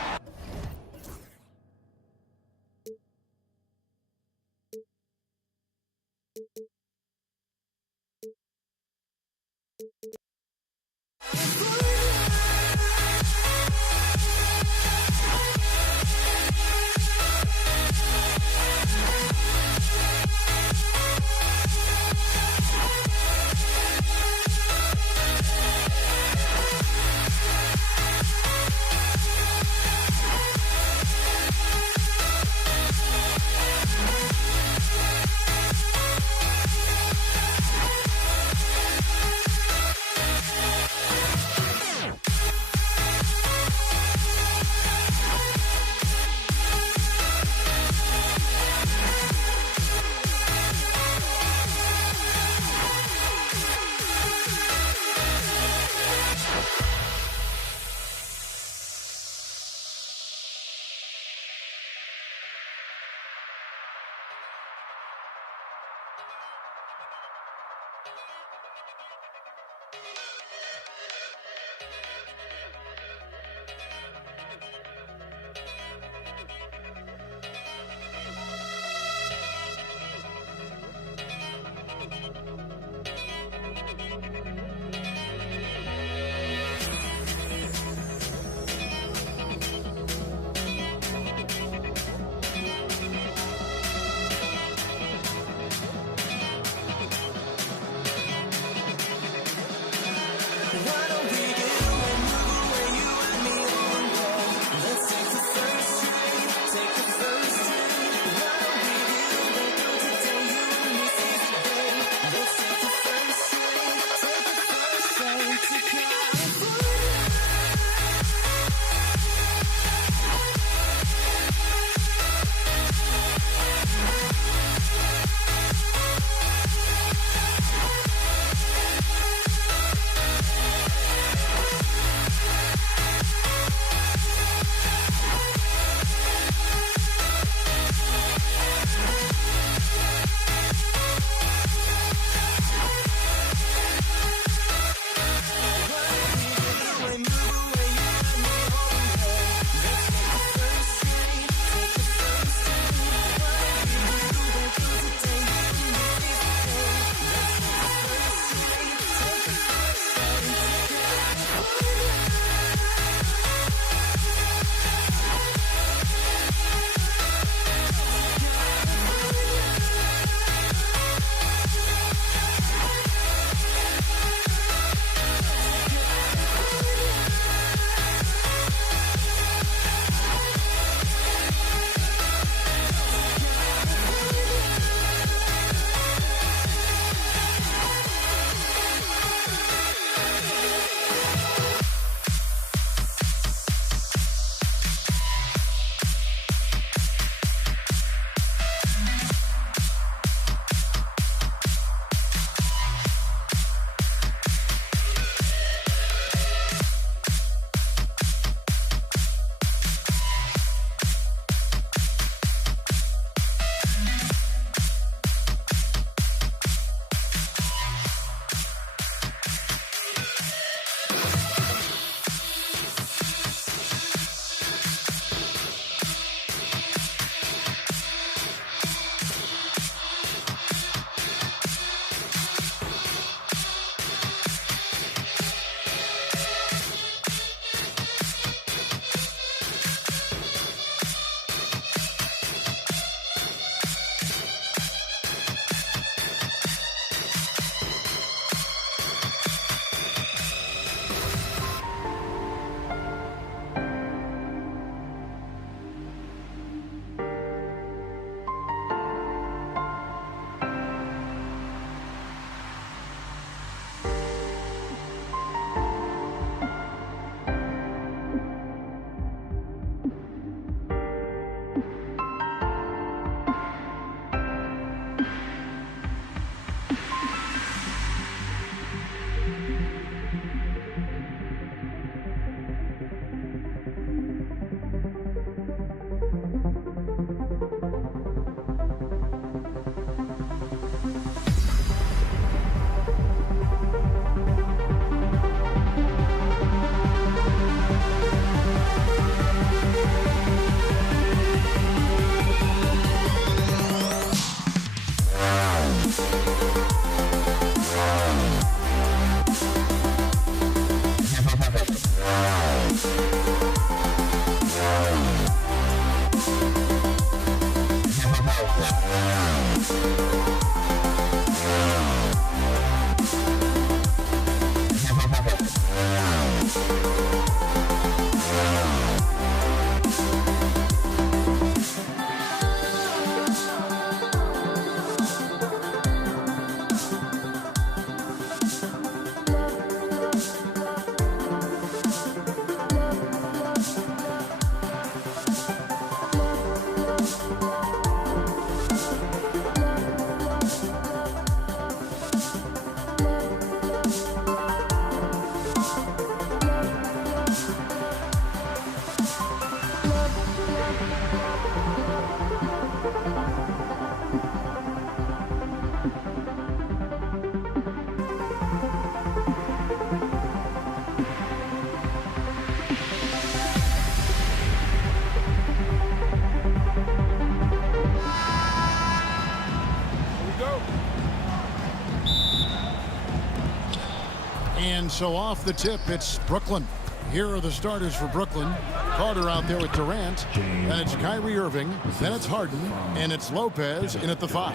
And so off the tip, it's Brooklyn. Here are the starters for Brooklyn. Carter out there with Durant. Then it's Kyrie Irving. Then it's Harden. And it's Lopez in at the 5.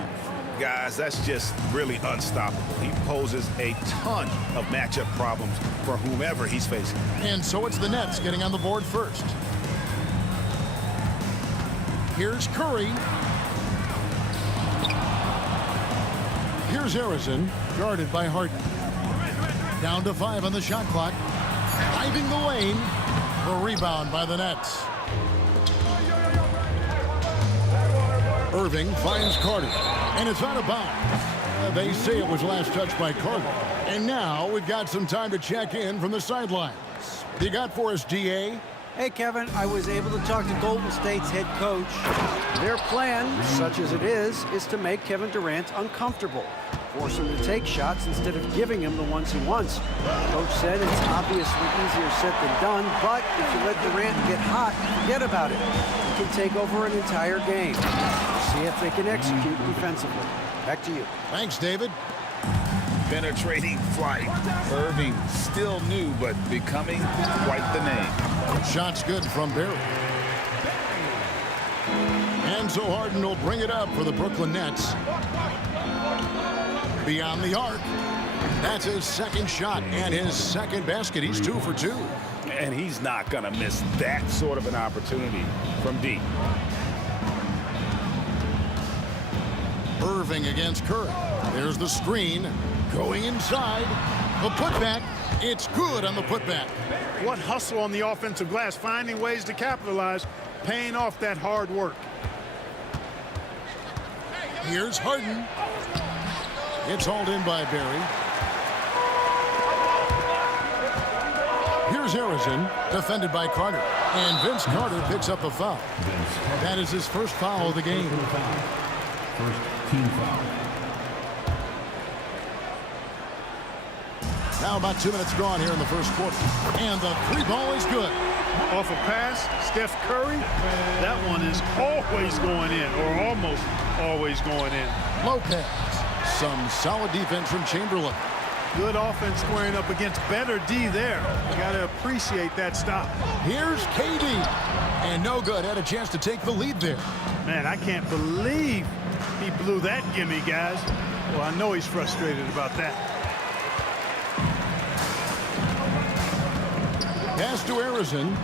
Guys, that's just really unstoppable. He poses a ton of matchup problems for whomever he's facing. And so it's the Nets getting on the board first. Here's Curry. Here's Harrison, guarded by Harden. Down to 5 on the shot clock. Driving the lane. The rebound by the Nets. Irving finds Carter. And it's out of bounds. They say it was last touched by Carter. And now we've got some time to check in from the sidelines. What you got for us, DA? Hey, Kevin, I was able to talk to Golden State's head coach. Their plan, such as it is to make Kevin Durant uncomfortable. Force him to take shots instead of giving him the ones he wants. Coach said it's obviously easier said than done, but if you let Durant get hot, forget about it. He can take over an entire game. See if they can execute defensively. Back to you. Thanks, David. Penetrating flight. Irving still new, but becoming quite the name. Shot's good from Barry. And so Harden will bring it up for the Brooklyn Nets. Beyond the arc. That's his second shot and his second basket. He's 2 for 2. And he's not going to miss that sort of an opportunity from deep. Irving against Curry. There's the screen. Going inside. The putback. It's good on the putback. What hustle on the offensive glass, finding ways to capitalize, paying off that hard work. Here's Harden. It's hauled in by Barry. Here's Harrison, defended by Carter. And Vince Carter picks up the foul. That is his first foul of the game. First team foul. Now about 2 minutes gone here in the first quarter. And the 3 ball is good. Off a pass, Steph Curry, that one is always going in, or almost always going in. Lopez. Some solid defense from Chamberlain. Good offense squaring up against better D there. You got to appreciate that stop. Here's KD. And no good. Had a chance to take the lead there. Man, I can't believe he blew that gimme, guys. Well, I know he's frustrated about that. Pass to Harrison.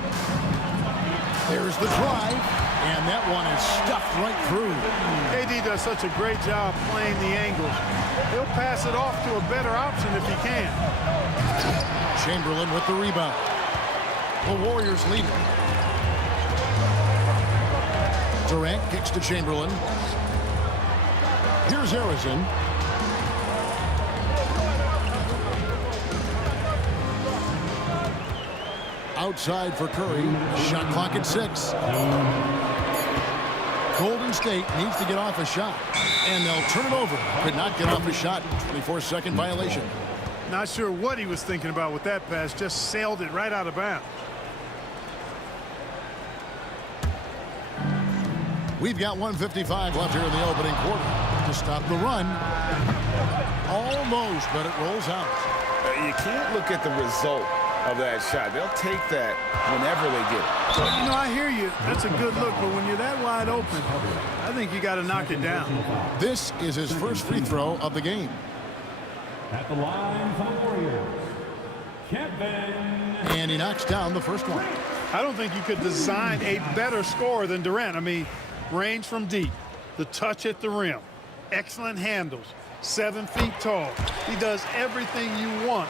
There's the drive. And that one is stuffed right through. KD does such a great job playing the angles. He'll pass it off to a better option if he can. Chamberlain with the rebound. The Warriors lead it. Durant kicks to Chamberlain. Here's Harrison. Outside for Curry. Shot clock at 6. Golden State needs to get off a shot. And they'll turn it over. Could not get off a shot. 24-second violation. Not sure what he was thinking about with that pass. Just sailed it right out of bounds. We've got 1:55 left here in the opening quarter to stop the run. Almost, but it rolls out. You can't look at the result of that shot. They'll take that whenever they get it. Well, you know, I hear you. That's a good look, but when you're that wide open, I think you got to knock it down. This is his first free throw of the game. At the line for Warriors, Kevin. And he knocks down the first one. I don't think you could design a better scorer than Durant. I mean, range from deep, the touch at the rim, excellent handles, 7 feet tall. He does everything you want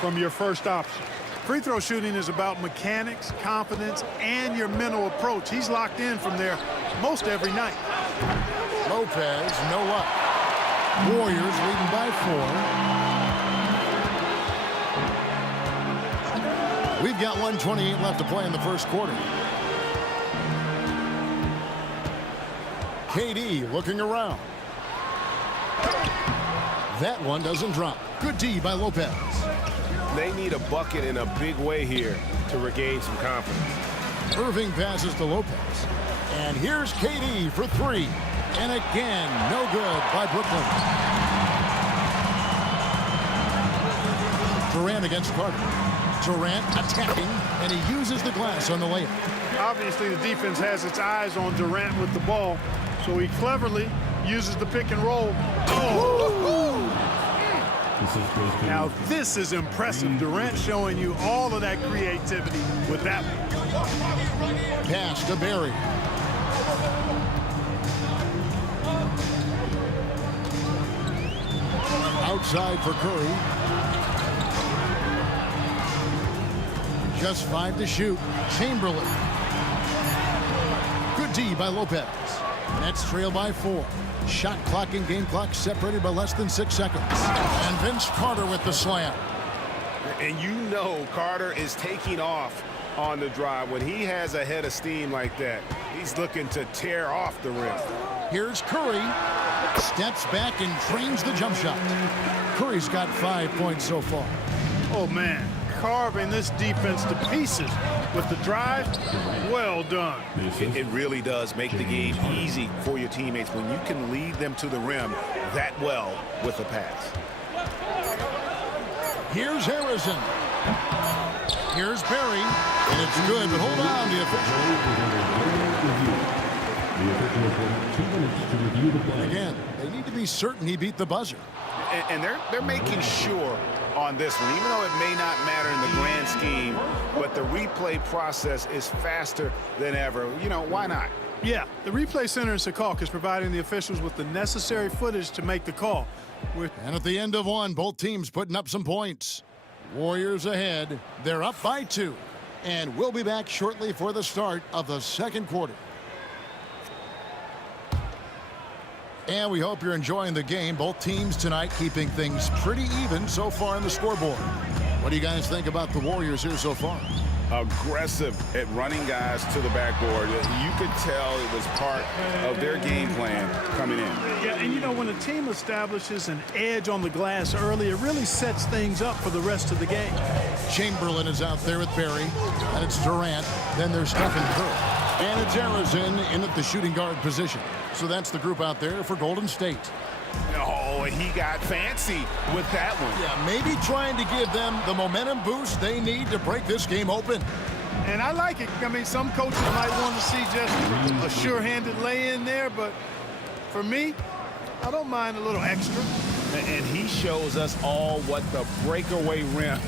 from your first option. Free throw shooting is about mechanics, confidence, and your mental approach. He's locked in from there most every night. Lopez, no luck. Warriors leading by 4. We've got 1:28 left to play in the first quarter. KD looking around. That one doesn't drop. Good D by Lopez. They need a bucket in a big way here to regain some confidence. Irving passes to Lopez. And here's KD for 3. And again, no good by Brooklyn. Durant against Carter. Durant attacking, and he uses the glass on the layup. Obviously, the defense has its eyes on Durant with the ball, so he cleverly uses the pick and roll. Now, this is impressive. Durant showing you all of that creativity with that one. Pass to Barry. Outside for Curry. Just 5 to shoot. Chamberlain. Good D by Lopez. Nets trail by 4. Shot clock and game clock separated by less than 6 seconds. And Vince Carter with the slam. And you know Carter is taking off on the drive. When he has a head of steam like that, he's looking to tear off the rim. Here's Curry. Steps back and trains the jump shot. Curry's got 5 points so far. Oh, man. Carving this defense to pieces with the drive. Well done. It really does make the game easy for your teammates when you can lead them to the rim that well with a pass. Here's Harrison. Here's Barry. And it's good, but hold on, the official. Again, they need to be certain he beat the buzzer. And they're making sure on this one, even though it may not matter in the grand scheme, but the replay process is faster than ever. You know, why not? Yeah, the replay center in Secaucus is providing the officials with the necessary footage to make the call. And at the end of one, both teams putting up some points. Warriors ahead. They're up by 2. And we'll be back shortly for the start of the second quarter. And we hope you're enjoying the game. Both teams tonight keeping things pretty even so far on the scoreboard. What do you guys think about the Warriors here so far? Aggressive at running guys to the backboard. You could tell it was part of their game plan coming in. Yeah, and you know, when a team establishes an edge on the glass early, it really sets things up for the rest of the game. Chamberlain is out there with Barry, and it's Durant. Then there's Stephen Curry. And it's Harrison in at the shooting guard position. So that's the group out there for Golden State. Oh, he got fancy with that one. Yeah, maybe trying to give them the momentum boost they need to break this game open. And I like it. I mean, some coaches might want to see just a sure-handed lay-in there, but for me, I don't mind a little extra. And he shows us all what the breakaway rim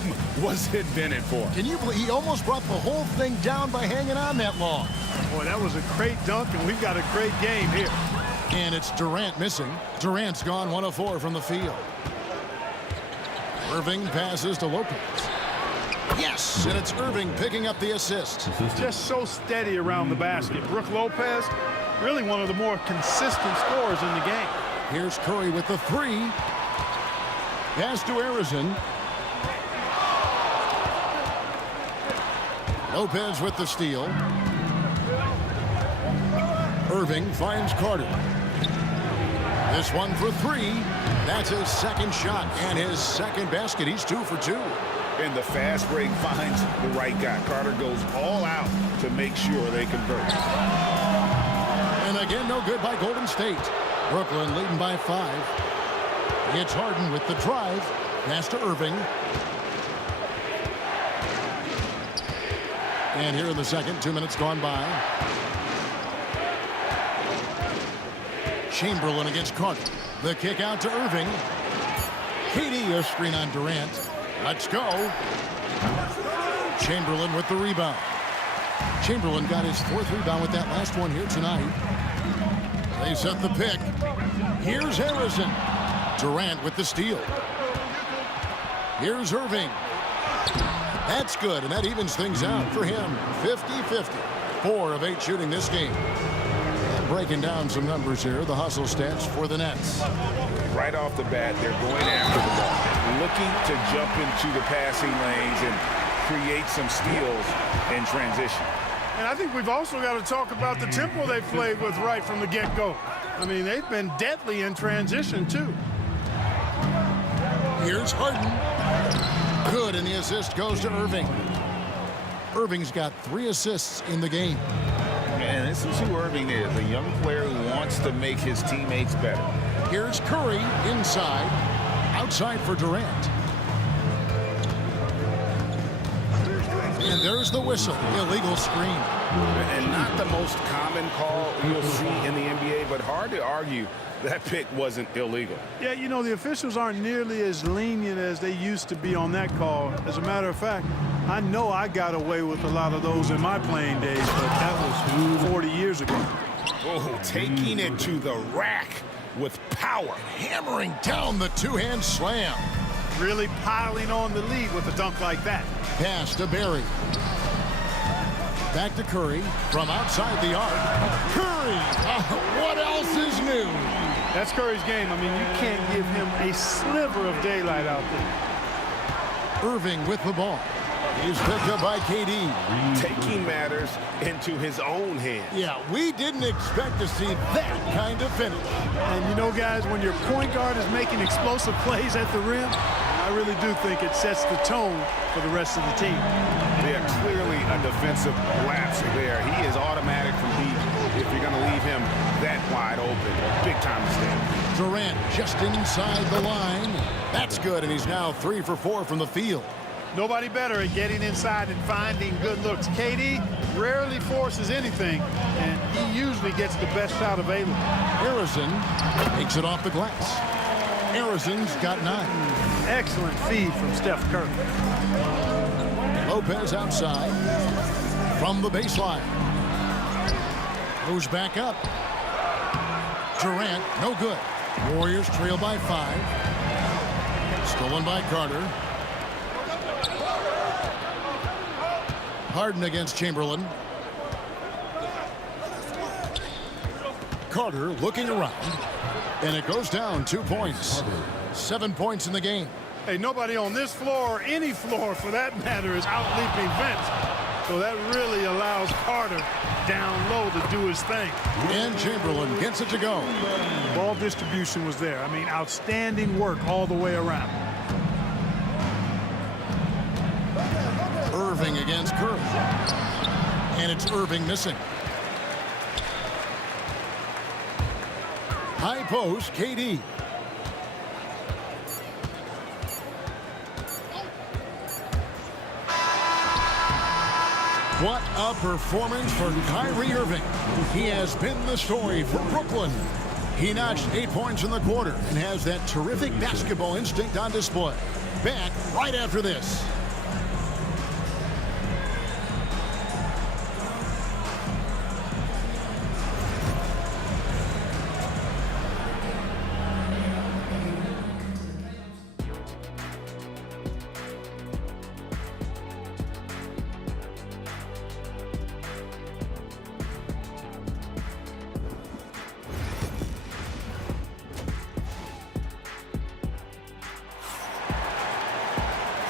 was invented for. Can you believe he almost brought the whole thing down by hanging on that long? Boy, that was a great dunk, and we've got a great game here. And it's Durant missing. Durant's gone 1 of 4 from the field. Irving passes to Lopez. Yes, and it's Irving picking up the assist. Just so steady around the basket. Brook Lopez, really one of the more consistent scorers in the game. Here's Curry with the 3. Pass to Harrison. Lopez with the steal. Irving finds Carter. This one for 3. That's his second shot and his second basket. He's 2 for 2. And the fast break finds the right guy. Carter goes all out to make sure they convert. And again, no good by Golden State. Brooklyn leading by 5. It's Harden with the drive. Pass to Irving. And here in the second, 2 minutes gone by. Chamberlain against Carter. The kick out to Irving. KD, a screen on Durant. Let's go. Chamberlain with the rebound. Chamberlain got his 4th rebound with that last one here tonight. They set the pick. Here's Harrison. Durant with the steal. Here's Irving. That's good, and that evens things out for him. 50-50. 4 of 8 shooting this game. And breaking down some numbers here, the hustle stats for the Nets. Right off the bat, they're going after the ball, looking to jump into the passing lanes and create some steals in transition. And I think we've also got to talk about the tempo they've played with right from the get-go. I mean, they've been deadly in transition, too. Here's Harden. Good, and the assist goes to Irving. Irving's got 3 assists in the game. Man, this is who Irving is, a young player who wants to make his teammates better. Here's Curry inside. Outside for Durant. And there's the whistle. Illegal screen. And not the most common call you'll see in the NBA, but hard to argue that pick wasn't illegal. Yeah, you know, the officials aren't nearly as lenient as they used to be on that call. As a matter of fact, I know I got away with a lot of those in my playing days, but that was 40 years ago. Oh, taking it to the rack with power. Hammering down the 2-hand slam. Really piling on the lead with a dunk like that. Pass to Barry. Back to Curry from outside the arc. Curry! What else is new? That's Curry's game. I mean, you can't give him a sliver of daylight out there. Irving with the ball. He's picked up by KD. Taking matters into his own hands. Yeah, we didn't expect to see that kind of finish. And you know, guys, when your point guard is making explosive plays at the rim, I really do think it sets the tone for the rest of the team. Yeah, clearly a defensive lapse there. He is automatic from deep if you're going to leave him that wide open. Big time mistake. Durant just inside the line. That's good, and he's now 3 for 4 from the field. Nobody better at getting inside and finding good looks. KD rarely forces anything, and he usually gets the best shot available. Harrison takes it off the glass. Harrison's got 9. Excellent feed from Steph Curry. Lopez outside from the baseline. Moves back up. Durant, no good. Warriors trail by 5. Stolen by Carter. Harden against Chamberlain. Carter looking around. And it goes down 2 points. 7 points in the game. Hey, nobody on this floor, or any floor for that matter, is out-leaping Vince. So that really allows Carter down low to do his thing. And Chamberlain gets it to go. Ball distribution was there. I mean, outstanding work all the way around. Irving against Curry. And it's Irving missing. High post, KD. What a performance for Kyrie Irving. He has been the story for Brooklyn. He notched 8 points in the quarter and has that terrific basketball instinct on display. Back right after this.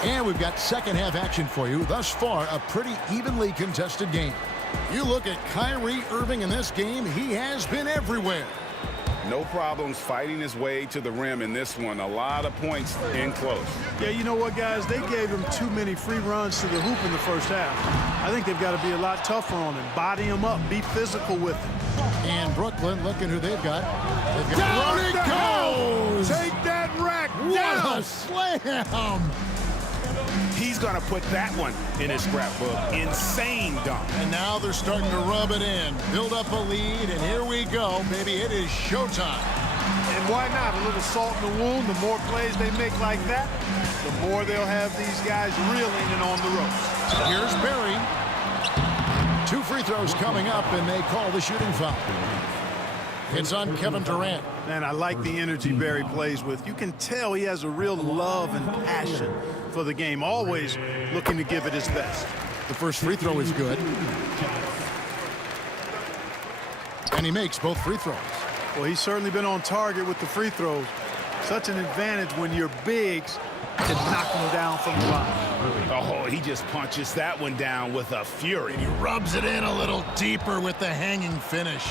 And we've got second half action for you. Thus far, a pretty evenly contested game. You look at Kyrie Irving in this game, he has been everywhere. No problems fighting his way to the rim in this one. A lot of points in close. Yeah, you know what, guys? They gave him too many free runs to the hoop in the first half. I think they've got to be a lot tougher on him. Body him up. Be physical with him. And Brooklyn, looking who they've got. Down it goes! Take that rack What down! a slam! He's going to put that one in his scrapbook. Insane dunk. And now they're starting to rub it in, build up a lead, and here we go, baby. It is showtime. And why not? A little salt in the wound. The more plays they make like that, the more they'll have these guys reeling and on the ropes. Here's Barry. 2 free throws coming up, and they call the shooting foul. It's on Kevin Durant. Man, I like the energy Barry plays with. You can tell he has a real love and passion for the game, always looking to give it his best. The first free throw is good. And he makes both free throws. Well, he's certainly been on target with the free throws. Such an advantage when your bigs can knock them down from the line. Oh, he just punches that one down with a fury. He rubs it in a little deeper with the hanging finish.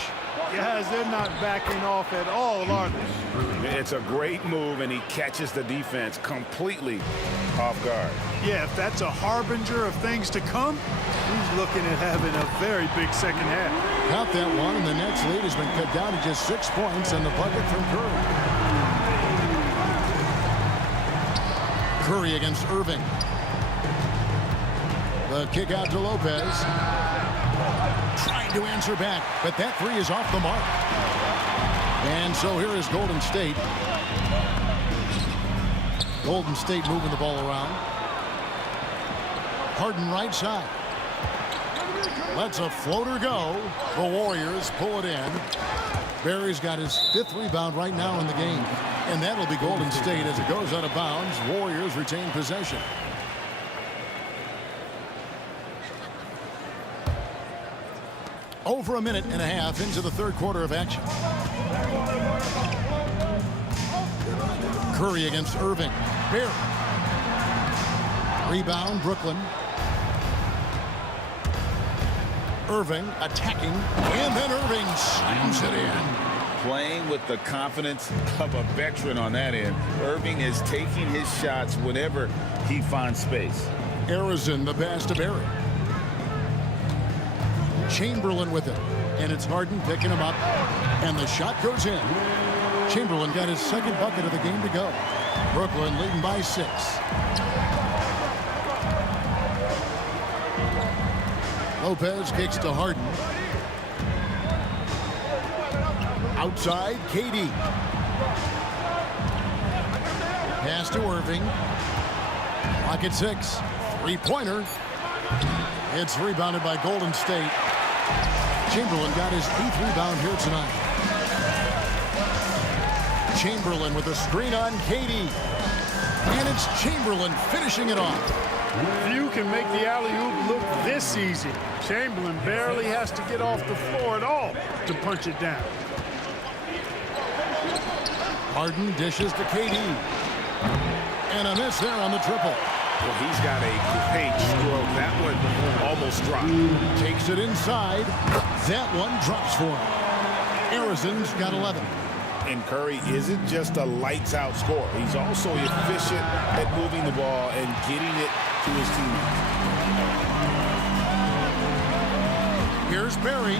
Guys, they're not backing off at all, are they? It's a great move, and he catches the defense completely off guard. Yeah, if that's a harbinger of things to come, he's looking at having a very big second half. Count that one, and the Nets lead has been cut down to just 6 points, and the bucket from Curry. Curry against Irving. The kick out to Lopez. Trying to answer back, but that three is off the mark. And so here is Golden State. Golden State moving the ball around. Harden right side. Lets a floater go. The Warriors pull it in. Barry's got his 5th rebound right now in the game. And that'll be Golden State as it goes out of bounds. Warriors retain possession. Over a minute and a half into the 3rd quarter of action. Curry against Irving. Barry. Rebound, Brooklyn. Irving attacking, and then Irving slams it in. Playing with the confidence of a veteran on that end. Irving is taking his shots whenever he finds space. Arizon, the pass to Barry. Chamberlain with it, and it's Harden picking him up, and the shot goes in. Chamberlain got his 2nd bucket of the game to go. Brooklyn leading by 6. Lopez kicks to Harden. Outside, KD. Pass to Irving. Clock at 6. 3-pointer. It's rebounded by Golden State. Chamberlain got his 8th rebound here tonight. Chamberlain with a screen on KD. And it's Chamberlain finishing it off. Few can make the alley-oop look this easy. Chamberlain barely has to get off the floor at all to punch it down. Harden dishes to KD. And a miss there on the triple. Well, he's got a great stroke. That one almost dropped. Takes it inside. That one drops for him. Arizon's got 11. And Curry isn't just a lights-out scorer. He's also efficient at moving the ball and getting it to his teammates. Here's Barry.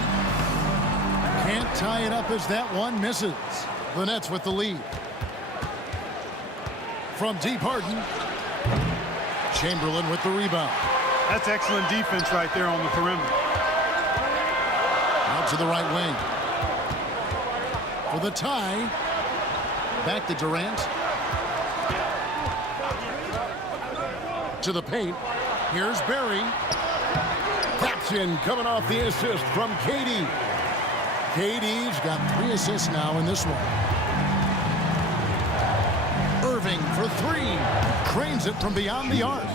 Can't tie it up as that one misses. The Nets with the lead. From deep, Harden. Chamberlain with the rebound. That's excellent defense right there on the perimeter. Out to the right wing. For the tie. Back to Durant. To the paint. Here's Barry. Captain coming off the assist from KD. KD's got 3 assists now in this one. Irving for 3. Cranes it from beyond the arc.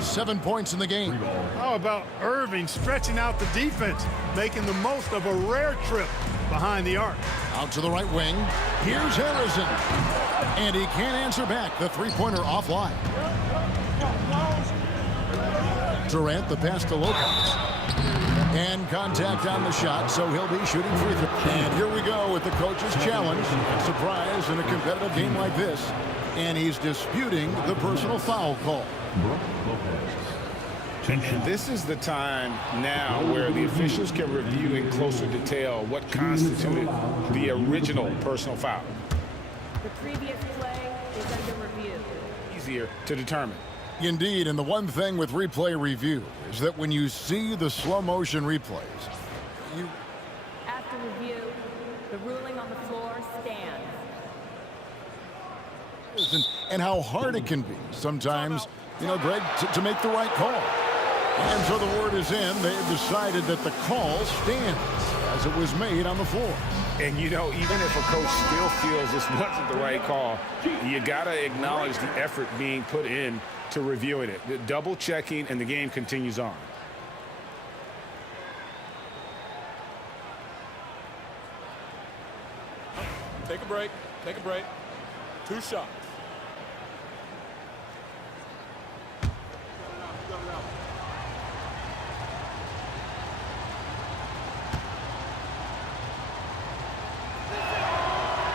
7 points in the game. How about Irving stretching out the defense, making the most of a rare trip behind the arc. Out to the right wing. Here's Harrison. And he can't answer back. The 3-pointer offline. Durant, the pass to Lopez. And contact on the shot, so he'll be shooting free throw. And here we go with the coach's challenge. Surprise in a competitive game like this. And he's disputing the personal foul call. And this is the time now where the officials can review in closer detail what constituted the original personal foul. The previous play is under review. Easier to determine. Indeed, and the one thing with replay review is that when you see the slow motion replays, After review, the ruling on the floor stands. and how hard it can be sometimes, Greg, to make the right call. And so the word is in. They've decided that the call stands as it was made on the floor. And, even if a coach still feels this wasn't the right call, you got to acknowledge the effort being put in to reviewing it. The double checking, and the game continues on. Take a break. Take a break. 2 shots.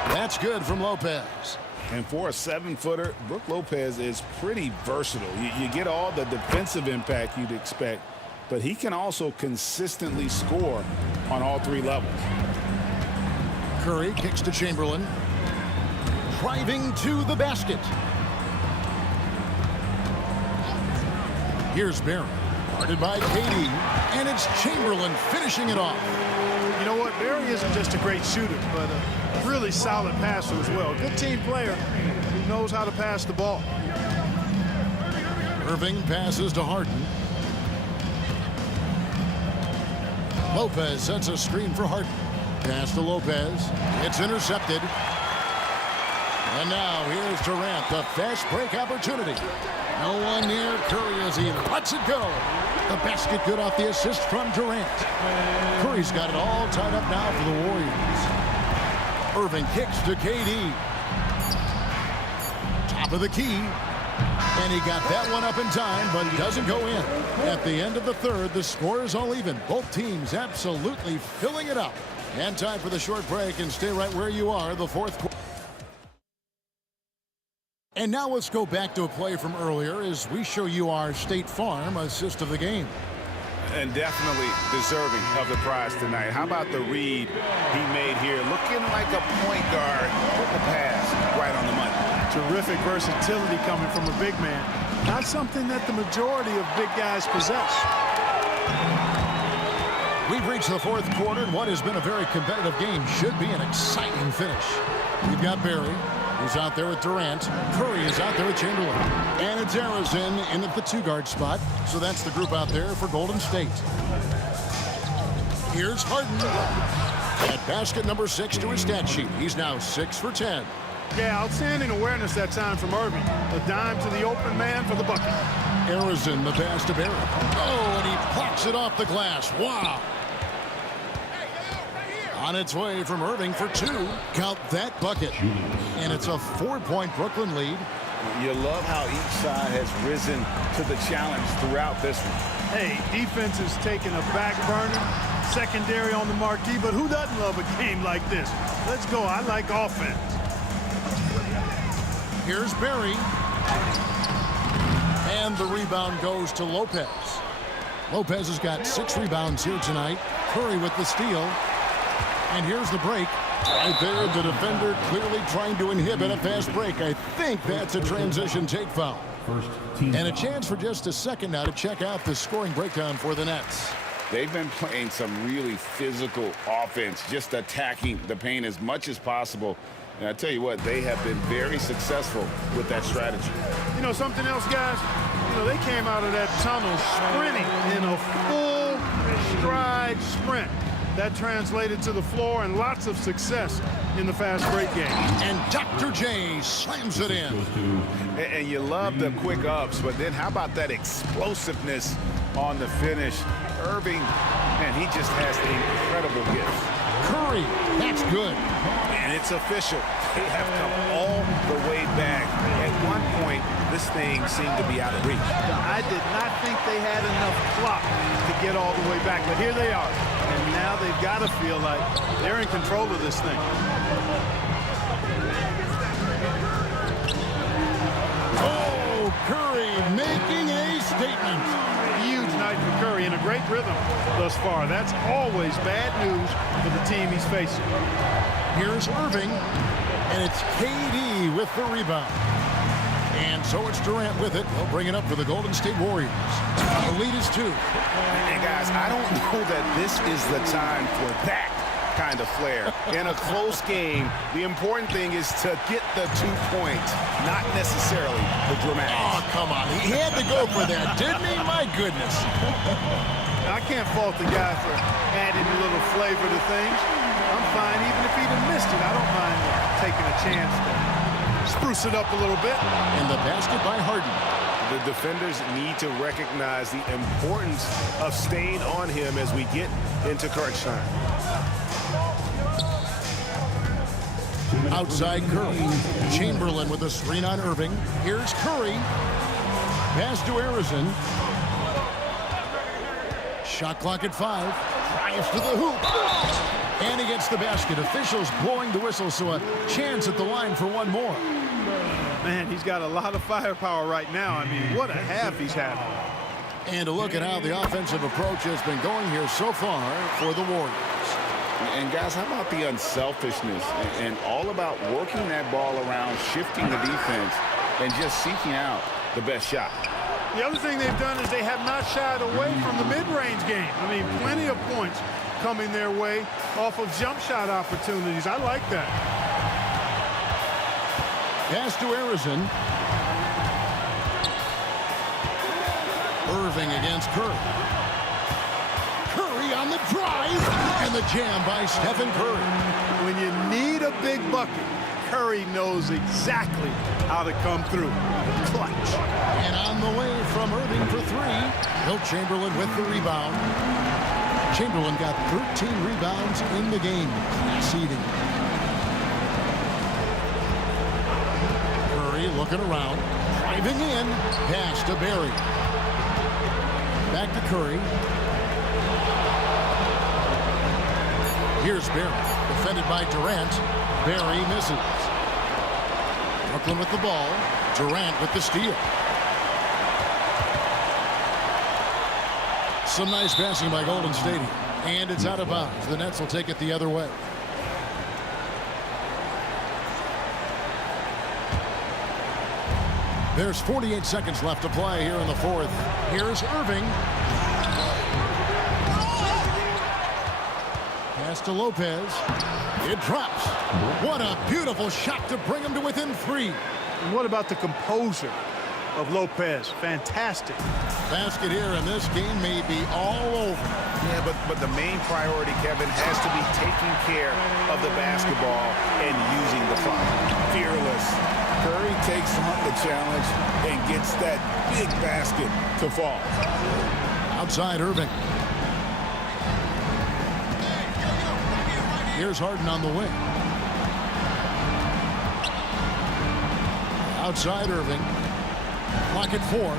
That's good from Lopez. And for a 7-footer, Brook Lopez is pretty versatile. You get all the defensive impact you'd expect, but he can also consistently score on all 3 levels. Curry kicks to Chamberlain. Driving to the basket. Here's Barry. Guarded by KD. And it's Chamberlain finishing it off. You know what? Barry isn't just a great shooter, but a really solid passer as well. Good team player who knows how to pass the ball. Irving passes to Harden. Lopez sets a screen for Harden. Pass to Lopez. It's intercepted. And now here's Durant, the fast break opportunity. No one near Curry as he lets it go. The basket good off the assist from Durant. Curry's got it all tied up now for the Warriors. Irving kicks to KD. Top of the key. And he got that one up in time, but he doesn't go in. At the end of the third, the score is all even. Both teams absolutely filling it up. And time for the short break, and stay right where you are, the fourth quarter. And now let's go back to a play from earlier as we show you our State Farm assist of the game. And definitely deserving of the prize tonight. How about the read he made here? Looking like a point guard with the pass right on the money. Terrific versatility coming from a big man. Not something that the majority of big guys possess. We've reached the fourth quarter, and what has been a very competitive game should be an exciting finish. We've got Barry, who's out there with Durant. Curry is out there with Chamberlain. And it's Arizin in at the 2-guard spot. So that's the group out there for Golden State. Here's Harden. At basket number 6 to his stat sheet. He's now 6 for 10. Yeah, outstanding awareness that time from Irving. A dime to the open man for the bucket. Arizin, the pass to Barry. Oh, and he pops it off the glass. Wow. On its way from Irving for 2. Count that bucket. And it's a 4-point Brooklyn lead. You love how each side has risen to the challenge throughout this one. Hey, defense is taking a back burner, secondary on the marquee, but who doesn't love a game like this? Let's go. I like offense. Here's Barry. And the rebound goes to Lopez. Lopez has got 6 rebounds here tonight. Curry with the steal. And here's the break. Right there, the defender clearly trying to inhibit a fast break. I think that's a transition take foul. And a chance for just a second now to check out the scoring breakdown for the Nets. They've been playing some really physical offense, just attacking the paint as much as possible. And I tell you what, they have been very successful with that strategy. You know something else, guys? They came out of that tunnel sprinting in a full stride sprint. That translated to the floor and lots of success in the fast break game. And Dr. J slams it in. And you love the quick ups, but then how about that explosiveness on the finish? Irving, man, he just has incredible gifts. Curry, that's good. And it's official. They have come all the way back. At one point, this thing seemed to be out of reach. I did not think they had enough clock to get all the way back, but here they are. And now they've got to feel like they're in control of this thing. Oh, Curry making a statement. Huge night for Curry in a great rhythm thus far. That's always bad news for the team he's facing. Here's Irving, and it's KD with the rebound. And so it's Durant with it. He'll bring it up for the Golden State Warriors. The lead is 2. And guys, I don't know that this is the time for that kind of flair. In a close game, the important thing is to get the 2 points, not necessarily the dramatics. Oh, come on. He had to go for that, didn't he? My goodness. I can't fault the guy for adding a little flavor to things. I'm fine even if he'd have missed it. I don't mind taking a chance to spruce it up a little bit. And the basket by Harden. The defenders need to recognize the importance of staying on him as we get into crunch time. Outside Curry. Chamberlain with a screen on Irving. Here's Curry. Pass to Arizon. Shot clock at 5. Drives to the hoop. And he gets the basket. Officials blowing the whistle, so a chance at the line for one more. Man, he's got a lot of firepower right now. I mean, what a half he's having. And a look at how the offensive approach has been going here so far for the Warriors. And guys, how about the unselfishness and all about working that ball around, shifting the defense, and just seeking out the best shot. The other thing they've done is they have not shied away from the mid-range game. I mean, plenty of points coming their way off of jump shot opportunities. I like that. Pass to Arizon. Irving against Curry. Curry on the drive. And the jam by Stephen Curry. When you need a big bucket, Curry knows exactly how to come through. Clutch. And on the way from Irving for 3. Wilt Chamberlain with the rebound. Chamberlain got 13 rebounds in the game. Seeding. Curry looking around. Driving in. Pass to Barry. Back to Curry. Here's Barry. Defended by Durant. Barry misses. Brooklyn with the ball. Durant with the steal. Some nice passing by Golden State. And it's out of bounds. The Nets will take it the other way. There's 48 seconds left to play here in the fourth. Here's Irving. Pass to Lopez. It drops. What a beautiful shot to bring him to within 3. And what about the composure of Lopez? Fantastic. Basket here, and this game may be all over. Yeah, but the main priority, Kevin, has to be taking care of the basketball and using the clock. Fearless. Curry takes on the challenge and gets that big basket to fall. Outside Irving. Here's Harden on the wing. Outside Irving. Clock at 4.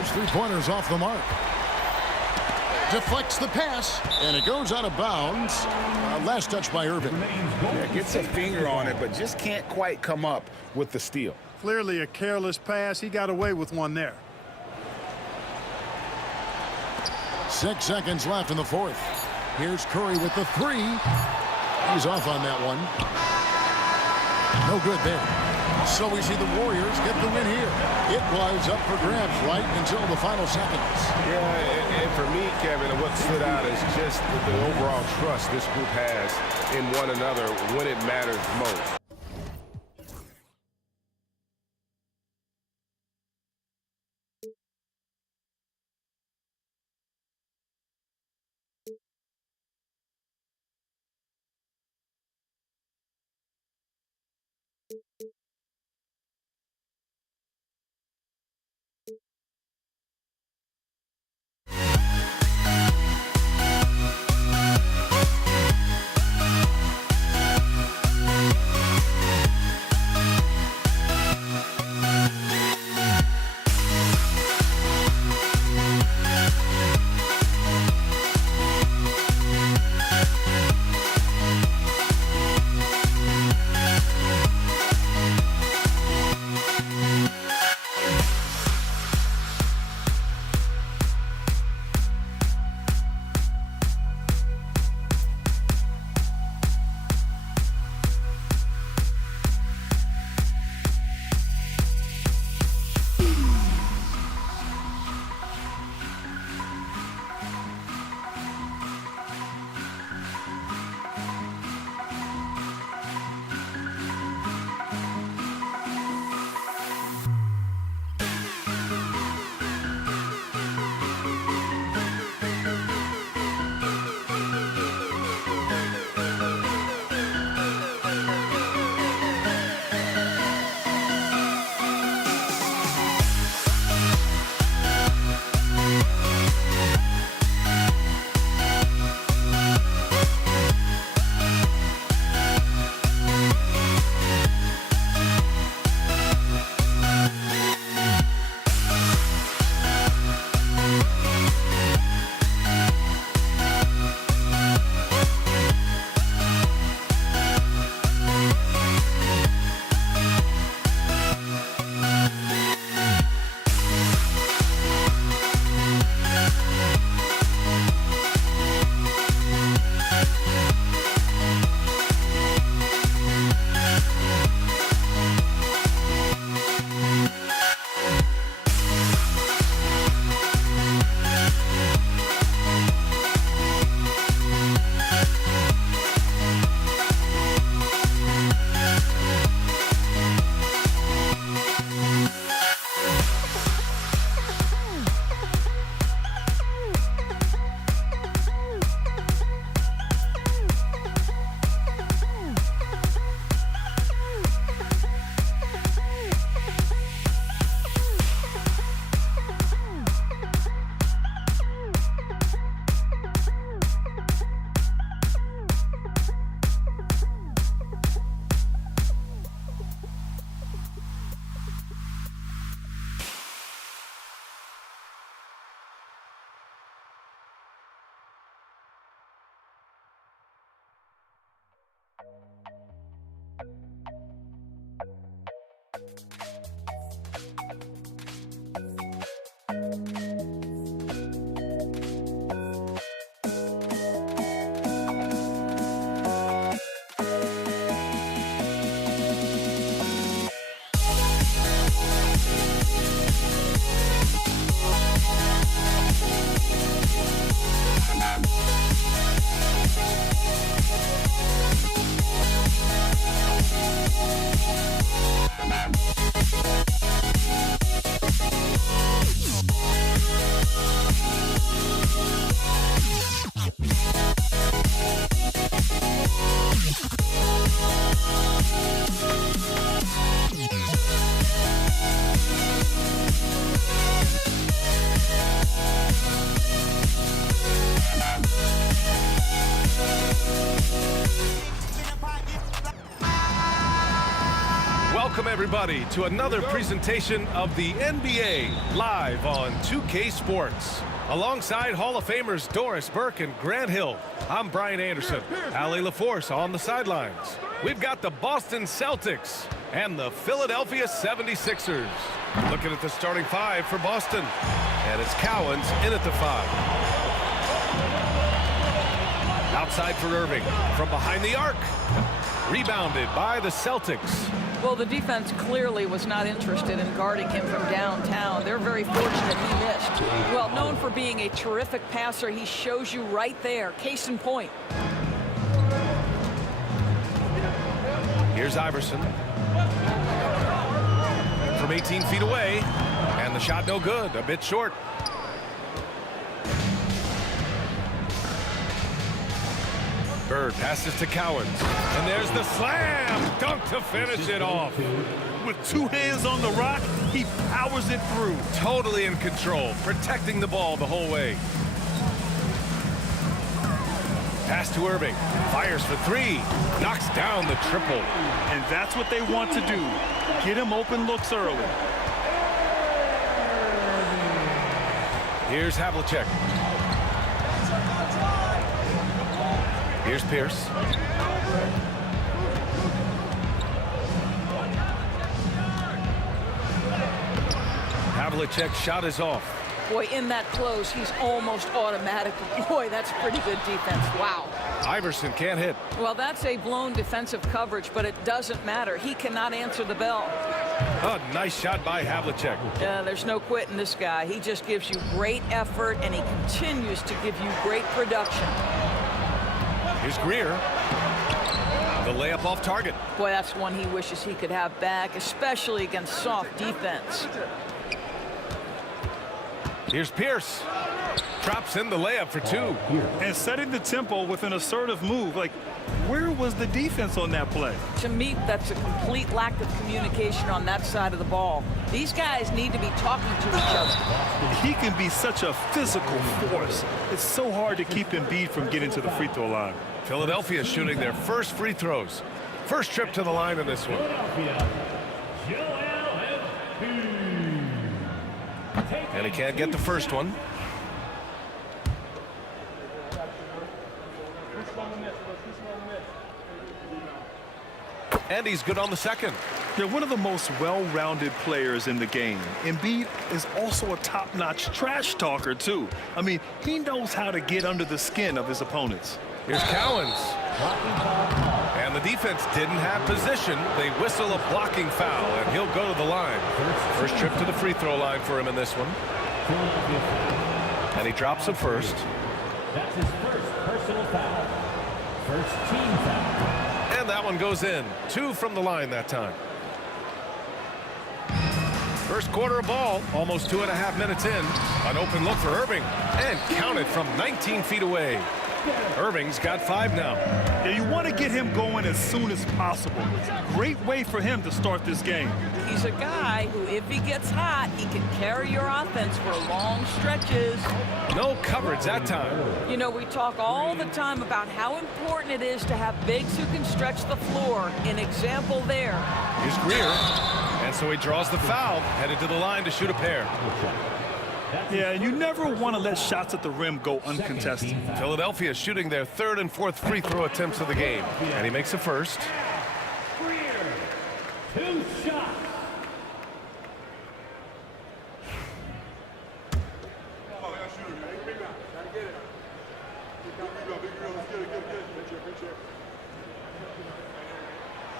His 3-pointers off the mark. Deflects the pass, and it goes out of bounds. Last touch by Irving. Yeah, gets a finger on it, but just can't quite come up with the steal. Clearly a careless pass. He got away with one there. 6 seconds left in the fourth. Here's Curry with the 3. He's off on that one. No good there. So we see the Warriors get the win here. It was up for grabs right until the final seconds. Yeah, and for me, Kevin, what stood out is just the overall trust this group has in one another when it matters most. Welcome, everybody, to another presentation of the NBA live on 2K Sports. Alongside Hall of Famers Doris Burke and Grant Hill, I'm Brian Anderson. Allie LaForce on the sidelines. We've got the Boston Celtics and the Philadelphia 76ers. Looking at the starting five for Boston. And it's Cowens in at the 5. Outside for Irving. From behind the arc. Rebounded by the Celtics. Well, the defense clearly was not interested in guarding him from downtown. They're very fortunate he missed. Well, known for being a terrific passer, he shows you right there. Case in point. Here's Iverson. From 18 feet away. And the shot no good. A bit short. Bird passes to Cowens. And there's the slam. Dunk to finish it off. With 2 hands on the rock, he powers it through. Totally in control, protecting the ball the whole way. Pass to Irving. Fires for 3. Knocks down the triple. And that's what they want to do. Get him open looks early. Here's Havlicek. Here's Pierce. Havlicek's shot is off. Boy, in that close, he's almost automatic. Boy, that's pretty good defense. Wow. Iverson can't hit. Well, that's a blown defensive coverage, but it doesn't matter. He cannot answer the bell. A nice shot by Havlicek. There's no quitting this guy. He just gives you great effort, and he continues to give you great production. Here's Greer. The layup off target. Boy, that's one he wishes he could have back, especially against soft defense. Here's Pierce. Drops in the layup for 2. And setting the tempo with an assertive move. Like, where was the defense on that play? To me, that's a complete lack of communication on that side of the ball. These guys need to be talking to each other. He can be such a physical force. It's so hard to keep Embiid from getting to the free throw line. Philadelphia shooting their first free throws. First trip to the line in this one. And he can't get the first one. And he's good on the second. They're one of the most well-rounded players in the game. Embiid is also a top-notch trash talker, too. I mean, he knows how to get under the skin of his opponents. Here's Cowens. And the defense didn't have position. They whistle a blocking foul, and he'll go to the line. First trip to the free throw line for him in this one. And he drops it first. That's his first personal foul. First team foul. And that one goes in. 2 from the line that time. First quarter of ball, almost 2.5 minutes in. An open look for Irving, and counted from 19 feet away. Irving's got 5 now. Yeah, you want to get him going as soon as possible. Great way for him to start this game. He's a guy who, if he gets hot, he can carry your offense for long stretches. No coverage that time. You know, we talk all the time about how important it is to have bigs who can stretch the floor. An example there. Here's Greer. And so he draws the foul, headed to the line to shoot a pair. Yeah, you never want to let shots at the rim go uncontested. Philadelphia shooting their 3rd and 4th free throw attempts of the game. And he makes the first. 2 shots.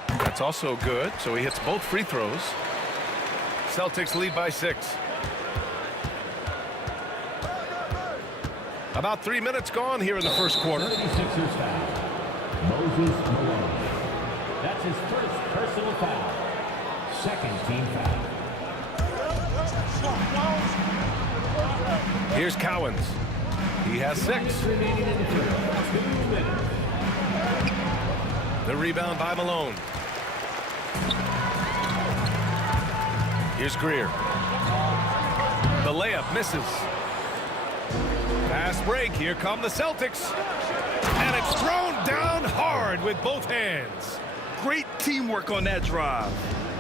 That's also good, so he hits both free throws. Celtics lead by 6. About 3 minutes gone here in the first quarter. Moses Malone. That's his first personal foul. Second team foul. Here's Cowens. He has 6. The rebound by Malone. Here's Greer. The layup misses. Fast break. Here come the Celtics. And it's thrown down hard with both hands. Great teamwork on that drive.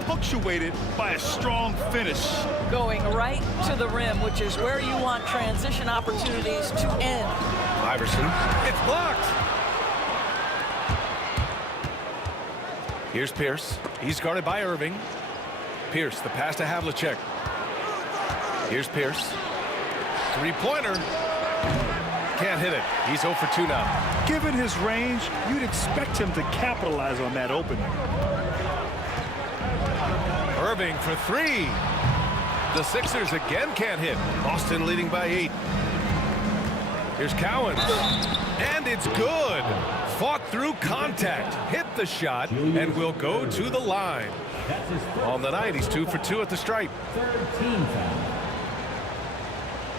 punctuated by a strong finish. Going right to the rim, which is where you want transition opportunities to end. Iverson, it's blocked. Here's Pierce. He's guarded by Irving. Pierce, the pass to Havlicek. Here's Pierce. Three-pointer. Can't hit it. He's 0 for 2 now. Given his range, you'd expect him to capitalize on that opening. Irving for 3. The Sixers again can't hit. Boston leading by 8. Here's Cowens. And it's good. Fought through contact. Hit the shot and will go to the line. On the night, he's 2 for 2 at the stripe. Third team foul.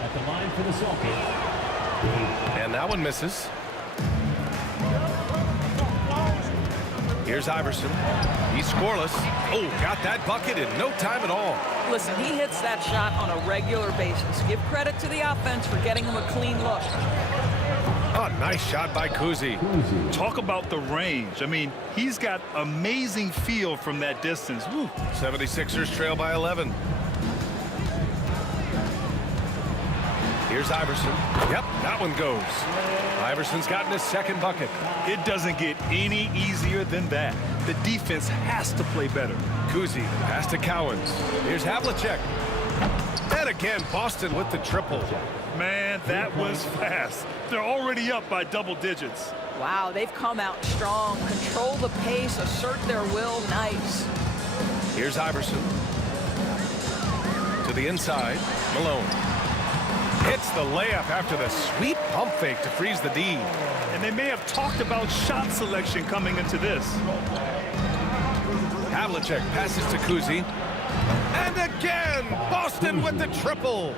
At the line for the Celtics. And that one misses. Here's Iverson. He's scoreless. Oh, got that bucket in no time at all. Listen, he hits that shot on a regular basis. Give credit to the offense for getting him a clean look. Oh, nice shot by Kuzi. Talk about the range. I mean, he's got amazing feel from that distance. Woo. 76ers trail by 11. Here's Iverson. Yep, that one goes. Iverson's gotten his second bucket. It doesn't get any easier than that. The defense has to play better. Kuzi, pass to Cowens. Here's Havlicek. And again, Boston with the triple. Man, that was fast. They're already up by double digits. Wow, they've come out strong. Control the pace, assert their will. Nice. Here's Iverson. To the inside, Malone. Hits the layup after the sweet pump fake to freeze the D. And they may have talked about shot selection coming into this. Havlicek passes to Kuzi. And again, Boston with the triple.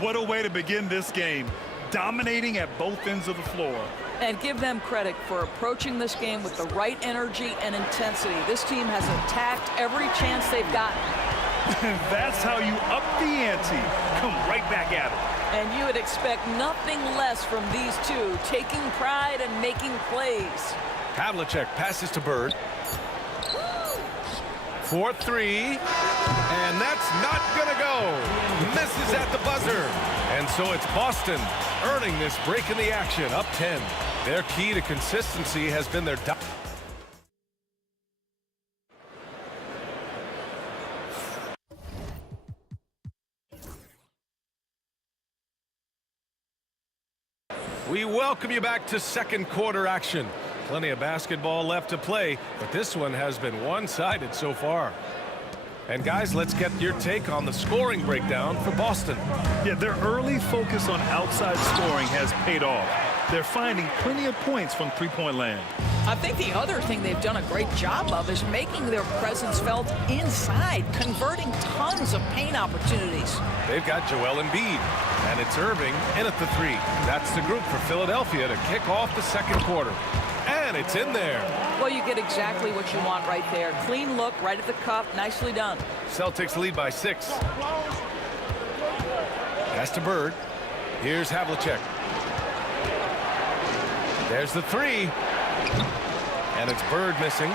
What a way to begin this game. Dominating at both ends of the floor. And give them credit for approaching this game with the right energy and intensity. This team has attacked every chance they've gotten. That's how you up the ante. Come right back at it. And you would expect nothing less from these two, taking pride and making plays. Havlicek passes to Bird. 4-3. And that's not going to go. Misses at the buzzer. And so it's Boston earning this break in the action, up 10. Their key to consistency has been their... We welcome you back to second quarter action. Plenty of basketball left to play, but this one has been one-sided so far. And guys, let's get your take on the scoring breakdown for Boston. Yeah, their early focus on outside scoring has paid off. They're finding plenty of points from three-point land. I think the other thing they've done a great job of is making their presence felt inside, converting tons of paint opportunities. They've got Joel Embiid, and it's Irving in at the 3. That's the group for Philadelphia to kick off the second quarter. And it's in there. Well, you get exactly what you want right there. Clean look, right at the cup, nicely done. Celtics lead by 6. Pass to Bird. Here's Havlicek. There's the 3. And it's Bird missing.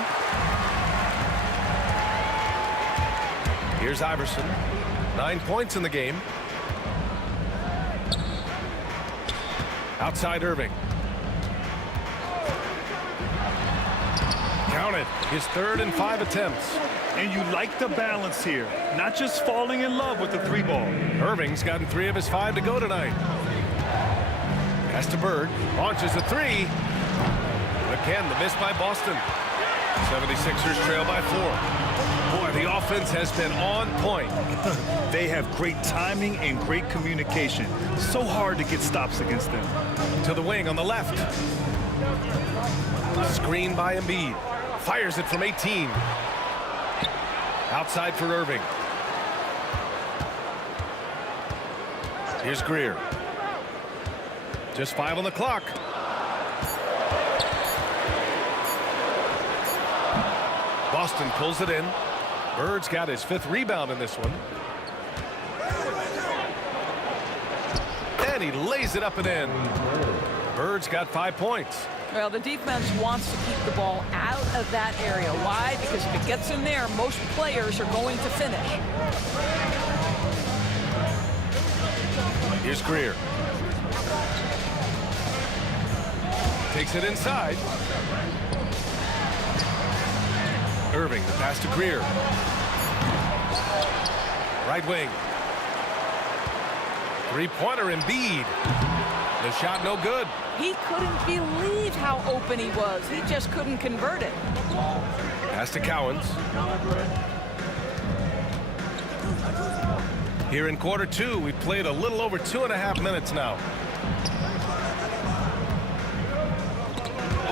Here's Iverson. 9 points in the game. Outside Irving. Count it. His 3rd and 5 attempts. And you like the balance here. Not just falling in love with the 3-ball. Irving's gotten 3 of his 5 to go tonight. Pass to Bird. Launches a 3. Again, the miss by Boston. 76ers trail by 4. Boy, the offense has been on point. They have great timing and great communication. So hard to get stops against them. To the wing on the left. Screen by Embiid. Fires it from 18. Outside for Irving. Here's Greer. Just 5 on the clock. Boston pulls it in. Bird's got his 5th rebound in this one. And he lays it up and in. Bird's got 5 points. Well, the defense wants to keep the ball out of that area. Why? Because if it gets in there, most players are going to finish. Here's Greer. Takes it inside. Irving, the pass to Greer. Right wing. Three-pointer, Embiid. The shot no good. He couldn't believe how open he was. He just couldn't convert it. Pass to Cowens. Here in quarter two, we've played a little over 2.5 minutes now.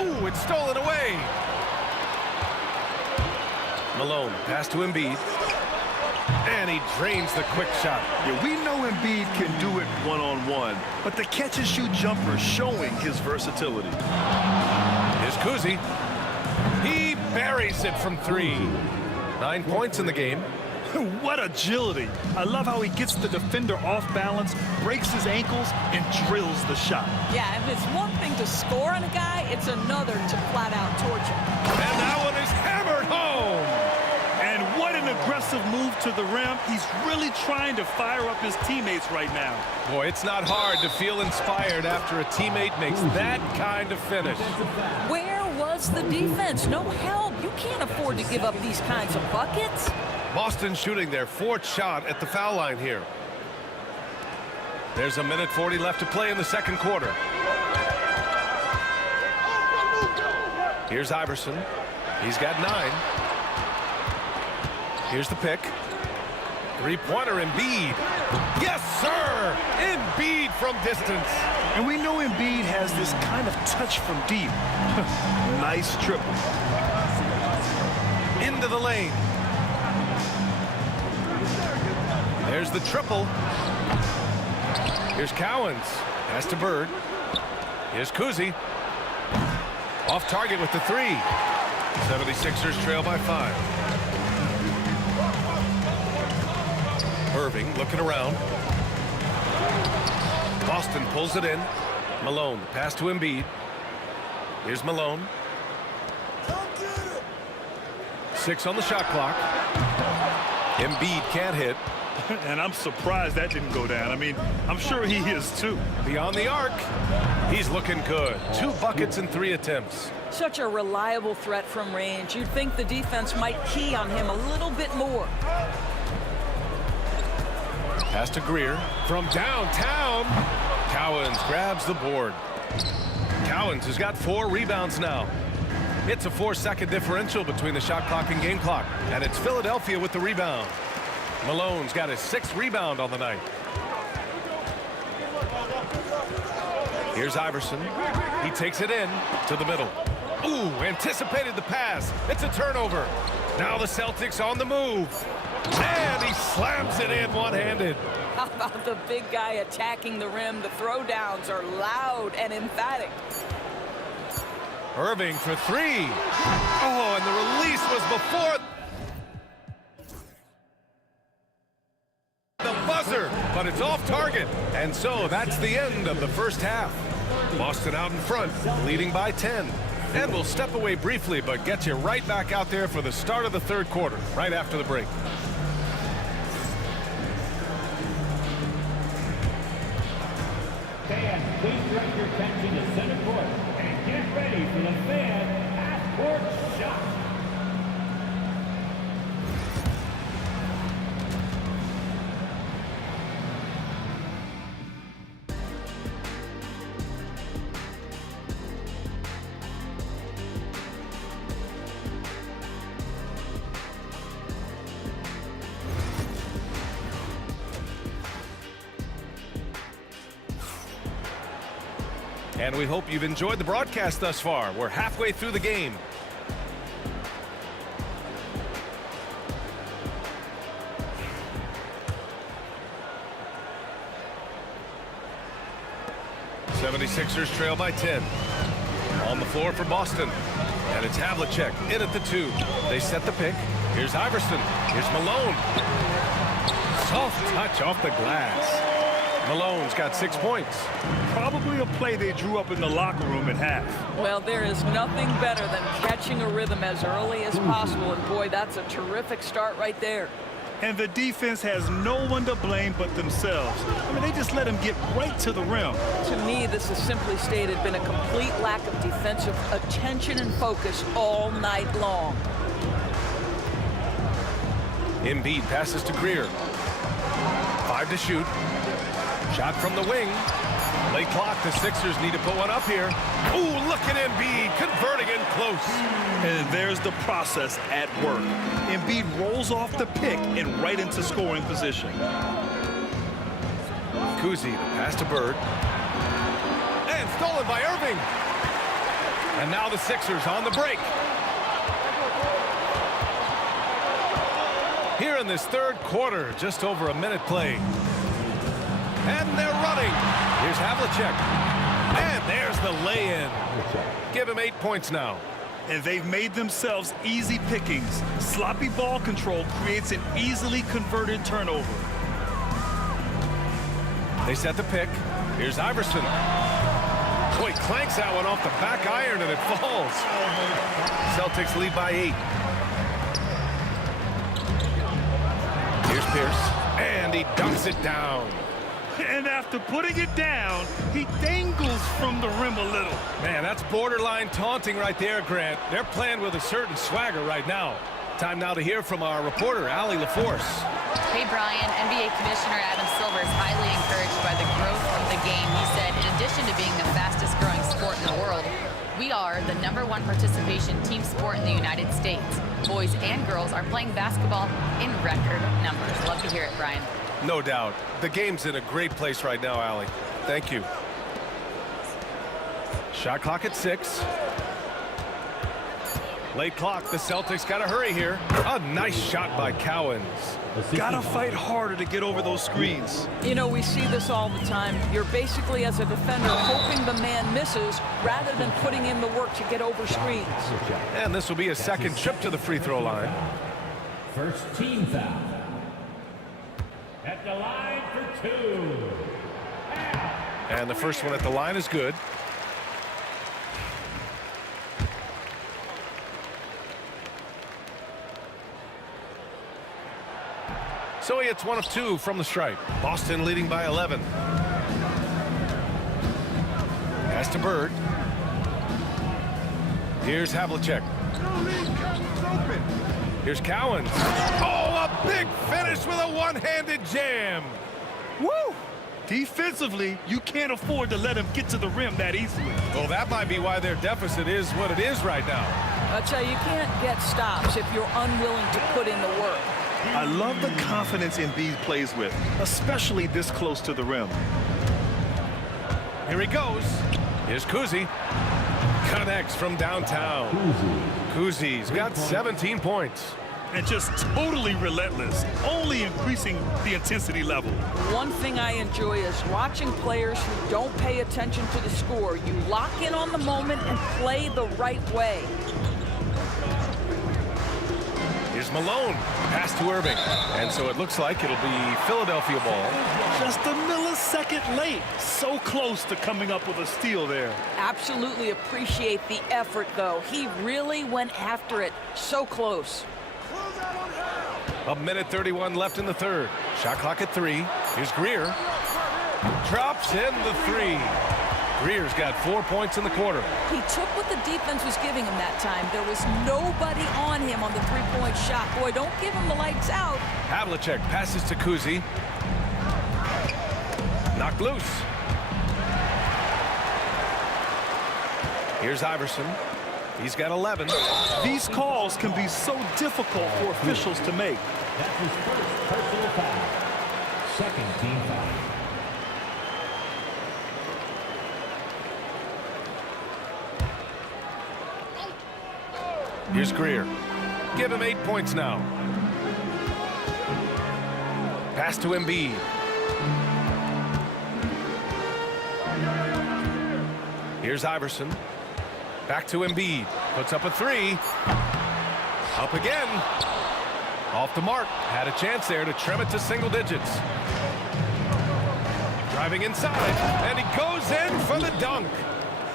Ooh, it's stolen away. Malone, pass to Embiid. And he drains the quick shot. Yeah, we know Embiid can do it one-on-one, but the catch-and-shoot jumper showing his versatility. Here's Kuzi. He buries it from three. 9 points in the game. What agility. I love how he gets the defender off balance, breaks his ankles, and drills the shot. Yeah, if it's one thing to score on a guy, it's another to flat-out torture. And that one is hammered home. And what an aggressive move to the rim. He's really trying to fire up his teammates right now. Boy, it's not hard to feel inspired after a teammate makes that kind of finish. Where was the defense? No help. You can't afford to give up these kinds of buckets. Boston shooting their fourth shot at the foul line here. There's a minute 40 left to play in the second quarter. Here's Iverson. He's got 9. Here's the pick. Three-pointer, Embiid. Yes, sir! Embiid from distance. And we know Embiid has this kind of touch from deep. Nice triple. Into the lane. There's the triple. Here's Cowens. Pass to Bird. Here's Kuzi. Off target with the three. 76ers trail by 5. Irving looking around. Boston pulls it in. Malone, pass to Embiid. Here's Malone. 6 on the shot clock. Embiid can't hit. And I'm surprised that didn't go down. I mean, I'm sure he is too. Beyond the arc. He's looking good. 2 buckets and 3 attempts. Such a reliable threat from range. You'd think the defense might key on him a little bit more. Pass to Greer from downtown. Cowens grabs the board. Cowens has got 4 rebounds now. It's a 4-second differential between the shot clock and game clock. And it's Philadelphia with the rebound. Malone's got his 6th rebound on the night. Here's Iverson. He takes it in to the middle. Ooh, anticipated the pass. It's a turnover. Now the Celtics on the move. And he slams it in one-handed. How about the big guy attacking the rim? The throwdowns are loud and emphatic. Irving for 3. Oh, and the release was before the buzzer, but it's off target. And so that's the end of the first half. Boston out in front, leading by 10. And we'll step away briefly, but get you right back out there for the start of the third quarter, right after the break. Fans, please direct your attention to center court and get ready for the fan half-court shot. And we hope you've enjoyed the broadcast thus far. We're halfway through the game. '76ers trail by 10. On the floor for Boston. And it's Havlicek in at the 2. They set the pick. Here's Iverson. Here's Malone. Soft touch off the glass. Malone's got 6 points. Probably a play they drew up in the locker room at half. Well, there is nothing better than catching a rhythm as early as possible, and boy, that's a terrific start right there. And the defense has no one to blame but themselves. I mean, they just let them get right to the rim. To me, this has simply stated been a complete lack of defensive attention and focus all night long. Embiid passes to Greer. 5 to shoot. Shot from the wing. Late clock. The Sixers need to put one up here. Ooh, look at Embiid converting in close. And there's the process at work. Embiid rolls off the pick and right into scoring position. Kuzi, pass to Bird. And stolen by Irving. And now the Sixers on the break. Here in this third quarter, just over a minute played. And they're running. Here's Havlicek. And there's the lay-in. Give him 8 points now. And they've made themselves easy pickings. Sloppy ball control creates an easily converted turnover. They set the pick. Here's Iverson. So he clanks that one off the back iron and it falls. Celtics lead by 8. Here's Pierce. And he dunks it down. And after putting it down, he dangles from the rim a little. Man, that's borderline taunting right there, Grant. They're playing with a certain swagger right now. Time now to hear from our reporter, Allie LaForce. Hey, Brian. NBA Commissioner Adam Silver is highly encouraged by the growth of the game. He said, in addition to being the fastest growing sport in the world, we are the #1 participation team sport in the United States. Boys and girls are playing basketball in record numbers. Love to hear it, Brian. No doubt. The game's in a great place right now, Allie. Thank you. Shot clock at 6. Late clock. The Celtics got to hurry here. A nice shot by Cowens. Gotta fight harder to get over those screens. You know, we see this all the time. You're basically, as a defender, hoping the man misses rather than putting in the work to get over screens. And this will be a second trip to the free throw line. First team foul. At the line for 2. And the first one at the line is good. So he hits 1 of 2 from the stripe. Boston leading by 11. Pass to Bird. Here's Havlicek. Here's Cowens. Oh, a big finish with a one-handed jam. Woo! Defensively, you can't afford to let him get to the rim that easily. Well, that might be why their deficit is what it is right now. I'll tell you, you can't get stops if you're unwilling to put in the work. I love the confidence Embiid plays with, especially this close to the rim. Here he goes. Here's Kuzi. Connects from downtown. Kuzi's got 17 points. And just totally relentless, only increasing the intensity level. One thing I enjoy is watching players who don't pay attention to the score. You lock in on the moment and play the right way. Here's Malone. Pass to Irving. And so it looks like it'll be Philadelphia ball. Just a millisecond late. So close to coming up with a steal there. Absolutely appreciate the effort, though. He really went after it. So close. A minute 31 left in the third. Shot clock at 3. Here's Greer. Drops in the 3. Greer's got 4 points in the quarter. He took what the defense was giving him that time. There was nobody on him on the three-point shot. Boy, don't give him the lights out. Havlicek passes to Kuzi. Knocked loose. Here's Iverson. He's got 11. These calls can be so difficult for officials to make. That's his first personal foul. Second team foul. Here's Greer. Give him 8 points now. Pass to Embiid. Here's Iverson. Back to Embiid. Puts up a 3. Up again. Off the mark. Had a chance there to trim it to single digits. Driving inside, and he goes in for the dunk.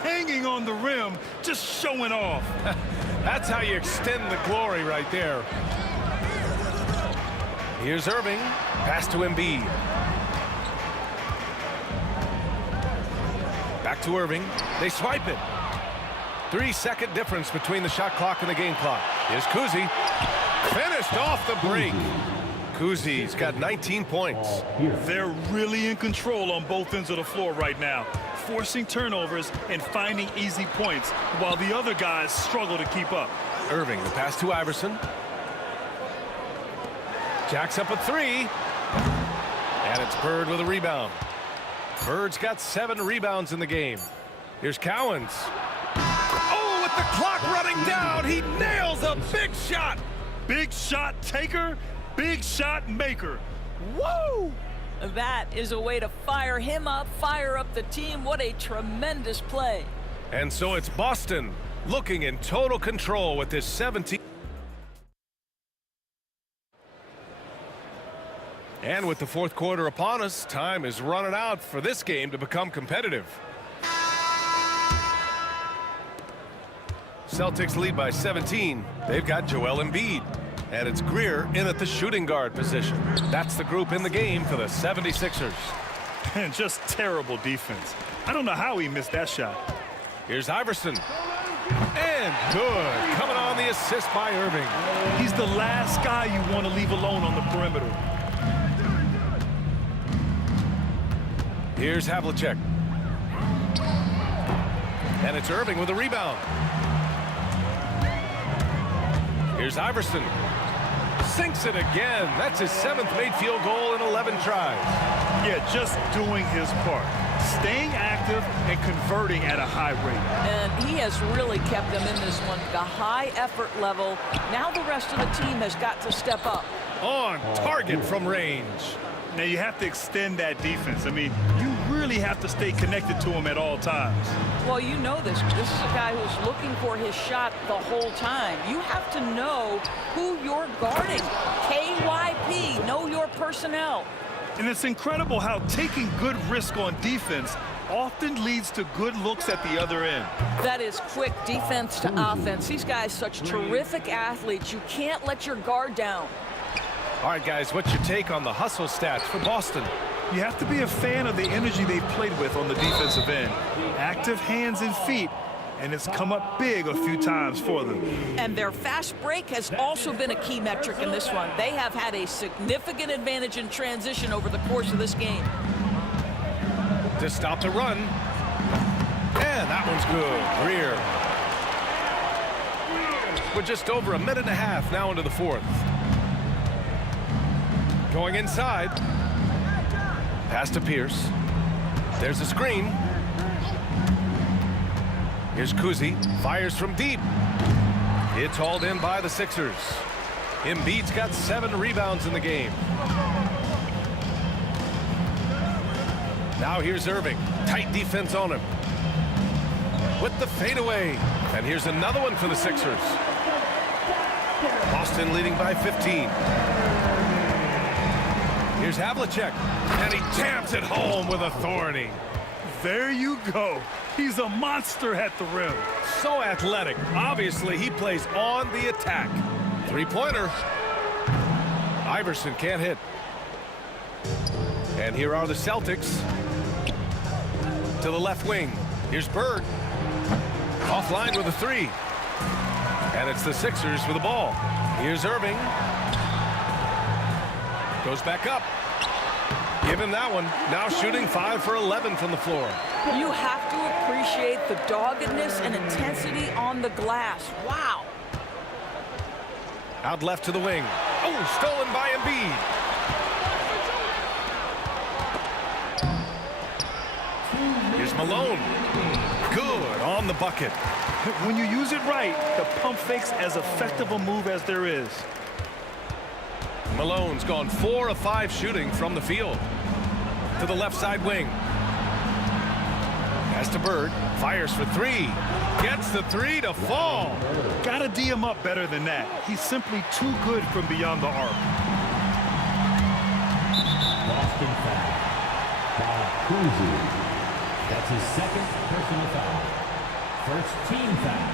Hanging on the rim, just showing off. That's how you extend the glory right there. Here's Irving. Pass to Embiid. Back to Irving. They swipe it. 3-second difference between the shot clock and the game clock. Here's Kuzi. Finished off the break. Kuzi's got 19 points. They're really in control on both ends of the floor right now, forcing turnovers and finding easy points while the other guys struggle to keep up. Irving, the pass to Iverson. Jacks up a three. And it's Bird with a rebound. Bird's got 7 rebounds in the game. Here's Cowens. Oh, with the clock running down, he nails a big shot. Big shot taker, big shot maker. Woo! That is a way to fire him up, fire up the team. What a tremendous play. And so it's Boston looking in total control with this 17. And with the fourth quarter upon us, time is running out for this game to become competitive. Celtics lead by 17. They've got Joel Embiid. And it's Greer in at the shooting guard position. That's the group in the game for the 76ers. And just terrible defense. I don't know how he missed that shot. Here's Iverson. And good. Coming on the assist by Irving. He's the last guy you want to leave alone on the perimeter. Here's Havlicek. And it's Irving with a rebound. Here's Iverson. Sinks it again. That's his 7th made field goal in 11 tries. Yeah, just doing his part. Staying active and converting at a high rate. And he has really kept them in this one. The high effort level. Now the rest of the team has got to step up. On target from range. Now you have to extend that defense. I mean, you really have to stay connected to him at all times. Well, you know this. This is a guy who's looking for his shot the whole time. You have to know who you're guarding. KYP, know your personnel. And it's incredible how taking good risk on defense often leads to good looks at the other end. That is quick defense to offense. These guys, such terrific athletes. You can't let your guard down. All right, guys, what's your take on the hustle stats for Boston? You have to be a fan of the energy they've played with on the defensive end. Active hands and feet, and it's come up big a few times for them. And their fast break has also been a key metric in this one. They have had a significant advantage in transition over the course of this game. To stop the run. And that one's good. Greer. We're just over a minute and a half now into the fourth. Going inside. Pass to Pierce. There's a screen. Here's Kuzi. Fires from deep. It's hauled in by the Sixers. Embiid's got 7 rebounds in the game. Now here's Irving. Tight defense on him. With the fadeaway. And here's another one for the Sixers. Boston leading by 15. Here's Havlicek, and he jams it home with authority. There you go. He's a monster at the rim. So athletic. Obviously, he plays on the attack. Three-pointer. Iverson can't hit. And here are the Celtics. To the left wing. Here's Bird. Offline with a 3. And it's the Sixers with the ball. Here's Irving. Goes back up. Give him that one. Now shooting 5 for 11 from the floor. You have to appreciate the doggedness and intensity on the glass. Wow. Out left to the wing. Oh, stolen by Embiid. Here's Malone. Good on the bucket. When you use it right, the pump fake's as effective a move as there is. Malone's gone 4 of 5 shooting from the field. To the left side wing. Pass to Bird. Fires for 3. Gets the 3 to fall. Gotta D him up better than that. He's simply too good from beyond the arc. Cousy. That's his second personal foul. First team foul.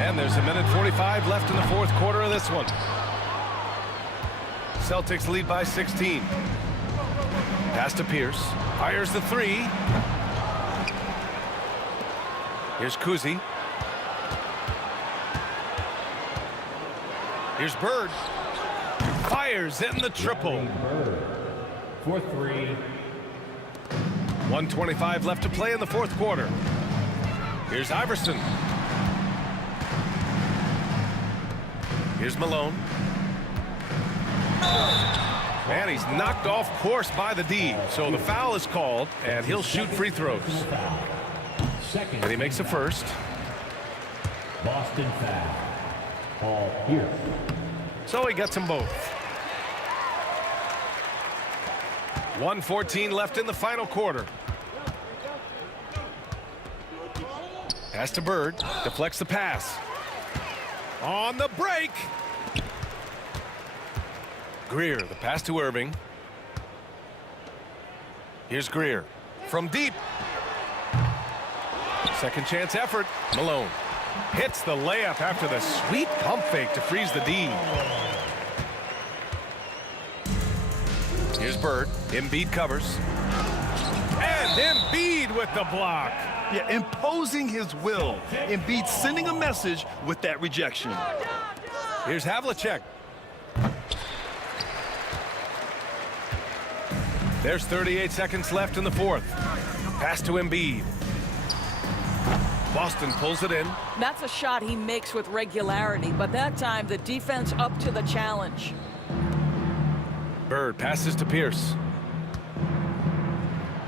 And there's a minute 45 left in the fourth quarter of this one. Celtics lead by 16. Pass to Pierce. Fires the three. Here's Cousy. Here's Bird. Fires in the triple. For three. 1:25 left to play in the fourth quarter. Here's Iverson. Here's Malone. And he's knocked off course by the D. So the foul is called, and he'll shoot free throws. And he makes a first. Boston foul. Paul Pierce. So he gets them both. 1:14 left in the final quarter. Pass to Bird. Deflects the pass. On the break. Greer, the pass to Irving. Here's Greer. From deep. Second chance effort. Malone. Hits the layup after the sweet pump fake to freeze the D. Here's Bird. Embiid covers. And Embiid with the block. Yeah, imposing his will. Embiid sending a message with that rejection. Here's Havlicek. There's 38 seconds left in the fourth. Pass to Embiid. Boston pulls it in. That's a shot he makes with regularity, but that time the defense up to the challenge. Bird passes to Pierce.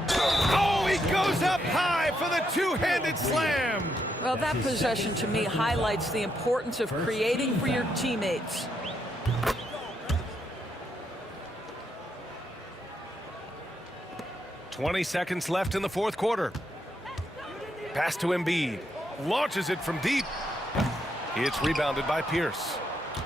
Oh, he goes up high for the two-handed slam. Well, that possession to me highlights the importance of creating for your teammates. .20 seconds left in the fourth quarter. Pass to Embiid. Launches it from deep. It's rebounded by Pierce.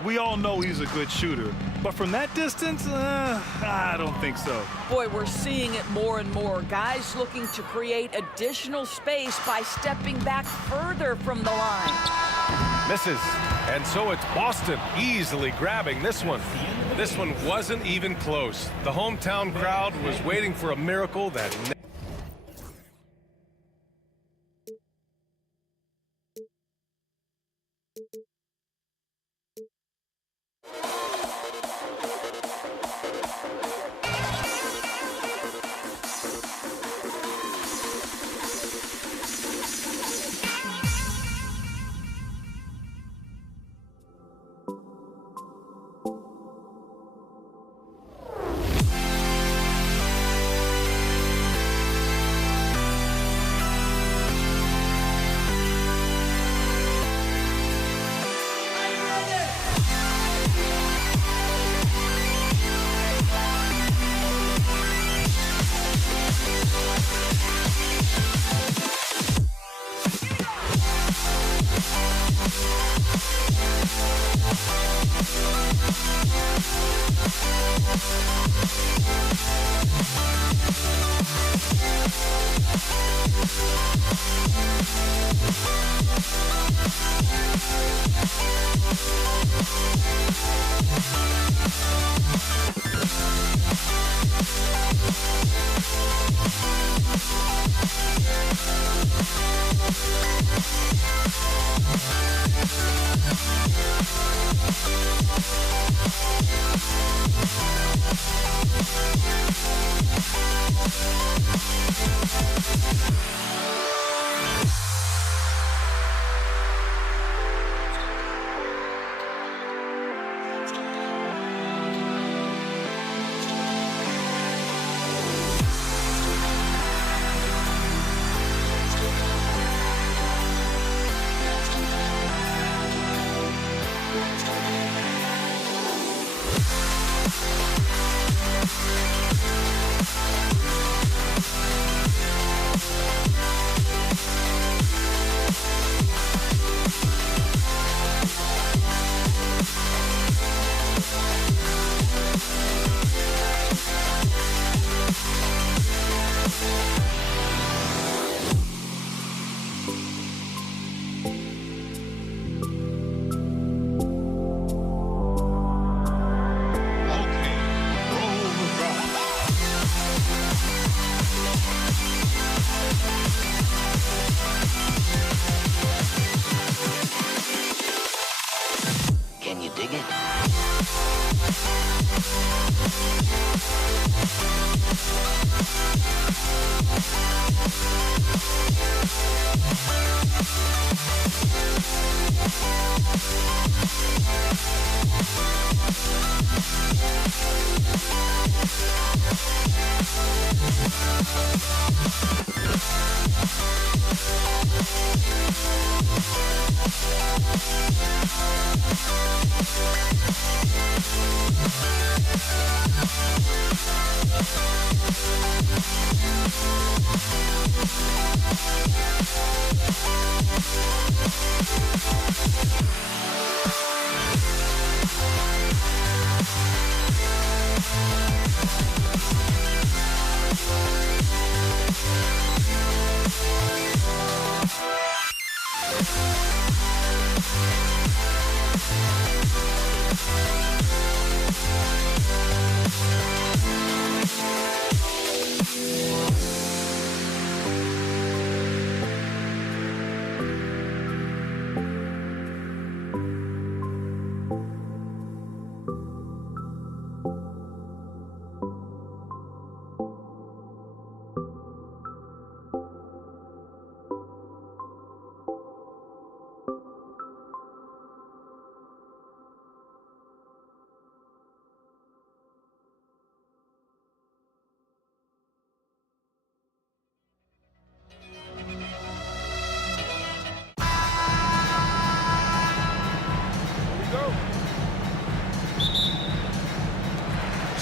We all know he's a good shooter, but from that distance, I don't think so. Boy, we're seeing it more and more. Guys looking to create additional space by stepping back further from the line. Misses. And so it's Boston easily grabbing this one. This one wasn't even close. The hometown crowd was waiting for a miracle that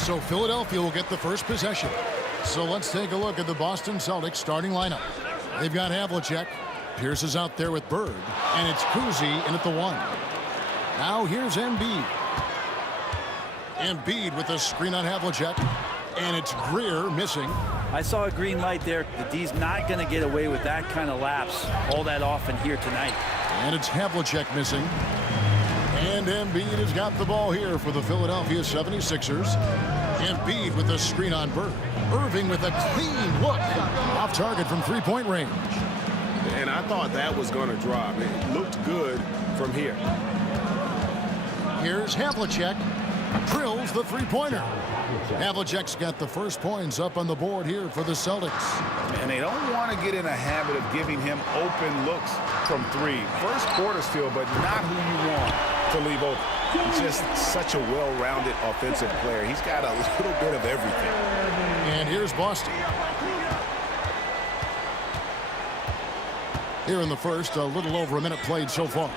So Philadelphia will get the first possession. So let's take a look at the Boston Celtics starting lineup. They've got Havlicek. Pierce is out there with Bird. And it's Kuzi in at the 1. Now here's Embiid. Embiid with a screen on Havlicek. And it's Greer missing. I saw a green light there. The D's not going to get away with that kind of lapse all that often here tonight. And it's Havlicek missing. And Embiid has got the ball here for the Philadelphia 76ers. Embiid with a screen on Bird. Irving with a clean look. Off target from three-point range. And I thought that was going to drop. It looked good from here. Here's Havlicek. Drills the three-pointer. Havlicek's got the first points up on the board here for the Celtics. And they don't want to get in a habit of giving him open looks from 3. First quarter still, but not who you want to leave open. He's just such a well-rounded offensive player. He's got a little bit of everything. And here's Boston. Here in the first, a little over a minute played so far.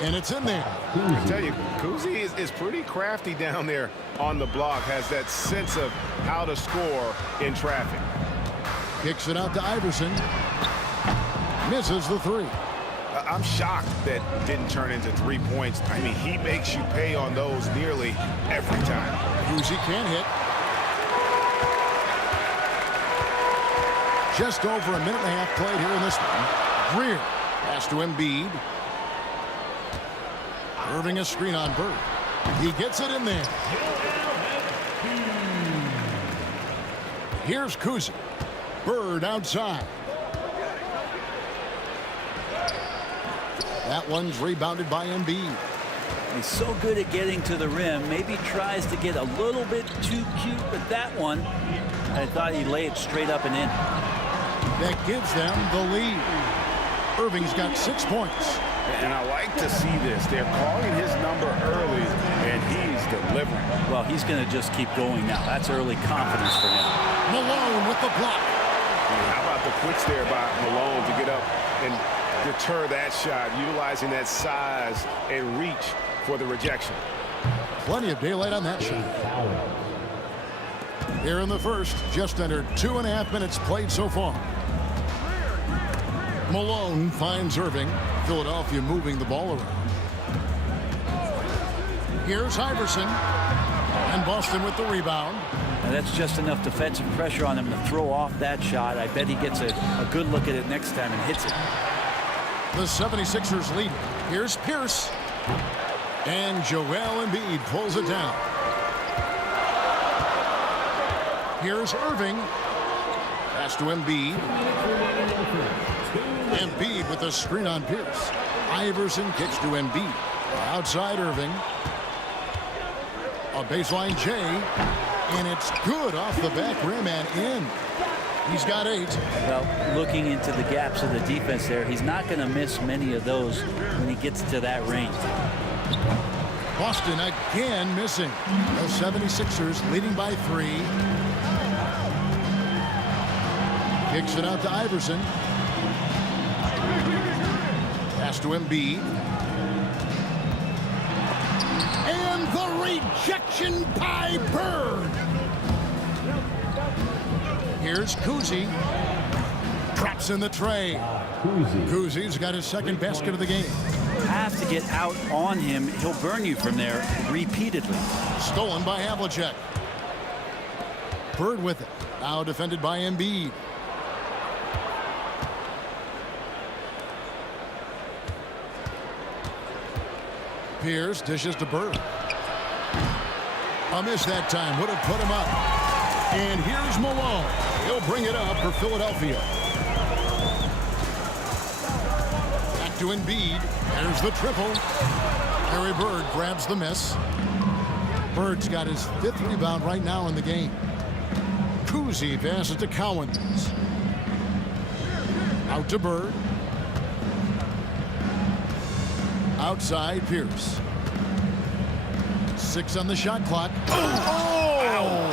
And it's in there. I tell you, Kuzi is pretty crafty down there on the block. Has that sense of how to score in traffic. Kicks it out to Iverson. Misses the 3. I'm shocked that didn't turn into 3 points. I mean, he makes you pay on those nearly every time. Kuzi can't hit. Just over a minute and a half played here in this one. Greer pass to Embiid. Irving a screen on Bird. He gets it in there. Here's Kuzi. Bird outside. That one's rebounded by Embiid. He's so good at getting to the rim. Maybe tries to get a little bit too cute with that one. I thought he'd lay it straight up and in. That gives them the lead. Irving's got 6 points. And I like to see this. They're calling his number early, and he's delivering. Well, he's going to just keep going now. That's early confidence for him. Malone with the block. How about the quicks there by Malone to get up and deter that shot, utilizing that size and reach for the rejection. Plenty of daylight on that shot. Here in the first, just under 2.5 minutes played so far. Malone finds Irving. Philadelphia moving the ball around. Here's Iverson. And Boston with the rebound. And that's just enough defensive pressure on him to throw off that shot. I bet he gets a good look at it next time and hits it. The 76ers lead. Here's Pierce. And Joel Embiid pulls it down. Here's Irving. Pass to Embiid. Embiid with a screen on Pierce. Iverson kicks to Embiid. Outside Irving. A baseline J. And it's good off the back rim and in. He's got 8. Well, looking into the gaps of the defense there, he's not going to miss many of those when he gets to that range. Boston again missing. The 76ers leading by 3. Kicks it out to Iverson. Pass to Embiid. And the rejection by Bird. Here's Kuzi. Traps in the tray. Kuzi's got his second basket of the game. Have to get out on him. He'll burn you from there repeatedly. Stolen by Havlicek. Bird with it. Now defended by Embiid. Pierce dishes to Bird. A miss that time. Would have put him up. And here's Malone. He'll bring it up for Philadelphia. Back to Embiid. There's the triple. Harry Bird grabs the miss. Bird's got his 5th rebound right now in the game. Kuzi passes to Cowens. Out to Bird. Outside Pierce. 6 on the shot clock. Oh!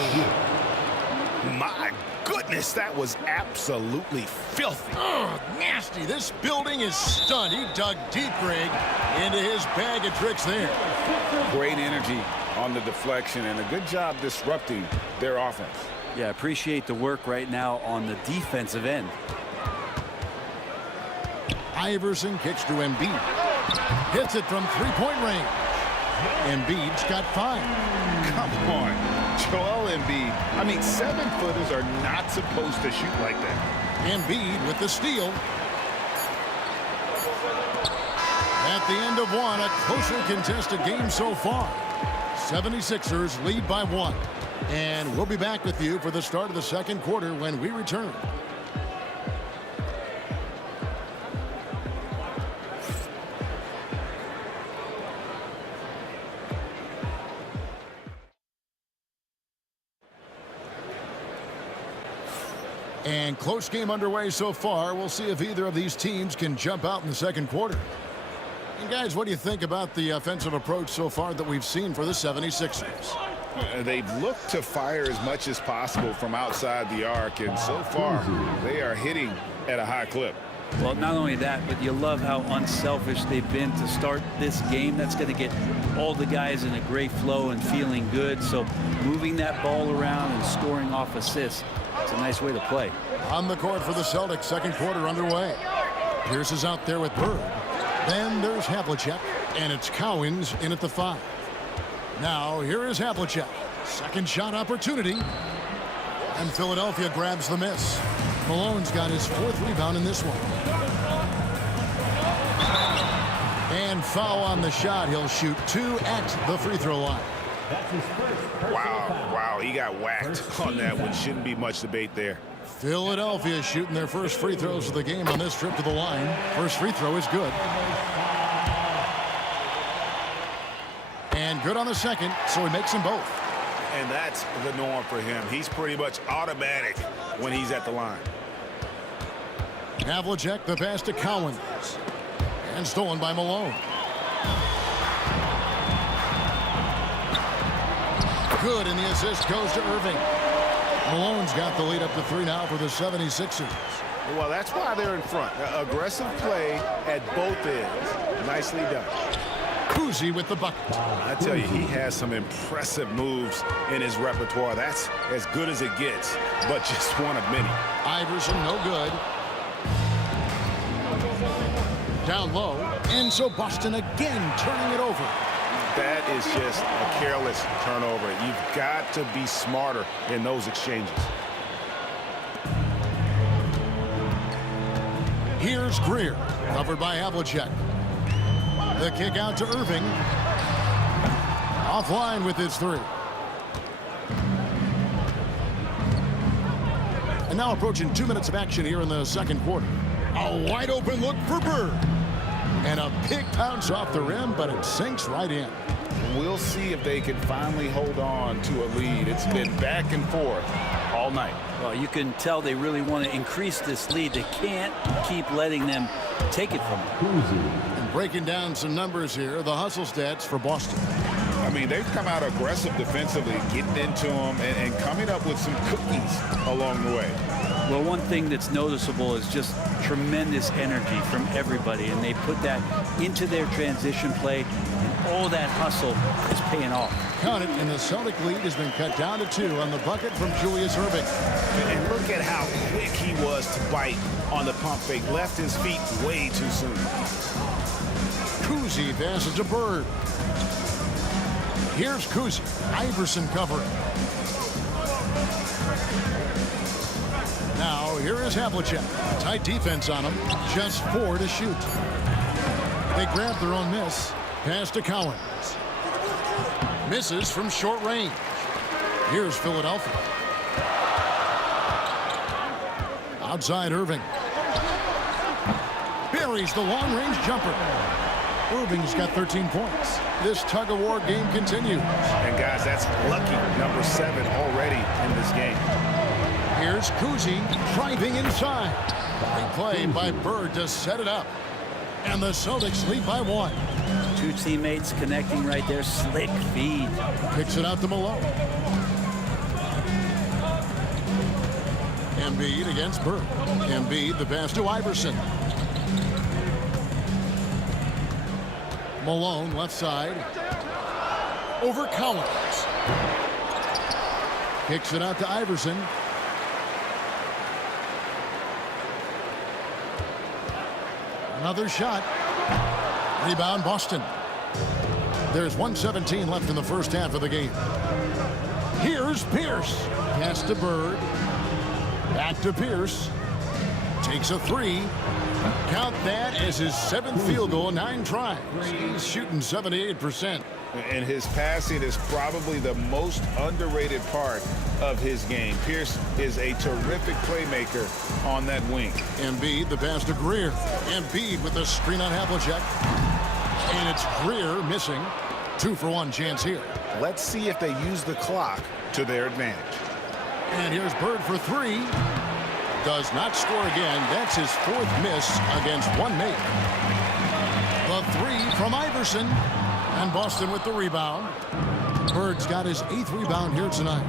My goodness! goodness, that was absolutely filthy. Oh, nasty. This building is stunned. He dug deep, Greg, into his bag of tricks there. Great energy on the deflection and a good job disrupting their offense. Yeah, appreciate the work right now on the defensive end. Iverson kicks to Embiid. Hits it from three-point range. Embiid's got 5. Come on, Joel Embiid. I mean, 7-footers are not supposed to shoot like that. Embiid with the steal. At the end of one, a closely contested game so far. 76ers lead by 1. And we'll be back with you for the start of the second quarter when we return. And close game underway so far. We'll see if either of these teams can jump out in the second quarter. And guys, what do you think about the offensive approach so far that we've seen for the 76ers? They've looked to fire as much as possible from outside the arc, and so far they are hitting at a high clip. Well, not only that, but you love how unselfish they've been to start this game. That's going to get all the guys in a great flow and feeling good. So moving that ball around and scoring off assists, it's a nice way to play. On the court for the Celtics, second quarter underway. Pierce is out there with Bird. Then there's Havlicek, and it's Cowens in at the 5. Now here is Havlicek. Second shot opportunity. And Philadelphia grabs the miss. Malone's got his 4th rebound in this one. And foul on the shot. He'll shoot 2 at the free throw line. Wow, he got whacked on that one. Shouldn't be much debate there. Philadelphia shooting their first free throws of the game on this trip to the line. First free throw is good. And good on the second, so he makes them both. And that's the norm for him. He's pretty much automatic when he's at the line. Havlicek, the pass to Cowens. And stolen by Malone. Good, and the assist goes to Irving. Malone's got the lead up to 3 now for the 76ers. Well, that's why they're in front. Aggressive play at both ends. Nicely done. Kuzi with the bucket. I tell you, he has some impressive moves in his repertoire. That's as good as it gets, but just one of many. Iverson, no good. Down low, and so Boston again turning it over. That is just a careless turnover. You've got to be smarter in those exchanges. Here's Greer, covered by Havlicek. The kick out to Irving. Offline with his 3. And now approaching 2 minutes of action here in the second quarter. A wide open look for Bird. And a big pounce off the rim, but it sinks right in. We'll see if they can finally hold on to a lead. It's been back and forth all night. Well, you can tell they really want to increase this lead. They can't keep letting them take it from them. And breaking down some numbers here, the hustle stats for Boston. I mean, they've come out aggressive defensively, getting into them and coming up with some cookies along the way. Well, one thing that's noticeable is just tremendous energy from everybody, and they put that into their transition play, and all that hustle is paying off. Count it, and the Celtic lead has been cut down to 2 on the bucket from Julius Irving. And look at how quick he was to bite on the pump fake. Left his feet way too soon. Kuzi passes to Bird. Here's Kuzi. Iverson covering. Now, here is Havlicek. Tight defense on him. Just 4 to shoot. They grab their own miss. Pass to Cowens. Misses from short range. Here's Philadelphia. Outside Irving. Buries the long-range jumper. Irving's got 13 points. This tug-of-war game continues. And guys, that's lucky number 7 already in this game. Here's Kuzi driving inside. Big play by Bird to set it up. And the Celtics lead by 1. 2 teammates connecting right there. Slick feed. Kicks it out to Malone. Embiid against Bird. Embiid, the pass to Iverson. Malone, left side. Over Collins. Kicks it out to Iverson. Another shot. Rebound, Boston. There's 1:17 left in the first half of the game. Here's Pierce. Pass to Bird. Back to Pierce. Takes a three. Count that as his 7th field goal in 9 tries. He's shooting 78%. And his passing is probably the most underrated part of his game. Pierce is a terrific playmaker on that wing. Embiid, the pass to Greer. Embiid with the screen on Havlicek. And it's Greer missing. 2-for-1 chance here. Let's see if they use the clock to their advantage. And here's Bird for 3. Does not score again. That's his 4th miss against one mate. The 3 from Iverson. And Boston with the rebound. Bird's got his 8th rebound here tonight.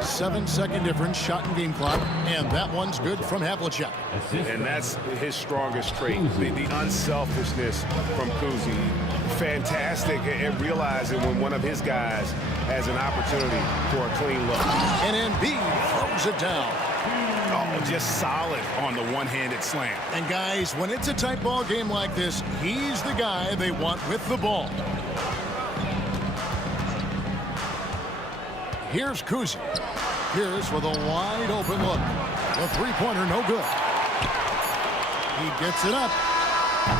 7-second difference, shot and game clock. And that one's good from Havlicek. And that's his strongest trait, the unselfishness from Kuzi. Fantastic at realizing when one of his guys has an opportunity for a clean look. And Embiid throws it down. Oh, just solid on the one-handed slam. And guys, when it's a tight ball game like this, he's the guy they want with the ball. Here's Kuzi. Pierce with a wide open look. The three-pointer no good. He gets it up.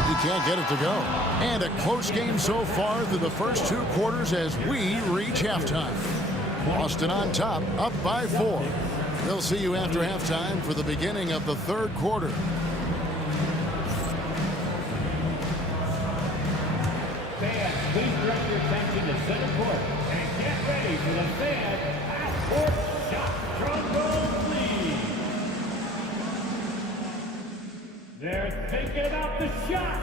He can't get it to go. And a close game so far through the first 2 quarters as we reach halftime. Boston on top, up by 4. We'll see you after halftime for the beginning of the 3rd quarter. Fans, please direct your attention to center court and get ready for the fan half-court shot trombone lead. They're thinking about the shot.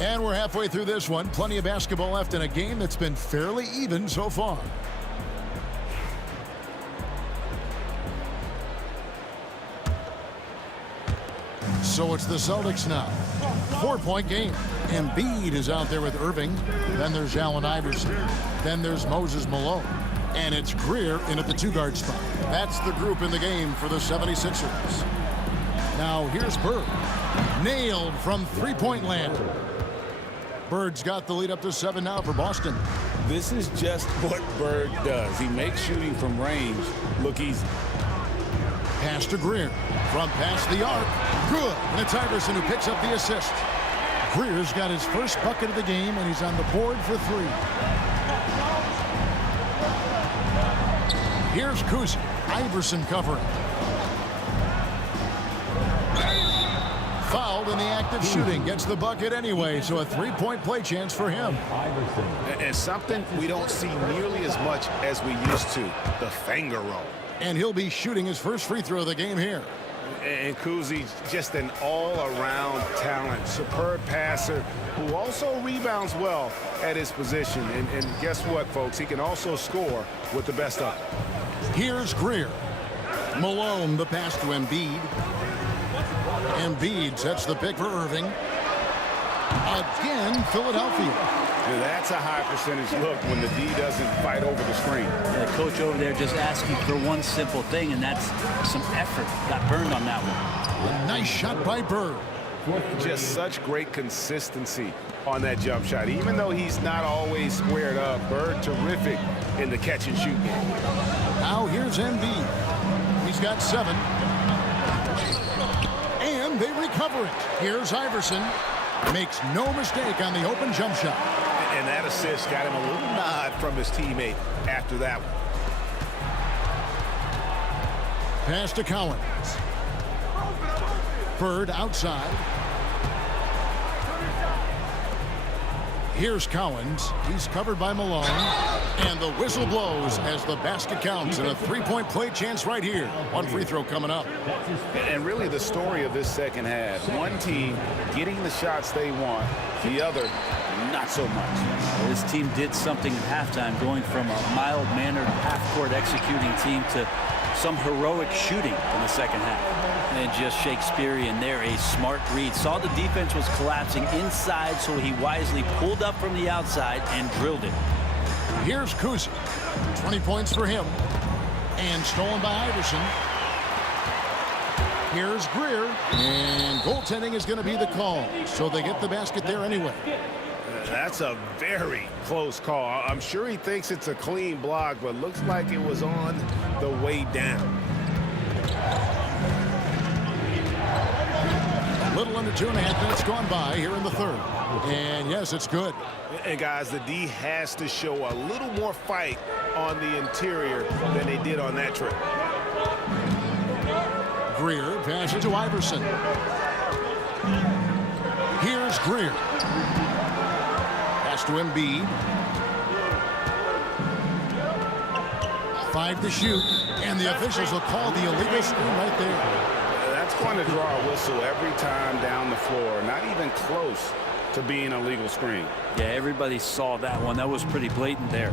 And we're halfway through this one. Plenty of basketball left in a game that's been fairly even so far. So it's the Celtics now. 4-point game. Embiid is out there with Irving. Then there's Allen Iverson. Then there's Moses Malone. And it's Greer in at the 2-guard spot. That's the group in the game for the 76ers. Now here's Bird. Nailed from 3-point land. Bird's got the lead up to 7 now for Boston. This is just what Bird does. He makes shooting from range look easy. Pass to Greer. From past the arc. Good. And it's Iverson who picks up the assist. Greer's got his first bucket of the game, and he's on the board for 3. Here's Kuzi. Iverson covering. Fouled in the act of shooting. Gets the bucket anyway, so a 3-point play chance for him. And something we don't see nearly as much as we used to, the finger roll. And he'll be shooting his first free throw of the game here. And Kuzi, just an all-around talent, superb passer who also rebounds well at his position. And guess what, folks? He can also score with the best of them. Here's Greer. Malone, the pass to Embiid. Embiid sets the pick for Irving. Again, Philadelphia. That's a high percentage look when the D doesn't fight over the screen. The coach over there just asking for one simple thing, and that's some effort. Got burned on that one. A nice shot by Bird. Just such great consistency on that jump shot. Even though he's not always squared up, Bird terrific in the catch and shoot game. Now here's Embiid. He's got 7. And they recover it. Here's Iverson. Makes no mistake on the open jump shot. And that assist got him a little nod from his teammate after that one. Pass to Collins. Bird outside. Here's Cowens. He's covered by Malone. And the whistle blows as the basket counts. And a three-point play chance right here. One free throw coming up. And really the story of this second half. One team getting the shots they want. The other, not so much. This team did something at halftime, going from a mild-mannered half-court executing team to some heroic shooting in the second half. And just Shakespearean there, a smart read. Saw the defense was collapsing inside, so he wisely pulled up from the outside and drilled it. Here's Kuzi. 20 points for him. And stolen by Iverson. Here's Greer. And goaltending is going to be the call. So they get the basket there anyway. That's a very close call. I'm sure he thinks it's a clean block, but looks like it was on the way down. A little under 2.5 minutes gone by here in the third. And yes, it's good. And guys, the D has to show a little more fight on the interior than they did on that trip. Greer passes to Iverson. Here's Greer. Pass to Embiid. 5 to shoot. And the officials will call the illegal screen right there. That's going to draw a whistle every time down the floor. Not even close to being a legal screen. Yeah, everybody saw that one. That was pretty blatant there.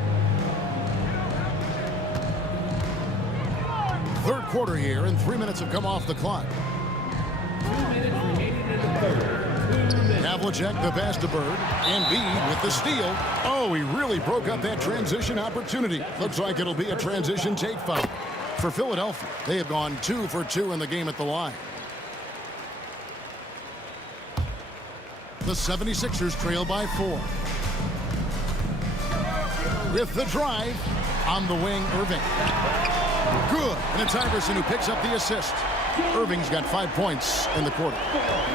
Third quarter here, and 3 minutes have come off the clock. 2 minutes remaining in the third. Havlicek the pass to Bird. Embiid with the steal. Oh, he really broke up that transition opportunity. Looks like it'll be a transition take foul. For Philadelphia, they have gone 2 for 2 in the game at the line. The 76ers trail by 4. With the drive, on the wing, Irving. Good, and it's Iverson who picks up the assist. Irving's got 5 points in the quarter.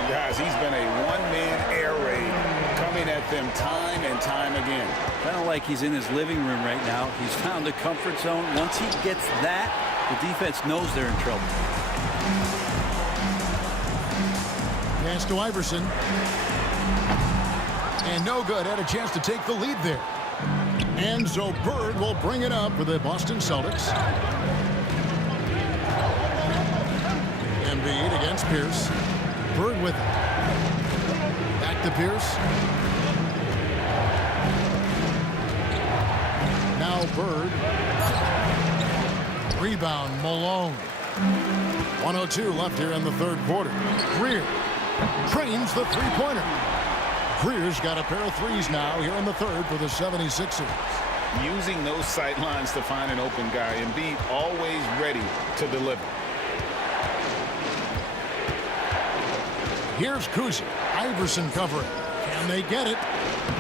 Guys, he's been a one-man air raid coming at them time and time again. Kind of like he's in his living room right now. He's found a comfort zone. Once he gets that, the defense knows they're in trouble. Pass to Iverson. And no good. Had a chance to take the lead there. And so Bird will bring it up for the Boston Celtics. Embiid against Pierce. Bird with it. Back to Pierce. Now Bird. Rebound, Malone. 1:02 left here in the third quarter. Greer trains the three-pointer. Greer's got a pair of threes now here in the third for the 76ers. Using those sight lines to find an open guy. Embiid always ready to deliver. Here's Kuzi. Iverson covering. Can they get it?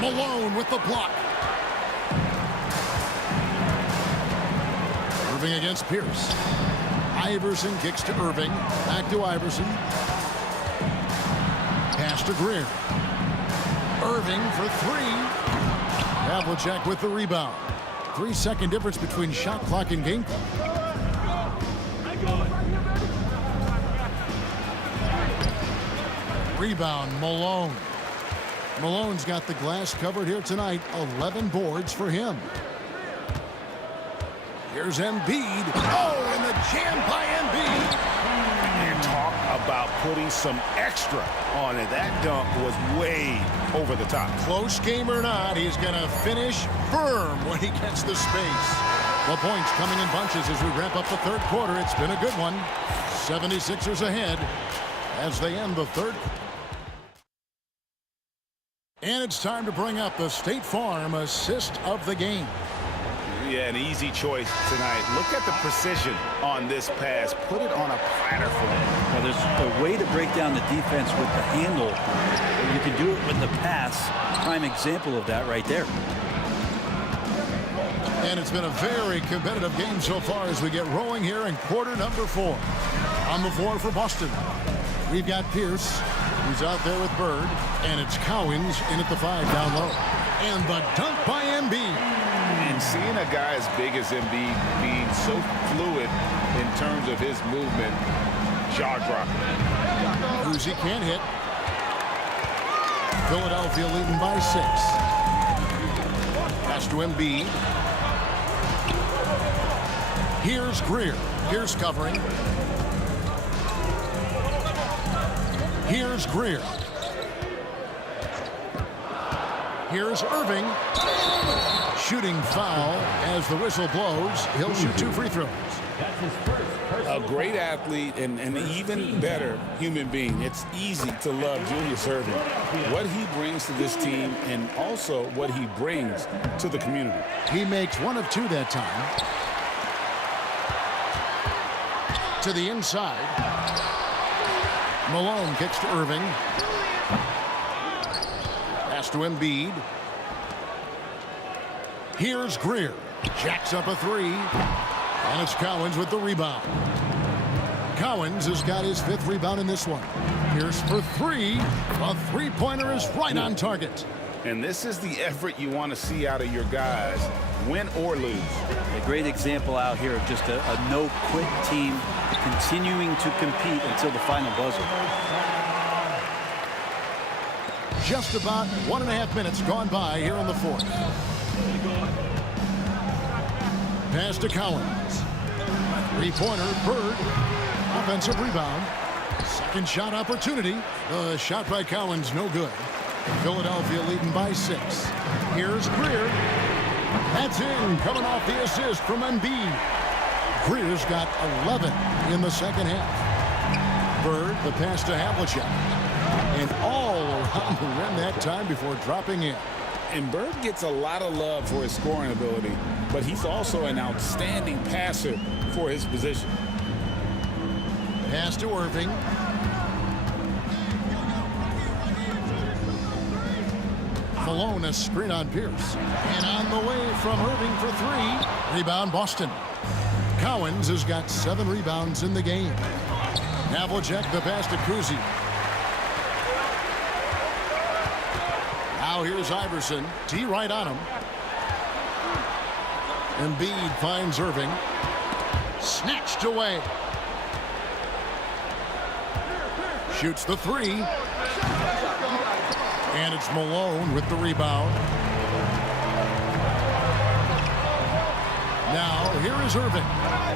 Malone with the block. Irving against Pierce. Iverson kicks to Irving. Back to Iverson. Pass to Greer. Irving for 3. Havlicek with the rebound. 3-second difference between shot clock and game clock. Rebound, Malone. Malone's got the glass covered here tonight. 11 boards for him. Here's Embiid. Oh, and the jam by Embiid. And talk about putting some extra on it. That dunk was way over the top. Close game or not, he's going to finish firm when he gets the space. The points coming in bunches as we wrap up the third quarter. It's been a good one. 76ers ahead as they end the third. And it's time to bring up the State Farm assist of the game. Yeah, an easy choice tonight. Look at the precision on this pass. Put it on a platter for him. Well, there's a way to break down the defense with the handle. You can do it with the pass. Prime example of that right there. And it's been a very competitive game so far as we get rolling here in quarter number 4. On the floor for Boston, we've got Pierce, who's out there with Bird, and it's Cowens in at the 5 down low. And the dunk by Embiid. And seeing a guy as big as Embiid being so fluid in terms of his movement, jaw-dropping. Kuzi can't hit. Philadelphia leading by 6. Pass to Embiid. Here's Greer. Here's covering. Here's Greer. Here's Irving. Shooting foul as the whistle blows. He'll shoot 2 free throws. A great athlete and an even better human being. It's easy to love Julius Irving. What he brings to this team and also what he brings to the community. He makes 1 of 2 that time. To the inside. Malone kicks to Irving. Pass to Embiid. Here's Greer. Jacks up a 3. And it's Cowens with the rebound. Cowens has got his 5th rebound in this one. Here's for 3. A three-pointer is right on target. And this is the effort you want to see out of your guys, win or lose. A great example out here of just a no-quit team continuing to compete until the final buzzer. Just about 1.5 minutes gone by here in the 4th. Pass to Cowens. Three-pointer, Bird. Offensive rebound. Second shot opportunity. The shot by Cowens, no good. Philadelphia leading by 6. Here's Greer. That's in, coming off the assist from Embiid. Greer's got 11 in the second half. Bird, the pass to Havlicek. And all around the rim that time before dropping in. And Bird gets a lot of love for his scoring ability, but he's also an outstanding passer for his position. Pass to Irving. Malone, a screen on Pierce. And on the way from Irving for 3. Rebound Boston. Cowens has got 7 rebounds in the game. Havlicek, the pass to Kuzi. Now here's Iverson. T right on him. Embiid finds Irving. Snatched away. Shoots the 3. And it's Malone with the rebound. Now here is Irving.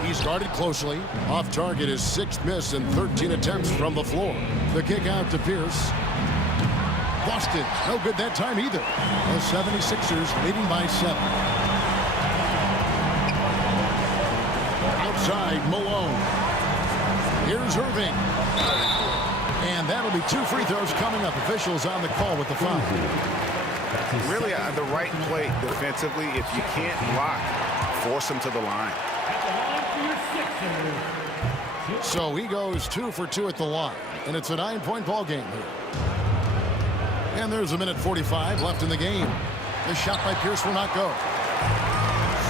He's guarded closely. Off target, his 6th miss and 13 attempts from the floor. The kick out to Pierce. Boston, no good that time either. The 76ers leading by 7. Outside, Malone. Here's Irving. And that'll be 2 free throws coming up. Officials on the call with the foul. Really the right play defensively. If you can't block, force him to the line. So he goes 2 for 2 at the line. And it's a 9-point ball game here. And there's a minute 45 left in the game. The shot by Pierce will not go.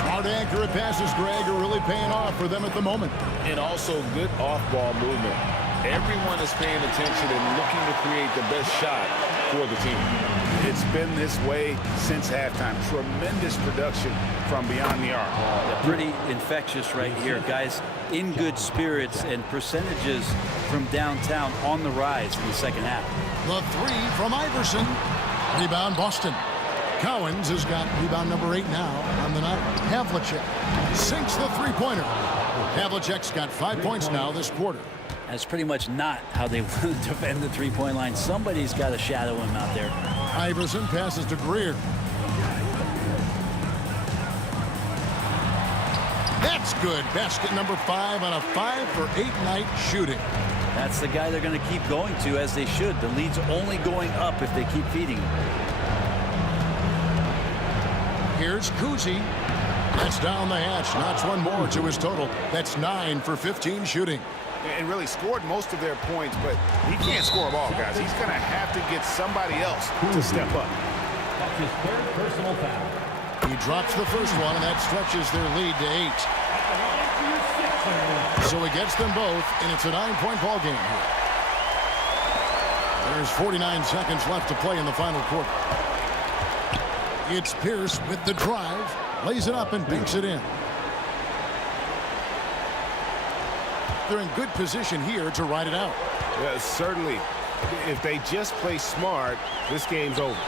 Smart, accurate passes, Greg, are really paying off for them at the moment. And also good off-ball movement. Everyone is paying attention and looking to create the best shot for the team. It's been this way since halftime. Tremendous production from beyond the arc. Yeah, pretty infectious right here. Guys in good spirits and percentages from downtown on the rise in the second half. The 3 from Iverson. Rebound Boston. Cowens has got rebound number 8 now on the night. Havlicek sinks the 3-pointer. Havlicek's got 5 points now this quarter. That's pretty much not how they want to defend the 3-point line. Somebody's got to shadow him out there. Iverson passes to Greer. That's good. Basket number 5 on a 5 for 8 night shooting. That's the guy they're going to keep going to, as they should. The lead's only going up if they keep feeding him. Here's Kuzi. That's down the hatch. Knocks 1 more to his total. That's 9 for 15 shooting. And really scored most of their points, but he can't score them all, guys. He's going to have to get somebody else to step up. That's his 3rd personal foul. He drops the first one, and that stretches their lead to 8. So he gets them both, and it's a 9-point ball game here. There's 49 seconds left to play in the final quarter. It's Pierce with the drive, lays it up and banks it in. They're in good position here to ride it out. Yeah, certainly. If they just play smart, this game's over.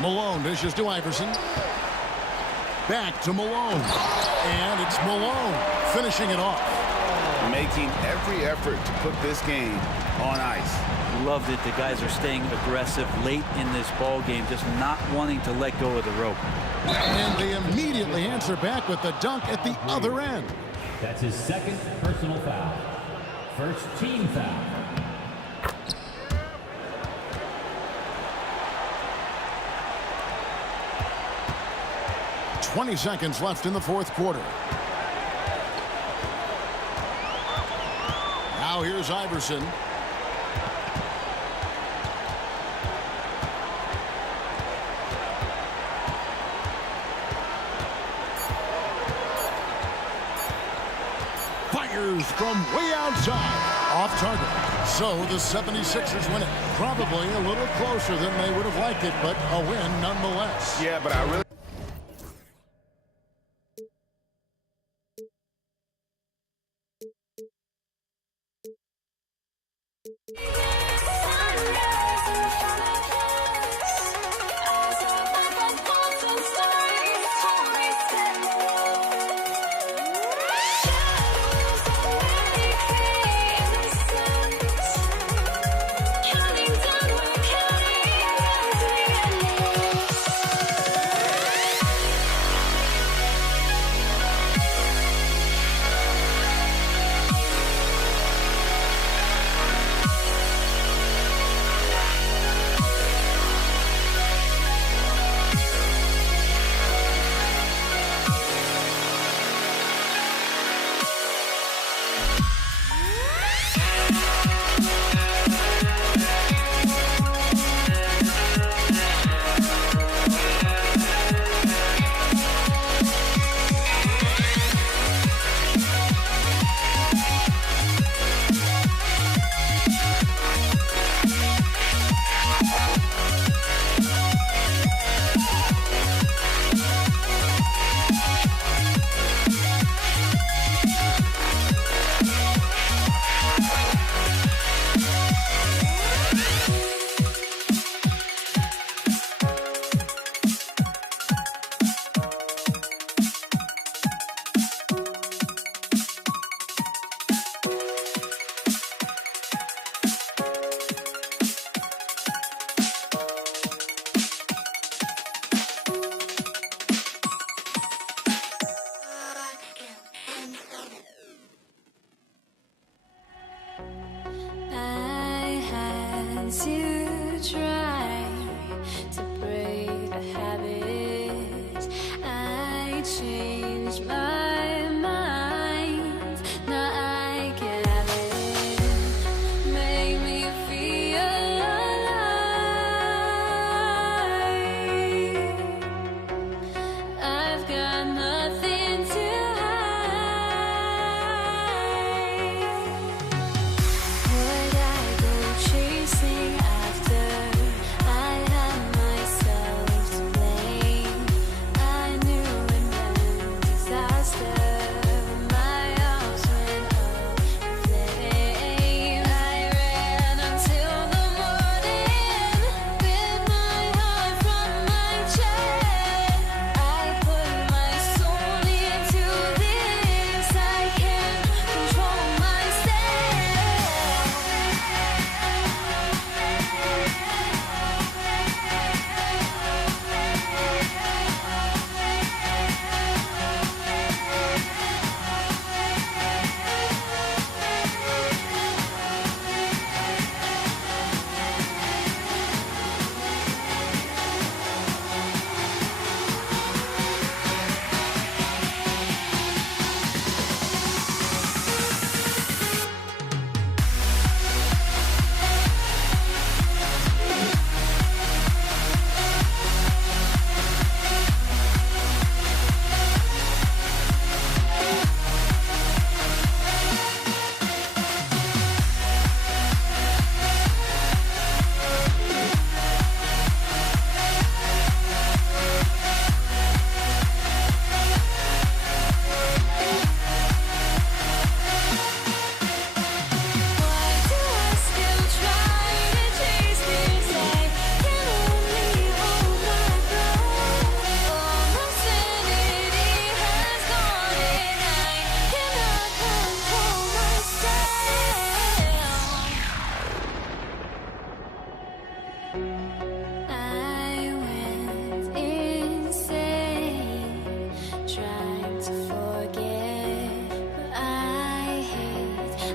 Malone dishes to Iverson. Back to Malone. And it's Malone finishing it off. Making every effort to put this game on ice. Loved it. The guys are staying aggressive late in this ball game, just not wanting to let go of the rope. And they immediately answer back with the dunk at the other end. That's his second personal foul. First team foul. 20 seconds left in the fourth quarter. Now here's Iverson. Fires from way outside. Off target. So the 76ers win it. Probably a little closer than they would have liked it, but a win nonetheless. Yeah, but I really...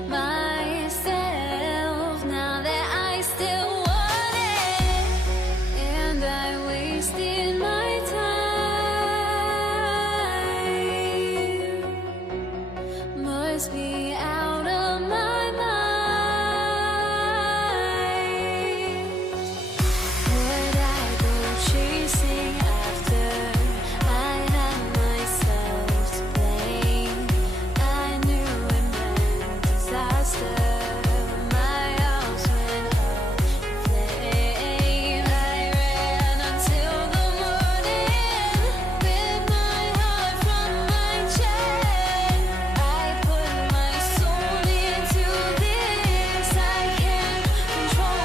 myself now that I still want it, and I wasted my time. Must be out of my mind. Would I go chasing after? I had myself to blame. I knew it meant disaster. My house went up in flames. I ran until the morning with my heart from my chest. I put my soul into this. I can't control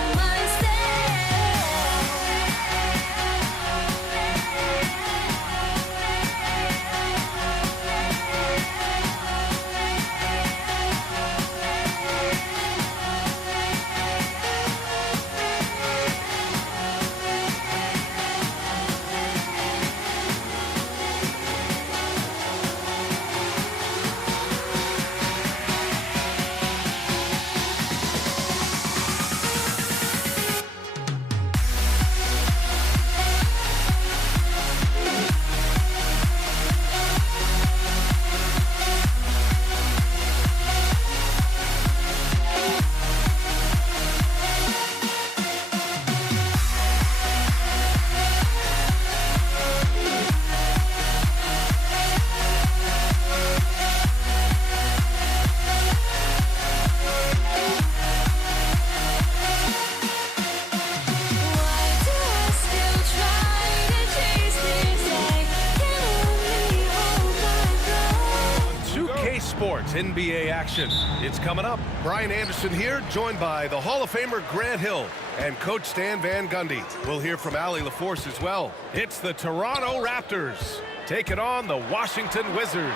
Sports NBA action. It's coming up. Brian Anderson here, joined by the Hall of Famer Grant Hill and Coach Stan Van Gundy. We'll hear from Allie LaForce as well. It's the Toronto Raptors taking on the Washington Wizards.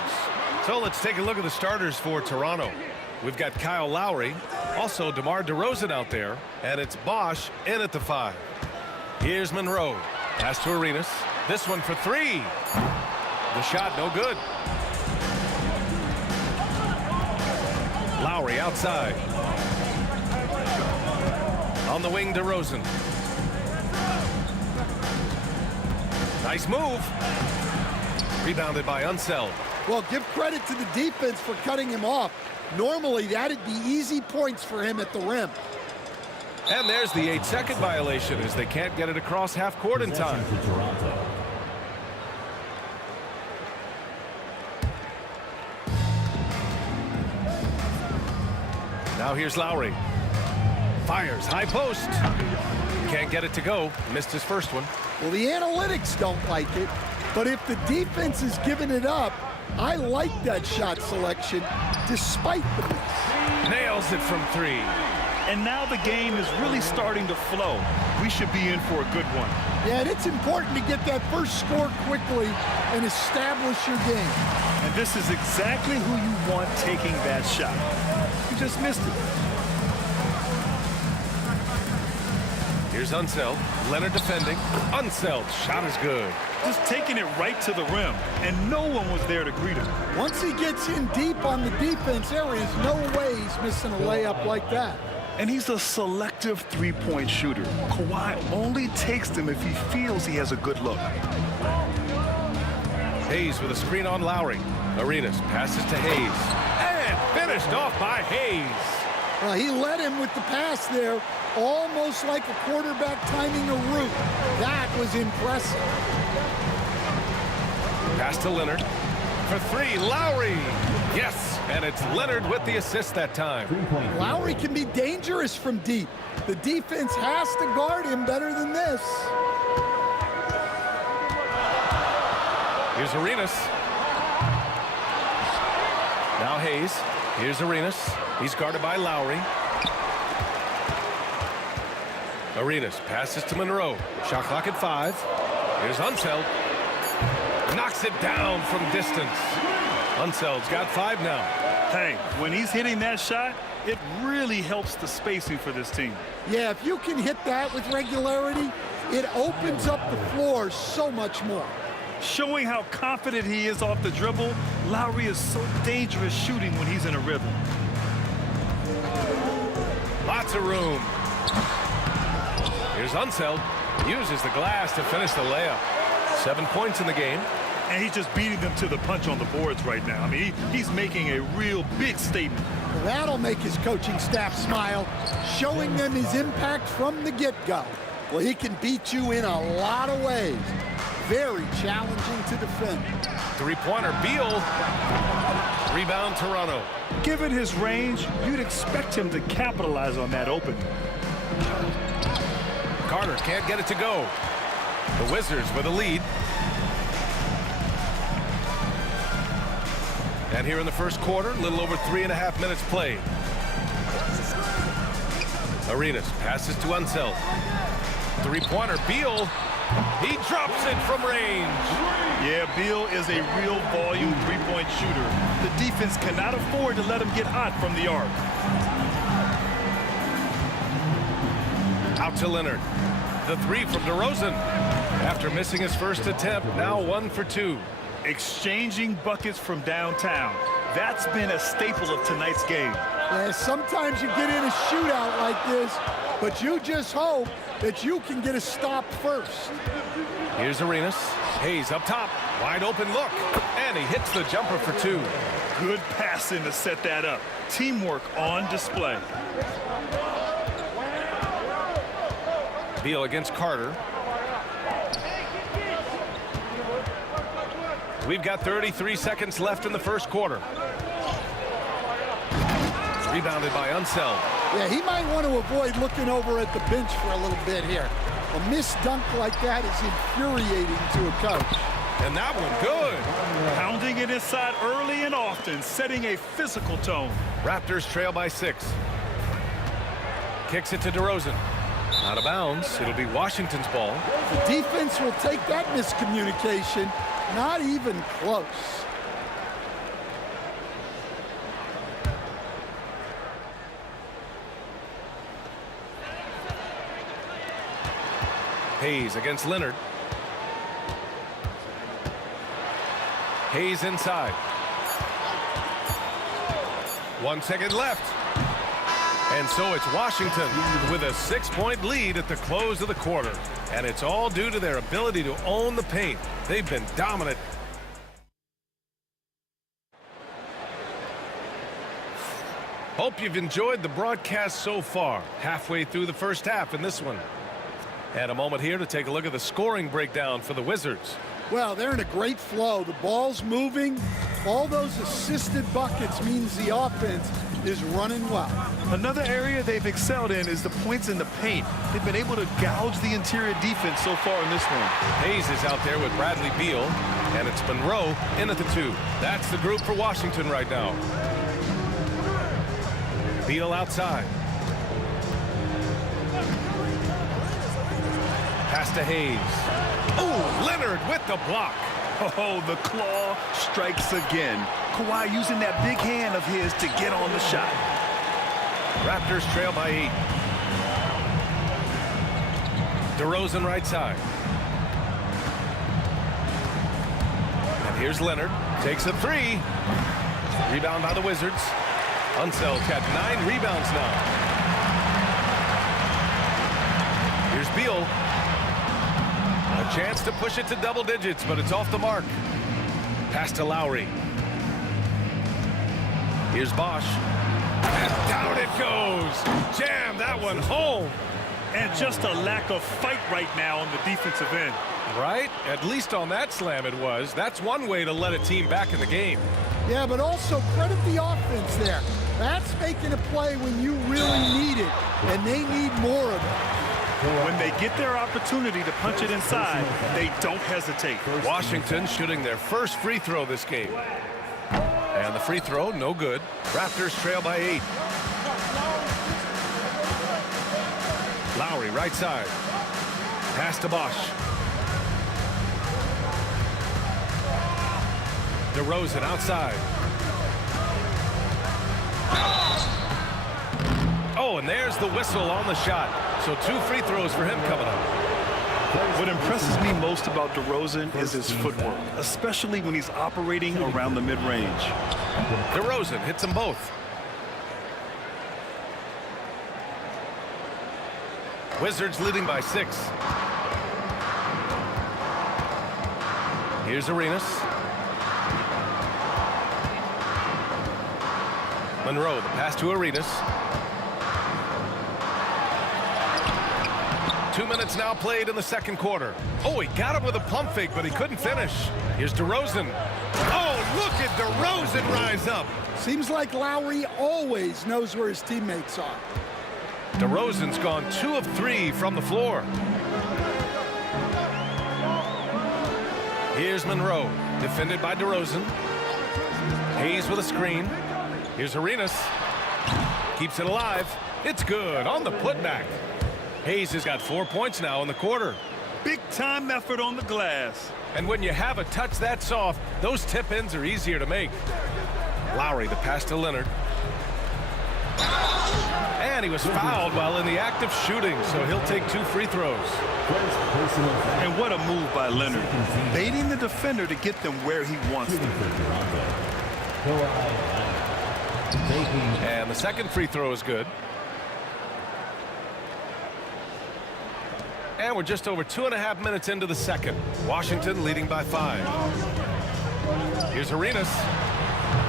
So let's take a look at the starters for Toronto. We've got Kyle Lowry, also DeMar DeRozan out there, and it's Bosch in at the 5. Here's Monroe. Pass to Arenas. This one for 3. The shot no good. Lowry outside. On the wing, DeRozan. Nice move. Rebounded by Unseld. Well, give credit to the defense for cutting him off. Normally, that'd be easy points for him at the rim. And there's the 8-second violation as they can't get it across half court in time. Now here's Lowry. Fires, high post. Can't get it to go. Missed his first one. Well, the analytics don't like it, but if the defense is giving it up, I like that shot selection despite the miss. Nails it from 3. And now the game is really starting to flow. We should be in for a good one. Yeah, and it's important to get that first score quickly and establish your game. And this is exactly who you want taking that shot. You just missed it. Here's Unseld. Leonard defending. Unseld. Shot is good. Just taking it right to the rim, and no one was there to greet him. Once he gets in deep on the defense, there is no way he's missing a layup like that. And he's a selective three-point shooter. Kawhi only takes them if he feels he has a good look. Hayes with a screen on Lowry. Arenas passes to Hayes. And finished off by Hayes. Well, he led him with the pass there, almost like a quarterback timing a route. That was impressive. Pass to Leonard. For 3, Lowry. Yes, and it's Leonard with the assist that time. Lowry can be dangerous from deep. The defense has to guard him better than this. Here's Arenas. Now Hayes. Here's Arenas. He's guarded by Lowry. Arenas passes to Monroe. Shot clock at 5. Here's Unseld. Knocks it down from distance. Unseld's got 5 now. Hey, when he's hitting that shot, it really helps the spacing for this team. Yeah, if you can hit that with regularity, it opens up the floor so much more. Showing how confident he is off the dribble, Lowry is so dangerous shooting when he's in a rhythm. lots of room. Here's Unseld. Uses the glass to finish the layup. 7 points in the game. And he's just beating them to the punch on the boards right now. I mean, he's making a real big statement. Well, that'll make his coaching staff smile, showing them his impact from the get-go. Well, he can beat you in a lot of ways. Very challenging to defend. Three-pointer, Beal. Rebound, Toronto. Given his range, you'd expect him to capitalize on that open. Carter can't get it to go. The Wizards with a lead. And here in the first quarter, a little over 3.5 minutes played. Arenas passes to Unseld. Three-pointer, Beal. He drops it from range. Yeah, Beal is a real volume three-point shooter. The defense cannot afford to let him get hot from the arc. Out to Leonard. The three from DeRozan. After missing his first attempt, now 1 for 2. Exchanging buckets from downtown. That's been a staple of tonight's game. Yeah, sometimes you get in a shootout like this, but you just hope that you can get a stop first. Here's Arenas. Hayes up top. Wide open look. And he hits the jumper for 2. Good passing to set that up. Teamwork on display. Beal against Carter. We've got 33 seconds left in the first quarter. Rebounded by Unseld. Yeah, he might want to avoid looking over at the bench for a little bit here. A missed dunk like that is infuriating to a coach. And that one good. Pounding it inside early and often, setting a physical tone. Raptors trail by 6. Kicks it to DeRozan. Out of bounds. It'll be Washington's ball. The defense will take that miscommunication. Not even close. Hayes against Leonard. Hayes inside. 1 second left. And so it's Washington with a 6-point lead at the close of the quarter. And it's all due to their ability to own the paint. They've been dominant. Hope you've enjoyed the broadcast so far. Halfway through the first half in this one. And a moment here to take a look at the scoring breakdown for the Wizards. Well, they're in a great flow. The ball's moving. All those assisted buckets means the offense is running well. Another area they've excelled in is the points in the paint. They've been able to gouge the interior defense so far in this one. Hayes is out there with Bradley Beal, and it's Monroe in at the 2. That's the group for Washington right now. Beal outside. Pass to Hayes. Oh, Leonard with the block. Oh, the claw strikes again. Kawhi using that big hand of his to get on the shot. Raptors trail by 8. DeRozan right side. And here's Leonard. Takes a 3. Rebound by the Wizards. Unseld's got 9 rebounds now. Here's Beal. A chance to push it to double digits, but it's off the mark. Pass to Lowry. Here's Bosch. And down it goes. Jam that one home. And just a lack of fight right now on the defensive end. Right? At least on that slam it was. That's one way to let a team back in the game. Yeah, but also credit the offense there. That's making a play when you really need it, and they need more of it. When they get their opportunity to punch it inside, they don't hesitate. Washington shooting their first free throw this game. And the free throw, no good. Raptors trail by 8. Lowry, right side. Pass to Bosch. DeRozan outside. Oh, and there's the whistle on the shot. So 2 free throws for him coming up. What impresses me most about DeRozan is his footwork, especially when he's operating around the mid-range. DeRozan hits them both. Wizards leading by 6. Here's Arenas. Monroe, the pass to Arenas. 2 minutes now played in the second quarter. Oh, he got him with a pump fake, but he couldn't finish. Here's DeRozan. Oh, look at DeRozan rise up. Seems like Lowry always knows where his teammates are. DeRozan's gone 2 of 3 from the floor. Here's Monroe, defended by DeRozan. Hayes with a screen. Here's Arenas. Keeps it alive. It's good on the putback. Hayes has got 4 points now in the quarter. Big time effort on the glass. And when you have a touch that soft, those tip-ins are easier to make. Lowry, the pass to Leonard. And he was fouled while in the act of shooting, so he'll take 2 free throws. And what a move by Leonard. Baiting the defender to get them where he wants them. And the second free throw is good. And we're just over 2.5 minutes into the second. Washington leading by 5. Here's Arenas.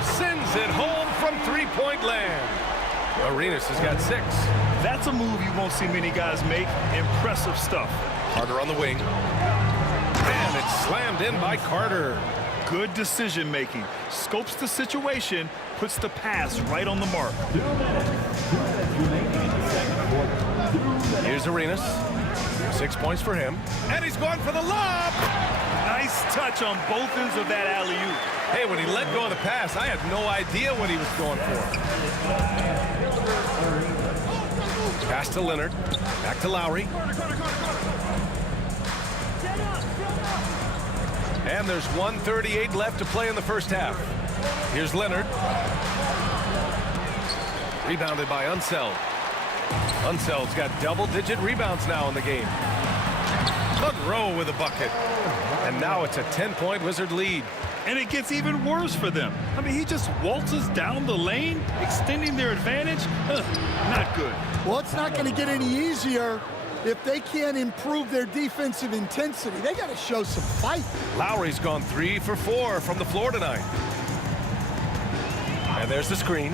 Sends it home from three-point land. Arenas has got 6. That's a move you won't see many guys make. Impressive stuff. Carter on the wing. And it's slammed in by Carter. Good decision making. Scopes the situation, puts the pass right on the mark. 2 minutes. 2 minutes remaining in the second quarter. 2 minutes. Here's Arenas. 6 points for him. And he's going for the lob. Nice touch on both ends of that alley-oop. Hey, when he let go of the pass, I had no idea what he was going for. Pass to Leonard. Back to Lowry. And there's 1:38 left to play in the first half. Here's Leonard. Rebounded by Unseld. Unseld's got double-digit rebounds now in the game. Monroe with a bucket. And now it's a 10-point Wizard lead. And it gets even worse for them. I mean, he just waltzes down the lane, extending their advantage. Not good. Well, it's not going to get any easier if they can't improve their defensive intensity. They got to show some fight. Lowry's gone 3 for 4 from the floor tonight. And there's the screen.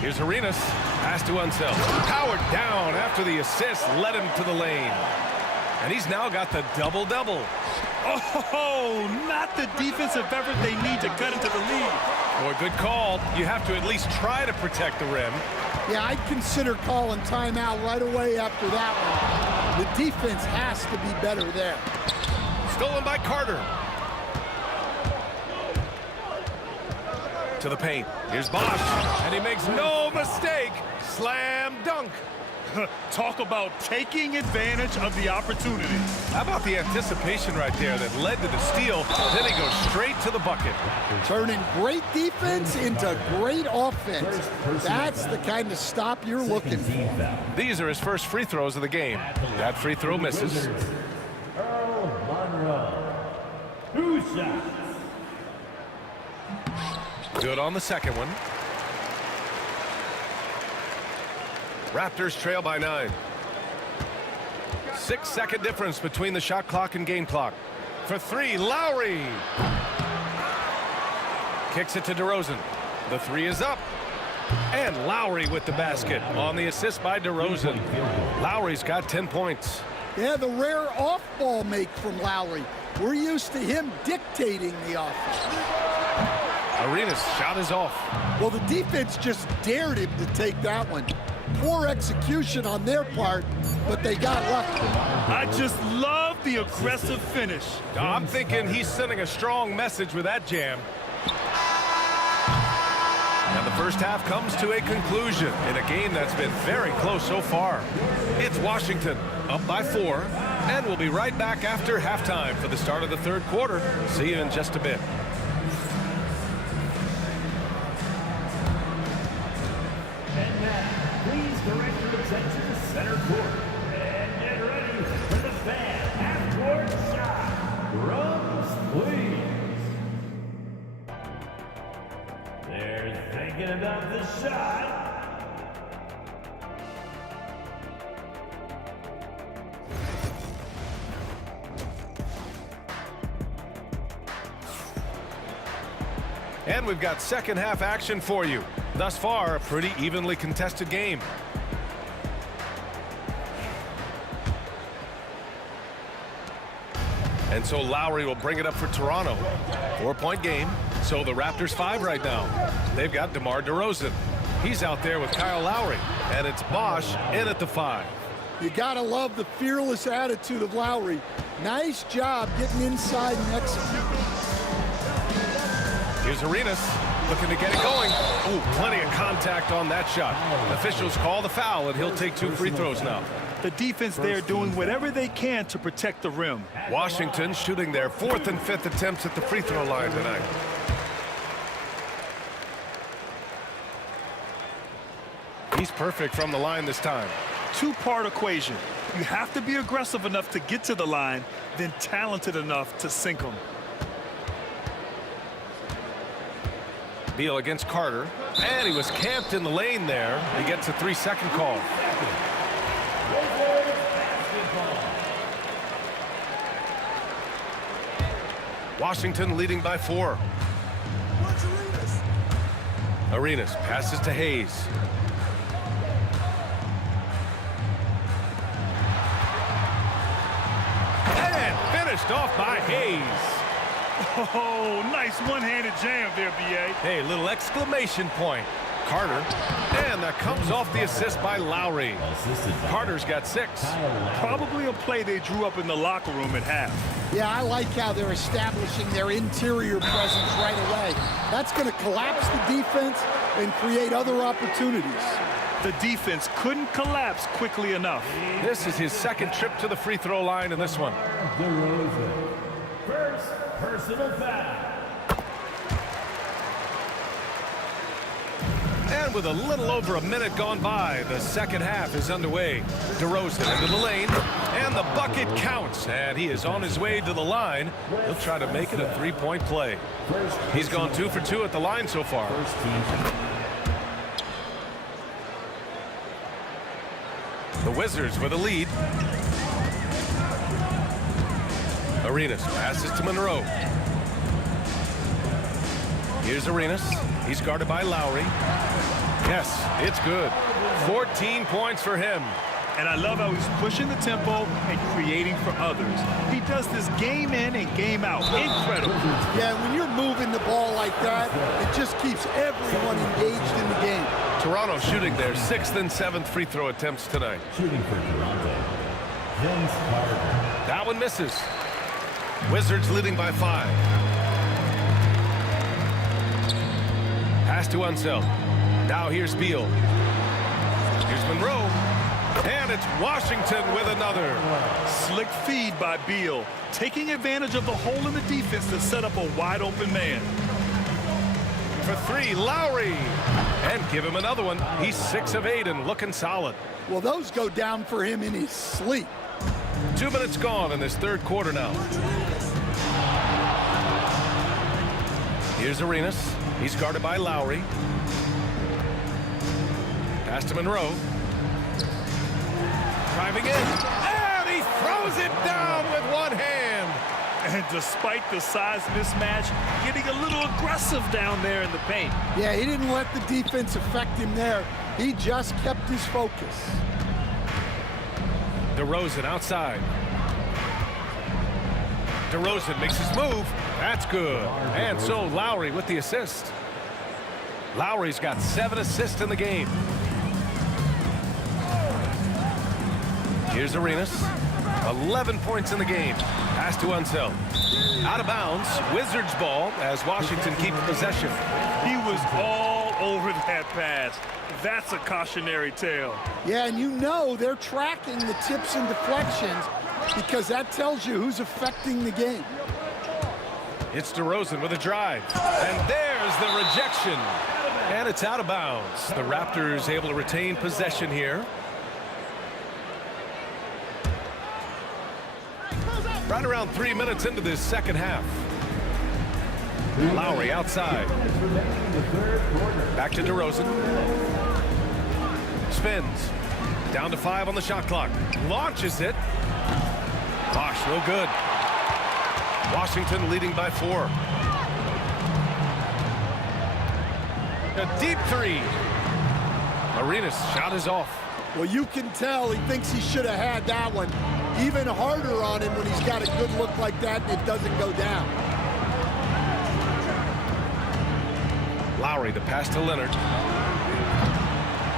Here's Arenas. Pass to Unseld. Powered down after the assist led him to the lane. And he's now got the double-double. Oh, not the defensive effort they need to cut into the lead. Boy, good call. You have to at least try to protect the rim. Yeah, I'd consider calling timeout right away after that one. The defense has to be better there. Stolen by Carter. To the paint. Here's Bosch. And he makes no mistake. Slam dunk. Talk about taking advantage of the opportunity. How about the anticipation right there that led to the steal? Then he goes straight to the bucket. Turning great defense into great offense. That's the kind of stop you're looking for. These are his first free throws of the game. That free throw misses. Earl Monroe. 2 shots. Good on the second one. Raptors trail by 9. 6-second difference between the shot clock and game clock. For 3, Lowry. Kicks it to DeRozan. The 3 is up. And Lowry with the basket on the assist by DeRozan. Lowry's got 10 points. Yeah, the rare off-ball make from Lowry. We're used to him dictating the offense. Arenas' shot is off. Well, the defense just dared him to take that one. Poor execution on their part, but they got lucky. I just love the aggressive finish. I'm thinking he's sending a strong message with that jam. And the first half comes to a conclusion in a game that's been very close so far. It's Washington up by 4, and we'll be right back after halftime for the start of the third quarter. See you in just a bit. And now, please direct your attention to center court. And get ready for the fan half-court shot. Drums, please. They're thinking about the shot. And we've got second half action for you. Thus far, a pretty evenly contested game. And so Lowry will bring it up for Toronto. 4-point game. So the Raptors 5 right now. They've got DeMar DeRozan. He's out there with Kyle Lowry. And it's Bosch in at the 5. You gotta love the fearless attitude of Lowry. Nice job getting inside and executing. Here's Arenas looking to get it going. Ooh, plenty of contact on that shot. Officials call the foul, and he'll take 2 free throws now. The defense there doing whatever they can to protect the rim. Washington shooting their 4th and 5th attempts at the free throw line tonight. He's perfect from the line this time. Two-part equation. You have to be aggressive enough to get to the line, then talented enough to sink them. Beal against Carter. And he was camped in the lane there. He gets a 3-second call. Washington leading by 4. Arenas passes to Hayes. And finished off by Hayes. Oh, nice one-handed jam there, B.A. Hey, little exclamation point. Carter. And that comes off the assist by Lowry. Carter's got 6. Probably a play they drew up in the locker room at half. Yeah, I like how they're establishing their interior presence right away. That's going to collapse the defense and create other opportunities. The defense couldn't collapse quickly enough. This is his 2nd trip to the free throw line in this one. DeRozan. First personal foul. And with a little over a minute gone by, the second half is underway. DeRozan into the lane, and the bucket counts. And he is on his way to the line. He'll try to make it a 3-point play. He's gone 2 for 2 at the line so far. The Wizards with a lead. Arenas passes to Monroe. Here's Arenas. He's guarded by Lowry. Yes, it's good. 14 points for him. And I love how he's pushing the tempo and creating for others. He does this game in and game out. Incredible. Yeah, when you're moving the ball like that, it just keeps everyone engaged in the game. Toronto shooting their 6th and 7th free throw attempts tonight. Shooting for Toronto, Vince Carter. That one misses. Wizards leading by 5. Pass to Unseld. Now here's Beal. Here's Monroe. And it's Washington with another. Slick feed by Beal, taking advantage of the hole in the defense to set up a wide open man. For 3, Lowry. And give him another one. He's 6 of 8 and looking solid. Well, those go down for him in his sleep. 2 minutes gone in this 3rd quarter now. Here's Arenas. He's guarded by Lowry. Pass to Monroe. Driving in. And he throws it down with one hand. And despite the size mismatch, getting a little aggressive down there in the paint. Yeah, he didn't let the defense affect him there. He just kept his focus. DeRozan outside. DeRozan makes his move. That's good. And so Lowry with the assist. Lowry's got 7 assists in the game. Here's Arenas. 11 points in the game. Pass to Unseld. Out of bounds. Wizards ball as Washington keeps possession. He was all over that pass. That's a cautionary tale. Yeah, and you know they're tracking the tips and deflections because that tells you who's affecting the game. It's DeRozan with a drive. And there's the rejection. And it's out of bounds. The Raptors able to retain possession here. Right around 3 minutes into this second half. Lowry outside. Back to DeRozan. Spins. Down to 5 on the shot clock. Launches it. Bosch, no good. Washington leading by 4. A deep three. Arenas' shot is off. Well, you can tell he thinks he should have had that one. Even harder on him when he's got a good look like that and it doesn't go down. Lowry, the pass to Leonard.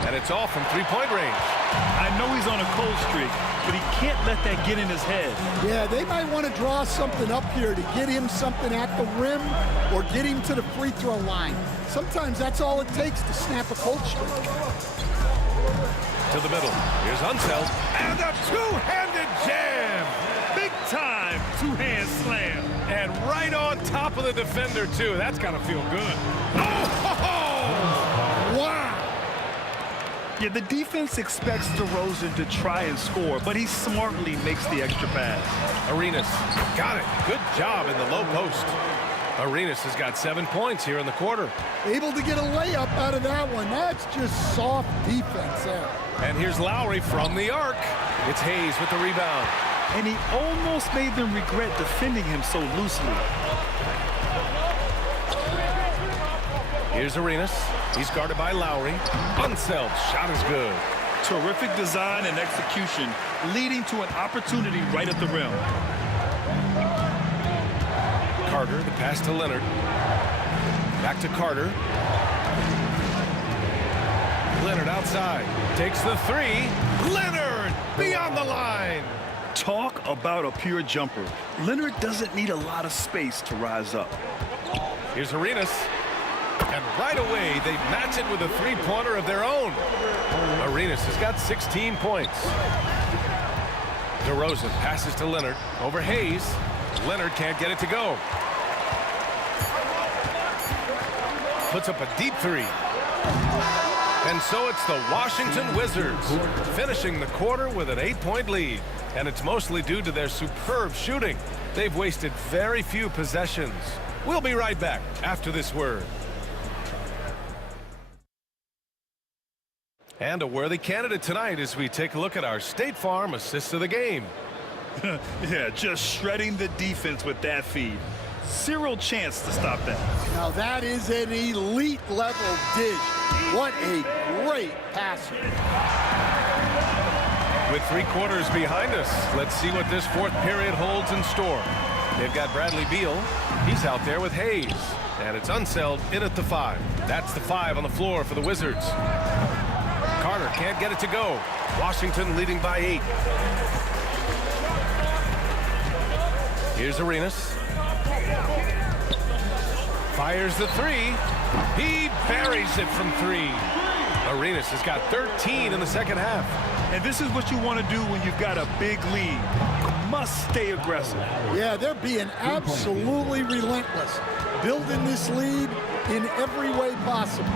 And it's off from three-point range. I know he's on a cold streak, but he can't let that get in his head. Yeah, they might want to draw something up here to get him something at the rim or get him to the free throw line. Sometimes that's all it takes to snap a cold streak. To the middle. Here's Unseld. And a two-handed jam. Big time two-hand slam. And right on top of the defender, too. That's got to feel good. Oh! Wow! Yeah, the defense expects DeRozan to try and score, but he smartly makes the extra pass. Arenas got it. Good job in the low post. Arenas has got 7 points here in the quarter. Able to get a layup out of that one. That's just soft defense there. And here's Lowry from the arc. It's Hayes with the rebound. And he almost made them regret defending him so loosely. Here's Arenas. He's guarded by Lowry. Unseld. Shot is good. Terrific design and execution, leading to an opportunity right at the rim. Carter, the pass to Leonard. Back to Carter. Leonard outside. Takes the three. Leonard beyond the line. Talk about a pure jumper. Leonard doesn't need a lot of space to rise up. Here's Arenas. And right away, they match it with a three-pointer of their own. Arenas has got 16 points. DeRozan passes to Leonard over Hayes. Leonard can't get it to go. Puts up a deep three. And so it's the Washington Wizards finishing the quarter with an 8-point lead. And it's mostly due to their superb shooting. They've wasted very few possessions. We'll be right back after this word. And a worthy candidate tonight as we take a look at our State Farm assist of the game. Yeah, just shredding the defense with that feed. Zero chance to stop that. Now that is an elite level dish. What a great passer. With 3 quarters behind us, let's see what this fourth period holds in store. They've got Bradley Beal. He's out there with Hayes. And it's Unseld in at the 5. That's the 5 on the floor for the Wizards. Carter can't get it to go. Washington leading by 8. Here's Arenas. Fires the 3. He buries it from 3. Arenas has got 13 in the second half. And this is what you want to do when you've got a big lead. You must stay aggressive. Yeah, they're being absolutely relentless. Building this lead in every way possible.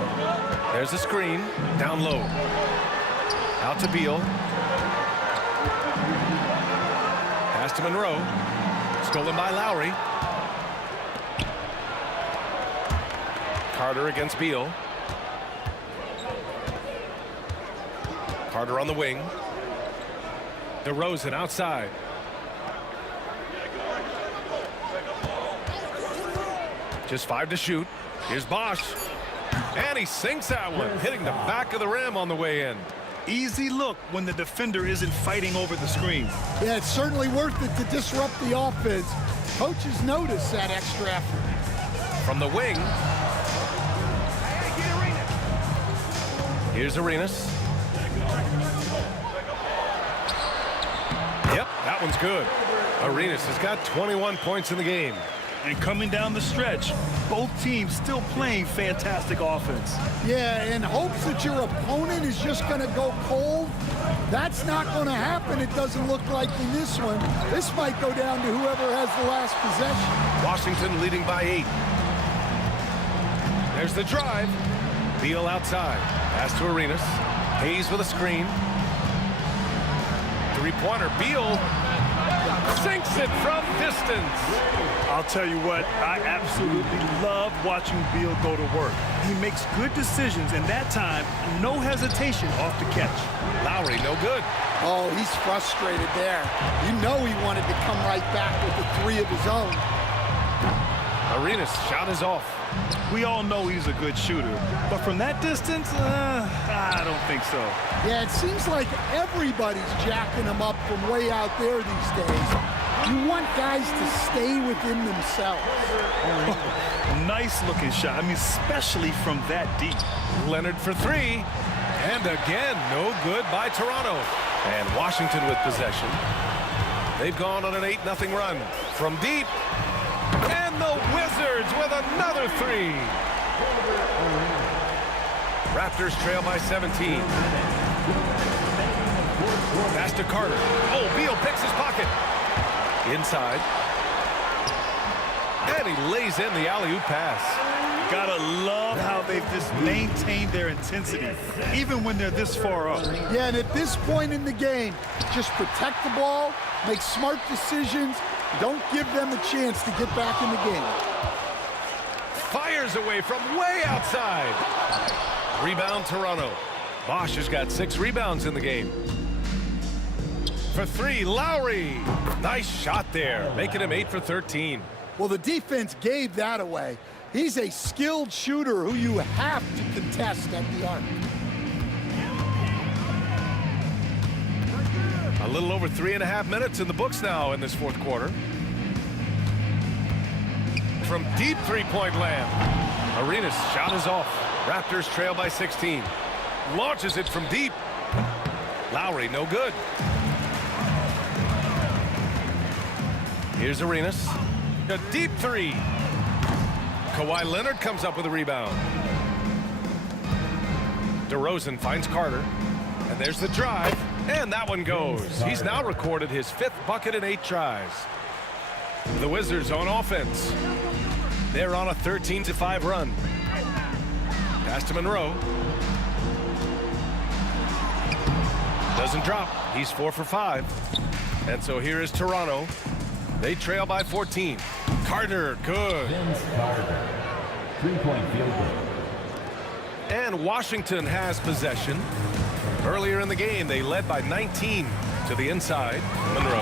There's a screen. Down low. Out to Beal. Pass to Monroe. Stolen by Lowry. Carter against Beal. Carter on the wing. DeRozan outside. Just 5 to shoot. Here's Bosch. And he sinks that one, hitting the back of the rim on the way in. Easy look when the defender isn't fighting over the screen. Yeah, it's certainly worth it to disrupt the offense. Coaches notice that extra effort. From the wing. Here's Arenas. Yep, that one's good. Arenas has got 21 points in the game. And coming down the stretch, both teams still playing fantastic offense. Yeah, in hopes that your opponent is just going to go cold. That's not going to happen, it doesn't look like in this one. This might go down to whoever has the last possession. Washington leading by 8. There's the drive. Beal outside. Pass to Arenas. Hayes with a screen. 3-pointer. Beal sinks it from distance. I'll tell you what, I absolutely love watching Beal go to work. He makes good decisions, and that time, no hesitation off the catch. Lowry, no good. Oh, he's frustrated there. You know he wanted to come right back with the 3 of his own. Arenas' shot is off. We all know he's a good shooter, but from that distance, I don't think so. Yeah, it seems like everybody's jacking him up from way out there these days. You want guys to stay within themselves. Nice looking shot. I mean, especially from that deep. Leonard for three. And again, no good by Toronto. And Washington with possession. They've gone on an 8-0 run from deep. And the Wizards with another three. Raptors trail by 17. Pass to Carter. Oh, Beal picks his pocket. Inside. And he lays in the alley-oop pass. Gotta love how they've just maintained their intensity, even when they're this far up. Yeah, and at this point in the game, just protect the ball, make smart decisions, don't give them a chance to get back in the game. Fires away from way outside. Rebound Toronto. Bosch has got 6 rebounds in the game. For three, Lowry. Nice shot there, making him 8 for 13. Well, the defense gave that away. He's a skilled shooter who you have to contest at the arc. A little over 3.5 minutes in the books now in this fourth quarter. From deep three-point land. Arenas' shot is off. Raptors trail by 16. Launches it from deep. Lowry, no good. Here's Arenas. A deep three. Kawhi Leonard comes up with a rebound. DeRozan finds Carter. And there's the drive. And that one goes. He's now recorded his 5th bucket in 8 tries. The Wizards on offense. They're on a 13-5 run. Pass to Monroe. Doesn't drop. He's 4 for 5. And so here is Toronto. They trail by 14. Carter, good. Vince Carter, 3-point field goal. And Washington has possession. Earlier in the game, they led by 19 to the inside. Monroe.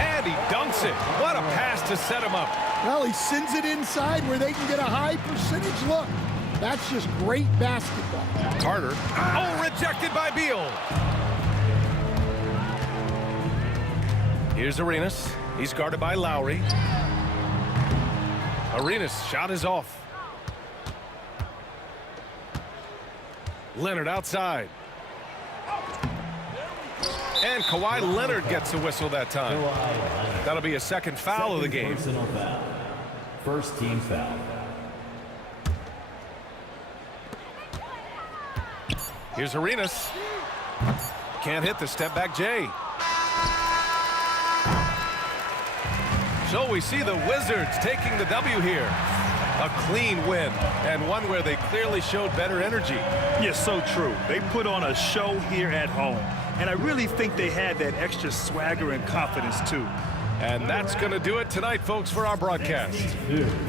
And he dunks it. What a pass to set him up. Well, he sends it inside where they can get a high percentage look. That's just great basketball. Carter. Oh, rejected by Beal. Here's Arenas. He's guarded by Lowry. Arenas' shot is off. Leonard outside. And Kawhi Leonard gets a whistle that time. That'll be a second foul of the game. Personal foul. First team foul. Here's Arenas. Can't hit the step back J. So we see the Wizards taking the W here. A clean win, and one where they clearly showed better energy. Yeah, so true. They put on a show here at home, and I really think they had that extra swagger and confidence, too. And that's going to do it tonight, folks, for our broadcast.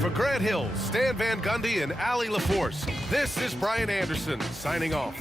For Grant Hill, Stan Van Gundy, and Allie LaForce, this is Brian Anderson signing off.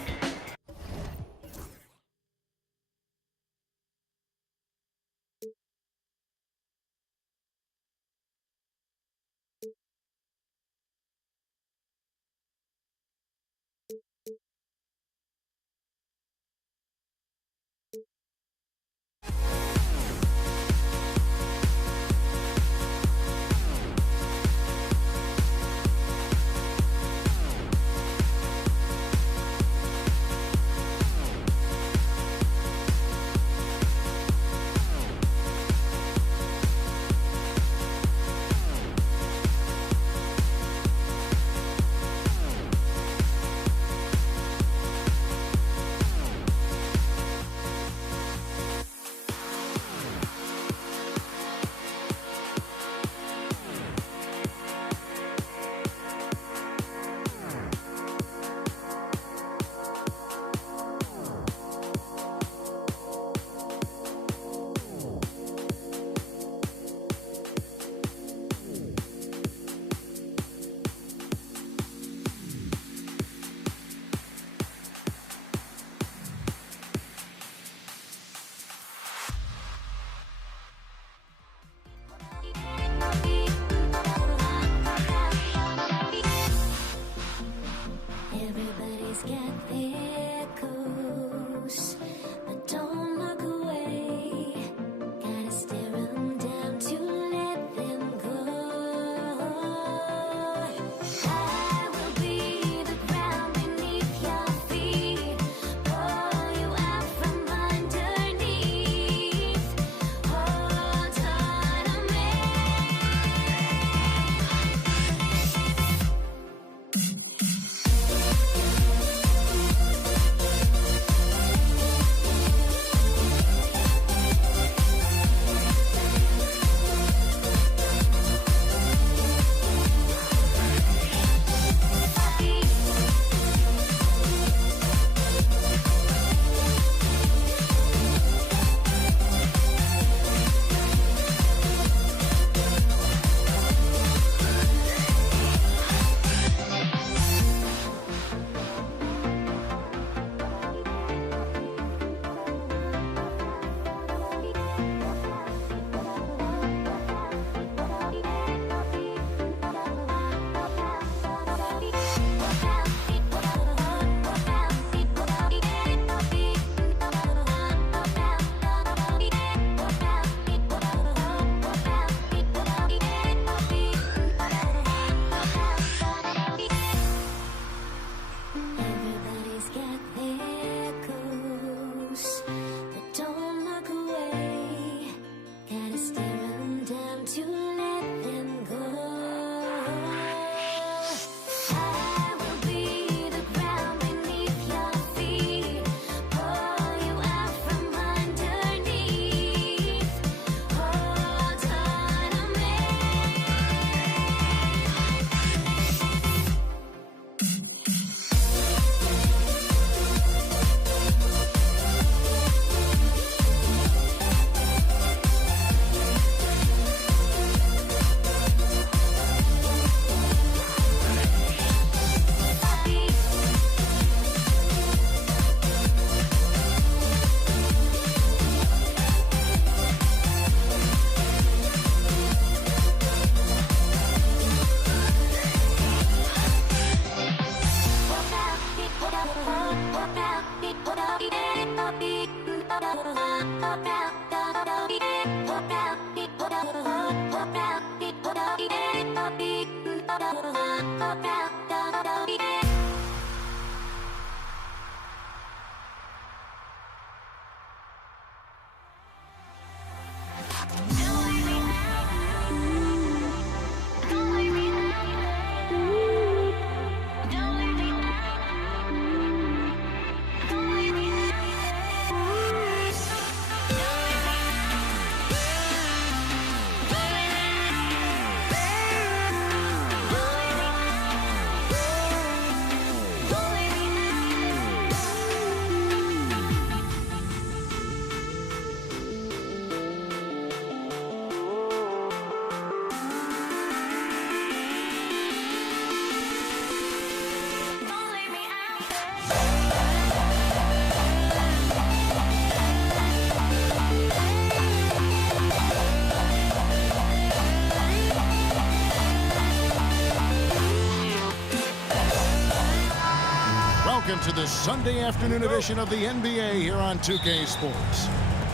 Welcome to the Sunday afternoon edition of the NBA here on 2K Sports.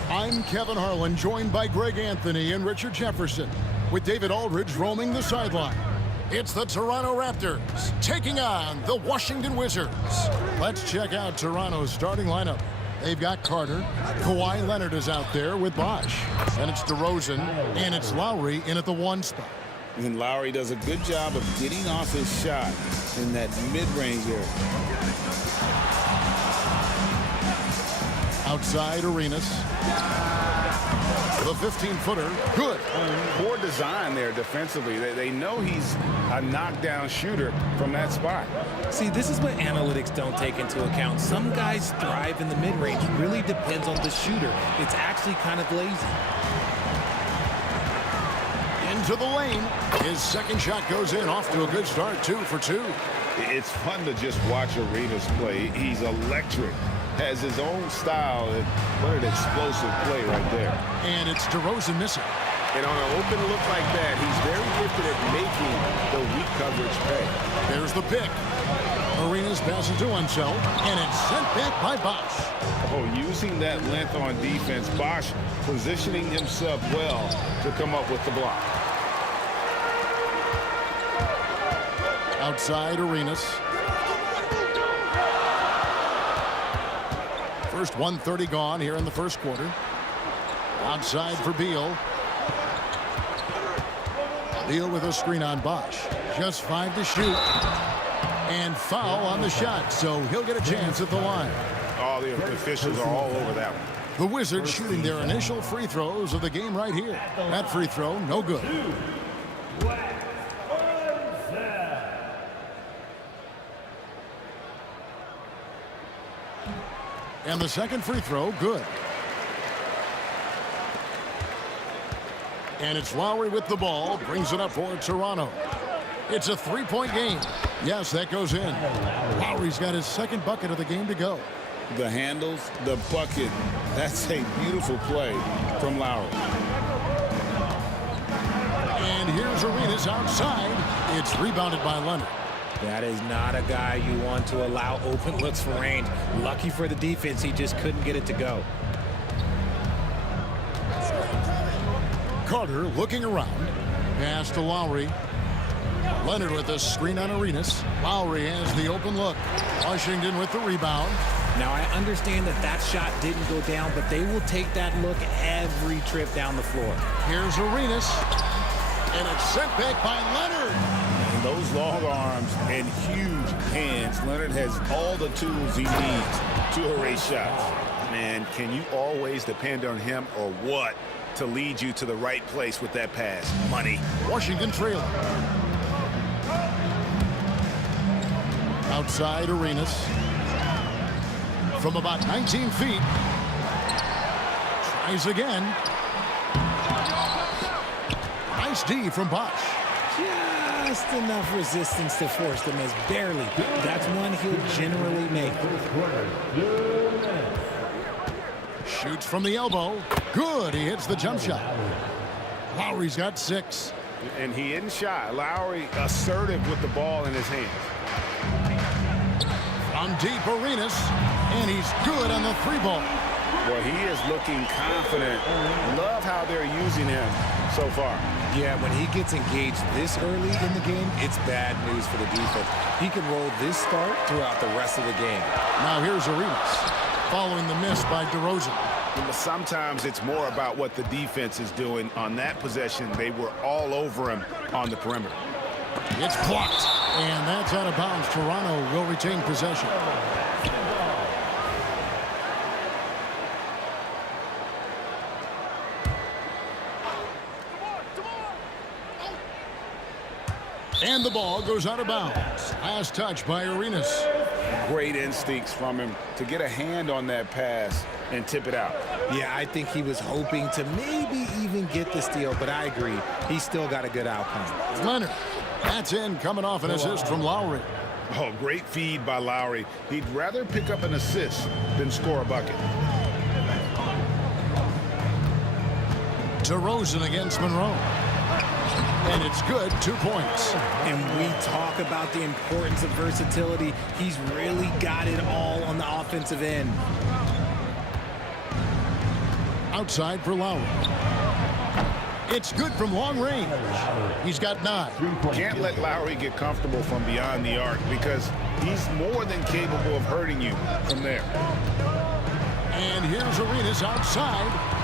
I'm Kevin Harlan, joined by Greg Anthony and Richard Jefferson, with David Aldridge roaming the sideline. It's the Toronto Raptors taking on the Washington Wizards. Let's check out Toronto's starting lineup. They've got Carter. Kawhi Leonard is out there with Bosh. And it's DeRozan, and it's Lowry in at the 1 spot. And Lowry does a good job of getting off his shot in that mid-range area. Outside Arenas. The 15-footer, good. Poor design there defensively. They know he's a knockdown shooter from that spot. See, this is what analytics don't take into account. Some guys thrive in the mid-range. Really depends on the shooter. It's actually kind of lazy. Into the lane. His second shot goes in, off to a good start, 2 for 2. It's fun to just watch Arenas play. He's electric. Has his own style, and what an explosive play right there. And it's DeRozan missing. And on an open look like that, he's very gifted at making the weak coverage pay. There's the pick. Arenas passes to himself, and it's sent back by Bosh. Oh, using that length on defense, Bosh positioning himself well to come up with the block. Outside Arenas. First 1:30 gone here in the first quarter. Outside for Beal. Beal with a screen on Bosh. Just 5 to shoot. And foul on the shot, so he'll get a chance at the line. All the officials are all over that one. The Wizards shooting their initial free throws of the game right here. That free throw, no good. And the second free throw, good. And it's Lowry with the ball, brings it up for Toronto. It's a 3-point game. Yes, that goes in. Lowry's got his second bucket of the game to go. The handles, the bucket. That's a beautiful play from Lowry. And here's Arenas outside. It's rebounded by Leonard. That is not a guy you want to allow open looks for range. Lucky for the defense, he just couldn't get it to go. Carter looking around. Pass to Lowry. Leonard with a screen on Arenas. Lowry has the open look. Washington with the rebound. Now, I understand that that shot didn't go down, but they will take that look every trip down the floor. Here's Arenas. And it's sent back by Leonard. And those long arms and huge hands. Leonard has all the tools he needs to erase shots. Man, can you always depend on him or what to lead you to the right place with that pass? Money. Washington trailing. Outside Arenas. From about 19 feet. Tries again. Nice D from Bosh. Just enough resistance to force the miss. Barely. That's one he'll generally make. Shoots from the elbow. Good. He hits the jump shot. Lowry's got 6. And he isn't shy. Lowry assertive with the ball in his hands. From deep, Arenas. And he's good on the 3-ball. Well, he is looking confident. Love how they're using him so far. Yeah, when he gets engaged this early in the game, it's bad news for the defense. He can roll this start throughout the rest of the game. Now here's Arenas, following the miss by DeRozan. Sometimes it's more about what the defense is doing. On that possession, they were all over him on the perimeter. It's blocked, and that's out of bounds. Toronto will retain possession. And the ball goes out of bounds. Last touch by Arenas. Great instincts from him to get a hand on that pass and tip it out. Yeah, I think he was hoping to maybe even get the steal, but I agree. He still got a good outcome. Leonard, that's in, coming off an assist from Lowry. Oh, great feed by Lowry. He'd rather pick up an assist than score a bucket. DeRozan against Monroe. And it's good, 2 points. And we talk about the importance of versatility. He's really got it all on the offensive end. Outside for Lowry. It's good from long range. He's got 9. Can't let Lowry get comfortable from beyond the arc because he's more than capable of hurting you from there. And here's Arenas outside.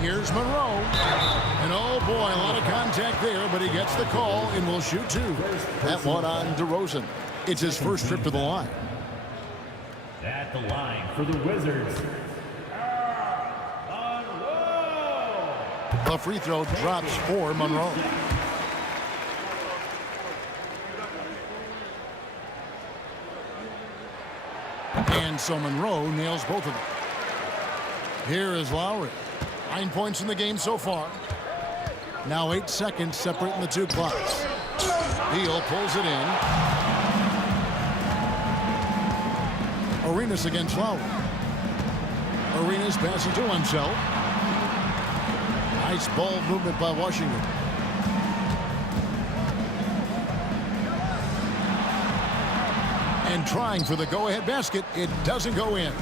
Here's Monroe. And oh boy, a lot of contact there, but he gets the call and will shoot 2. That one on DeRozan. It's his first trip to the line. At the line for the Wizards. The free throw drops for Monroe. And so Monroe nails both of them. Here is Lowry. 9 points in the game so far. Now 8 seconds separating the 2 clocks. Beal pulls it in. Arenas against Lowry. Arenas passing to himself. Nice ball movement by Washington. And trying for the go-ahead basket. It doesn't go in.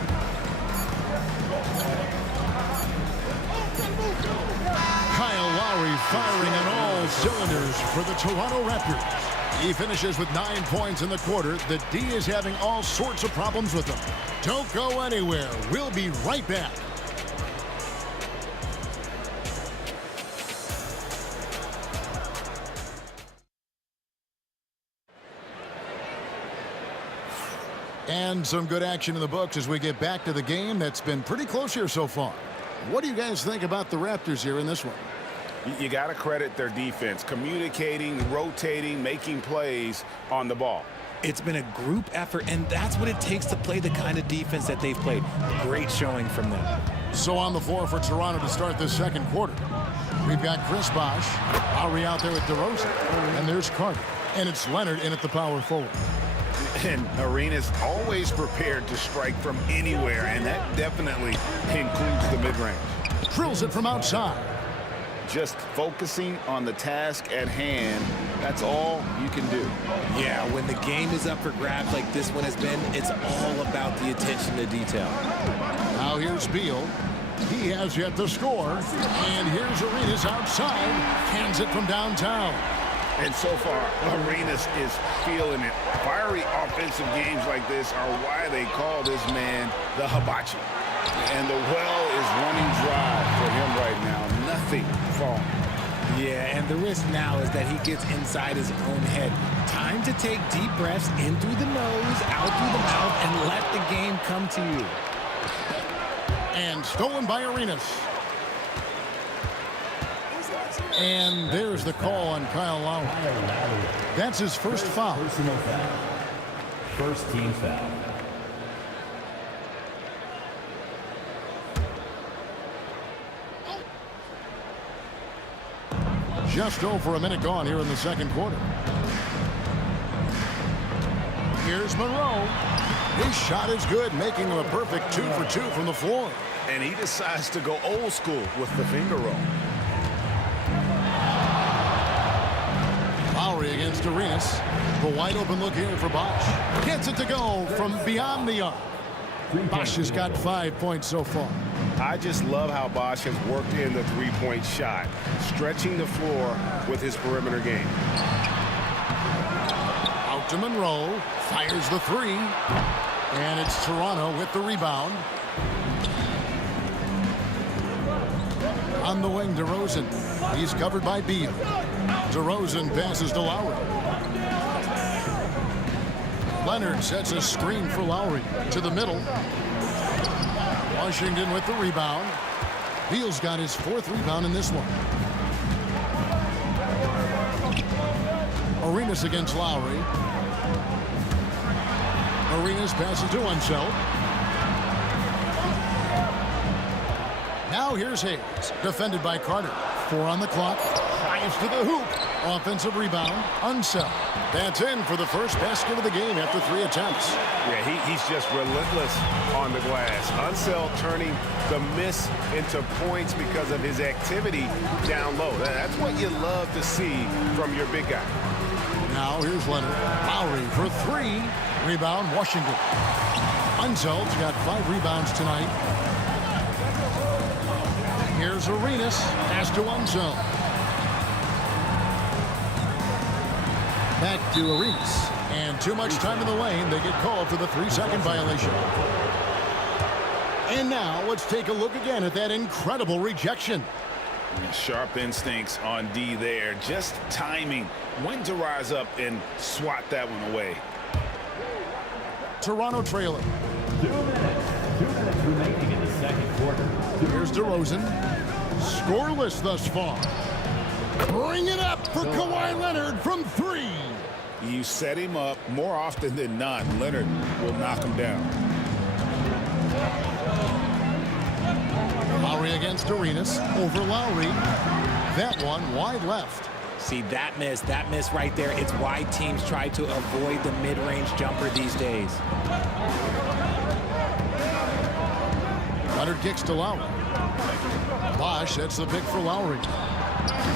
Kyle Lowry firing on all cylinders for the Toronto Raptors. He finishes with 9 points in the quarter. The D is having all sorts of problems with him. Don't go anywhere. We'll be right back. And some good action in the books as we get back to the game that's been pretty close here so far. What do you guys think about the Raptors here in this one? You got to credit their defense, communicating, rotating, making plays on the ball. It's been a group effort, and that's what it takes to play the kind of defense that they've played. Great showing from them. So on the floor for Toronto to start this second quarter, we've got Chris Bosh, Lowry out there with DeRozan, and there's Carter. And it's Leonard in at the power forward. And Arenas always prepared to strike from anywhere, and that definitely includes the mid-range. Drills it from outside. Just focusing on the task at hand, that's all you can do. Yeah, when the game is up for grabs like this one has been, it's all about the attention to detail. Now here's Beal. He has yet to score. And here's Arenas outside. Hands it from downtown. And so far, Arenas is feeling it. Fiery offensive games like this are why they call this man the hibachi. And the well is running dry for him right now. Nothing falling. Yeah, and the risk now is that he gets inside his own head. Time to take deep breaths in through the nose, out through the mouth, and let the game come to you. And stolen by Arenas. And there's the call on Kyle Lowry. That's his first foul. Personal foul. First team foul. Just over a minute gone here in the second quarter. Here's Monroe. His shot is good, making him a perfect 2 for 2 from the floor. And he decides to go old school with the finger roll. Lowry against Arenas. The wide open look here for Bosch. Gets it to go from beyond the arc. Bosch has got 5 points so far. I just love how Bosch has worked in the three-point shot, stretching the floor with his perimeter game. Out to Monroe. Fires the three. And it's Toronto with the rebound. On the wing, DeRozan. He's covered by Beal. DeRozan passes to Lowry. Leonard sets a screen for Lowry to the middle. Washington with the rebound. Beal's got his 4th rebound in this one. Arenas against Lowry. Arenas passes to Unseld. Now here's Hayes, defended by Carter. 4 on the clock. Drives to the hoop. Offensive rebound. Unseld. That's in for the first basket of the game after 3 attempts. Yeah, he's just relentless on the glass. Unseld turning the miss into points because of his activity down low. That's what you love to see from your big guy. Now here's Leonard. Lowry for 3. Rebound, Washington. Unseld's got 5 rebounds tonight. Here's Arenas. Pass to Unseld. Back to Arenas. And too much time in the lane. They get called for the 3-second violation. And now let's take a look again at that incredible rejection. Sharp instincts on D there. Just timing when to rise up and swat that one away. Toronto trailing. 2 minutes remaining in the second quarter. Here's DeRozan. Scoreless thus far. Bring it up for Kawhi Leonard from 3. You set him up more often than not. Leonard will knock him down. Lowry against Arenas. Over Lowry. That one wide left. See, that miss right there. It's why teams try to avoid the mid-range jumper these days. Leonard kicks to Lowry. Bosch sets the pick for Lowry.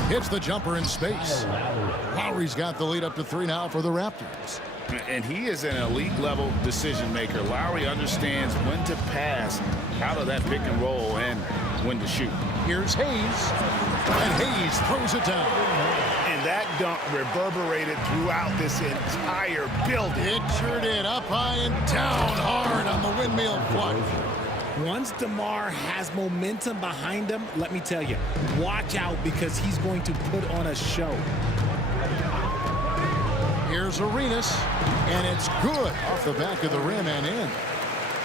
Hits the jumper in space. Lowry's got the lead up to 3 now for the Raptors. And he is an elite level decision maker. Lowry understands when to pass out of that pick and roll and when to shoot. Here's Hayes. And Hayes throws it down. And that dunk reverberated throughout this entire building. It sure did. Up high and down hard on the windmill flush. Once DeMar has momentum behind him, let me tell you, watch out because he's going to put on a show. Here's Arenas, and it's good off the back of the rim and in.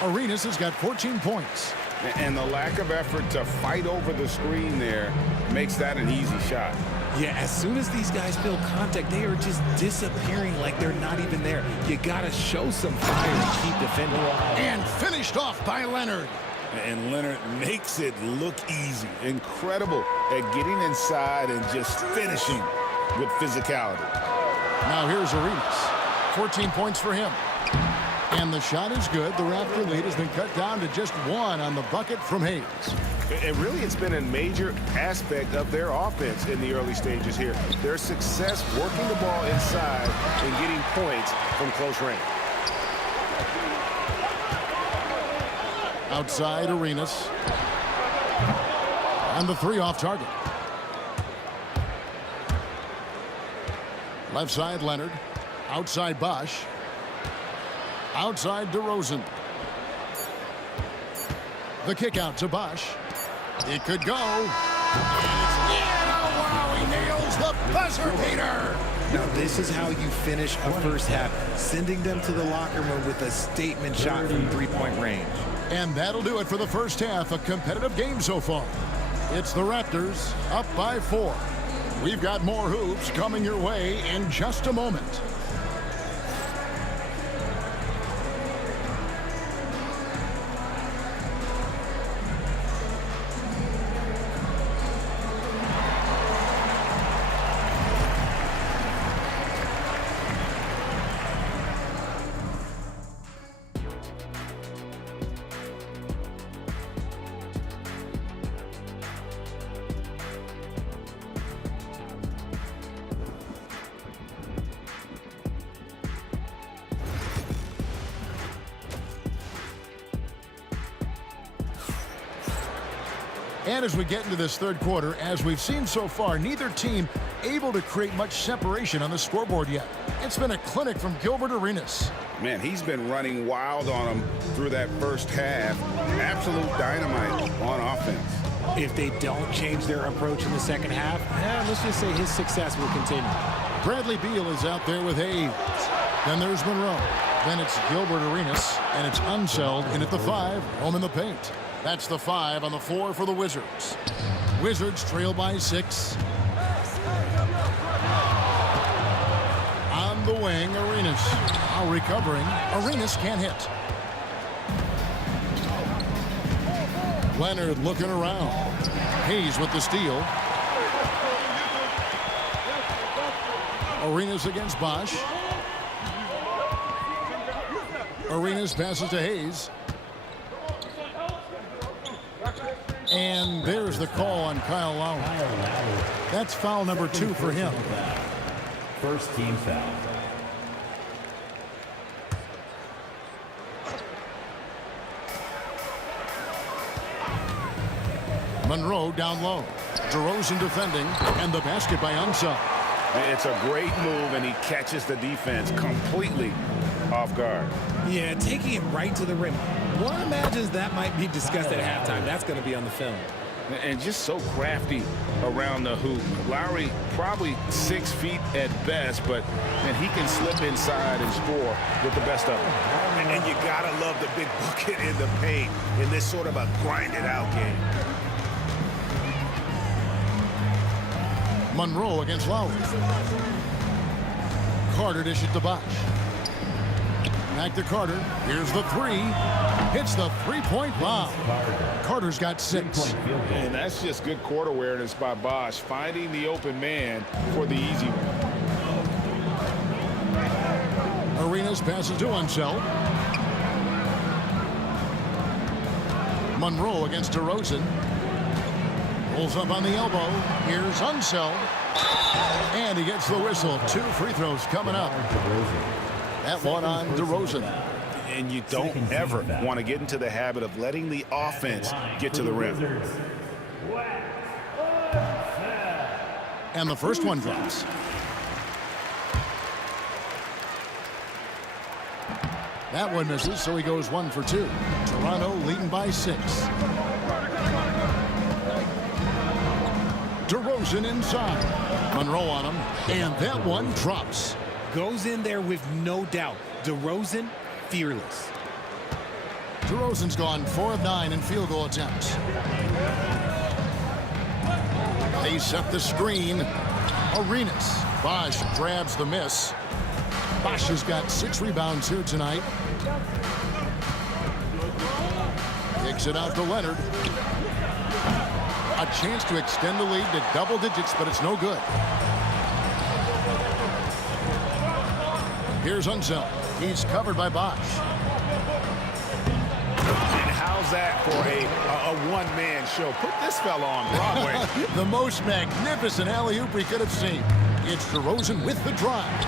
Arenas has got 14 points. And the lack of effort to fight over the screen there makes that an easy shot. Yeah, as soon as these guys feel contact, they are just disappearing like they're not even there. You got to show some fire to keep defending. And finished off by Leonard. And Leonard makes it look easy. Incredible at getting inside and just finishing with physicality. Now here's Arenas. 14 points for him. And the shot is good. The Raptor lead has been cut down to just 1 on the bucket from Hayes. And really, it's been a major aspect of their offense in the early stages here. Their success working the ball inside and getting points from close range. Outside Arenas. And the 3 off target. Left side Leonard. Outside Bosch. Outside DeRozan. The kick out to Bosch. It could go. Oh, wow, he nails the buzzer beater. Now, this is how you finish a first half, sending them to the locker room with a statement shot from 3-point range. And that'll do it for the first half. A competitive game so far. It's the Raptors up by 4. We've got more hoops coming your way in just a moment. And as we get into this third quarter, as we've seen so far, neither team able to create much separation on the scoreboard yet. It's been a clinic from Gilbert Arenas. Man, he's been running wild on them through that first half. Absolute dynamite on offense. If they don't change their approach in the second half, let's just say his success will continue. Bradley Beal is out there with Hayes. Then there's Monroe. Then it's Gilbert Arenas, and it's Unseld in at the 5, home in the paint. That's the 5 on the floor for the Wizards. Wizards trail by 6. On the wing, Arenas. Now recovering. Arenas can't hit. Leonard looking around. Hayes with the steal. Arenas against Bosch. Arenas passes to Hayes. And there's the call on Kyle Lowry. That's foul number 2 for him. First team foul. Monroe down low. DeRozan defending, and the basket by Unseld. It's a great move, and he catches the defense completely off guard. Yeah, taking it right to the rim. One imagines that might be discussed at halftime. That's going to be on the film. And just so crafty around the hoop. Lowry probably 6 feet at best, but man, he can slip inside and score with the best of them. And you gotta love the big bucket in the paint in this sort of a grinded-out game. Monroe against Lowry. Carter dishes to Bosch. Back to Carter. Here's the 3. Hits the three-point bomb. Carter's got 6. And that's just good court awareness by Bosch, finding the open man for the easy one. Arenas passes to Unseld. Monroe against DeRozan. Pulls up on the elbow. Here's Unseld. And he gets the whistle. 2 free throws coming up. That one on DeRozan. And you don't ever want to get into the habit of letting the offense get to the rim. And the first one drops. That one misses, so he goes 1 for 2. Toronto leading by 6. DeRozan inside. Monroe on him, and that one drops. Goes in there with no doubt. DeRozan, fearless. DeRozan's gone 4 of 9 in field goal attempts. They set the screen. Arenas. Bosch grabs the miss. Bosch has got 6 rebounds here tonight. Kicks it out to Leonard. A chance to extend the lead to double digits, but it's no good. Here's Unseld. He's covered by Bosch. And how's that for a one-man show? Put this fella on Broadway. The most magnificent alley-oop we could have seen. It's DeRozan with the drive.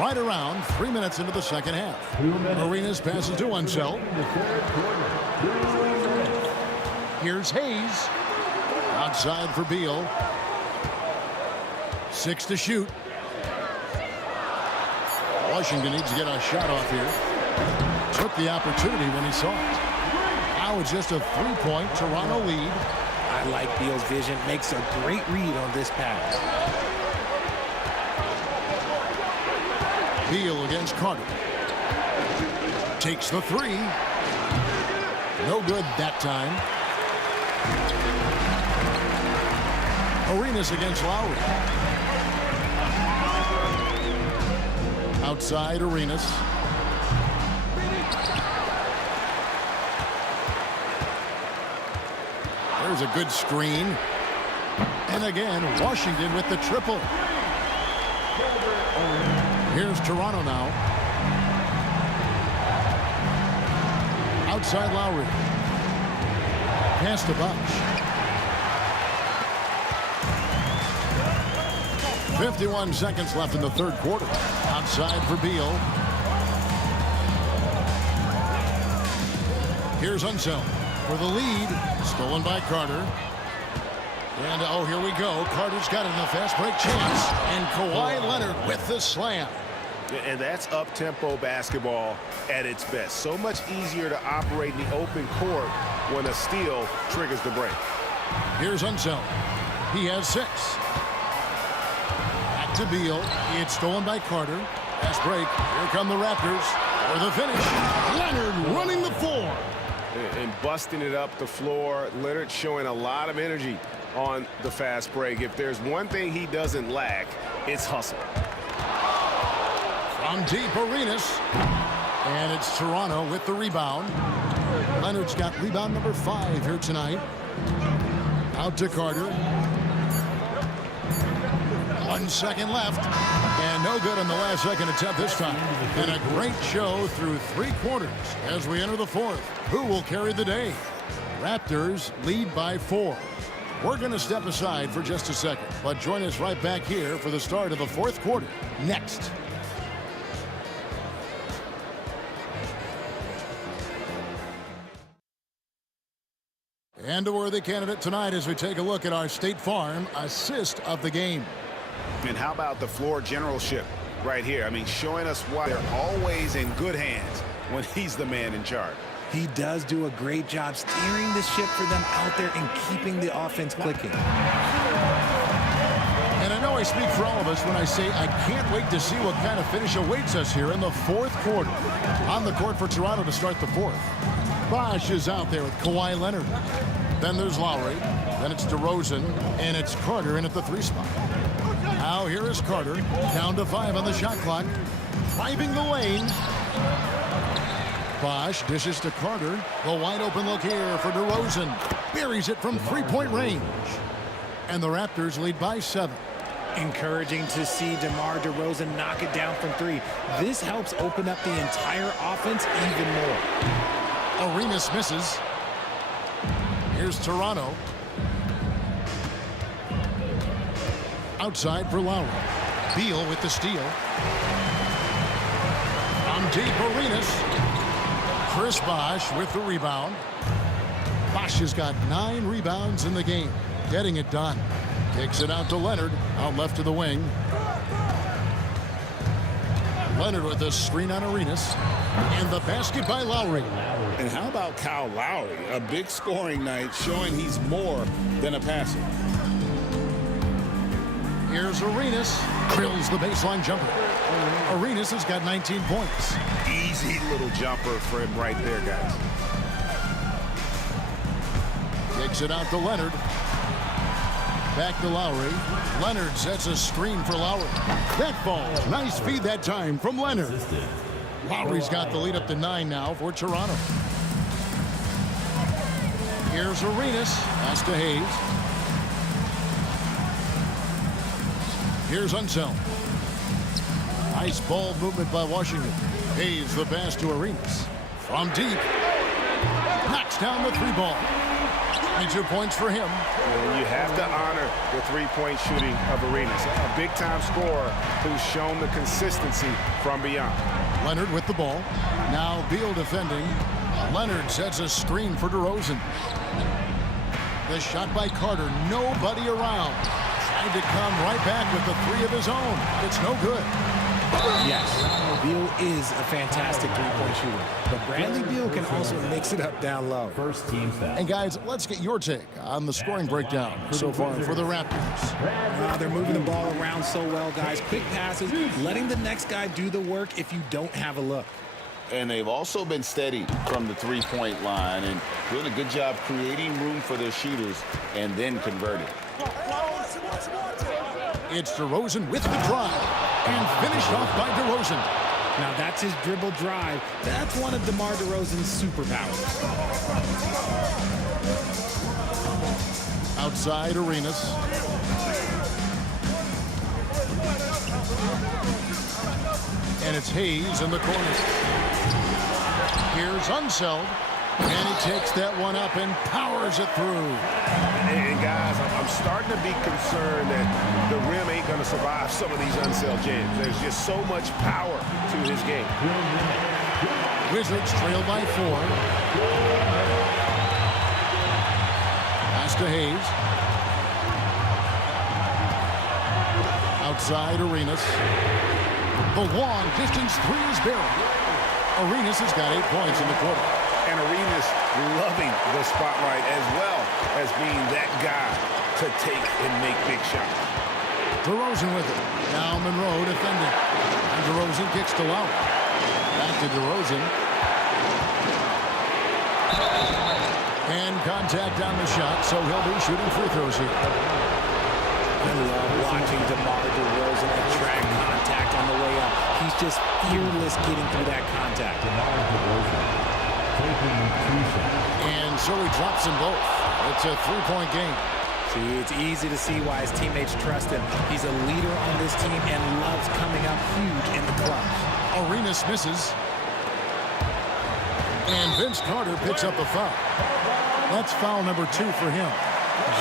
Right around 3 minutes into the second half. Arenas passes to Unseld. Here's Hayes. Outside for Beal. 6 to shoot. Washington needs to get a shot off here. Took the opportunity when he saw it. Now it's just a 3-point Toronto lead. I like Beal's vision. Makes a great read on this pass. Beal against Carter. Takes the 3. No good that time. Arenas against Lowry. Outside Arenas. There's a good screen. And again, Washington with the triple. Here's Toronto now. Outside Lowry. Pass to Bosch. 51 seconds left in the third quarter. Outside for Beal. Here's Unseld for the lead. Stolen by Carter. And, oh, here we go. Carter's got it in a fast break chance. And Kawhi Leonard with the slam. And that's up-tempo basketball at its best. So much easier to operate in the open court when a steal triggers the break. Here's Unseld. He has 6. Back to Beal. It's stolen by Carter. Fast break. Here come the Raptors for the finish. Leonard running the floor. And busting it up the floor. Leonard showing a lot of energy on the fast break. If there's one thing he doesn't lack, it's hustle. From deep, Arenas. And it's Toronto with the rebound. Leonard's got rebound number 5 here tonight. Out to Carter. 1 second left. And no good on the last second attempt this time. And a great show through 3 quarters as we enter the 4th. Who will carry the day? Raptors lead by 4. We're going to step aside for just a second, but join us right back here for the start of the 4th quarter next. And a worthy candidate tonight as we take a look at our State Farm assist of the game. And how about the floor generalship right here? I mean, showing us why they're always in good hands when he's the man in charge. He does do a great job steering the ship for them out there and keeping the offense clicking. And I know I speak for all of us when I say I can't wait to see what kind of finish awaits us here in the 4th quarter. On the court for Toronto to start the 4th. Bosh is out there with Kawhi Leonard. Then there's Lowry. Then it's DeRozan. And it's Carter in at the 3 spot. Now here is Carter. Down to 5 on the shot clock. Driving the lane. Bosh dishes to Carter. The wide open look here for DeRozan. Buries it from 3-point range. And the Raptors lead by 7. Encouraging to see DeMar DeRozan knock it down from 3. This helps open up the entire offense even more. Arenas misses. Here's Toronto. Outside for Lowry. Beal with the steal. From deep, Arenas. Chris Bosh with the rebound. Bosh has got 9 rebounds in the game. Getting it done. Kicks it out to Leonard. Out left to the wing. Leonard with a screen on Arenas. And the basket by Lowry. And how about Kyle Lowry? A big scoring night showing he's more than a passer. Here's Arenas. Drills the baseline jumper. Arenas has got 19 points. Easy little jumper for him right there, guys. Kicks it out to Leonard. Back to Lowry. Leonard sets a screen for Lowry. That ball. Nice feed that time from Leonard. Lowry's got the lead up to 9 now for Toronto. Here's Arenas. Pass to Hayes. Here's Unseld. Nice ball movement by Washington. Hayes the pass to Arenas. From deep. Knocks down the 3 ball. 22 points for him. Well, you have to honor the 3-point shooting of Arenas. A big-time scorer who's shown the consistency from beyond. Leonard with the ball. Now Beal defending. Leonard sets a screen for DeRozan. The shot by Carter. Nobody around. Trying to come right back with the 3 of his own. It's no good. Yes, Beal is a fantastic 3-point shooter, but Bradley Beal can also mix it up down low. First team foul. And guys, let's get your take on the scoring breakdown so far for the Raptors. They're moving the ball around so well, guys. Quick passes, letting the next guy do the work if you don't have a look. And they've also been steady from the 3-point line and doing a good job creating room for their shooters and then converting. It's DeRozan with the drive and finished off by DeRozan. Now that's his dribble drive. That's one of DeMar DeRozan's superpowers. Outside Arenas. And it's Hayes in the corner. Here's Unseld. And he takes that one up and powers it through. And guys, I'm starting to be concerned that the rim ain't going to survive some of these Unseld jams. There's just so much power to his game. Wizards trail by 4. Pass to Hayes. Outside Arenas. The long distance 3 is buried. Arenas has got 8 points in the quarter. And Arenas loving the spotlight as well as being that guy to take and make big shots. DeRozan with it. Now Monroe defending. And DeRozan kicks to Lowry. Back to DeRozan. And contact on the shot, so he'll be shooting free throws here. I love watching DeMar DeRozan attract contact on the way up. He's just fearless getting through that contact. And so he drops them both. It's a 3-point game. See, it's easy to see why his teammates trust him. He's a leader on this team and loves coming up huge in the clutch. Arenas misses. And Vince Carter picks up the foul. That's foul number 2 for him.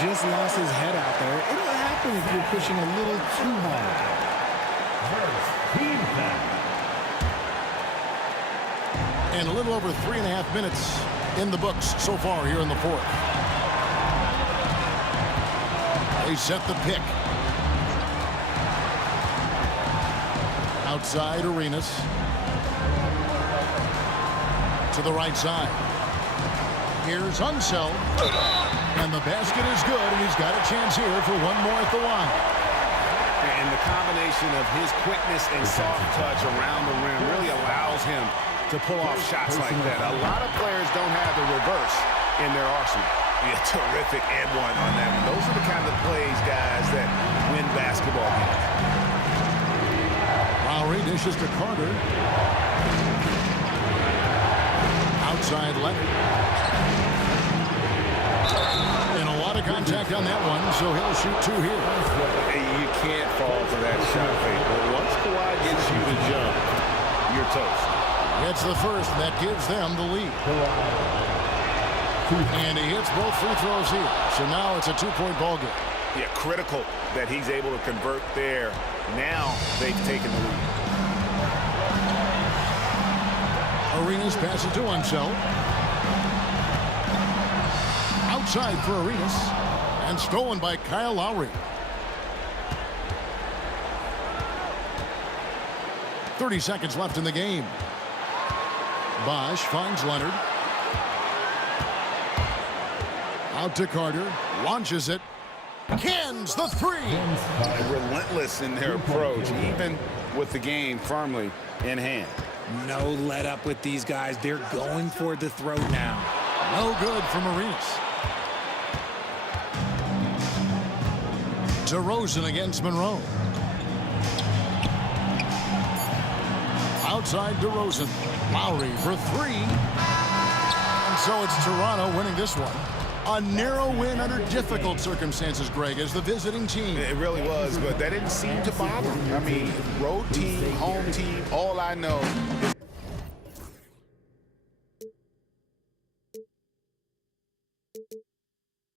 Just lost his head out there. It'll happen if you're pushing a little too hard. And a little over 3.5 minutes in the books so far here in the 4th. They set the pick. Outside Arenas. To the right side. Here's Unseld. And the basket is good, and he's got a chance here for one more at the line. And the combination of his quickness and soft touch around the rim really allows him to pull off shots like that. A lot of players don't have the reverse in their arsenal. Yeah, terrific and one on that one. Those are the kind of plays, guys, that win basketball games. Lowry dishes to Carter. Outside Leonard. And a lot of contact on that one, so he'll shoot 2 here. You can't fall for that shot fake. But once Kawhi gets you to jump, you're toast. It's the first, and that gives them the lead. And he hits both free throws here. So now it's a 2-point ball game. Yeah, critical that he's able to convert there. Now they've taken the lead. Arenas passes to Unseld. Outside for Arenas. And stolen by Kyle Lowry. 30 seconds left in the game. Bosch finds Leonard. Out to Carter. Launches it. Cans the 3. Relentless in their approach, even with the game firmly in hand. No let up with these guys. They're going for the throw now. No good from Arenas. DeRozan against Monroe. Outside DeRozan. Lowry for 3. And so it's Toronto winning this one. A narrow win under difficult circumstances, Greg, as the visiting team. It really was, but that didn't seem to bother them. I mean, road team, home team, all I know is